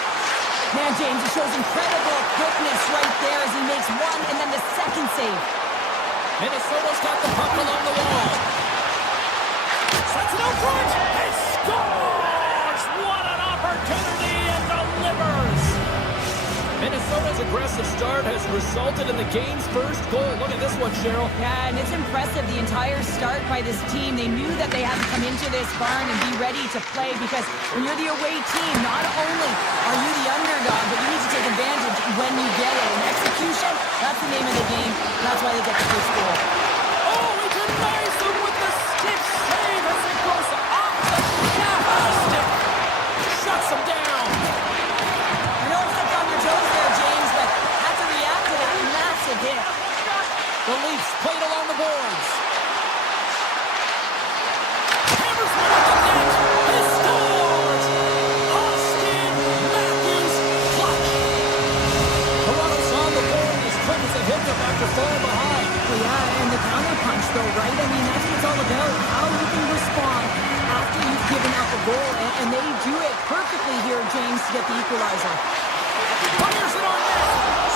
Man, James, he shows incredible quickness right there as he makes one and then the second save. Minnesota's got the puck along the wall. Sends it out front! He scores! What an opportunity and delivers! Minnesota's aggressive start has resulted in the game's first goal. Look at this one, Cheryl. Yeah, and it's impressive, the entire start by this team. They knew that they had to come into this barn and be ready to play because when you're the away team, not only are you the underdog, but you need to take advantage when you get it. And execution, that's the name of the game. That's why they get the first goal. Oh, he denies him with the stick save as it goes off the shaft of the stick. Shuts him down. I know it's on your toes there, James, but had to react to that massive hit. The Leafs played along the boards. Hammers one at the net. He scores! Austin Matthews clutch. Toronto's on the board as quick as a hit them after falling behind. Well, yeah, and the counterpunch, though, right? I mean, that's what it's all about, how you can respond after you've given up a goal, and they do it perfectly here, James, to get the equalizer. Fires it on net.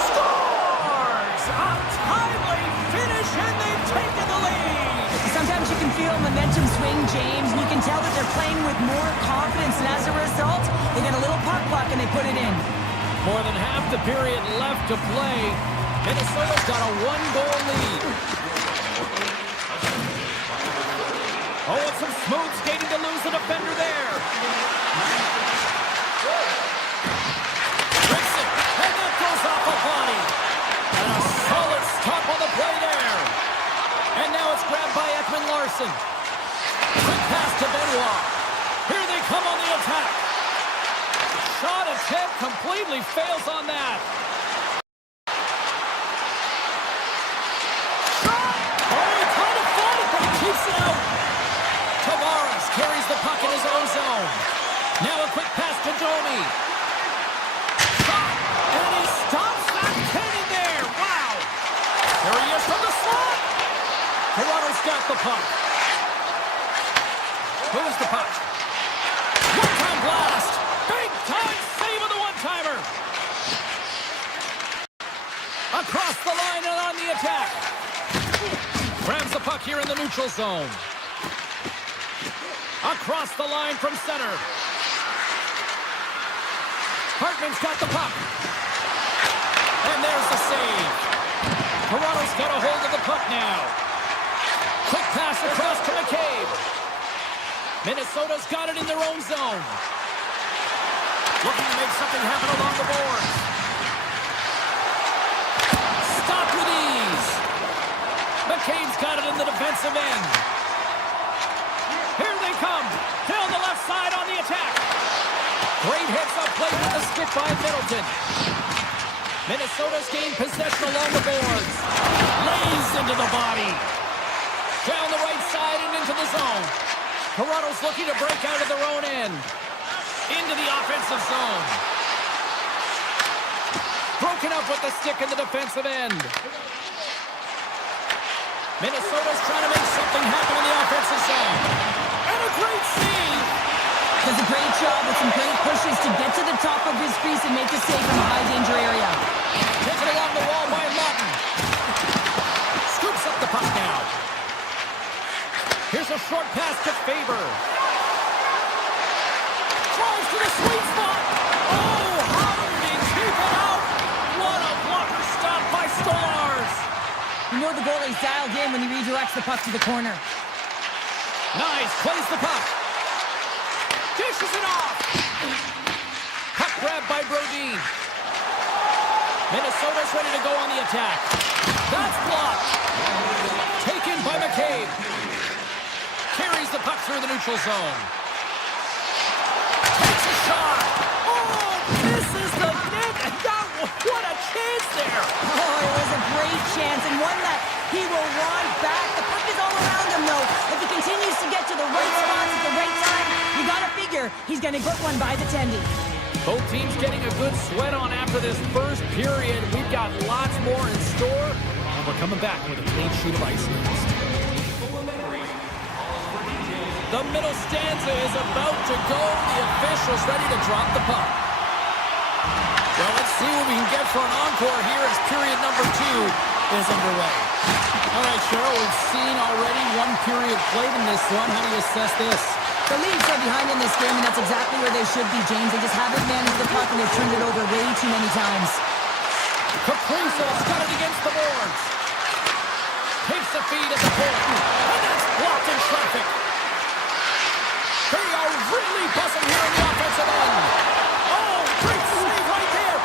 Scores! A timely finish, and they've taken the lead. Sometimes you can feel momentum swing, James, and you can tell that they're playing with more confidence, and as a result, they get a little puck luck and they put it in. More than half the period left to play. Minnesota's got a one-goal lead. Oh, and some smooth skating to lose the defender there. Rips it, and that goes off a body. And a solid stop on the play there. And now it's grabbed by Ekman Larson. Quick pass to Benoit. Here they come on the attack. Shot attempt completely fails on that. Keeps it out. Tavares carries the puck in his own zone. Now a quick pass to Domi. Shot, and he stops that cannon there. Wow. There he is from the slot. Toronto's got the puck. Moves the puck. One-time blast. Big-time save of the one-timer. Across the line and on the attack. Grabs the puck here in the neutral zone. Across the line from center. Hartman's got the puck. And there's the save. Toronto's got a hold of the puck now. Quick pass across to McCabe. Minnesota's got it in their own zone. Looking to make something happen along the boards. Stop with ease. McCabe's got it in the defensive end. Here they come. Down the left side on the attack. Great hits up play with the stick by Middleton. Minnesota's gained possession along the boards. Lays into the body. Down the right side and into the zone. Toronto's looking to break out of their own end. Into the offensive zone. Broken up with the stick in the defensive end. Minnesota's trying to make something happen in the offensive zone. And a great save. Does a great job with some great pushes to get to the top of his crease and make the save from a high-danger area. Taken along the wall by Lawton. Scoops up the puck now. Here's a short pass to Faber. Drives to the sweet spot. Oh, how did he keep it out? What a blocker stop by Stolars. You know the goalie's dialed in when he redirects the puck to the corner. Nice, plays the puck. Dishes it off. Puck grab by Brodin. Minnesota's ready to go on the attack. That's blocked. Taken by McCabe. Carries the puck through the neutral zone. Takes a shot. Oh, he's going to put one by the tendy. Both teams getting a good sweat on after this first period. We've got lots more in store, and we're coming back with a clean sheet of ice next. The middle stanza is about to go. The officials ready to drop the puck. Well, let's see what we can get for an encore here as period number 2 is underway. All right, Cheryl, we've seen already one period played in this one. How do you assess this? The Leafs are behind in this game, and that's exactly where they should be, James. They just haven't managed the puck, and they've turned it over way too many times. Kaprizov's got it against the boards. Takes the feed at the point, and that's blocked in traffic. They are really buzzing here in the offensive end. Oh, great save right there.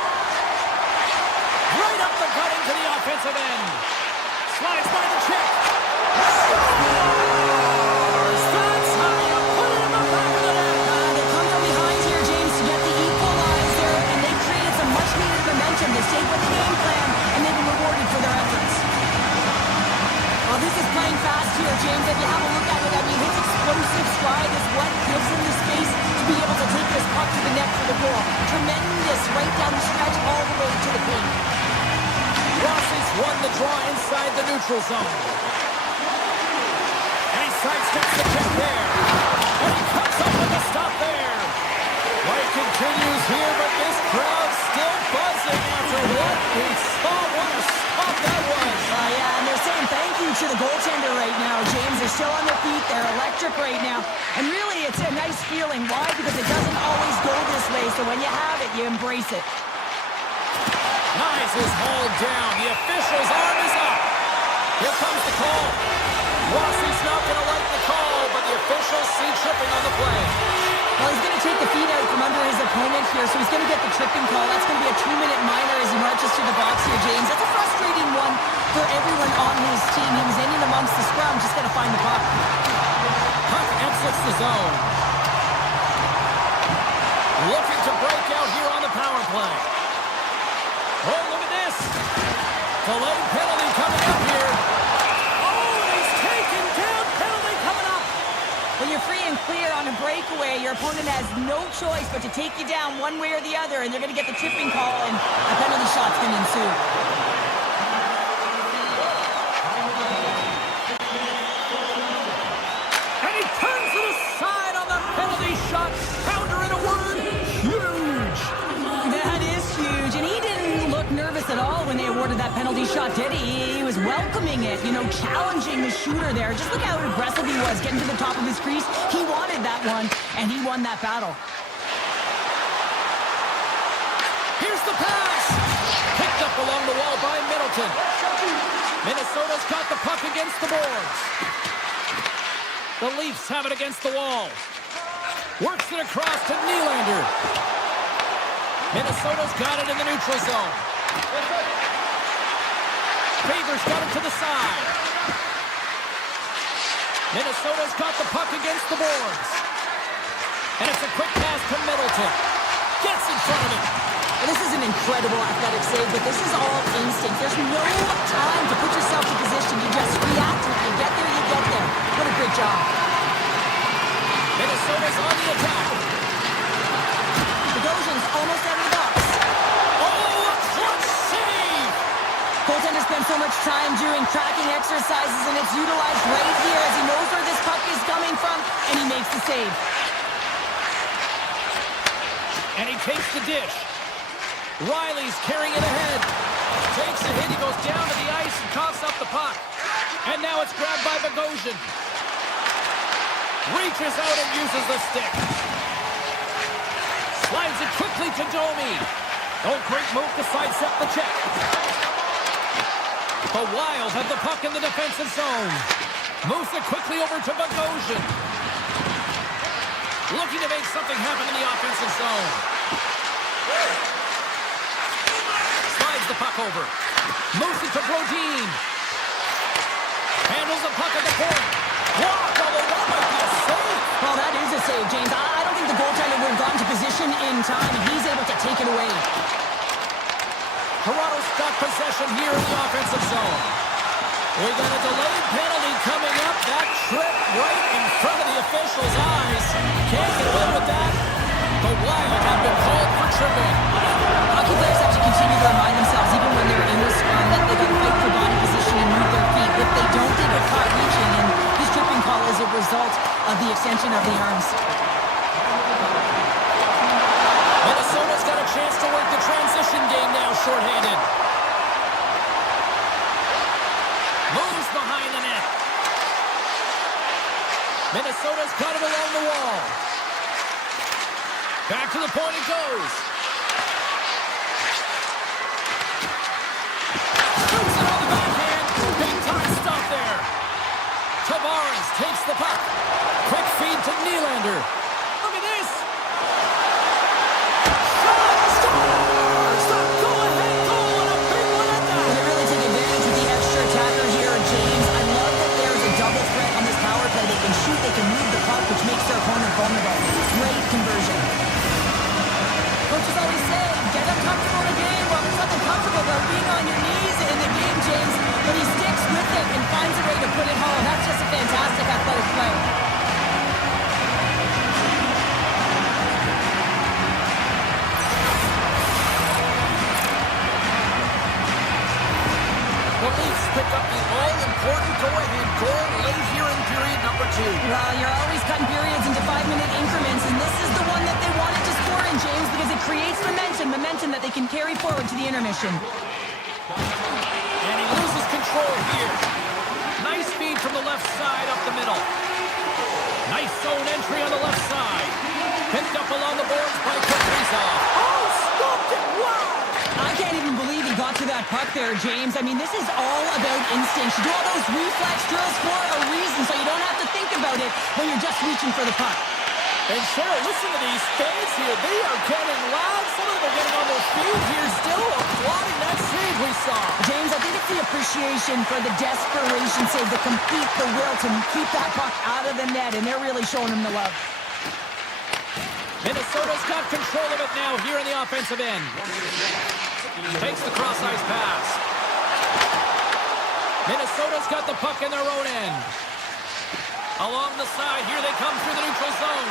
Right up the gut into the offensive end. Slides by the check. That's how you put it in the back of the net. They come from behind here, James, to get the equalizer, and they created some much-needed momentum. They stayed with the game plan, and they've been rewarded for their efforts. Well, this is playing fast here, James. If you have a look at it, I mean, his explosive stride is what gives him the space to be able to take this puck to the net for the goal. Tremendous right down the stretch all the way to the paint. Rossi's won the draw inside the neutral zone. And he sidesteps the check there. And he cuts up with the stop there. Life continues here, but this crowd's still buzzing after what we saw. What a stop that was. Yeah, and they're saying thank you to the goaltender right now, James. They're still on their feet. They're electric right now. And really, it's a nice feeling. Why? Because it doesn't always go this way. So when you have it, you embrace it. Nice is hauled down. The official's arm is up. Here comes the call. Rossi's not going to like the call, but the officials see tripping on the play. Well, he's going to take the feet out from under his opponent here, so he's going to get the tripping call. That's going to be a 2-minute minor as he marches to the box here, James. That's a frustrating one for everyone on his team. He was in and amongst the scrum, just going to find the puck. Puck exits the zone. Looking to break out here on the power play. Oh, look at this. Delayed penalty coming up here. Oh, and he's taken down. Penalty coming up. When you're free and clear on a breakaway, your opponent has no choice but to take you down one way or the other, and they're going to get the tripping call, and a penalty shot's going to ensue. And he turns it aside on the penalty shot. Pounder in a word. Huge. That is huge, and he didn't look nervous at all when they awarded that penalty shot, did he? He was welcoming it, challenging the shooter there. Just look how aggressive he was, getting to the top of his crease. He wanted that one, and he won that battle. Here's the pass. Picked up along the wall by Middleton. Minnesota's got the puck against the boards. The Leafs have it against the wall. Works it across to Nylander. Minnesota's got it in the neutral zone. Favors got it to the side. Minnesota's got the puck against the boards. And it's a quick pass to Middleton. Gets in front of him. Well, this is an incredible athletic save, but this is all instinct. There's no time to put yourself in position. You just react. If you get there, you get there. What a great job. Minnesota's on the attack. Bogosian's almost out of the box. Oh, a clutch save! Goaltender spends so much time doing tracking exercises, and it's utilized right here as he knows where this puck is coming from, and he makes the save. And he takes the dish. Riley's carrying it ahead. Takes a hit, he goes down to the ice and coughs up the puck. And now it's grabbed by Bogosian. Reaches out and uses the stick. Slides it quickly to Domi. Oh, great move to sidestep the check. The Wild have the puck in the defensive zone. Moves it quickly over to Bogosian. Looking to make something happen in the offensive zone. Slides the puck over. Moves it to Brodin. Handles the puck at the point. Blocked, although that might be a save. Well, that is a save, James. I don't think the goaltender would have gotten to position in time, and he's able to take it away. Toronto's got possession here in the offensive zone. We got a delayed penalty coming up. That trip right in front of the officials' eyes. Can't get away with that. They've been called for tripping. Hockey players have to continue to remind themselves, even when they're in the scrum, that they got to fight for body position and move their feet. If they don't, they get caught reaching, and this tripping call is a result of the extension of the arms. Minnesota's got a chance to work the transition game now, shorthanded. Moves behind the net. Minnesota's got it along the wall. Back to the point it goes. Shoots it on the backhand. Big time stop there. Tavares takes the puck. Quick feed to Nylander. Look at this. Shot! Scores! The go-ahead goal and a big one at that. Well, they really take advantage of the extra attacker here, James. I love that there's a double threat on this power play. They can shoot, they can move the puck, which makes their opponent vulnerable. Great conversion. Coaches always say, get uncomfortable in a game. Well, there's nothing comfortable about being on your knees in the game, James. But he sticks with it and finds a way to put it home. That's just a fantastic athletic play. The Leafs pick up the all-important go-ahead goal late here in period number 2. Well, you're always cutting periods into 5-minute increments, and this is the one that they wanted to score in, James, because it creates momentum that they can carry forward to the intermission. And he loses control here. Nice feed from the left side up the middle. Nice zone entry on the left side. Picked up along the boards by Kaprizov. Oh, stopped it! Wow! I can't even believe he got to that puck there, James. I mean, this is all about instinct. You do all those reflex drills for a reason, so you don't have to think about it when you're just reaching for the puck. And Cheryl, listen to these fans here. They are getting loud. Some of them are getting on their feet here, still applauding that save we saw. James, I think it's the appreciation for the desperation save, the complete, the will to keep that puck out of the net, and they're really showing him the love. Minnesota's got control of it now here in the offensive end. Takes the cross-ice pass. Minnesota's got the puck in their own end. Along the side, here they come through the neutral zone.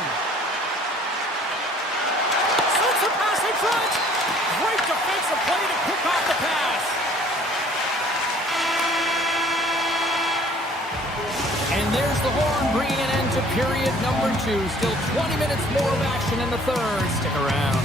Sends a pass in front. Great defensive play to pick off the pass. And there's the horn bringing an end to period number 2. Still 20 minutes more of action in the third. Stick around.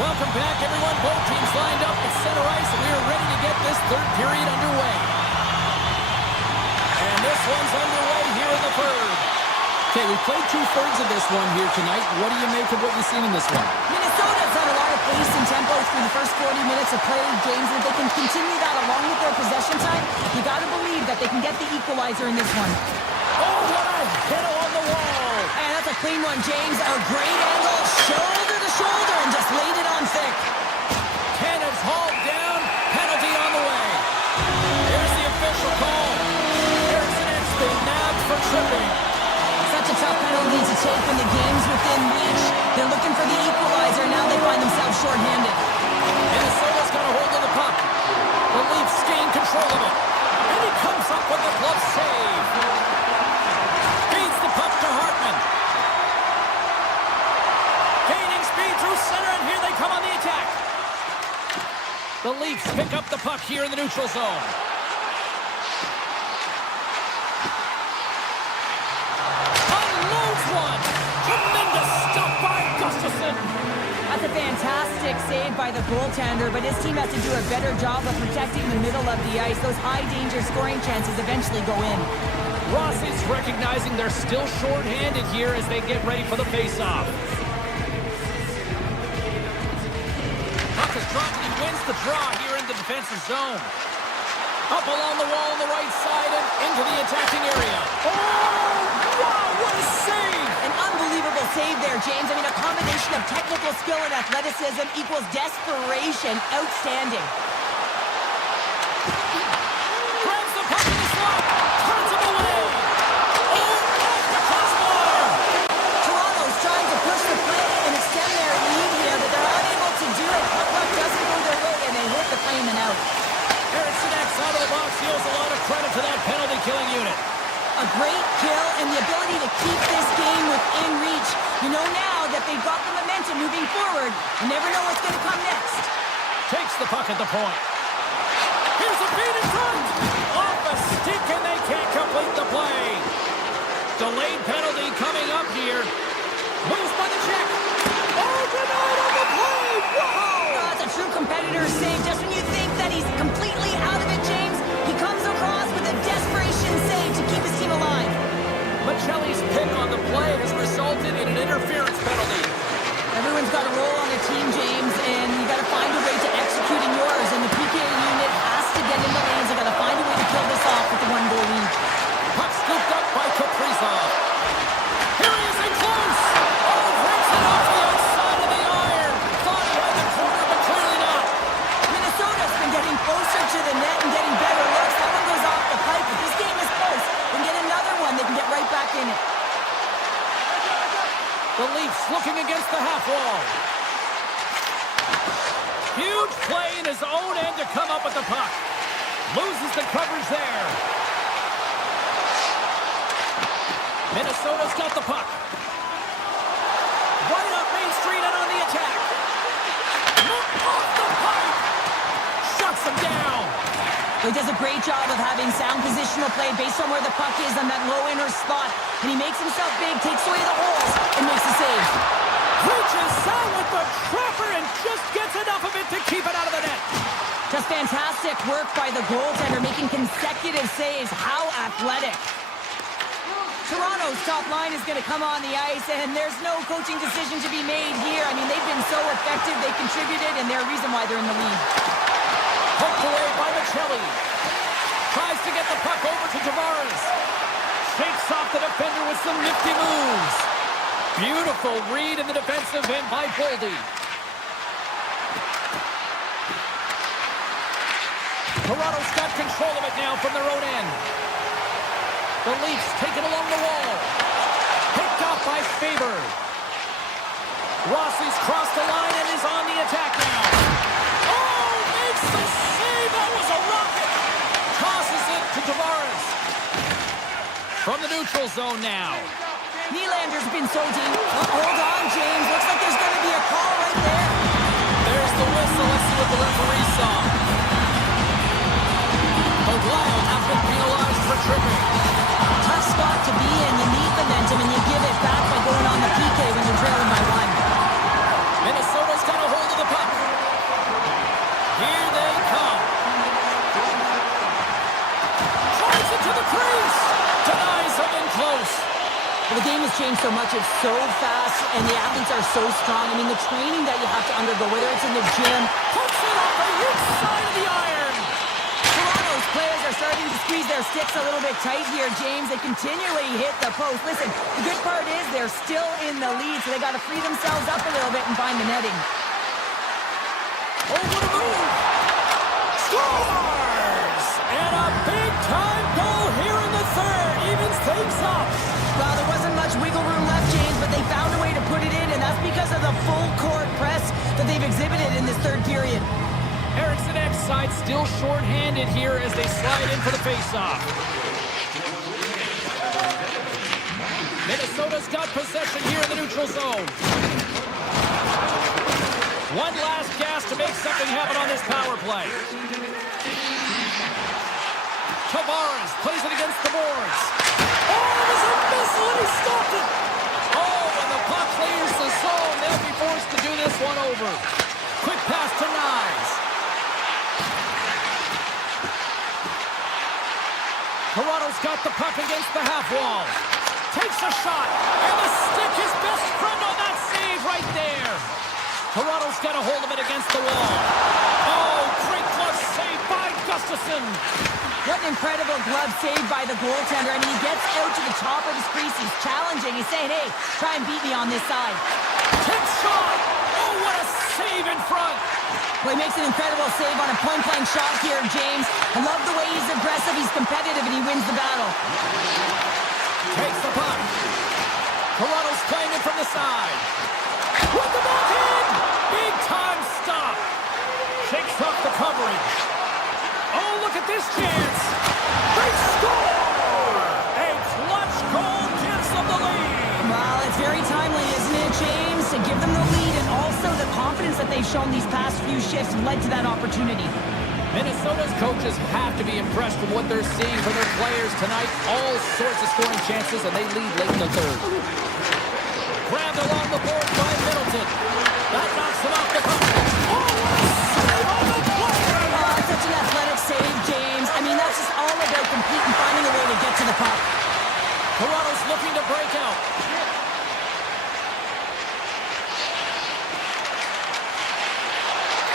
Welcome back, everyone. Both teams lined up at center ice, and we are ready to get this third period underway. And this one's underway here in the third. Okay, we played 2/3 of this one here tonight. What do you make of what you've seen in this one? Minnesota's had a lot of pace and tempo through the first 40 minutes of play, James. If they can continue that along with their possession time, you got to believe that they can get the equalizer in this one. Oh, what a hit on the wall. And that's a clean one, James. A great angle, shoulder to shoulder, and just laid it on thick. Cannon's hauled down. Penalty on the way. Here's the official call. Harrison has been nabbed for tripping. Such a tough penalty to take when the game's within reach. They're looking for the equalizer. Now they find themselves shorthanded. Minnesota's got a hold of the puck. The Leafs gain control of it. And he comes up with a glove save. Feeds the puck to Hartman. Gaining speed through center, and here they come on the attack. The Leafs pick up the puck here in the neutral zone. Unloads one. Tremendous stop by Gustafsson. That's a fantastic save by the goaltender, but his team has to do a better job of protecting the middle of the ice. Those high-danger scoring chances eventually go in. Ross is recognizing they're still short-handed here as they get ready for the face-off. Puck is dropped and he wins the draw here in the defensive zone. Up along the wall on the right side and into the attacking area. Oh, wow, what a save! An unbelievable save there, James. I mean, a combination of technical skill and athleticism equals desperation. Outstanding. Grabs the puck in the slot. Turns him away. Oh, off the crossbar. Toronto's trying to push the play and extend their lead here, but they're unable to do it. Puck doesn't go their way, and they hit the frame and out. forward. You never know what's going to come next. Takes the puck at the point. Here's a feed in front. Off a stick, and they can't complete the play. Delayed penalty coming up here. Moves by the check. Oh, denied on the play. Whoa! Oh, that's a true competitor save. Just when you think that he's completely out of it, James, he comes across with a desperation save to keep his team alive. Michelli's pick on the play has resulted in an interference penalty. Everyone's got a role on the team, James, and you got to find a way to executing yours. And the PK unit has to get in the lanes. They got to find a way to kill this off with the 1-goal lead. Puck scooped up by Kaprizov. Here he is in close. Oh, breaks it off the outside of the iron. Thought he had the corner, but clearly not. Minnesota's been getting closer to the net and getting better looks. That one goes off the pipe, but this game is close. They can get another one. They can get right back in it. The Leafs looking against the half wall. Huge play in his own end to come up with the puck. Loses the coverage there. Minnesota's got the puck. Right up Main Street and on the attack. Off the pipe. Shuts him down. He does a great job of having sound positional play based on where the puck is on that low inner spot. And he makes himself big, takes away the holes, and makes the save. Reaches out with the trapper and just gets enough of it to keep it out of the net. Just fantastic work by the goaltender, making consecutive saves. How athletic. Toronto's top line is going to come on the ice, and there's no coaching decision to be made here. I mean, they've been so effective, they contributed, and they're a reason why they're in the lead. Poked away by Michelli. Tries to get the puck over to Tavares. Shakes off the defender with some nifty moves. Beautiful read in the defensive end by Boldy. Toronto's got control of it now from their own end. The Leafs take it along the wall. Picked off by Faber. Rossi's crossed the line and is on the attack now. Oh, makes the save. That was a rocket. Tosses it to Tavares. From the neutral zone now. Nylander's been so deep. Hold on, James. Looks like there's going to be a call right there. There's the whistle. Let's see what the referee saw. O'Dwyer has been penalized for tripping. Tough spot to be in. You need momentum, and you give it back by going on the PK when you're trailing by 1. Minnesota's got a hold of the puck. Here they come. Tries it to the crease. Denies him in close. Well, the game has changed so much. It's so fast, and the athletes are so strong. I mean, the training that you have to undergo, whether it's in the gym. Puts it off the inside of the iron. Toronto's players are starting to squeeze their sticks a little bit tight here, James. They continually hit the post. Listen, the good part is they're still in the lead, so they got to free themselves up a little bit and find the netting. Oh, what a move. Scores! And a big-time goal here in the third. Evens things up. Well, there wasn't much wiggle room left, James, but they found a way to put it in, and that's because of the full-court press that they've exhibited in this third period. Eriksson X side still short-handed here as they slide in for the face-off. Minnesota's got possession here in the neutral zone. One last gas to make something happen on this power play. Tavares plays it against the boards. Oh, it was a missile and he stopped it. Oh, when the puck clears the zone, they'll be forced to do this one over. Quick pass to Nyes. Toronto's got the puck against the half wall. Takes a shot, and the stick, his best friend on that save right there. Toronto's got a hold of it against the wall. Oh, great glove save by Gustafsson. What an incredible glove save by the goaltender. I mean, he gets out to the top of his crease. He's challenging. He's saying, hey, try and beat me on this side. Tip shot. Oh, what a save in front. Well, he makes an incredible save on a point-blank shot here, James. I love the way he's aggressive, he's competitive, and he wins the battle. Takes the puck. Toronto's playing it from the side. With the backhand. Big-time stop. Shakes off the coverage. Oh, look at this chance. They score! A clutch goal gives them the lead. Well, it's very timely, isn't it, James? To give them the lead and also confidence that they've shown these past few shifts led to that opportunity. Minnesota's coaches have to be impressed with what they're seeing from their players tonight. All sorts of scoring chances, and they lead late in the third. Grabbed along the boards by Middleton. That knocks him off the puck. Oh, what a save on the play! Such an athletic save, James. I mean, that's just all about completing, finding a way to get to the puck. Toronto's looking to break out.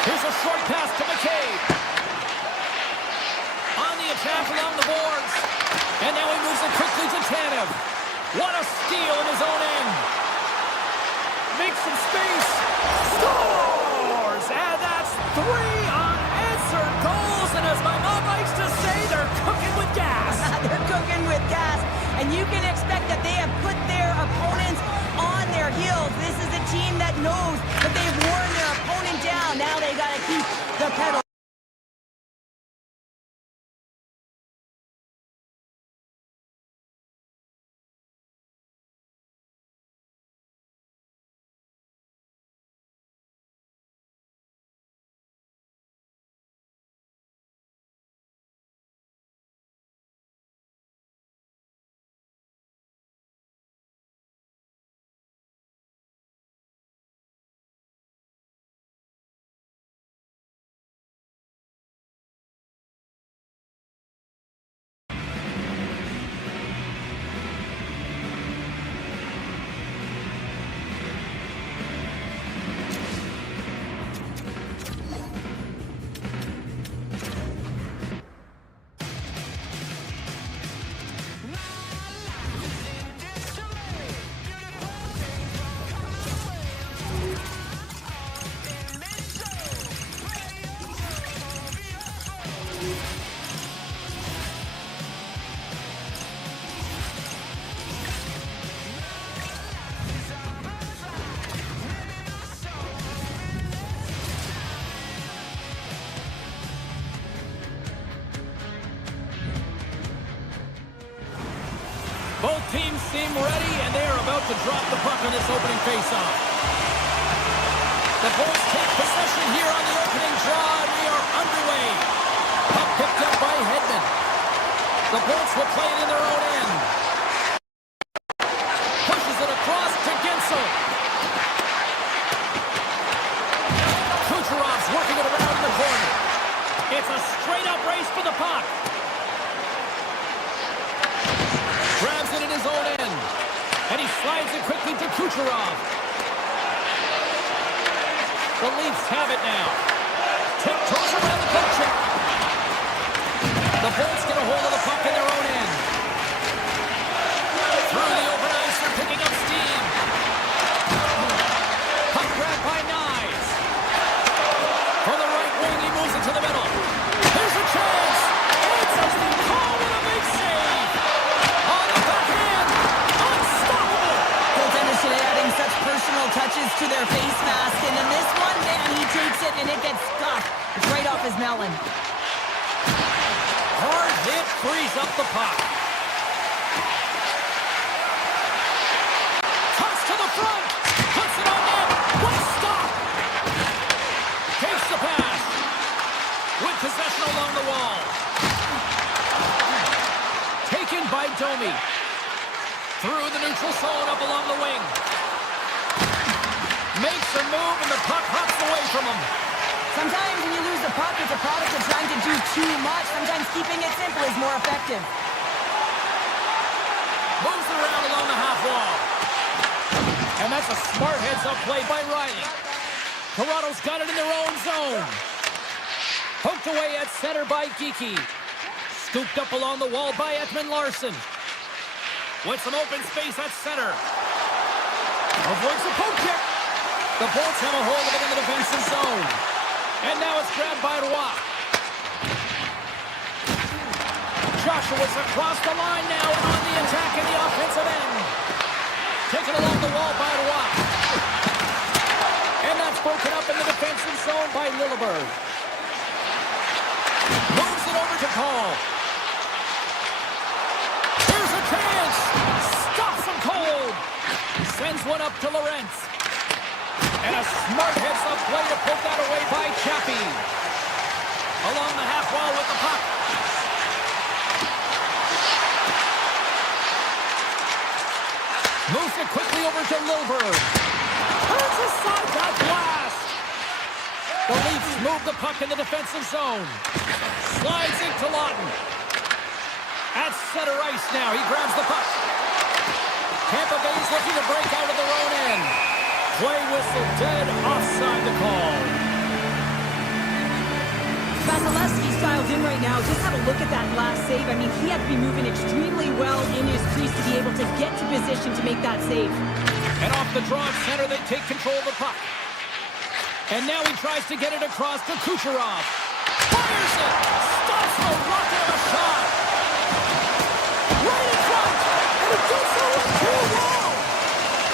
Here's a short pass to McCabe. On the attack along the boards. And now he moves it quickly to Tanev. What a steal in his own end. Makes some space. Scores! And that's 3 unanswered goals. And as my mom likes to say, they're cooking with gas. They're cooking with gas. And you can expect that they have put their opponents on their heels. This is a team that knows that they've worn their opponent down. Now they got to keep the pedal. Both teams seem ready, and they are about to drop the puck on this opening faceoff. The Bolts take possession here on the opening draw, and we are underway. Puck picked up by Hedman. The Bolts will play it in their own end. Pushes it across to Gensel. Kucherov's working it around in the corner. It's a straight-up race for the puck. Grabs it in his own end. And he slides it quickly to Kucherov. The Leafs have it now. Tiptoes around the poke check. The Bolts get a hold of the puck in their own end. Through the open ice, they're picking up steam. Puck grab by Knies. From the right wing, he moves it to the middle. There's a chance. It's a call with a big save. On the backhand. Unstoppable. Goaltenders today adding such personal touches to their face mask. And in this one, man, he takes it and it gets scuffed. It's right off his melon. Hard hit frees up the puck. Toss to the front. Puts it on net. What a stop. Takes the pass. With possession along the wall. Taken by Domi. Through the neutral zone up along the wing. Makes a move and the puck hops away from him. Sometimes when you lose the puck, it's a product of trying to do too much. Sometimes keeping it simple is more effective. Moves it around along the half wall. And that's a smart heads-up play by Riley. Toronto's got it in their own zone. Poked away at center by Geekie. Scooped up along the wall by Ekman Larson. With some open space at center. Avoids the poke check. The Bolts have a hold of it in the defensive zone. And now it's grabbed by Roy. Joshua's across the line now and on the attack in the offensive end. Taken along the wall by Roy. And that's broken up in the defensive zone by Lilleberg. Moves it over to Paul. Here's a chance. Stops him cold. Sends one up to Lorentz. And a smart heads-up play to put that away by Chappie. Along the half wall with the puck. Moves it quickly over to Lilburn. Turns aside that blast. The Leafs move the puck in the defensive zone. Slides into Lawton. At center ice now. He grabs the puck. Tampa Bay's looking to break out of their own end. Play whistle dead. Offside the call. Vasilevsky's dialed in right now. Just have a look at that last save. I mean, he had to be moving extremely well in his crease to be able to get to position to make that save. And off the draw at center, they take control of the puck. And now he tries to get it across to Kucherov. Fires it! Stops the rocket of a shot! Right in front! And it gets over too well!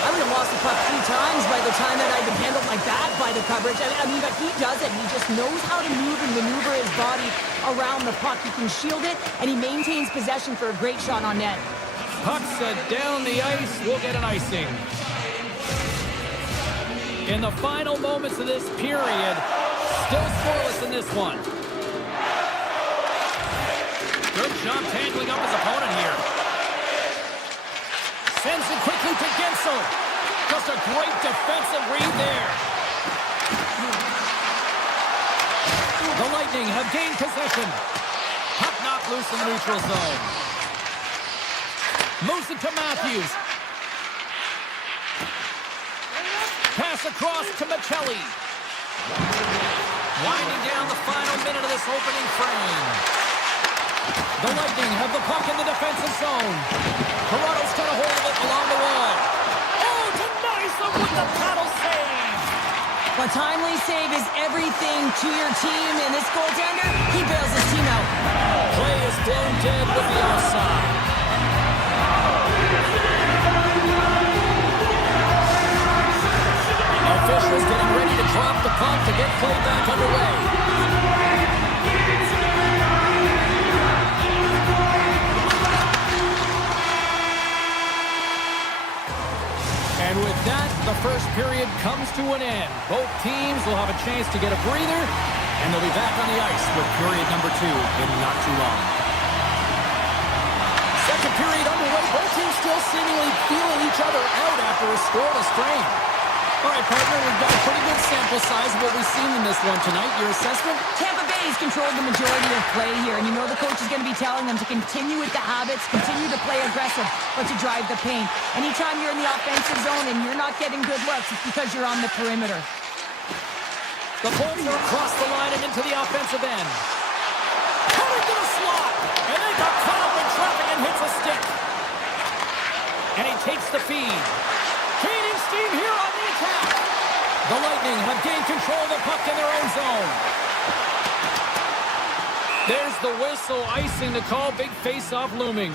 I would have lost the puck 3 times by the time that I'd been handled like that by the coverage. I mean, but he does it. He just knows how to move and maneuver his body around the puck. He can shield it, and he maintains possession for a great shot on net. Puck set down the ice. We'll get an icing. In the final moments of this period, still scoreless in this one. Good job tangling up his opponent here. Sends it quickly to Gensel. Just a great defensive read there. The Lightning have gained possession. Puck knocked loose in the neutral zone. Moves it to Matthews. Pass across to Michelli. Winding down the final minute of this opening frame. The Lightning have the puck in the defensive zone. Toronto's got a hold of it along the wall. Oh, denies them with the paddle save. A timely save is everything to your team, and this goaltender, he bails his team out. Play is blown dead with the offside. Officials getting ready to drop the puck to get play back underway. And with that, the first period comes to an end. Both teams will have a chance to get a breather, and they'll be back on the ice with period number 2 in not too long. Second period underway. Both teams still seemingly feeling each other out after a scoreless frame. All right, partner, we've got a pretty good sample size of what we've seen in this one tonight. Your assessment? Tampa Bay's controlled the majority of play here, and you know the coach is going to be telling them to continue with the habits, continue to play aggressive, but to drive the paint. Anytime you're in the offensive zone and you're not getting good looks, it's because you're on the perimeter. The Bolts are across the line and into the offensive end. Coming to the slot, and they got caught up in traffic and hits a stick. And he takes the feed. Gaining steam here on the attack. The Lightning have gained control of the puck in their own zone. There's the whistle, icing the call. Big face-off looming.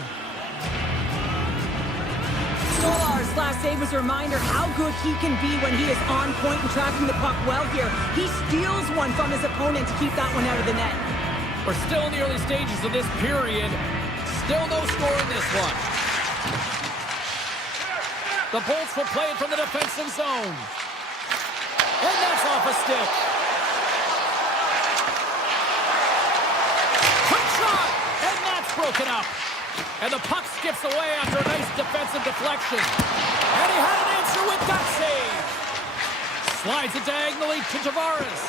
Stolar's last save was a reminder how good he can be when he is on point and tracking the puck well here. He steals one from his opponent to keep that one out of the net. We're still in the early stages of this period. Still no score in this one. The Bolts will play it from the defensive zone. And that's off a stick. Quick shot! And that's broken up. And the puck skips away after a nice defensive deflection. And he had an answer with that save. Slides it diagonally to Tavares.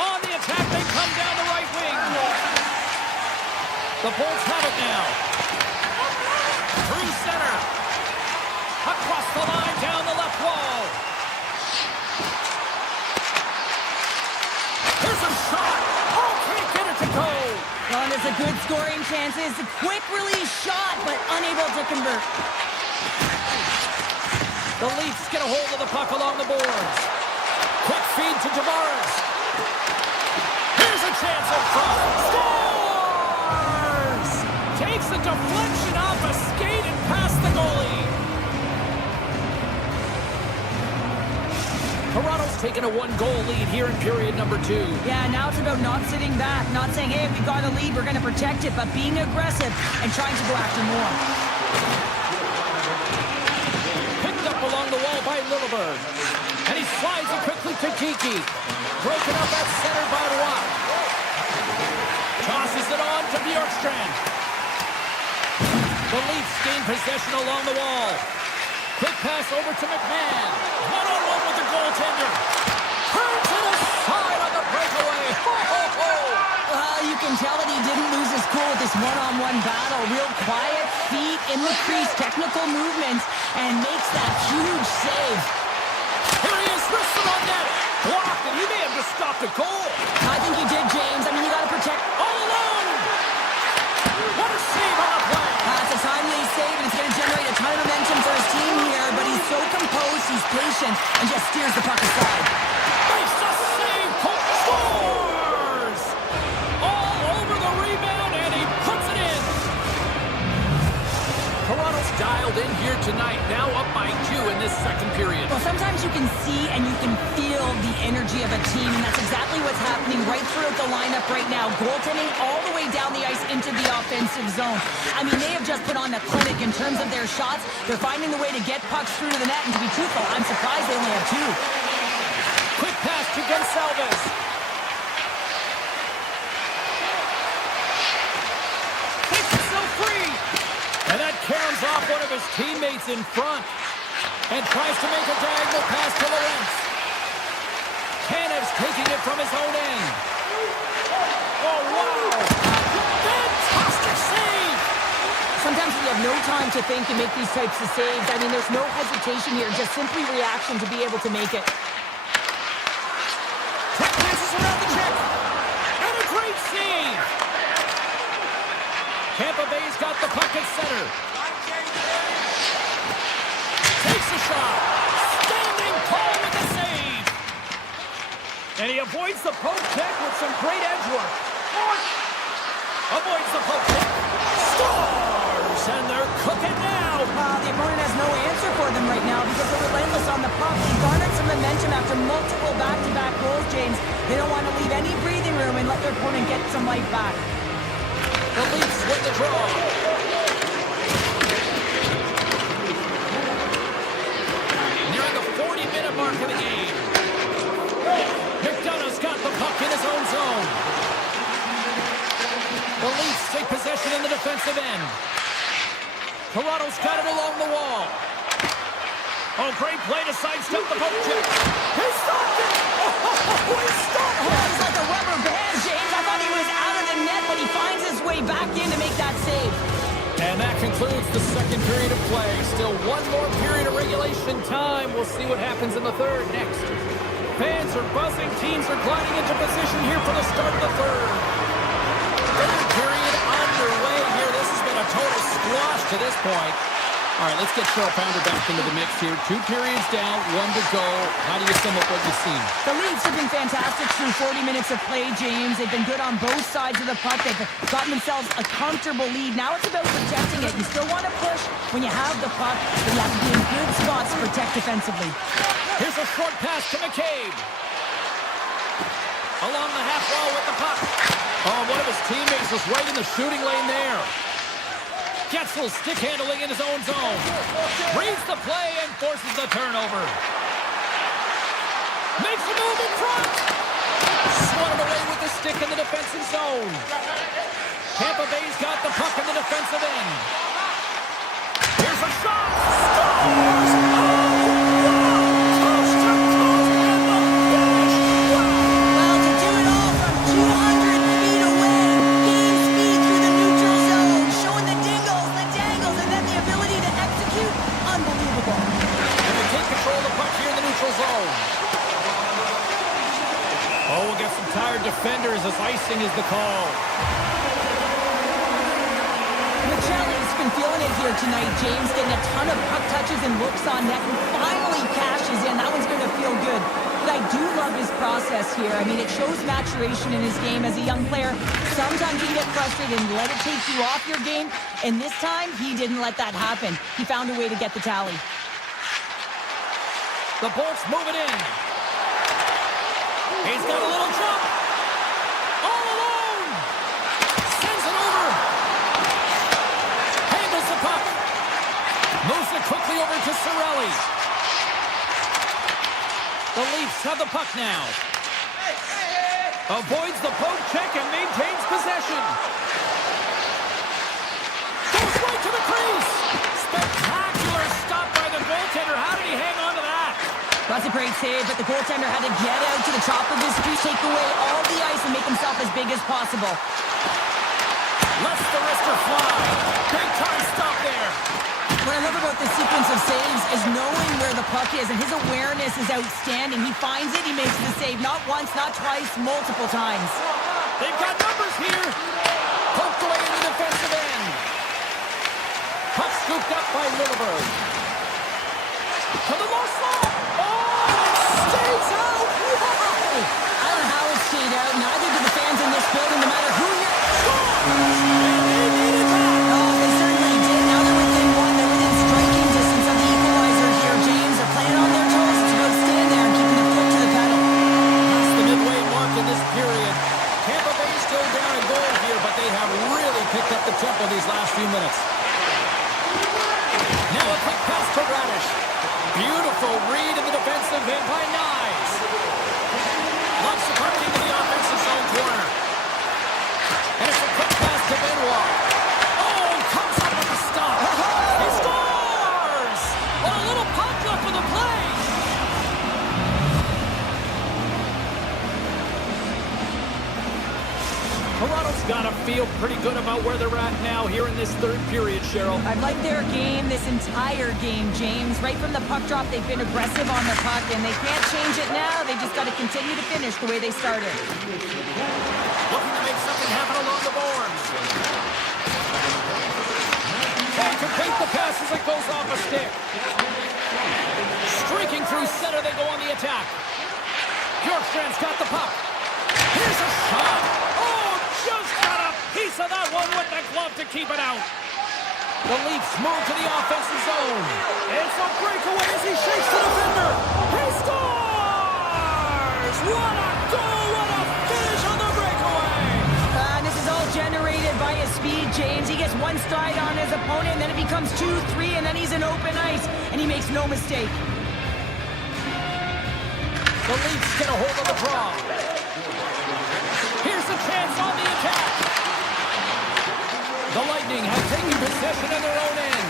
On the attack, they come down the right wing. The Bolts have it now. Through center. Across the line, down the left wall. Here's a shot. Oh, can't get it to go. Well, and there's a good scoring chances. A quick release shot, but unable to convert. The Leafs get a hold of the puck along the boards. Quick feed to Tavares. Here's a chance up front. Scores! Takes a deflection off a skate and past the goalie. Toronto's taken a 1-goal lead here in period number 2. Yeah, now it's about not sitting back, not saying, hey, we've got a lead, we're going to protect it, but being aggressive and trying to go after more. Picked up along the wall by Lilleberg. And he slides it quickly to Kiki. Broken up at center by Watt. Tosses it on to Bjorkstrand. The Leafs gain possession along the wall. Quick pass over to McMahon. One-on-one with the goaltender. Turns it aside on the breakaway. Ho, ho, ho. You can tell that he didn't lose his cool with this one-on-one battle. Real quiet, feet in the crease, technical movements, and makes that huge save. Here he is, wristed on net. Blocked, and he may have just stopped a goal. I think he did, James. I mean, you got to protect. All alone. What a save on the play. It's a timely save, and it's going to generate a ton of momentum for his team here, but he's so composed, he's patient, and just steers the puck aside. Makes a save. Polk scores. All over the rebound, and he puts it in. Toronto's dialed in here tonight, now up by 2 in this second period. Well, sometimes you can see and you can feel the energy of a team, and that's exactly what's happening right throughout the lineup right now. Goaltending all the way down the ice into the offensive zone. I mean, they have just put on a clinic in terms of their shots. They're finding the way to get pucks through to the net, and to be truthful, I'm surprised they only have 2. Quick pass to Gonsalves. Takes himself free. And that caroms off one of his teammates in front. And tries to make a diagonal pass to Lorentz. Tanev's taking it from his own end. Oh, wow. Fantastic save. Sometimes we have no time to think and make these types of saves. I mean, there's no hesitation here, just simply reaction to be able to make it. Passes around the check. And a great save. Tampa Bay's got the puck at center. Takes a shot. Standing tall with the save. And he avoids the poke check with some great edge work. Avoids the poke check. Scores! And they're cooking now. The opponent has no answer for them right now because they're relentless on the puck. They garnered some momentum after multiple back-to-back goals, James. They don't want to leave any breathing room and let their opponent get some life back. The Leafs with the draw. Nearing the 40-minute mark of the game. McDonough's got the puck in his own zone. The Leafs take possession in the defensive end. Toronto's got it along the wall. Oh, great play to sidestep the poke check. He stopped it! Oh, he stopped it! He's like a rubber band, James. I thought he was out of the net, but he finds his way back in to make that save. And that concludes the second period of play. Still one more period of regulation time. We'll see what happens in the third next. Fans are buzzing. Teams are gliding into position here for the start of the third. Third period underway here. This has been a total squash to this point. All right, let's get Cheryl Pounder back into the mix here. 2 periods down, 1 to go. How do you sum up what you've seen? The Leafs have been fantastic through 40 minutes of play, James. They've been good on both sides of the puck. They've gotten themselves a comfortable lead. Now it's about protecting it. You still want to push when you have the puck, but you have to be in good spots to protect defensively. Here's a short pass to McCabe. Along the half wall with the puck. Oh, one of his teammates was right in the shooting lane there. Getzel stick handling in his own zone. Reads the play and forces the turnover. Makes a move in front. Swatted away with the stick in the defensive zone. Tampa Bay's got the puck in the defensive end. Here's a shot. Scores! Defenders as icing is the call. Michelli's been feeling it here tonight, James, getting a ton of puck touches and looks on net, and finally cashes in. That one's going to feel good. But I do love his process here. I mean, it shows maturation in his game as a young player. Sometimes you can get frustrated and let it take you off your game, and this time, he didn't let that happen. He found a way to get the tally. The Bolts move it in. He's got a little jump. All alone. Sends it over. Handles the puck. Moves it quickly over to Cirelli. The Leafs have the puck now. Avoids the poke check and maintains possession. Goes right to the crease. Spectacular stop by the goaltender. How did he hang on to that? That's a great save, but the goaltender had to get out to the top of his feet, take away all the ice, and make himself as big as possible. Lets the wrister fly. Big time stop there. What I love about this sequence of saves is knowing where the puck is, and his awareness is outstanding. He finds it, he makes the save. Not once, not twice, multiple times. They've got numbers here. Poked away in the defensive end. Puck scooped up by Lilleberg. To the low slot. Oh, it stays out. Wow. I don't know how it stayed out. Neither do the fans in this building, no matter who you're... They needed that. Oh, they certainly did. Now they're within one. They're within striking distance of the equalizer here. James, they're playing on their toes. It's about staying there and keeping their foot to the pedal. That's the midway mark in this period. Tampa Bay still down a goal here, but they have really picked up the tempo these last few minutes. Now a quick pass to Radish. Beautiful read in the defensive end by Nyes. Locks the puck into the offensive zone corner. And it's a quick pass to Benoit. Oh, comes up with a stop. He scores! Oh, a little puck left for the play. Toronto's got to feel pretty good about where they're at now here in this third period, Cheryl. I've liked their game this entire game, James. Right from the puck drop, they've been aggressive on the puck, and they can't change it now. They just got to continue to finish the way they started. Looking to make something happen along the boards. Trying to complete the pass as it goes off a stick. Streaking through center, they go on the attack. Bjorkstrand's got the puck. Here's a shot. Oh, just got a piece of that one with the glove to keep it out. The Leafs move to the offensive zone. It's a breakaway as he shakes the defender. He scores! What a goal! What a finish on the breakaway! This is all generated by his speed, James. He gets one stride on his opponent, and then it becomes 2-3, and then he's in open ice, and he makes no mistake. The Leafs get a hold of the draw. Here's a chance on the attack. The Lightning have taken possession of their own end.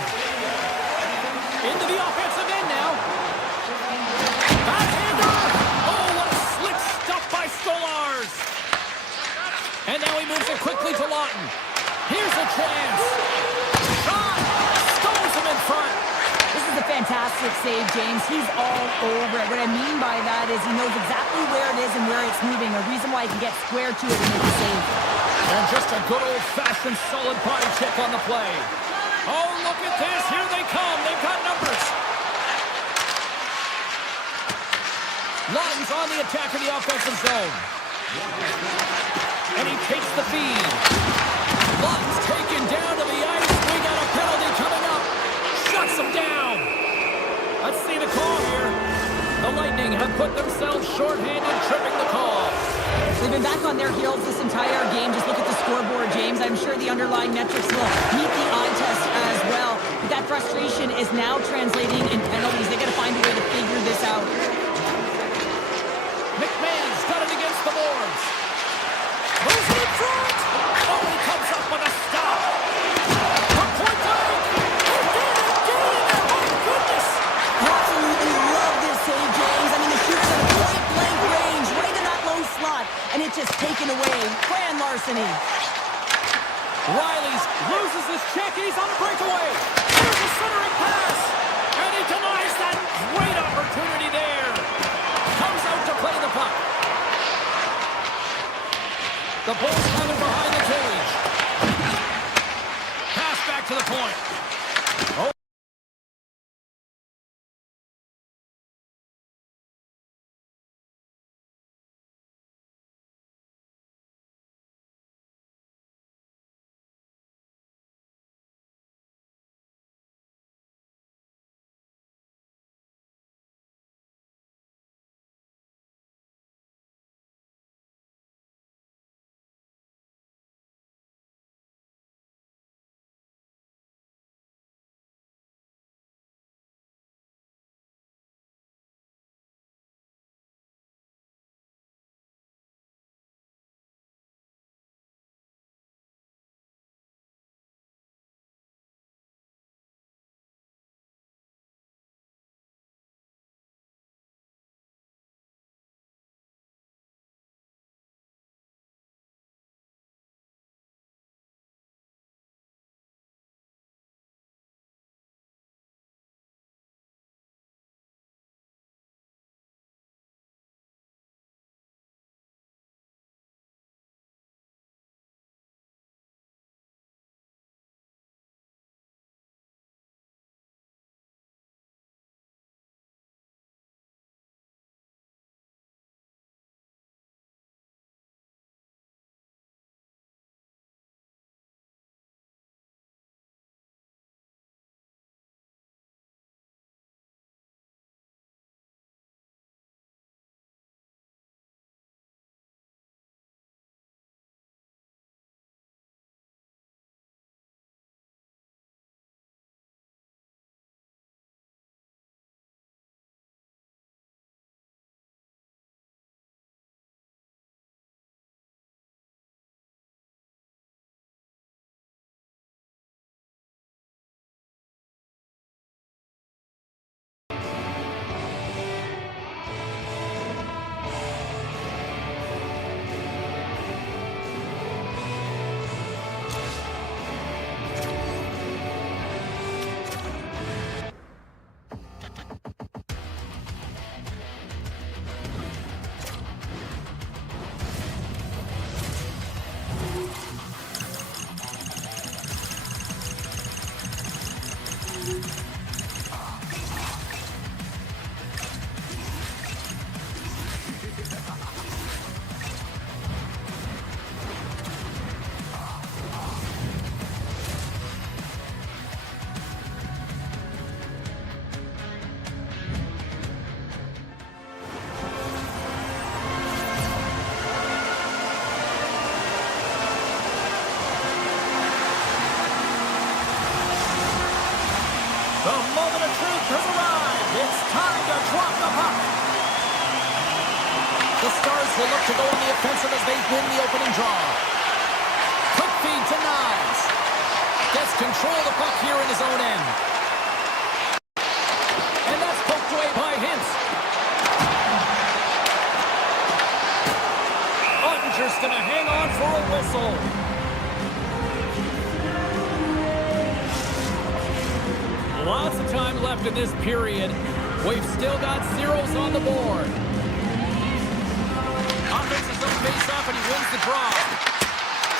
Into the offensive end now. Backhander! Oh, what a slick stop by Stolarz. And now he moves it quickly to Lawton. Here's a chance. Shot! Stones him in front. This is a fantastic save, James. He's all over it. What I mean by that is he knows exactly where it is and where it's moving, a reason why he can get square to it and make a save. And just a good old-fashioned solid body check on the play. Oh, look at this. Here they come. They've got numbers. Lawton's on the attack in the offensive zone. And he takes the feed. Lawton's taken down to the ice. We got a penalty coming up. Shuts him down. Let's see the call here. The Lightning have put themselves shorthanded, tripping the call. They've been back on their heels this entire game. Just look at the scoreboard, James. I'm sure the underlying metrics will meet the eye test as well. But that frustration is now translating in penalties. They got to find a way to figure this out. McMahon's got it against the boards. Moves it in front. Oh, he comes up with a stop. From point blank. Again. My goodness. I absolutely love this save, James. I mean, the shooter's at a point-blank range, right in that low slot, and it's just taken away. Grand larceny. Riley's loses his check, and he's on a breakaway. Here's a centering pass, and he denies that great opportunity there. Comes out to play the puck. The Bulls coming behind the cage. Pass back to the point. Oh. The moment of truth has arrived. It's time to drop the puck. The Stars will look to go on the offensive as they win the opening draw. Quick feed to Niles. Gets control of the puck here in his own end. And that's poked away by Hintz. Ottinger's going to hang on for a whistle. Lots of time left in this period. We've still got zeros on the board. Offenses don't face off and he wins the draw.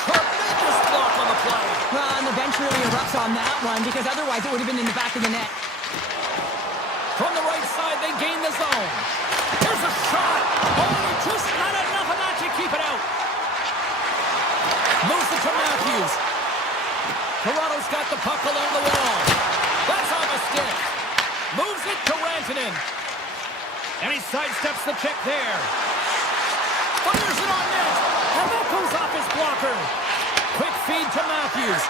Tremendous block on the play. Well, and the bench really erupts on that one because otherwise it would have been in the back of the net. From the right side, they gain the zone. There's a shot. Oh, just not enough of that to keep it out. Moves it to Matthews. Toronto's got the puck along the wall. That's on the stick. Moves it to Rantanen. And he sidesteps the check there. Fires it on net. And that goes off his blocker. Quick feed to Matthews.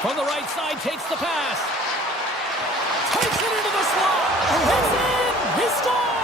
From the right side, takes the pass. Takes it into the slot. It's in. He scores.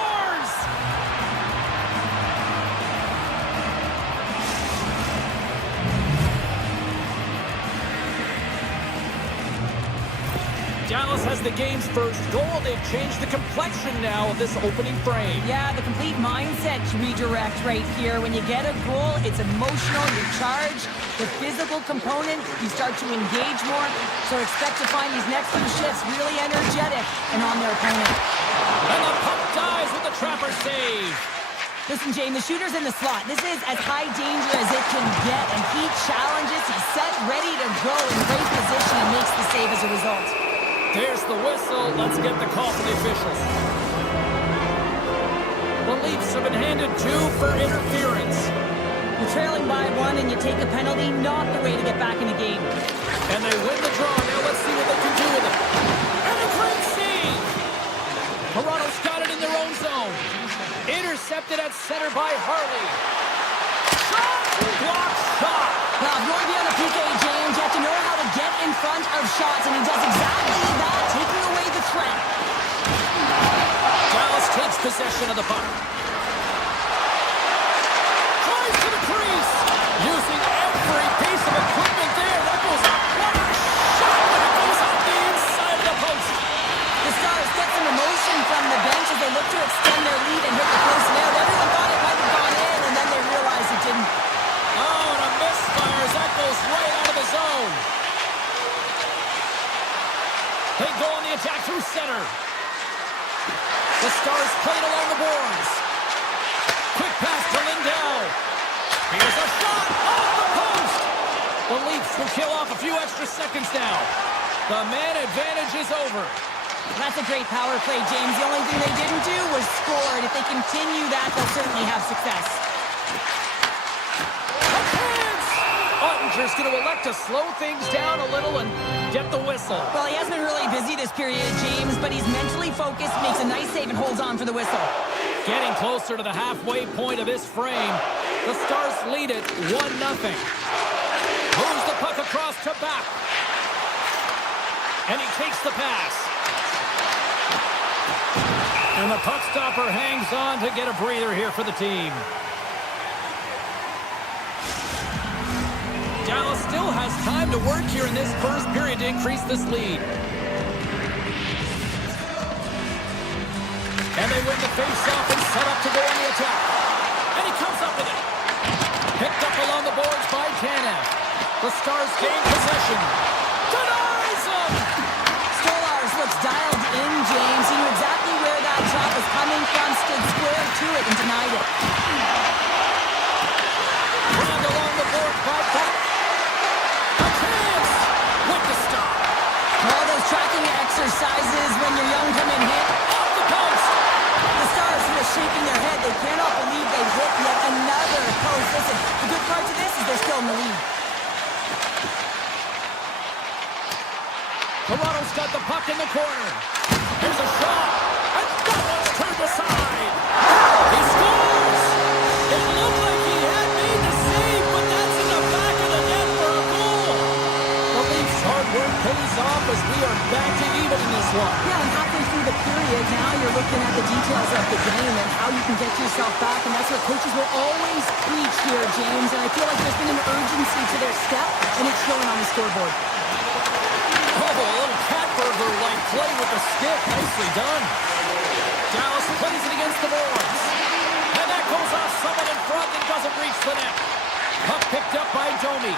Dallas has the game's first goal. They've changed the complexion now of this opening frame. Yeah, the complete mindset redirect right here. When you get a goal, it's emotional, you're charged. The physical component, you start to engage more. So expect to find these next few shifts really energetic and on their opponent. And the puck dives with the trapper save. Listen, Jane, the shooter's in the slot. This is as high danger as it can get, and he challenges. He's set, ready to go in great position and makes the save as a result. There's the whistle. Let's get the call from the officials. The Leafs have been handed 2 for interference. You're trailing by 1 and you take a penalty, not the way to get back in the game. And they win the draw. Now let's see what they can do with it. And a great save! Toronto's got it in their own zone. Intercepted at center by Harley. Shot! Block shot! Well, if you want to be on the PK, James, you have to know how to get in front of shots, and he does exactly that, taking away the threat. Dallas takes possession of the puck. Drives to the crease. Using every piece of equipment there. That goes up. What a shot! And it goes off the inside of the post. The Stars get some emotion from the bench as they look to extend their lead and hit the post now. Everyone thought it might have gone in, and then they realized it didn't. Oh, and a misfire as that goes right out of the zone. They go on the attack through center. The Stars played along the boards. Quick pass to Lindell. Here's a shot off the post. The Leafs will kill off a few extra seconds now. The man advantage is over. That's a great power play, James. The only thing they didn't do was score, and if they continue that, they'll certainly have success. Ottinger's going to elect to slow things down a little and get the whistle. Well, he has been really busy this period, James, but he's mentally focused, makes a nice save, and holds on for the whistle. Getting closer to the halfway point of this frame. The Stars lead it 1-0. Moves the puck across to back. And he takes the pass. And the puck stopper hangs on to get a breather here for the team. Dallas still has time to work here in this first period to increase this lead. And they win the face-off and set up to go on the attack. And he comes up with it. Picked up along the boards by Tanev. The Stars gain possession. Denies him! Stolarz looks dialed in, James. He knew exactly where that shot was coming from, stood square to it, and denied it. Round along the boards by Baltic. A chance! in the lead. Toronto's got the puck in the corner. Here's a shot. And that one's turned aside. He scores! It looked like he had made the save, but that's in the back of the net for a goal. The Leafs' hard work pays off as we are back to even in this one. Yeah, and halfway through the period, now you're looking at the details of the game and how you can get yourself back, and that's what coaches will always preach here, James, and I feel like there's been an urgency to their step, and it's showing on the scoreboard. Oh, a little cat burglar-like play with the stick. Nicely done. Dallas plays it against the boards. And that goes off someone in front and doesn't reach the net. Puck picked up by Domi.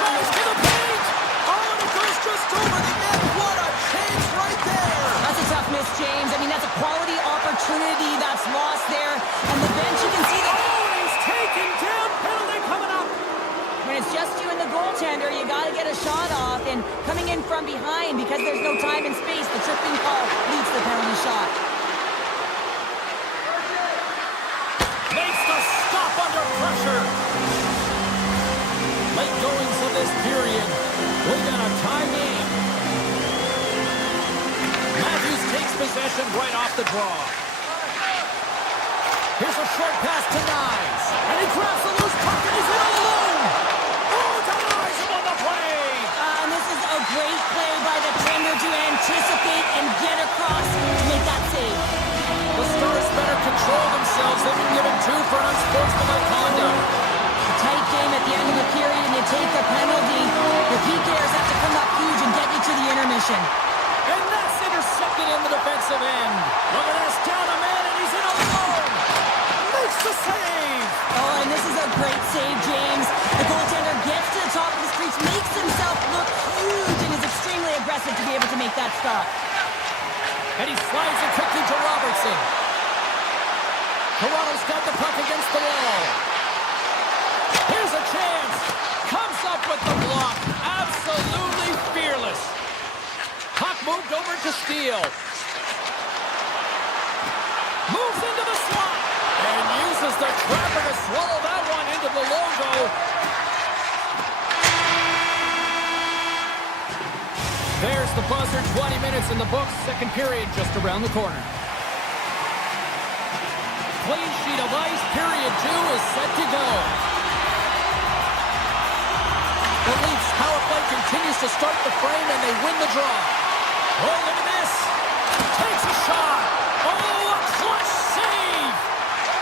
Tries to the paint. Oh, and it goes just over the net. What a chance right there. That's a tough miss, James. I mean, that's a quality opportunity that's lost there. And the bench, you can see that. Oh, and he's taken down. Penalty coming up. When it's just you and the goaltender, you got to get a shot off. And coming in from behind, because there's no time and space, the tripping call leads to the penalty shot. Makes the stop under pressure. Late goings of this period. We got a tie game. Matthews takes possession right off the draw. Here's a short pass to Nyes. And he grabs the loose puck and he's in alone. Oh, denies him on the play. And this is a great play by the defender to anticipate and get across to make that save. The Stars better control themselves. They've been given 2 for unsportsmanlike conduct. A tight game at the end of the period, and you take the penalty. The PKers have to come up huge and get you to the intermission. And that's intercepted in the defensive end. Look at this, down a man, and he's in alone. Makes the save. Oh, and this is a great save, James. The goaltender gets to the top of the crease, makes himself look huge, and is extremely aggressive to be able to make that stop. And he slides it quickly to Robertson. Toronto's got the puck against the wall. Here's a chance. Comes up with the block. Absolutely fearless. Puck moved over to Steele. Moves into the slot. And uses the trapper to swallow that one into the logo. There's the buzzer. 20 minutes in the books. Second period just around the corner. Clean sheet of ice. Period 2 is set to go. The Leafs power play continues to start the frame, and they win the draw. Oh, look at this. Takes a shot. Oh, a clutch save.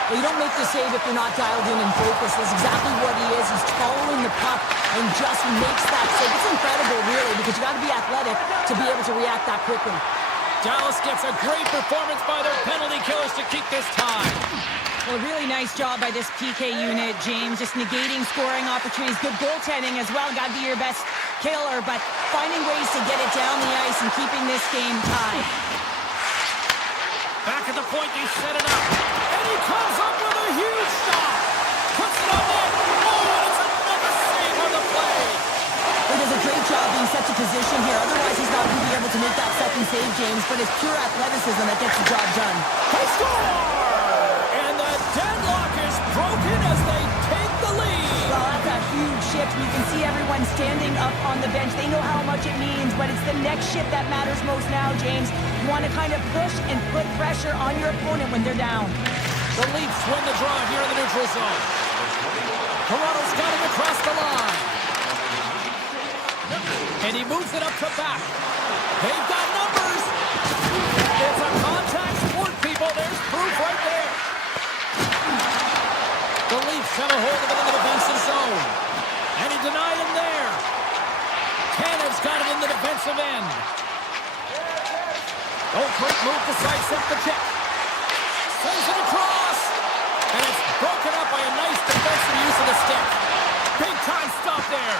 Well, you don't make the save if you're not dialed in and focused. That's exactly what he is. He's following the puck and just makes that save. It's incredible, really, because you got to be athletic to be able to react that quickly. Dallas gets a great performance by their penalty killers to keep this tie. Well, a really nice job by this PK unit, James. Just negating scoring opportunities. Good goaltending as well. Got to be your best killer, but finding ways to get it down the ice and keeping this game tied. Back at the point, they set it up. And he comes up with a huge shot. Puts it on net. Oh, and it's another save on the play. He does a great job being set to position here. Otherwise, he's not going to be able to make that second save, James. But it's pure athleticism that gets the job done. They score! And the deadlock is broken as they take the lead. Well, that's a huge shift. You can see everyone standing up on the bench. They know how much it means, but it's the next shift that matters most now, James. You want to kind of push and put pressure on your opponent when they're down. The Leafs win the draw here in the neutral zone. Toronto's got him across the line. And he moves it up to back. They've got numbers. It's a contact sport, people. There's proof right there. The Leafs have a hold of it in the defensive zone. And he denied him there. Tanner's got it in the defensive end. Oh, quick move to sidestep the kick. Sends it across. And it's broken up by a nice defensive use of the stick. Big time stop there.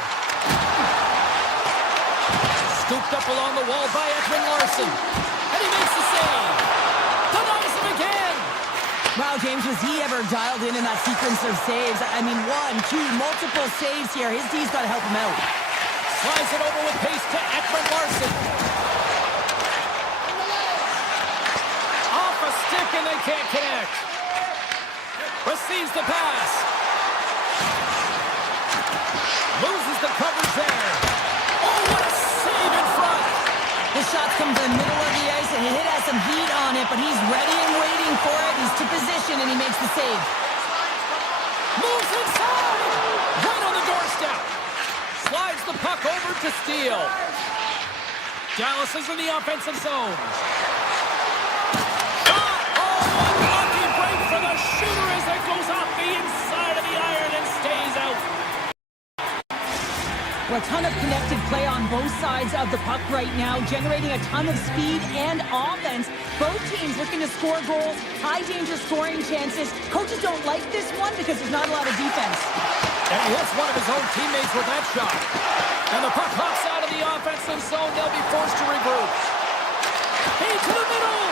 Scooped up along the wall by Edwin Larson. And he makes the save. Denies him again. Wow, James, was he ever dialed in that sequence of saves? I mean, 1, 2, multiple saves here. His D's got to help him out. Slides it over with pace to Edwin Larson. Off a stick and they can't connect. The Plays the pass. Loses the coverage there. Oh, what a save in front. The shots come to the middle of the ice, and it has some heat on it, but he's ready and waiting for it. He's to position, and he makes the save. Moves inside. Right on the doorstep. Slides the puck over to Steele. Dallas is in the offensive zone. Shot! Oh, unlucky break for the shooter as it goes off the inside of the iron and stays out. Well, a ton of connected play on both sides of the puck right now, generating a ton of speed and offense. Both teams looking to score goals, high-danger scoring chances. Coaches don't like this one because there's not a lot of defense. And he hits one of his own teammates with that shot. And the puck hops out of the offensive zone. They'll be forced to regroup. Into the middle.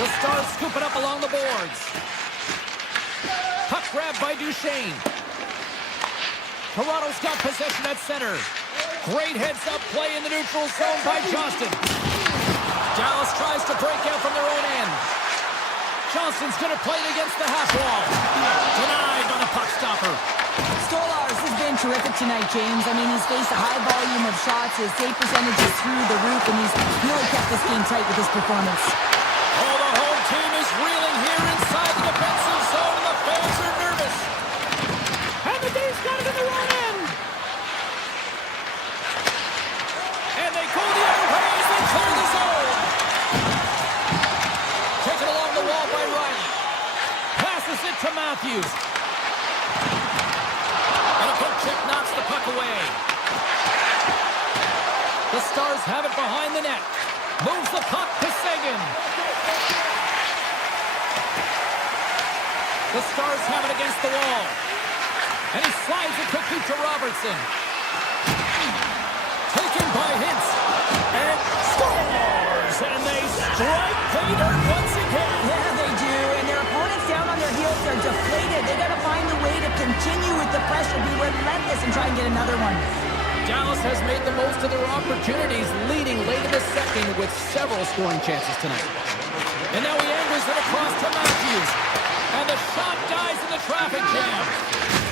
The Stars scoop it up along the boards. Puck grab by Duchesne. Toronto's got possession at center. Great heads-up play in the neutral zone by Johnston. Dallas tries to break out from their own end. Johnston's going to play it against the half wall. Denied by the puck stopper. Stolarz has been terrific tonight, James. I mean, he's faced a high volume of shots. His save percentage is through the roof, and he's really kept this game tight with his performance. Oh, the home team is reeling here inside the defensive zone, and the fans are nervous. And the Days got it in the wrong end. And they go the other way as they clear the zone. Taken along the wall by Riley. Passes it to Matthews. And a poke check knocks the puck away. The Stars have it behind the net. Moves the puck to Seguin. The Stars have it against the wall. And he slides it quickly to Robertson. Taken by Hintz. And scores! And they strike pay dirt once again. Yeah, they do. And their opponents down on their heels are deflated. They got to find a way to continue with the pressure, be relentless, and try and get another one. Dallas has made the most of their opportunities, leading late in the second with several scoring chances tonight. And now he angles it across to Matthews. And the shot dies in the traffic jam.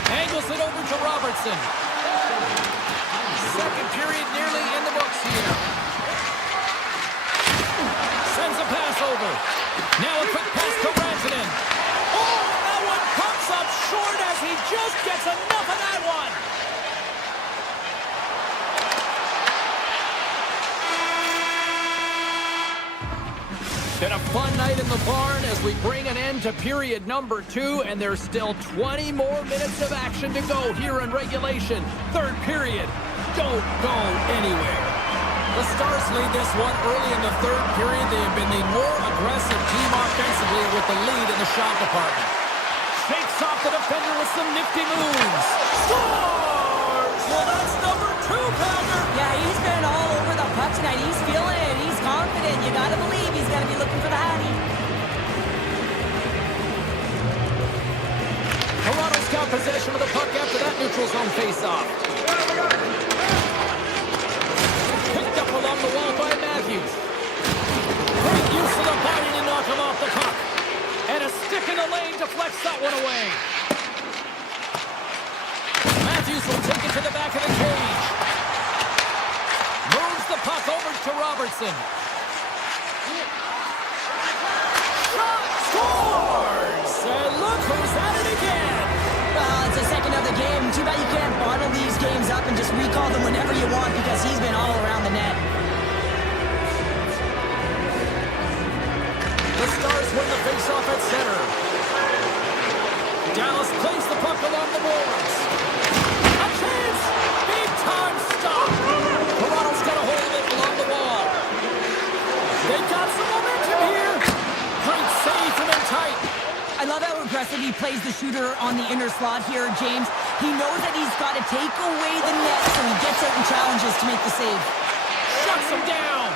Angles it over to Robertson. Second period nearly in the books here. Sends a pass over. Now a quick pass to Rantanen. Oh, that one comes up short as he just gets enough of that one. Been a fun night in the barn as we bring an end to period number 2, and there's still 20 more minutes of action to go here in regulation. Third period. Don't go anywhere. The Stars lead this one early in the third period. They have been the more aggressive team offensively with the lead in the shot department. Shakes off the defender with some nifty moves. Scores! Well, that's number 2, Packer. Yeah, he's been all over the puck tonight. He's feeling it. He's confident. You got to believe he's got to be looking for the Hattie. Toronto's got possession of the puck after that neutral zone face-off. Picked up along the wall by Matthews. Great use of the body to knock him off the puck. And a stick in the lane deflects that one away. Matthews will take it to the back of the cage. Moves the puck over to Robertson. Shot scores! And look who's at it again. Well, it's the second of the game. Too bad you can't bottle these games up and just recall them whenever you want because he's been all around the net. The Stars win the faceoff at center. Dallas plays the puck along the boards. A chance! Big time stop! Toronto's got a hold of it along the wall. They've got some momentum here. Great save from him tight. I love how impressive he plays the shooter on the inner slot here, James. He knows that he's got to take away the net so he gets out and challenges to make the save. Shuts him down.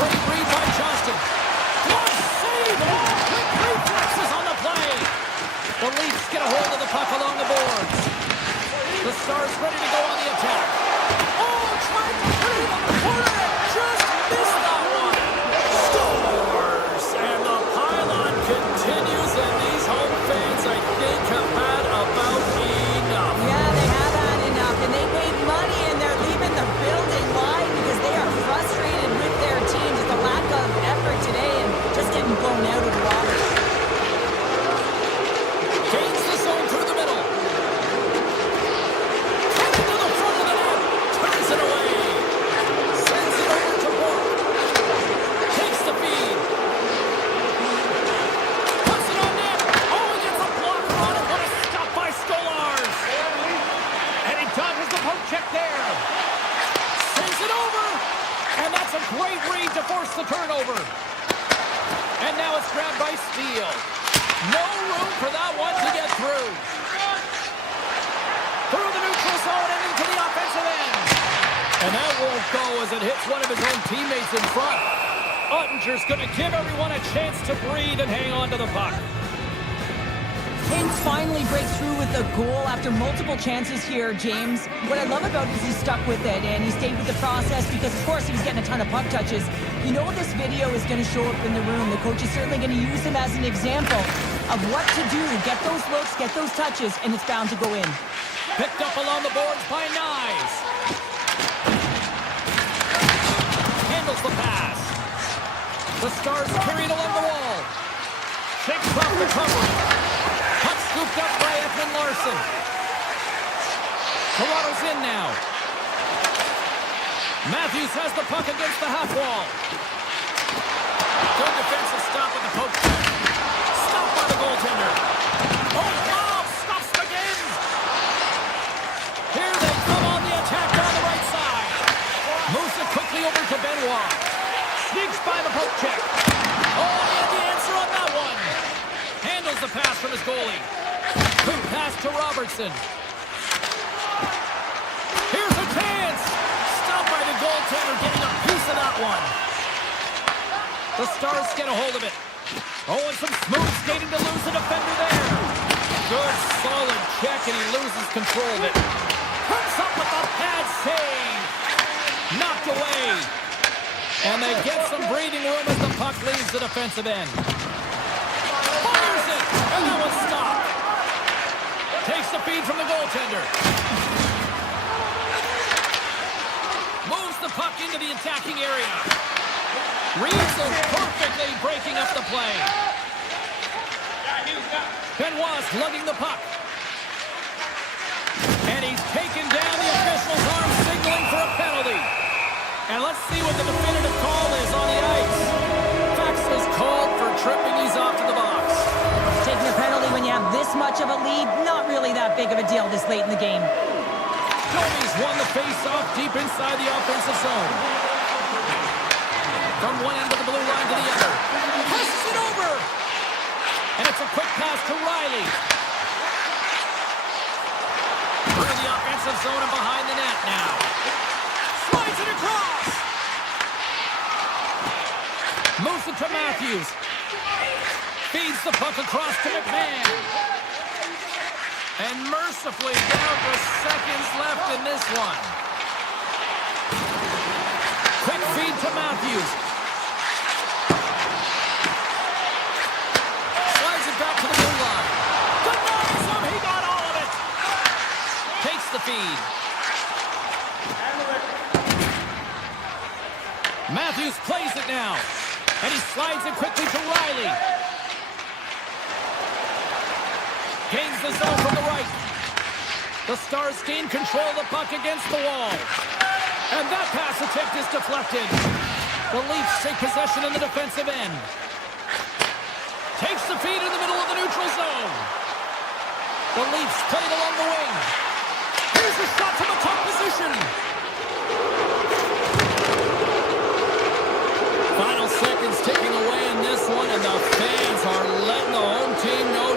Great read by Johnston. One save. Oh, quick reflexes on the play. The Leafs get a hold of the puck along the boards. The Stars ready to go on the attack. Oh, tried to put it on the corner and just missed that one. Scores! the turnover. And now it's grabbed by Steele. No room for that one to get through. Through the neutral zone and into the offensive end. And that won't go as it hits one of his own teammates in front. Ottinger's going to give everyone a chance to breathe and hang on to the puck. Kings finally breaks through with a goal after multiple chances here, James. What I love about it is he stuck with it and he stayed with the process because, of course, he was getting a ton of puck touches. You know this video is going to show up in the room. The coach is certainly going to use him as an example of what to do. Get those looks, get those touches, and it's bound to go in. Picked up along the boards by Nyes. Handles the pass. The Stars carry it along the wall. Shakes off the cover. Puck scooped up by Edmund Larson. Toronto's in now. Matthews has the puck against the half wall. Good defensive stop with the poke. Stopped by the goaltender. Oh, wow! Stops again! Here they come on the attack down the right side. Moves it quickly over to Benoit. Sneaks by the poke check. Oh, he had the answer on that one. Handles the pass from his goalie. Quick pass to Robertson. Here's a chance. Stopped by the goaltender, getting a piece of that one. The Stars get a hold of it. Oh, and some smooth skating to lose a defender there. Good, solid check, and he loses control of it. Comes up with a bad save. Knocked away. And they get some breathing room as the puck leaves the defensive end. Fires it, and that one's stopped. Takes the feed from the goaltender. Moves the puck into the attacking area. Reads them perfectly, breaking up the play. Benoit's lugging the puck. And he's taken down the official's arm, signaling for a penalty. And let's see what the definitive call is on the ice. Fax is called for tripping. He's off to the box. Taking a penalty when you have this much of a lead, not really that big of a deal this late in the game. Domi's won the face-off deep inside the offensive zone. From one end of the blue line to the other. Passes it over. And it's a quick pass to Riley. Through the offensive zone and behind the net now. Slides it across. Moves it to Matthews. Feeds the puck across to McMahon. And mercifully down to seconds left in this one. Quick feed to Matthews. Slides it back to the blue line. Denies him. He got all of it. Takes the feed. Matthews plays it now. And he slides it quickly to Riley. Gains the zone from the right. The Stars gain control of the puck against the wall. And that pass attempt is deflected. The Leafs take possession in the defensive end. Takes the feed in the middle of the neutral zone. The Leafs play it along the wing. Here's a shot from the top position. Final seconds ticking away in this one, and the fans are letting the home team know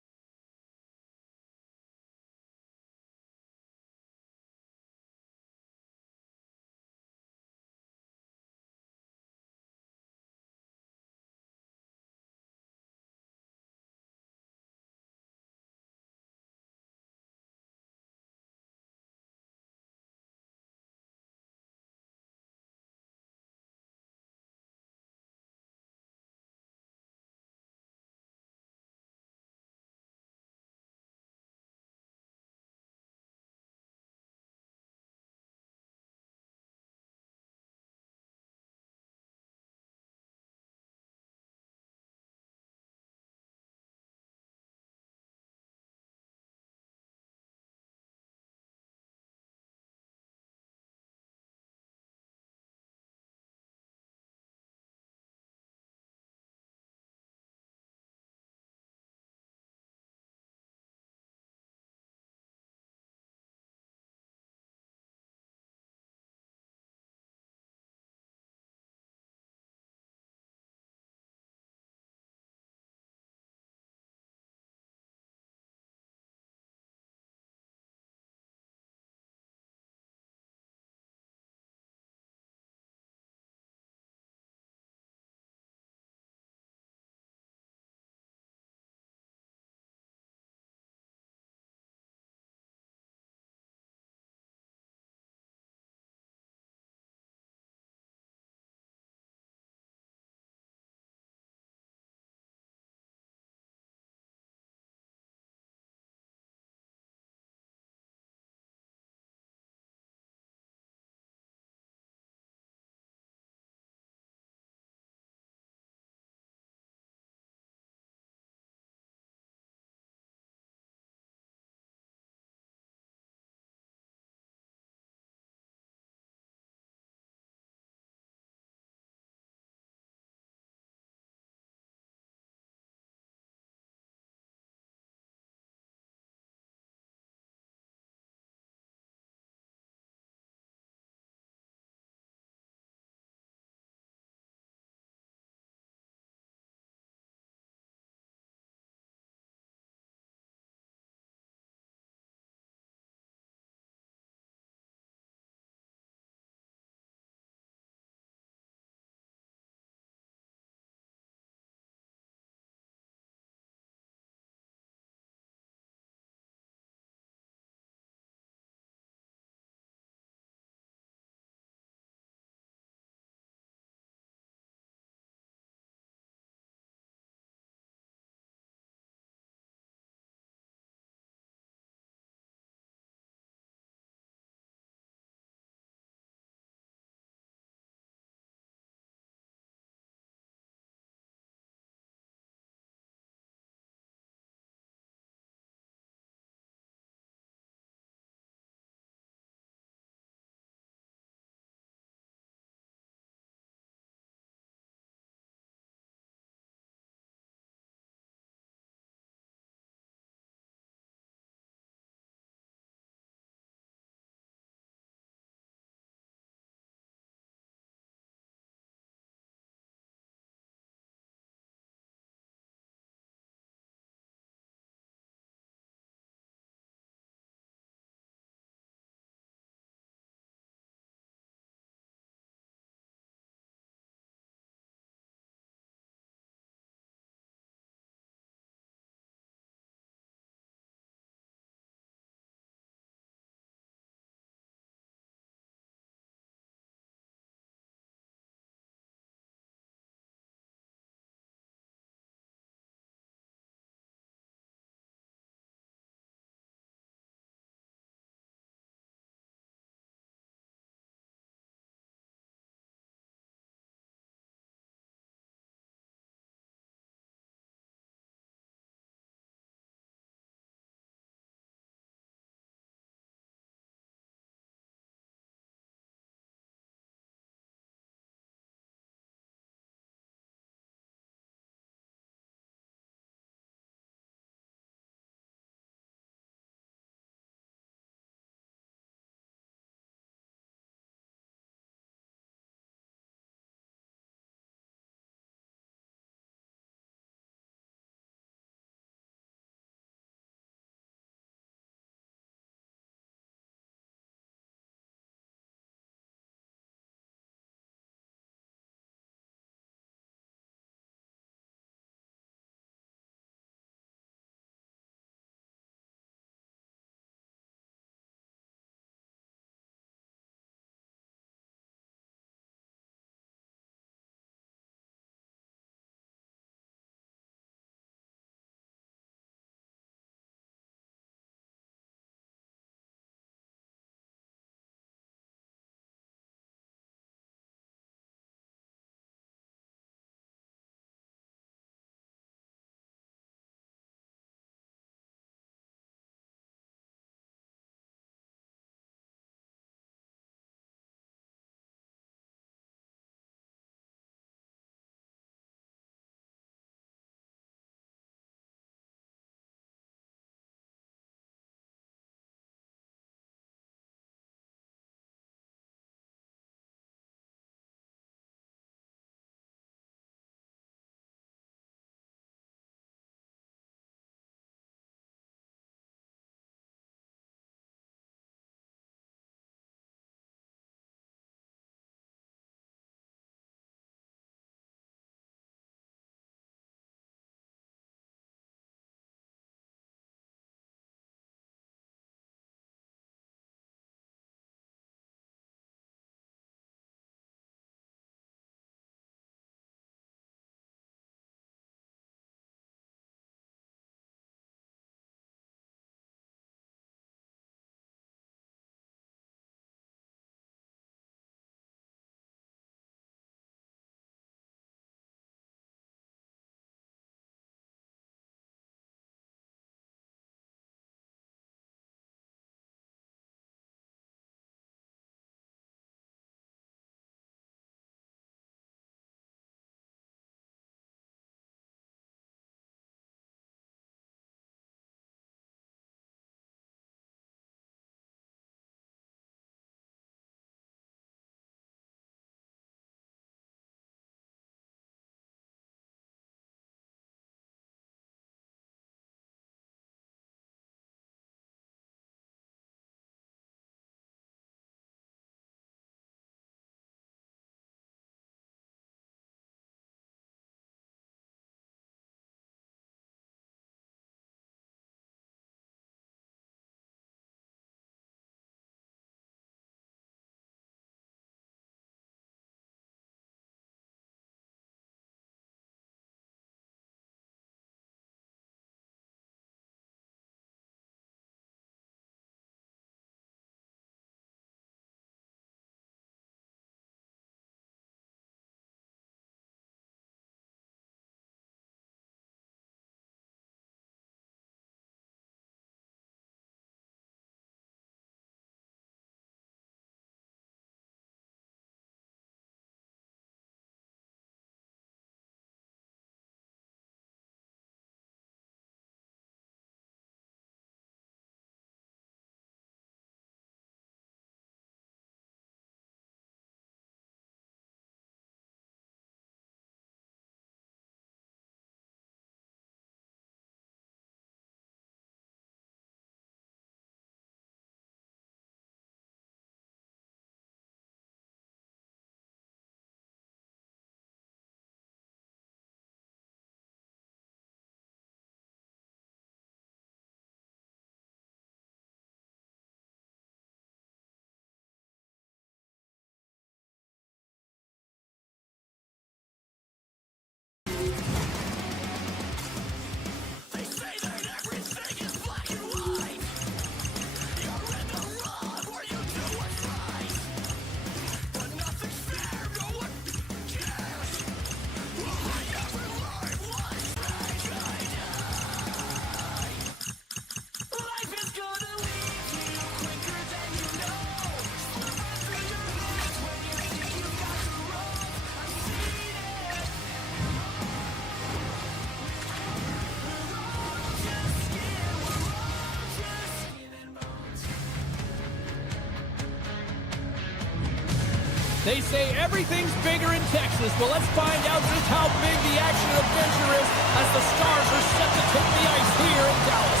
They say everything's bigger in Texas. Well, let's find out just how big the action and adventure is as the Stars are set to take the ice here in Dallas.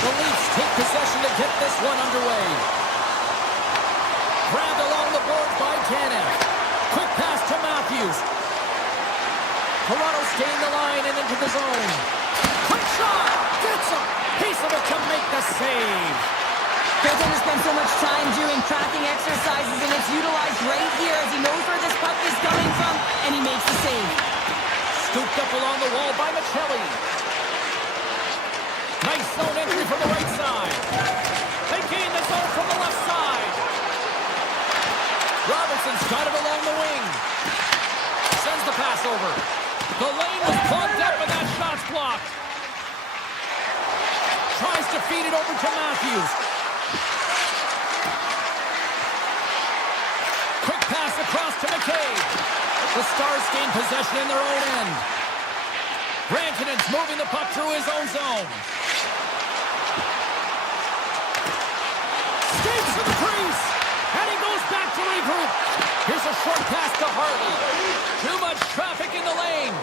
The Leafs take possession to get this one underway. Grabbed along the boards by Tanev. Quick pass to Matthews. Toronto staying the line and into the zone. Quick shot! Gets a piece of it to make the save. Goaltender spends so much time doing tracking exercises, and it's utilized right here as he knows where this puck is coming from, and he makes the save. Scooped up along the wall by Michelli. Nice zone entry from the right side. They gain the zone from the left side. Robertson's got it along the wing. Sends the pass over. The lane was plugged up, and that shot's blocked. Tries to feed it over to Matthews. Quick pass across to McCabe. The Stars gain possession in their own end. Rantanen's moving the puck through his own zone. Skates to the crease. And he goes back to regroup. Here's a short pass to Harley. Too much traffic in the lane.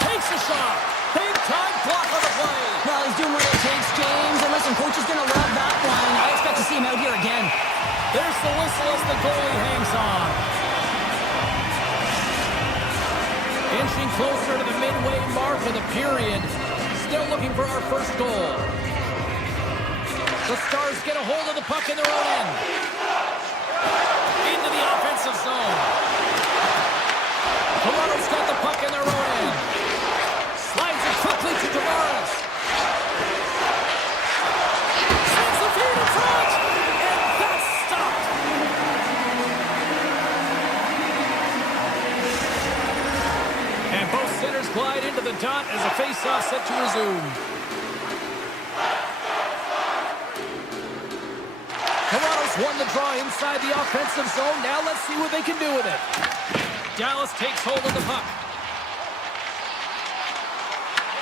Takes a shot. Big time block on the play. Well, he's doing what it takes, James. And listen, coach is going to love that line. I expect to see him out here again. There's the whistle as the goalie hangs on. Inching closer to the midway mark of the period. Still looking for our first goal. The Stars get a hold of the puck in their own end. Into the offensive zone. Toronto's got the puck in their own end. Slides it quickly to Tavares. Sends the feed in front. And that's stopped. And both centers glide into the dot as a face-off set to resume. Toronto's won the draw inside the offensive zone. Now let's see what they can do with it. Dallas takes hold of the puck.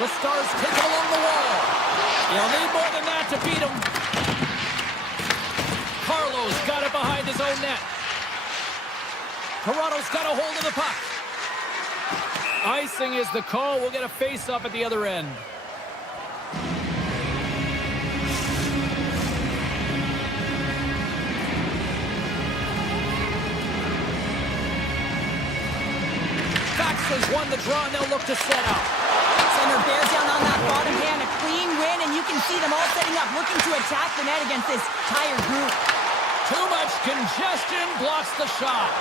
The Stars take it along the wall. You'll need more than that to beat them. Carlo's got it behind his own net. Toronto's got a hold of the puck. Icing is the call. We'll get a face-off at the other end. Has won the draw, and they'll look to set up. Center bears down on that bottom hand, a clean win, and you can see them all setting up, looking to attack the net against this tired group. Too much congestion blocks the shot.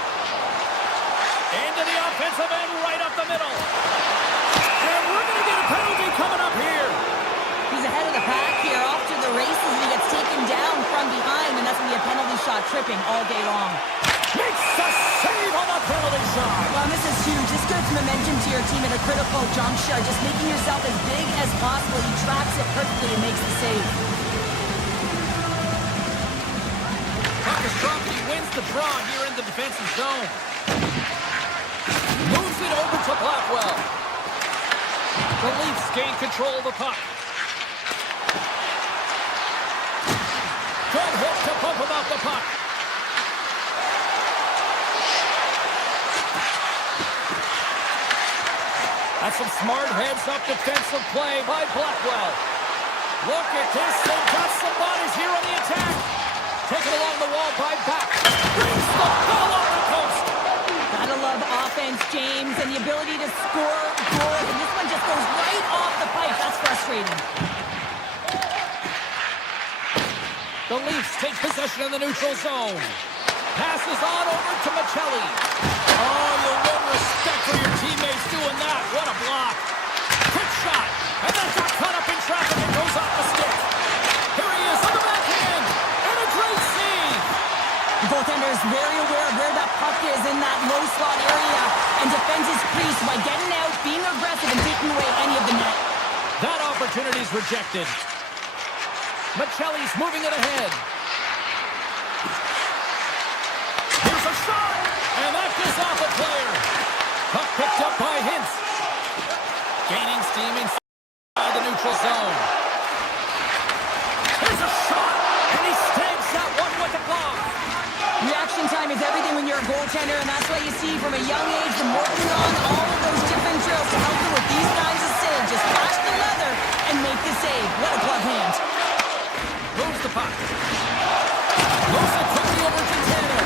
Into the offensive end, right up the middle. And we're going to get a penalty coming up here. He's ahead of the pack here, off to the races, and he gets taken down from behind, and that's going to be a penalty shot, tripping all day long. Makes the save on the penalty shot. Well, this is huge. This gives momentum to your team at a critical juncture. Just making yourself as big as possible. He tracks it perfectly and makes the save. ePuckStorm wins the draw here in the defensive zone. Moves it over to Blackwell. The Leafs gain control of the puck. Good hit to bump him off the puck. That's some smart heads-up defensive play by Blackwell. Look at this. They've got some bodies here on the attack. Taken along the wall by Back. Brings the ball off the post. Gotta love offense, James, and the ability to score goals. And this one just goes right off the pipe. That's frustrating. The Leafs take possession in the neutral zone. Passes on over to Michelli. Oh, you win respect for your teammates doing that. What a block. Quick shot. And that got caught up in traffic and goes off the stick. Here he is on the backhand. And a great save. The goaltender is very aware of where that puck is in that low slot area and defends his crease by getting out, being aggressive, and taking away any of the net. That opportunity is rejected. Michelli's moving it ahead. Here's a shot. And that goes off a player. Puck picked up by Hintz. Gaining steam inside the neutral zone. Here's a shot. And he stamps that one with the glove. that's why you see from a young age them working on all of those different drills to help them with these kinds of saves. Just flash the leather and make the save. What a glove hand. Moves the puck. Moves it quickly over to Tanner.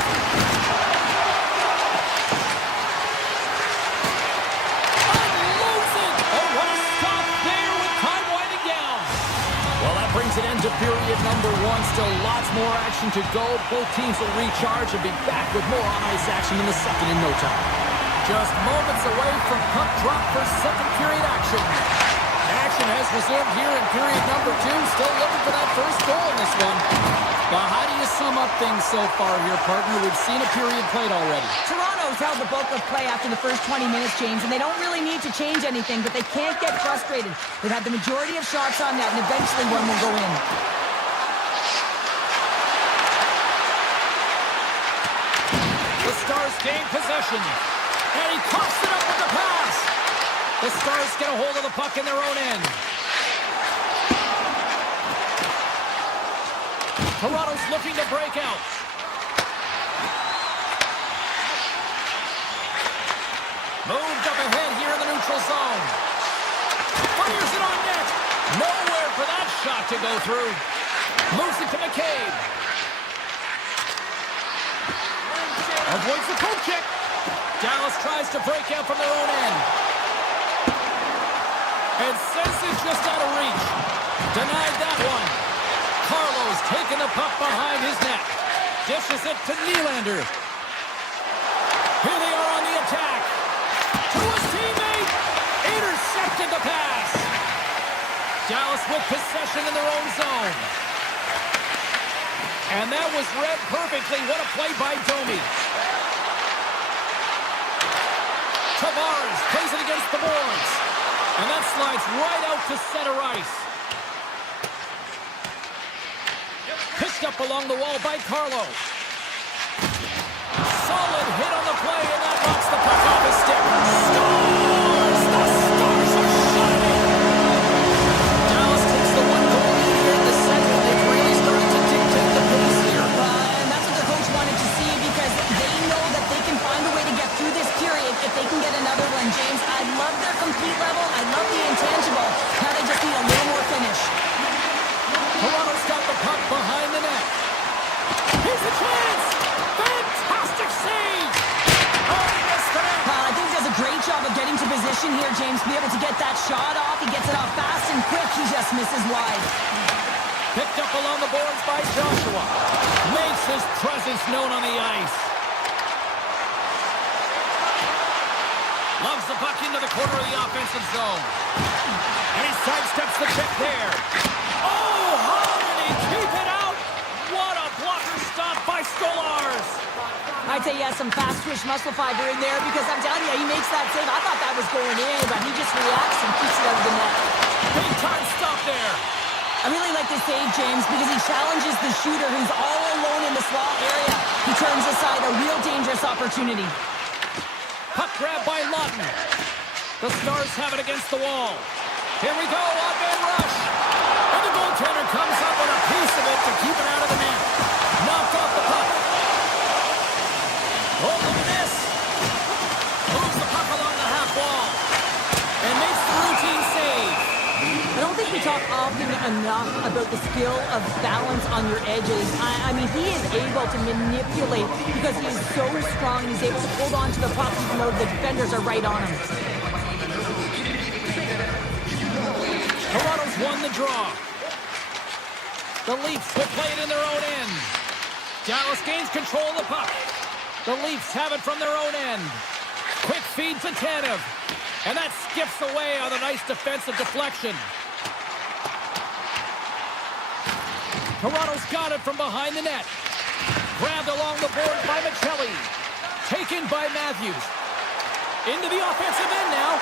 Unloads it. Oh, what a stop there with time winding down. Well, that brings an end to period number 1. Still lots more action to go. Both teams will recharge and be back with more on-ice action in the second in no time. Just moments away from puck drop for second period action. Action has resumed here in period number 2. Still looking for that first goal in this one. But how do you sum up things so far here, partner? We've seen a period played already. Toronto's held the bulk of play after the first 20 minutes, James, and they don't really need to change anything, but they can't get frustrated. They've had the majority of shots on net, and eventually one will go in. The Stars gain possession. And he coughs it up with the pass. The Stars get a hold of the puck in their own end. Toronto's looking to break out. Moved up ahead here in the neutral zone. Fires it on net. Nowhere for that shot to go through. Moves it to McCabe. Avoids the poke check. Dallas tries to break out from their own end. And sends it just out of reach. Denied that one. Carlo's taking the puck behind his net. Dishes it to Nylander. Here they are on the attack. To his teammate. Intercepted the pass. Dallas with possession in their own zone. And that was read perfectly. What a play by Domi. Tavares plays it against the boards. And that slides right out to center ice. Picked up along the wall by Carlo. Solid hit on the play, and that knocks the puck off his stick. Stars! The Stars are shining! Dallas takes the one-goal lead here in the second. They've really started to dictate the pace here. And that's what their coach wanted to see, because they know that they can find a way to get through this period if they can get another one, James. I love their complete level. I love the intangible. Now they just need a little more finish. Toronto's got the puck behind the net. Here's a chance! Fantastic save! Oh, he missed the net! I think he does a great job of getting to position here, James, to be able to get that shot off. He gets it off fast and quick. He just misses wide. Picked up along the boards by Joshua. Makes his presence known on the ice. Loves the puck into the corner of the offensive zone. And he sidesteps the check there. Oh, how did he keep it out? What a blocker stop by Stolarz. I'd say he has some fast-twitch muscle fiber in there, because I'm telling you, he makes that save. I thought that was going in, but he just reacts and keeps it out of the net. Big time stop there. I really like this save, James, because he challenges the shooter who's all alone in the small area. He turns aside a real dangerous opportunity. Puck grab by Lawton. The Stars have it against the wall. Here we go, odd-man rush. And the goaltender comes up with a piece of it to keep it out of the net. Knocked off the puck. Oh, look at this. Moves the puck along the half wall. And makes the routine save. I don't think we talk often enough about the skill of balance on your edges. I mean, he is able to manipulate because he is so strong. He's able to hold on to the puck even though the defenders are right on him. Toronto's won the draw. The Leafs will play it in their own end. Dallas gains control of the puck. The Leafs have it from their own end. Quick feed to Tanev. And that skips away on a nice defensive deflection. Toronto's got it from behind the net. Grabbed along the board by Michelli. Taken by Matthews. Into the offensive end now.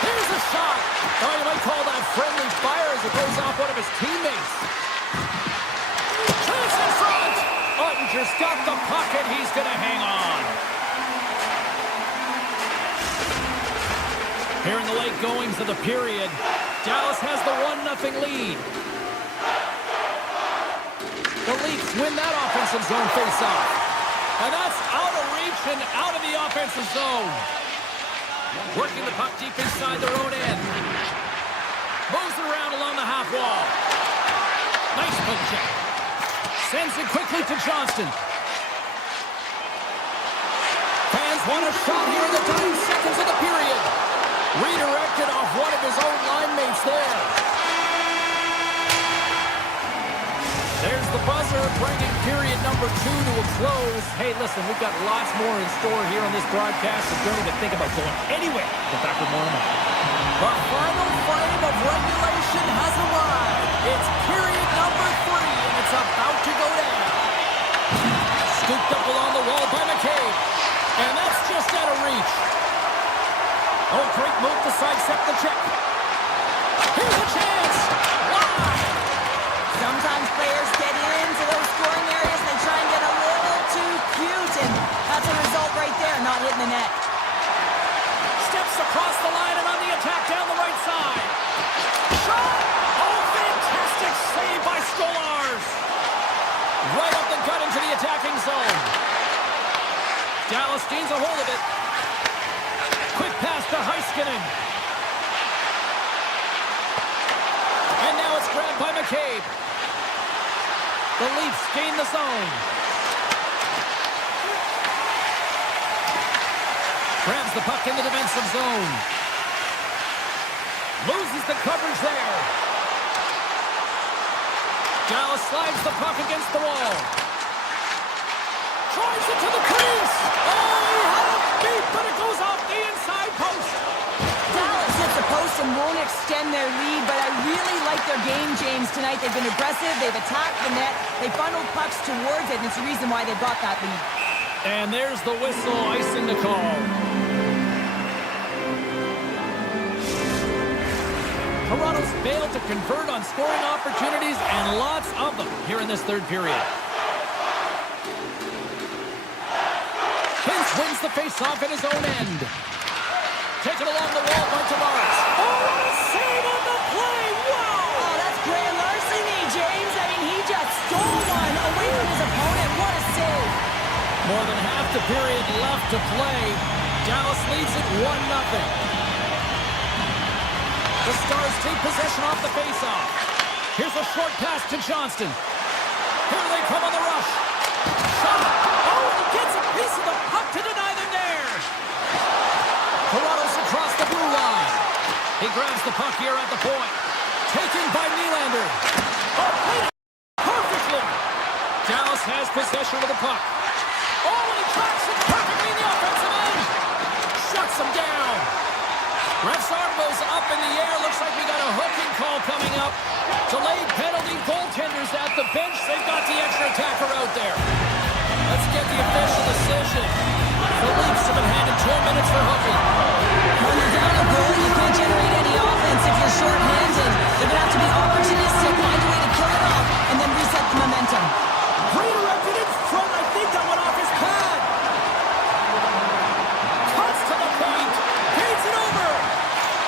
Here's a shot. Oh, you might call that friendly fire as it goes off one of his teammates. Chance in front. Ottinger's got the puck and he's going to hang on. Here in the late goings of the period, Dallas has the 1-0 lead. The Leafs win that offensive zone face-off. And that's out of reach and out of the offensive zone. Working the puck deep inside their own end. Moves it around along the half wall. Nice poke check. Sends it quickly to Johnston. Fans want a shot here in the dying seconds of the period. Redirected off one of his own line mates there. There's the buzzer, bringing period number 2 to a close. Hey, listen, we've got lots more in store here on this broadcast, so don't even think about going anywhere. Get back with more in a moment. The final frame of regulation has arrived. It's period number 3, and it's about to go down. Scooped up along the wall by McCabe. And that's just out of reach. Oh, great move to sidestep the check. Here's a chance. Wide. Sometimes players get into those scoring areas. They try and get a little too cute, and that's a result right there, not hitting the net. Steps across the line and on the attack down the right side. Shot! Oh, fantastic save by Skolars. Right up the gut into the attacking zone. Dallas gains a hold of it. Quick pass to Heiskanen. And now it's grabbed by McCabe. The Leafs gain the zone. Grabs the puck in the defensive zone. Loses the coverage there. Dallas slides the puck against the wall. Drives it to the crease. Oh, he had it beat, but it goes off the inside post. Dallas hits the post and won't extend their lead, but I really like their game, James, tonight. They've been aggressive. They've attacked the net. They funneled pucks towards it, and it's the reason why they got that lead. And there's the whistle, icing the call. Toronto's failed to convert on scoring opportunities, and lots of them here in this third period. Hintz wins the face-off in his own end. Taken along the wall by Tavares. Oh, what a save on the play! Wow! Oh, that's grand larceny, James. I mean, he just stole one away from his opponent. What a save. More than half the period left to play. Dallas leads it 1-0. The Stars take possession off the face-off. Here's a short pass to Johnston. Here they come on the rush. Shot! Oh, he gets a piece of the puck to deny them there. Toronto's across the blue line. He grabs the puck here at the point. Taken by Nylander. Oh, played it perfectly. Dallas has possession of the puck. Oh, and he tracks it perfectly in the offensive end. Shuts him down. Ref's arm goes up in the air. Looks like we got a hooking call coming up. Delayed penalty. Goaltenders at the bench. They've got the extra attacker out there. Let's get the official decision. The Leafs have been handed 2 minutes for hooking. When you're down a goal, you can't generate any offense if you're short-handed. You're going to have to be opportunistic, find a way to kill it off, and then reset the momentum. Redirected in front. I think that went off his pad. Cuts to the paint. Feeds it over.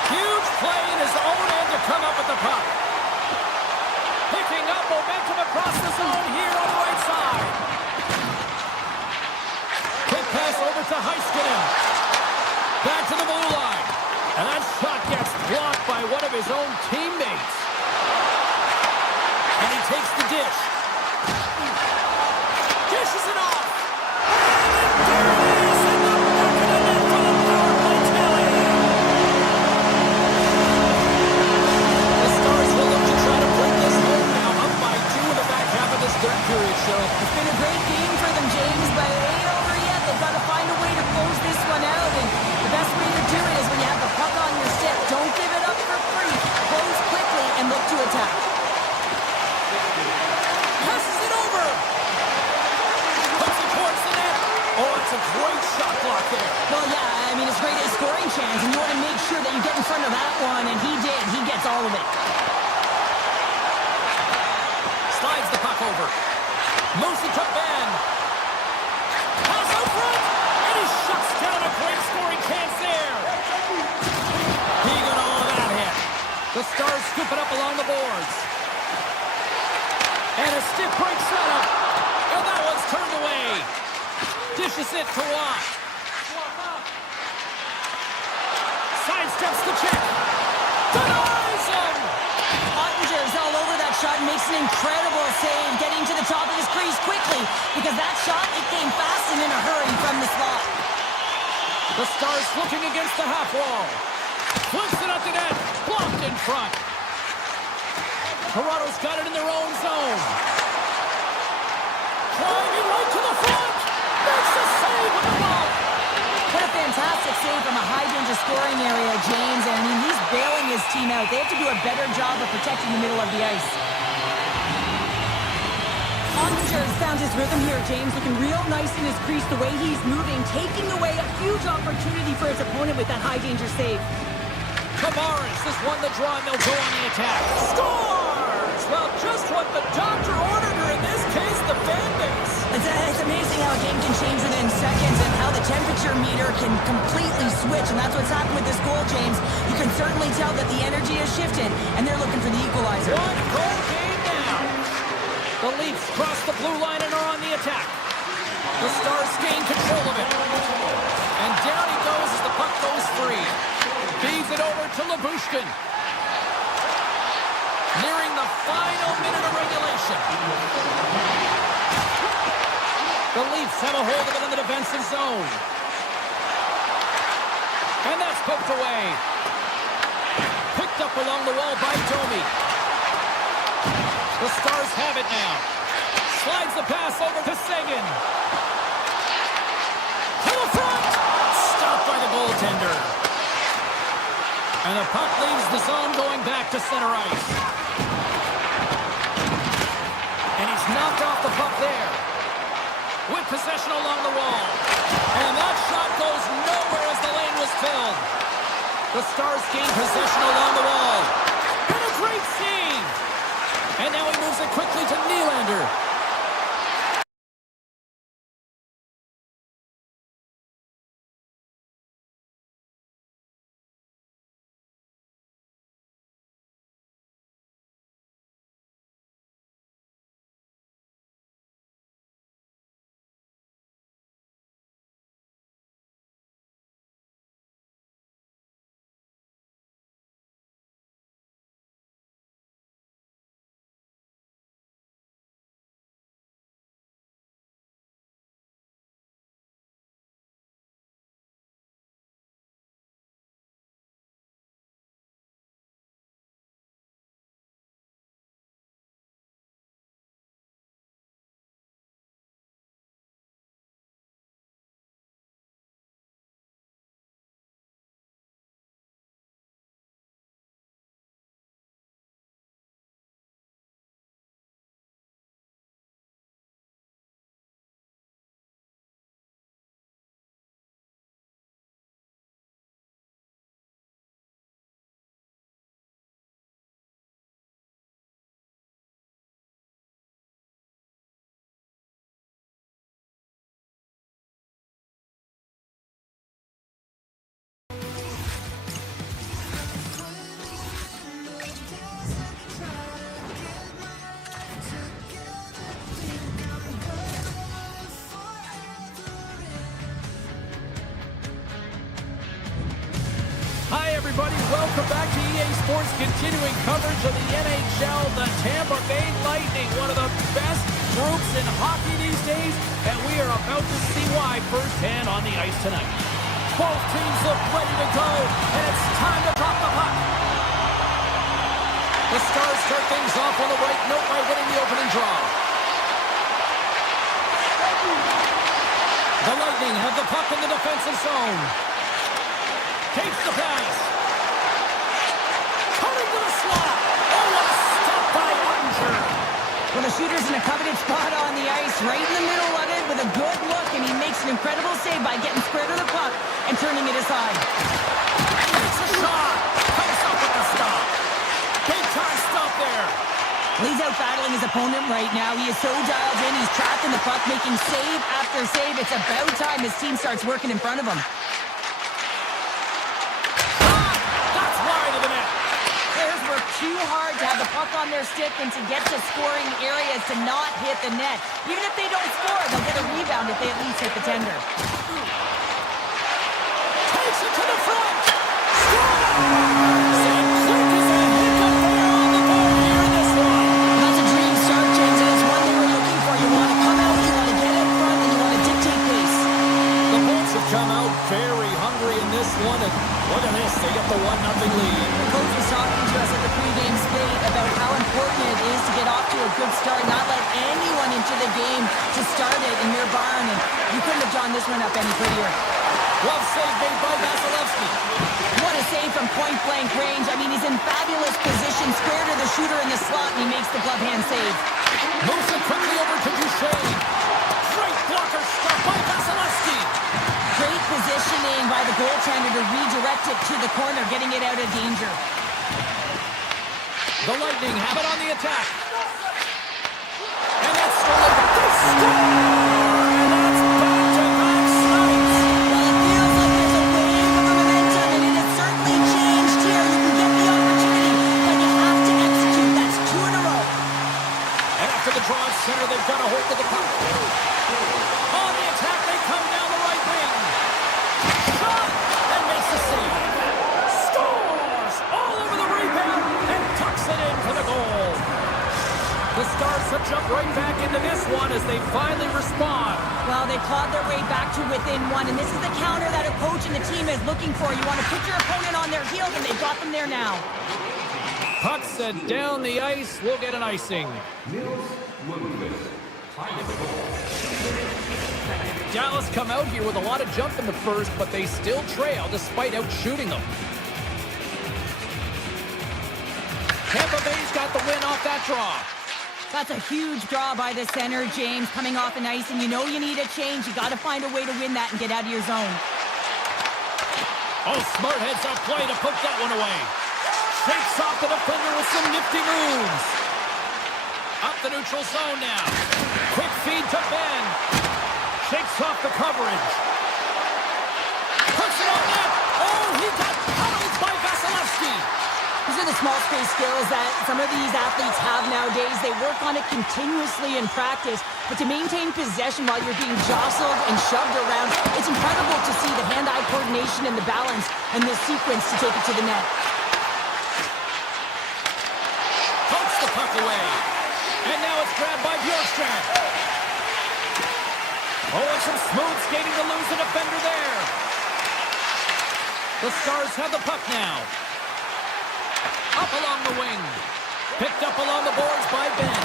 Huge play in his own end to come up with the puck. Picking up momentum across the zone here on the right side. Quick pass over to Heiskanen. Back to the blue line. And that shot gets blocked by one of his own teammates. And he takes the dish. Dishes it off. And there it is in the back of the net for the power play tally. The Stars will look to try to bring this home now, up by 2 in the back half of this third period show. It's been a great game for them, James, but it ain't over yet. They've got to find a way to close this one out, and the best way to do it is when you have the puck on your stick. Don't give it up for free. Close quickly and look to attack. Passes it over. Puts it towards the net. Oh, it's a great shot block there. Well, yeah, I mean, it's great at scoring chance, and you want to make sure that you get in front of that one, and he did. He gets all of it. Slides the puck over. Moves it to Ben. Pass out front. And he shuts down a great scoring chance there. He got all of that hit. The Stars scoop it up along the boards. And A stiff break setup. And that one's turned away. Dishes it to Watt. Sidesteps the check. Denies him. Ottinger's all over that shot and makes an incredible save, getting to the top of his crease quickly, because that shot, it came fast and in a hurry from the slot. The Stars looking against the half wall. Flips it up the net. Blocked in front. Toronto's got it in their own zone. Driving right to the front. Makes a save with the ball. What a fantastic save from a high-danger scoring area, James. And I mean, he's bailing his team out. They have to do a better job of protecting the middle of the ice. Ottinger's found his rhythm here, James. Looking real nice in his crease, the way he's moving, taking away a huge opportunity for his opponent with that high-danger save. Tavares has won the draw, and they'll go on the attack. Scores! Well, just what the doctor ordered her, in this case, the fan base. It's amazing how a game can change within seconds and how the temperature meter can completely switch, and that's what's happened with this goal, James. You can certainly tell that the energy has shifted, and they're looking for the equalizer. One goal game now. The Leafs cross the blue line and are on the attack. The Stars gain control of it. And down he goes as the puck goes free. Feeds it over to Labushkin. Nearing the final minute of regulation. The Leafs have a hold of it in the defensive zone. And that's poked away. Picked up along the wall by Domi. The Stars have it now. Slides the pass over to Seguin. To the front. Stopped by the goaltender. And the puck leaves the zone going back to center ice. And he's knocked off the puck there. With possession along the wall. And that shot goes nowhere as the lane was filled. The Stars gain possession along the wall. And a great save. And now he moves it quickly to Nylander. Hi, everybody. Welcome back to EA Sports' continuing coverage of the NHL. The Tampa Bay Lightning, one of the best groups in hockey these days, and we are about to see why firsthand on the ice tonight. Both teams look ready to go, and it's time to drop the puck. The Stars start things off on the right note by winning the opening draw. The Lightning have the puck in the defensive zone. Takes the pass. Cutting to the slot. Oh, what a stop by Ottinger. Well, the shooter's in a coveted spot on the ice, right in the middle of it with a good look, and he makes an incredible save by getting square to the puck and turning it aside. Takes a shot. Comes up with the stop. Big time stop there. He's out battling his opponent right now. He is so dialed in. He's tracking the puck, making save after save. It's about time his team starts working in front of him. too hard to have the puck on their stick and to get to scoring areas to not hit the net. Even if they don't score, they'll get a rebound if they at least hit the tender. Takes it to the front. Scores! St. Clair is a hiccup there on the board here in this one. That's a dream start, James, and it's one they were looking for. You want to come out, you want to get in front, and you want to dictate pace. The Bolts have come out very hungry in this one, and look at this, they get the 1-0 lead. The coach was talking to us at the pregame skate about how important it is to get off to a good start, not let anyone into the game to start it in your barn, and you couldn't have drawn this one up any prettier. Well save made by Vasilevsky. What a save from point-blank range. I mean, he's in fabulous position, square to the shooter in the slot, and he makes the glove hand save. Moves it quickly over to Duchesne. Great blocker stuff by Vasilevsky. Great positioning by the goaltender to redirect it to the corner, getting it out of danger. The Lightning have it on the attack. And that's stolen. They score! And that's back-to-back snipes. Well, it feels like there's a wave of momentum, and it has certainly changed here. You can get the opportunity, but you have to execute. That's 2 in a row. And after the draw at center, they've got a hold of the puck. On the attack, they come down the right wing. Shot! And makes the save. Scores! All over the rebound and tucks it in for the goal. The Stars have jumped right back into this one as they finally respond. Well, they clawed their way back to within one, and this is the counter that a coach and the team is looking for. You want to put your opponent on their heels, and they've got them there now. Puck sent down the ice. We'll get an icing. Dallas come out here with a lot of jump in the first, but they still trail despite out-shooting them. Tampa Bay's got the win off that draw. That's a huge draw by the center, James, coming off an ice, and you know you need a change. You got to find a way to win that and get out of your zone. Oh, smart heads up play to put that one away. Shakes off the defender with some nifty moves. Up the neutral zone now. Quick feed to Ben. Shakes off the coverage. Puts it on net. Oh, he got held by Vasilevsky. These are the small space skills that some of these athletes have nowadays. They work on it continuously in practice, but to maintain possession while you're being jostled and shoved around, it's incredible to see the hand-eye coordination and the balance and the sequence to take it to the net. Pokes the puck away. And now it's grabbed by Bjorkstrand. Oh, and some smooth skating to lose the defender there. The Stars have the puck now. Up along the wing. Picked up along the boards by Ben.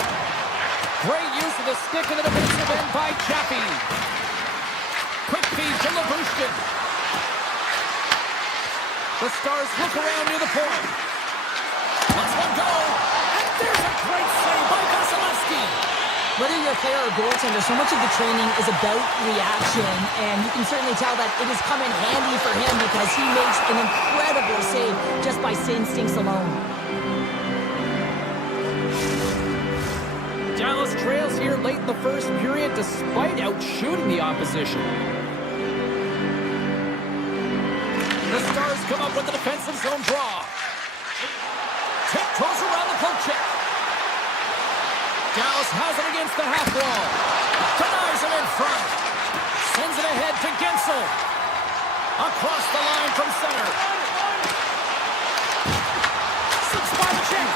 Great use of the stick in the defensive end by Chappie. Quick feed to Labushkin. The Stars look around near the point. Let's one go. And there's a great save by Vasilevsky. Whether you're a player or goaltender, so much of the training is about reaction, and you can certainly tell that it has come in handy for him because he makes an incredible save just by instincts alone. Dallas trails here late in the first period despite out-shooting the opposition. The Stars come up with the defensive zone draw. Tiptoes around the poke check. Dallas has it against the half wall. Denies him in front. Sends it ahead to Gensel. Across the line from center. Six by the check.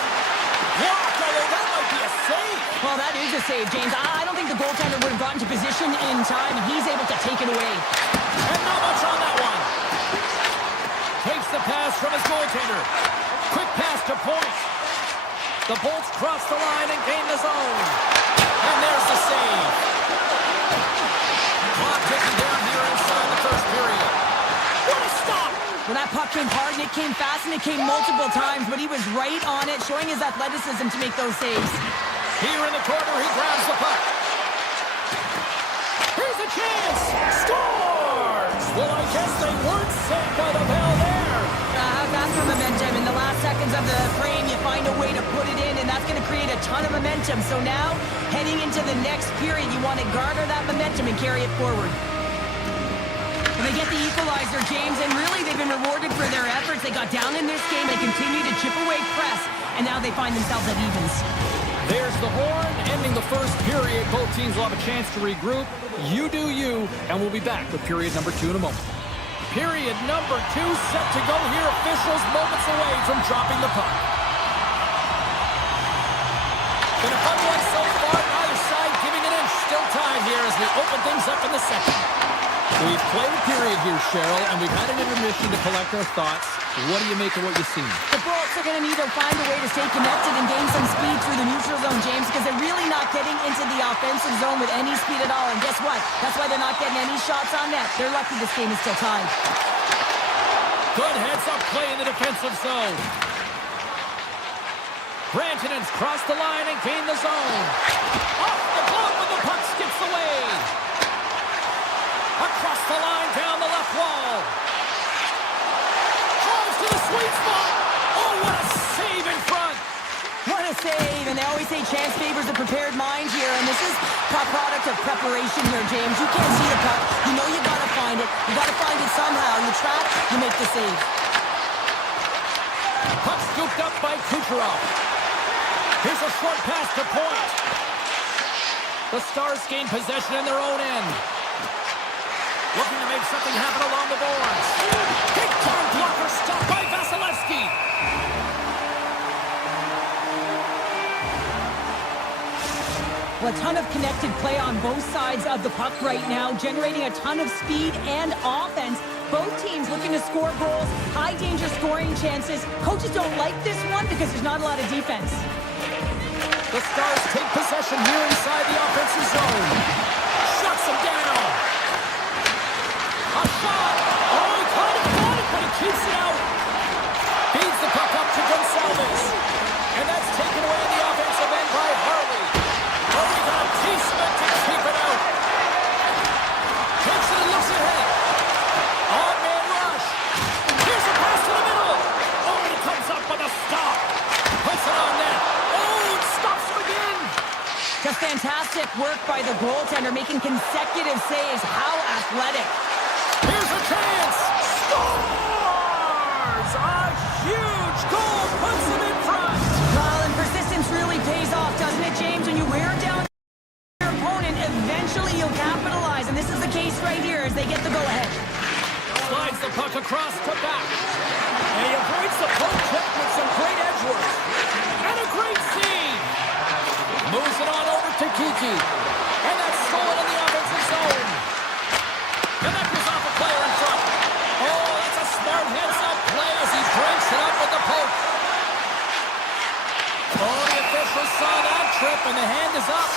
Blocked, although that might be a save. Well, that is a save, James. I don't think the goaltender would have gotten to position in time, and he's able to take it away. And not much on that one. Takes the pass from his goaltender. Quick pass to point. The Bolts cross the line and gain the zone. And there's the save. Clock ticking down here inside the first period. What a stop! Well, that puck came hard, and it came fast, and it came multiple times, but he was right on it, showing his athleticism to make those saves. Here in the corner, he grabs the puck. Here's a chance! Scores! Well, I guess they weren't saved by the bell there. That's for momentum. In the last seconds of the frame, you find a way to put it in, and that's going to create a ton of momentum. So now, heading into the next period, you want to garner that momentum and carry it forward. And they get the equalizer, James, and really they've been rewarded for their efforts. They got down in this game. They continue to chip away press and now they find themselves at evens. There's the horn, ending the first period. Both teams will have a chance to regroup. You do you, and we'll be back with period number 2 in a moment. Period number 2 set to go here. Officials moments away from dropping the puck. Been a fun one so far. Neither side giving an inch. Still tied here as we open things up in the second. We've played a period here, Cheryl, and we've had an intermission to collect our thoughts. What do you make of what you've seen? The Bolts are going to need to find a way to stay connected and gain some speed through the neutral zone, James, because they're really not getting into the offensive zone with any speed at all. And guess what? That's why they're not getting any shots on net. They're lucky this game is still tied. Good heads-up play in the defensive zone. Rantanen's crossed the line and gained the zone. Off the glove when the puck skips away. Across the line, down the left wall. Drives to the sweet spot. Oh, what a save in front. What a save. And they always say chance favors a prepared mind here. And this is a product of preparation here, James. You can't see the puck. You know you got to find it. You got to find it somehow. You trap, you make the save. Puck scooped up by Kucherov. Here's a short pass to point. The Stars gain possession in their own end. Looking to make something happen along the boards. Big time blocker stopped by Vasilevsky. Well, a ton of connected play on both sides of the puck right now, generating a ton of speed and offense. Both teams looking to score goals, high danger scoring chances. Coaches don't like this one because there's not a lot of defense. The Stars take possession here inside the offensive zone. Shuts them down. A shot! Oh, he kind of got it, but he keeps it out. Feeds the puck up to Gonsalves. And that's taken away in the offensive end by Harley. Oh, he got a piece of it to keep it out. Takes it and looks ahead. On-man rush. Here's a pass to the middle. Oh, and he comes up with a stop. Puts it on net. Oh, it stops him again. Just fantastic work by the goaltender, making consecutive saves. How athletic. Here's a chance! Scores! A huge goal puts them in front! Well, and persistence really pays off, doesn't it, James? When you wear down your opponent, eventually you'll capitalize. And this is the case right here as they get the go-ahead. Slides the puck across to back. And he avoids the poke check with some great edge work. And a great save! Moves it on over to Kiki. And that's stolen in the offensive zone. And that goes off a player in front. Oh, that's a smart heads-up play as he breaks it up with the poke. Oh, the officials saw that trip, and the hand is up.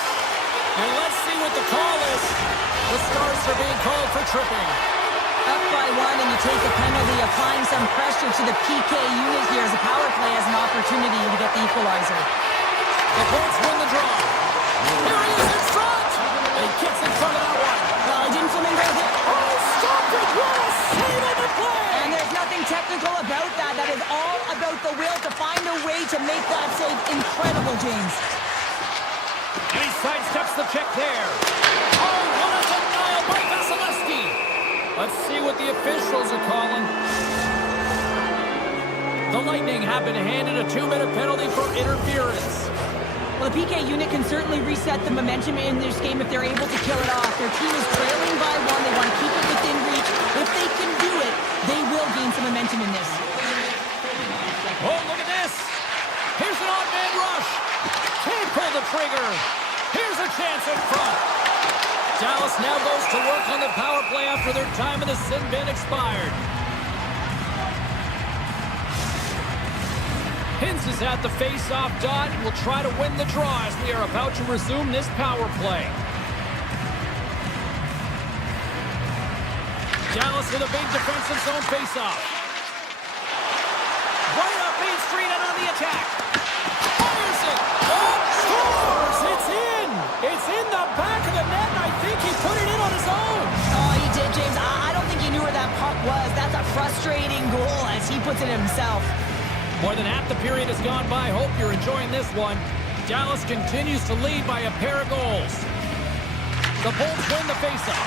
And let's see what the call is. The Stars are being called for tripping. Up by one, and you take a penalty, applying some pressure to the PK unit here as the power play has an opportunity to get the equalizer. The Bolts win the draw. Here he is in front. And he gets in front of that one. Well, didn't Flamingo hit? Oh, stop it! What a save on the play! And there's nothing technical about that. That is all about the will to find a way to make that save incredible, James. And he sidesteps the check there. Oh, what a denial by Vasilevsky. Let's see what the officials are calling. The Lightning have been handed a 2-minute penalty for interference. Well, the PK unit can certainly reset the momentum in this game if they're able to kill it off. Their team is trailing by one. They want to keep it within reach. If they can do it, they will gain some momentum in this. Oh, look at this. Here's an odd-man rush. Can't pull the trigger. Here's a chance in front. Dallas now goes to work on the power play after their time in the sin bin expired. Hintz is at the face-off dot and will try to win the draw as we are about to resume this power play. Dallas with a big defensive zone face-off. Right up Main Street and on the attack. Fires it. Oh, scores! It's in! It's in the back of the net, and I think he put it in on his own. Oh, he did, James. I don't think he knew where that puck was. That's a frustrating goal as he puts it himself. More than half the period has gone by. Hope you're enjoying this one. Dallas continues to lead by a pair of goals. The Bolts win the faceoff.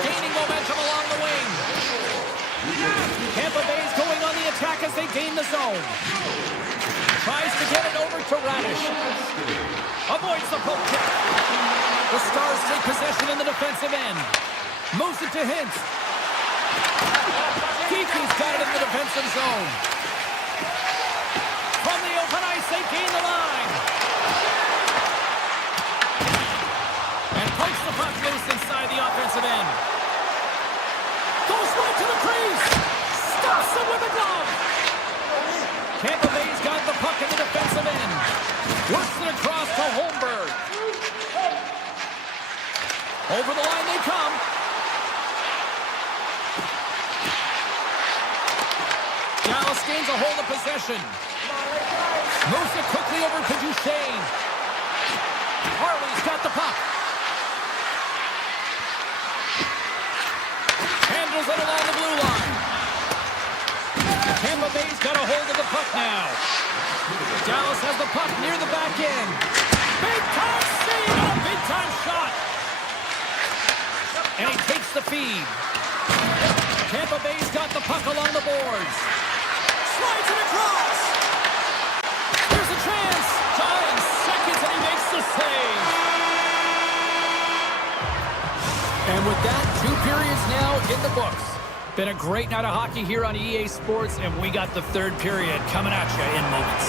Gaining momentum along the wing. Tampa Bay's going on the attack as they gain the zone. tries to get it over to Radish. Avoids the poke check. The Stars take possession in the defensive end. Moves it to Hintz. Kiki's got it in the defensive zone. From the open ice, they gain the line. And pokes the puck loose inside the offensive end. Goes right to the crease. Stops him with a glove. Tampa Bay's got the puck in the defensive end. Works it across to Holmberg. Over the line they come. Dallas gains a hold of possession. Moves it quickly over to Duchesne. Harley's got the puck. Handles it along the blue line. Tampa Bay's got a hold of the puck now. Dallas has the puck near the back end. Big time save! A big time shot! And he takes the feed. Tampa Bay's got the puck along the boards. Slides it across. Here's a chance. 9 seconds and he makes the save. And with that, 2 periods now in the books. Been a great night of hockey here on EA Sports, and we got the 3rd period coming at you in moments.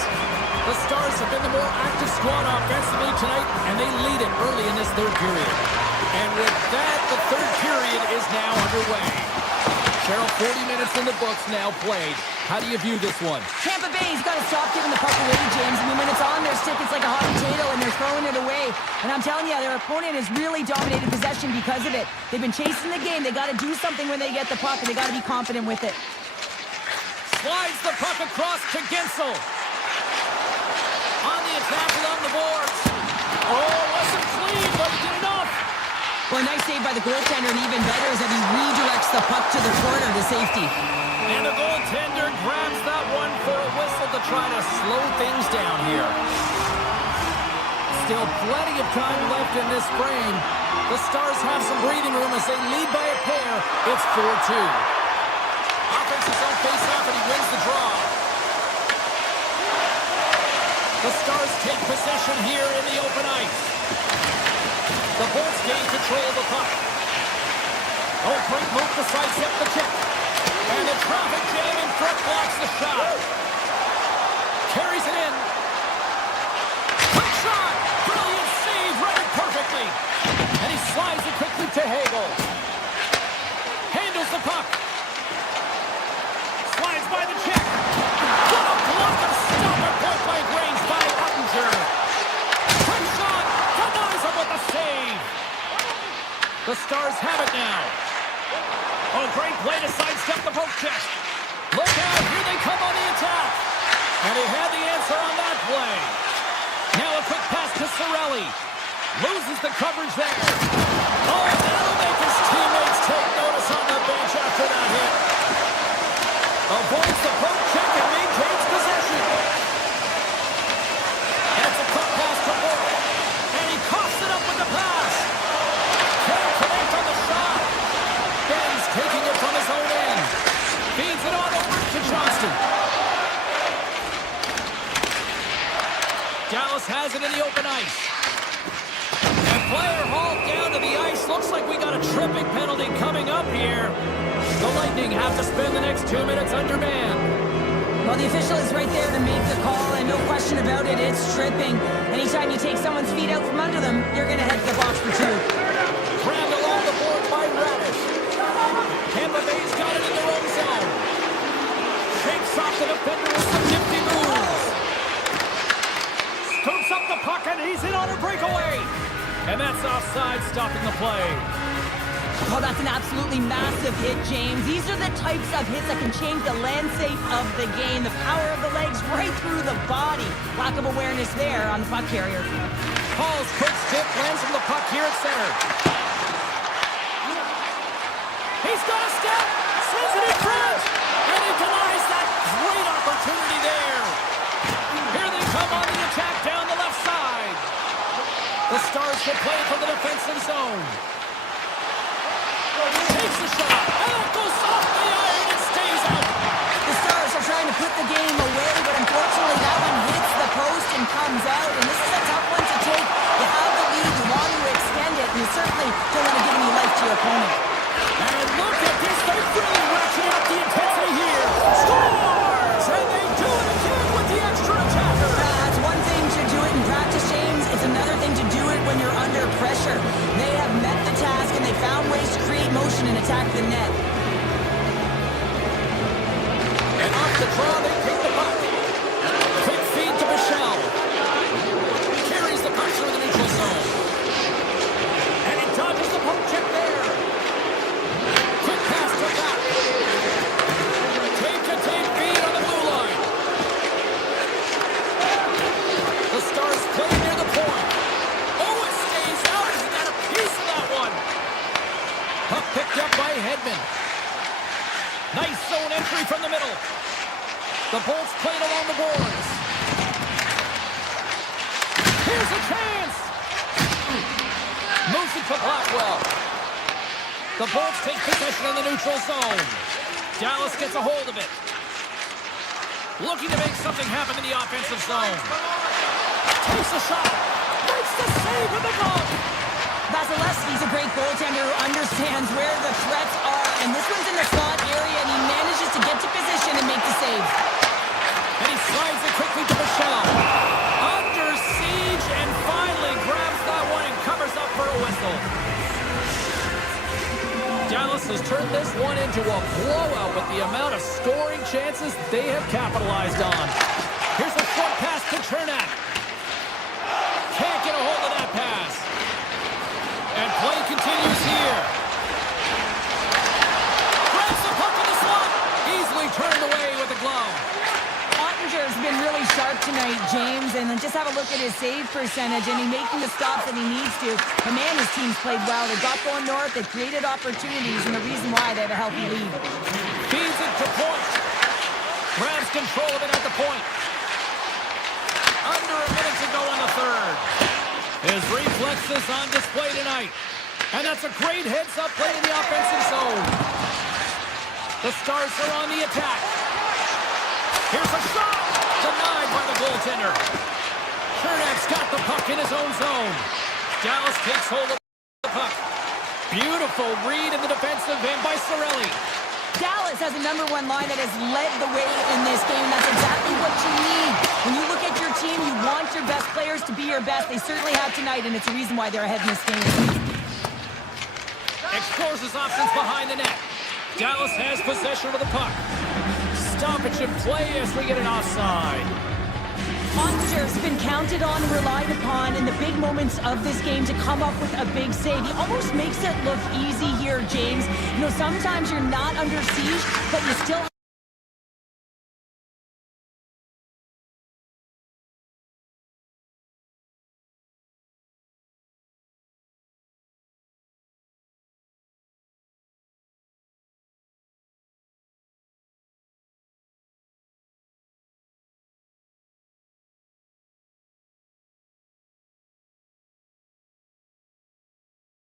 The Stars have been the more active squad offensively tonight, and they lead it early in this 3rd period. And with that, the 3rd period is now underway. Cheryl, 40 minutes in the books now played. How do you view this one? Tampa Bay's got to stop giving the puck away, James. I mean, when it's on their stick, it's like a hot potato, and they're throwing it away. And I'm telling you, their opponent has really dominated possession because of it. They've been chasing the game. They got to do something when they get the puck, and they got to be confident with it. Slides the puck across to Gensel. On the attack along the boards. Oh, wasn't clean, but he did enough. Well, a nice save by the goaltender, and even better is that he redirects the puck to the corner to safety. And the goaltender grabs that one for a whistle to try to slow things down here. Still plenty of time left in this frame. The Stars have some breathing room as they lead by a pair. It's 4-2. Offensive zone face-off, and he wins the draw. The Stars take possession here in the open ice. The Bolts gain control of the puck. Oh, great move to sidestep the check. And the traffic jam in front blocks the shot. Carries it in. Quick shot. Brilliant save. Read it perfectly. And he slides it quickly to Hagel. Handles the puck. Slides by the check. What a block and stop at point blank range by Ottinger. Quick shot. Denies him with the save. The Stars have it now. Oh, great play to sidestep the poke check. Look out, here they come on the attack. And he had the answer on that play. Now a quick pass to Cirelli. Loses the coverage there. Oh, that'll make his teammates take notice on the bench after that hit. Avoids the poke check and maintains possession. And it's a quick pass to Moore. And he coughs it up with the pass. Can't connect on the shot. Ben's taking it from his own end. Feeds it on over to Johnston. Dallas has it in the open ice. And player hauled down to the ice. Looks like we got a tripping penalty coming up here. The Lightning have to spend the next 2 minutes under man. Well, the official is right there to make the call, and no question about it, it's tripping. Anytime you take someone's feet out from under them, you're going to head to the box for 2. Grabbed along the board by Radish. Tampa Bay's got it in their own zone. Shakes off the defender with some nifty moves. Scoops up the puck, and he's in on a breakaway. And that's offside, stopping the play. Oh, that's an absolutely massive hit, James. These are the types of hits that can change the landscape of the game. The power of the legs right through the body. Lack of awareness there on the puck carrier. Paul's quick stick lands from the puck here at center. He's got a step. Sends it in front. And he denies that great opportunity there. Here they come on the attack down the left side. The Stars will play from the defensive zone. Takes the shot. And it goes off the iron and stays out. The Stars are trying to put the game away, but unfortunately that one hits the attack the net. And off the draw, they take the puck. Quick feed to Michelle. Carries the puck through the neutral zone. And he dodges the poke check there. Quick pass to back. Tape-to-tape feed on the blue line. The Stars play near the point. Oh, it stays out as he got a piece of that one. Puck picked up by Hedman. Nice zone entry from the middle. The Bolts played along the boards. Here's a chance. Moves it to Blackwell. The Bolts take possession in the neutral zone. Dallas gets a hold of it. Looking to make something happen in the offensive zone. Takes a shot. Makes the save with the glove. Vasilevsky's a great goaltender who understands where the threats are, and this one's in the slot area, and he manages to get to position and make the save. And he slides it quickly to Michelle. Under siege, and finally grabs that one and covers up for a whistle. Dallas has turned this one into a blowout with the amount of scoring chances they have capitalized on. Here's a short pass to Chernak. Can't get a hold of that pass. And play continues here. Grabs the puck in the slot. Easily turned away with the glove. Ottinger's been really sharp tonight, James, and then just have a look at his save percentage, and he's making the stops that he needs to. And man, his team's played well. They got going north, they created opportunities, and the reason why they have a healthy lead. Feeds it to point. Grabs control of it at the point. Under a minute to go in the third. His reflexes on display tonight. And that's a great heads-up play in the offensive zone. The Stars are on the attack. Here's a shot. Denied by the goaltender. Chernak's got the puck in his own zone. Dallas takes hold of the puck. Beautiful read in the defensive end by Cirelli. Dallas has a #1 line that has led the way in this game. That's exactly what you need. When you look at your team, you want your best players to be your best. They certainly have tonight, and it's a reason why they're ahead in this game. Explores his options behind the net. Dallas has possession of the puck. Stoppage in play as we get an offside. Ottinger's been counted on and relied upon in the big moments of this game to come up with a big save. He almost makes it look easy here, James. You know, sometimes you're not under siege, but you still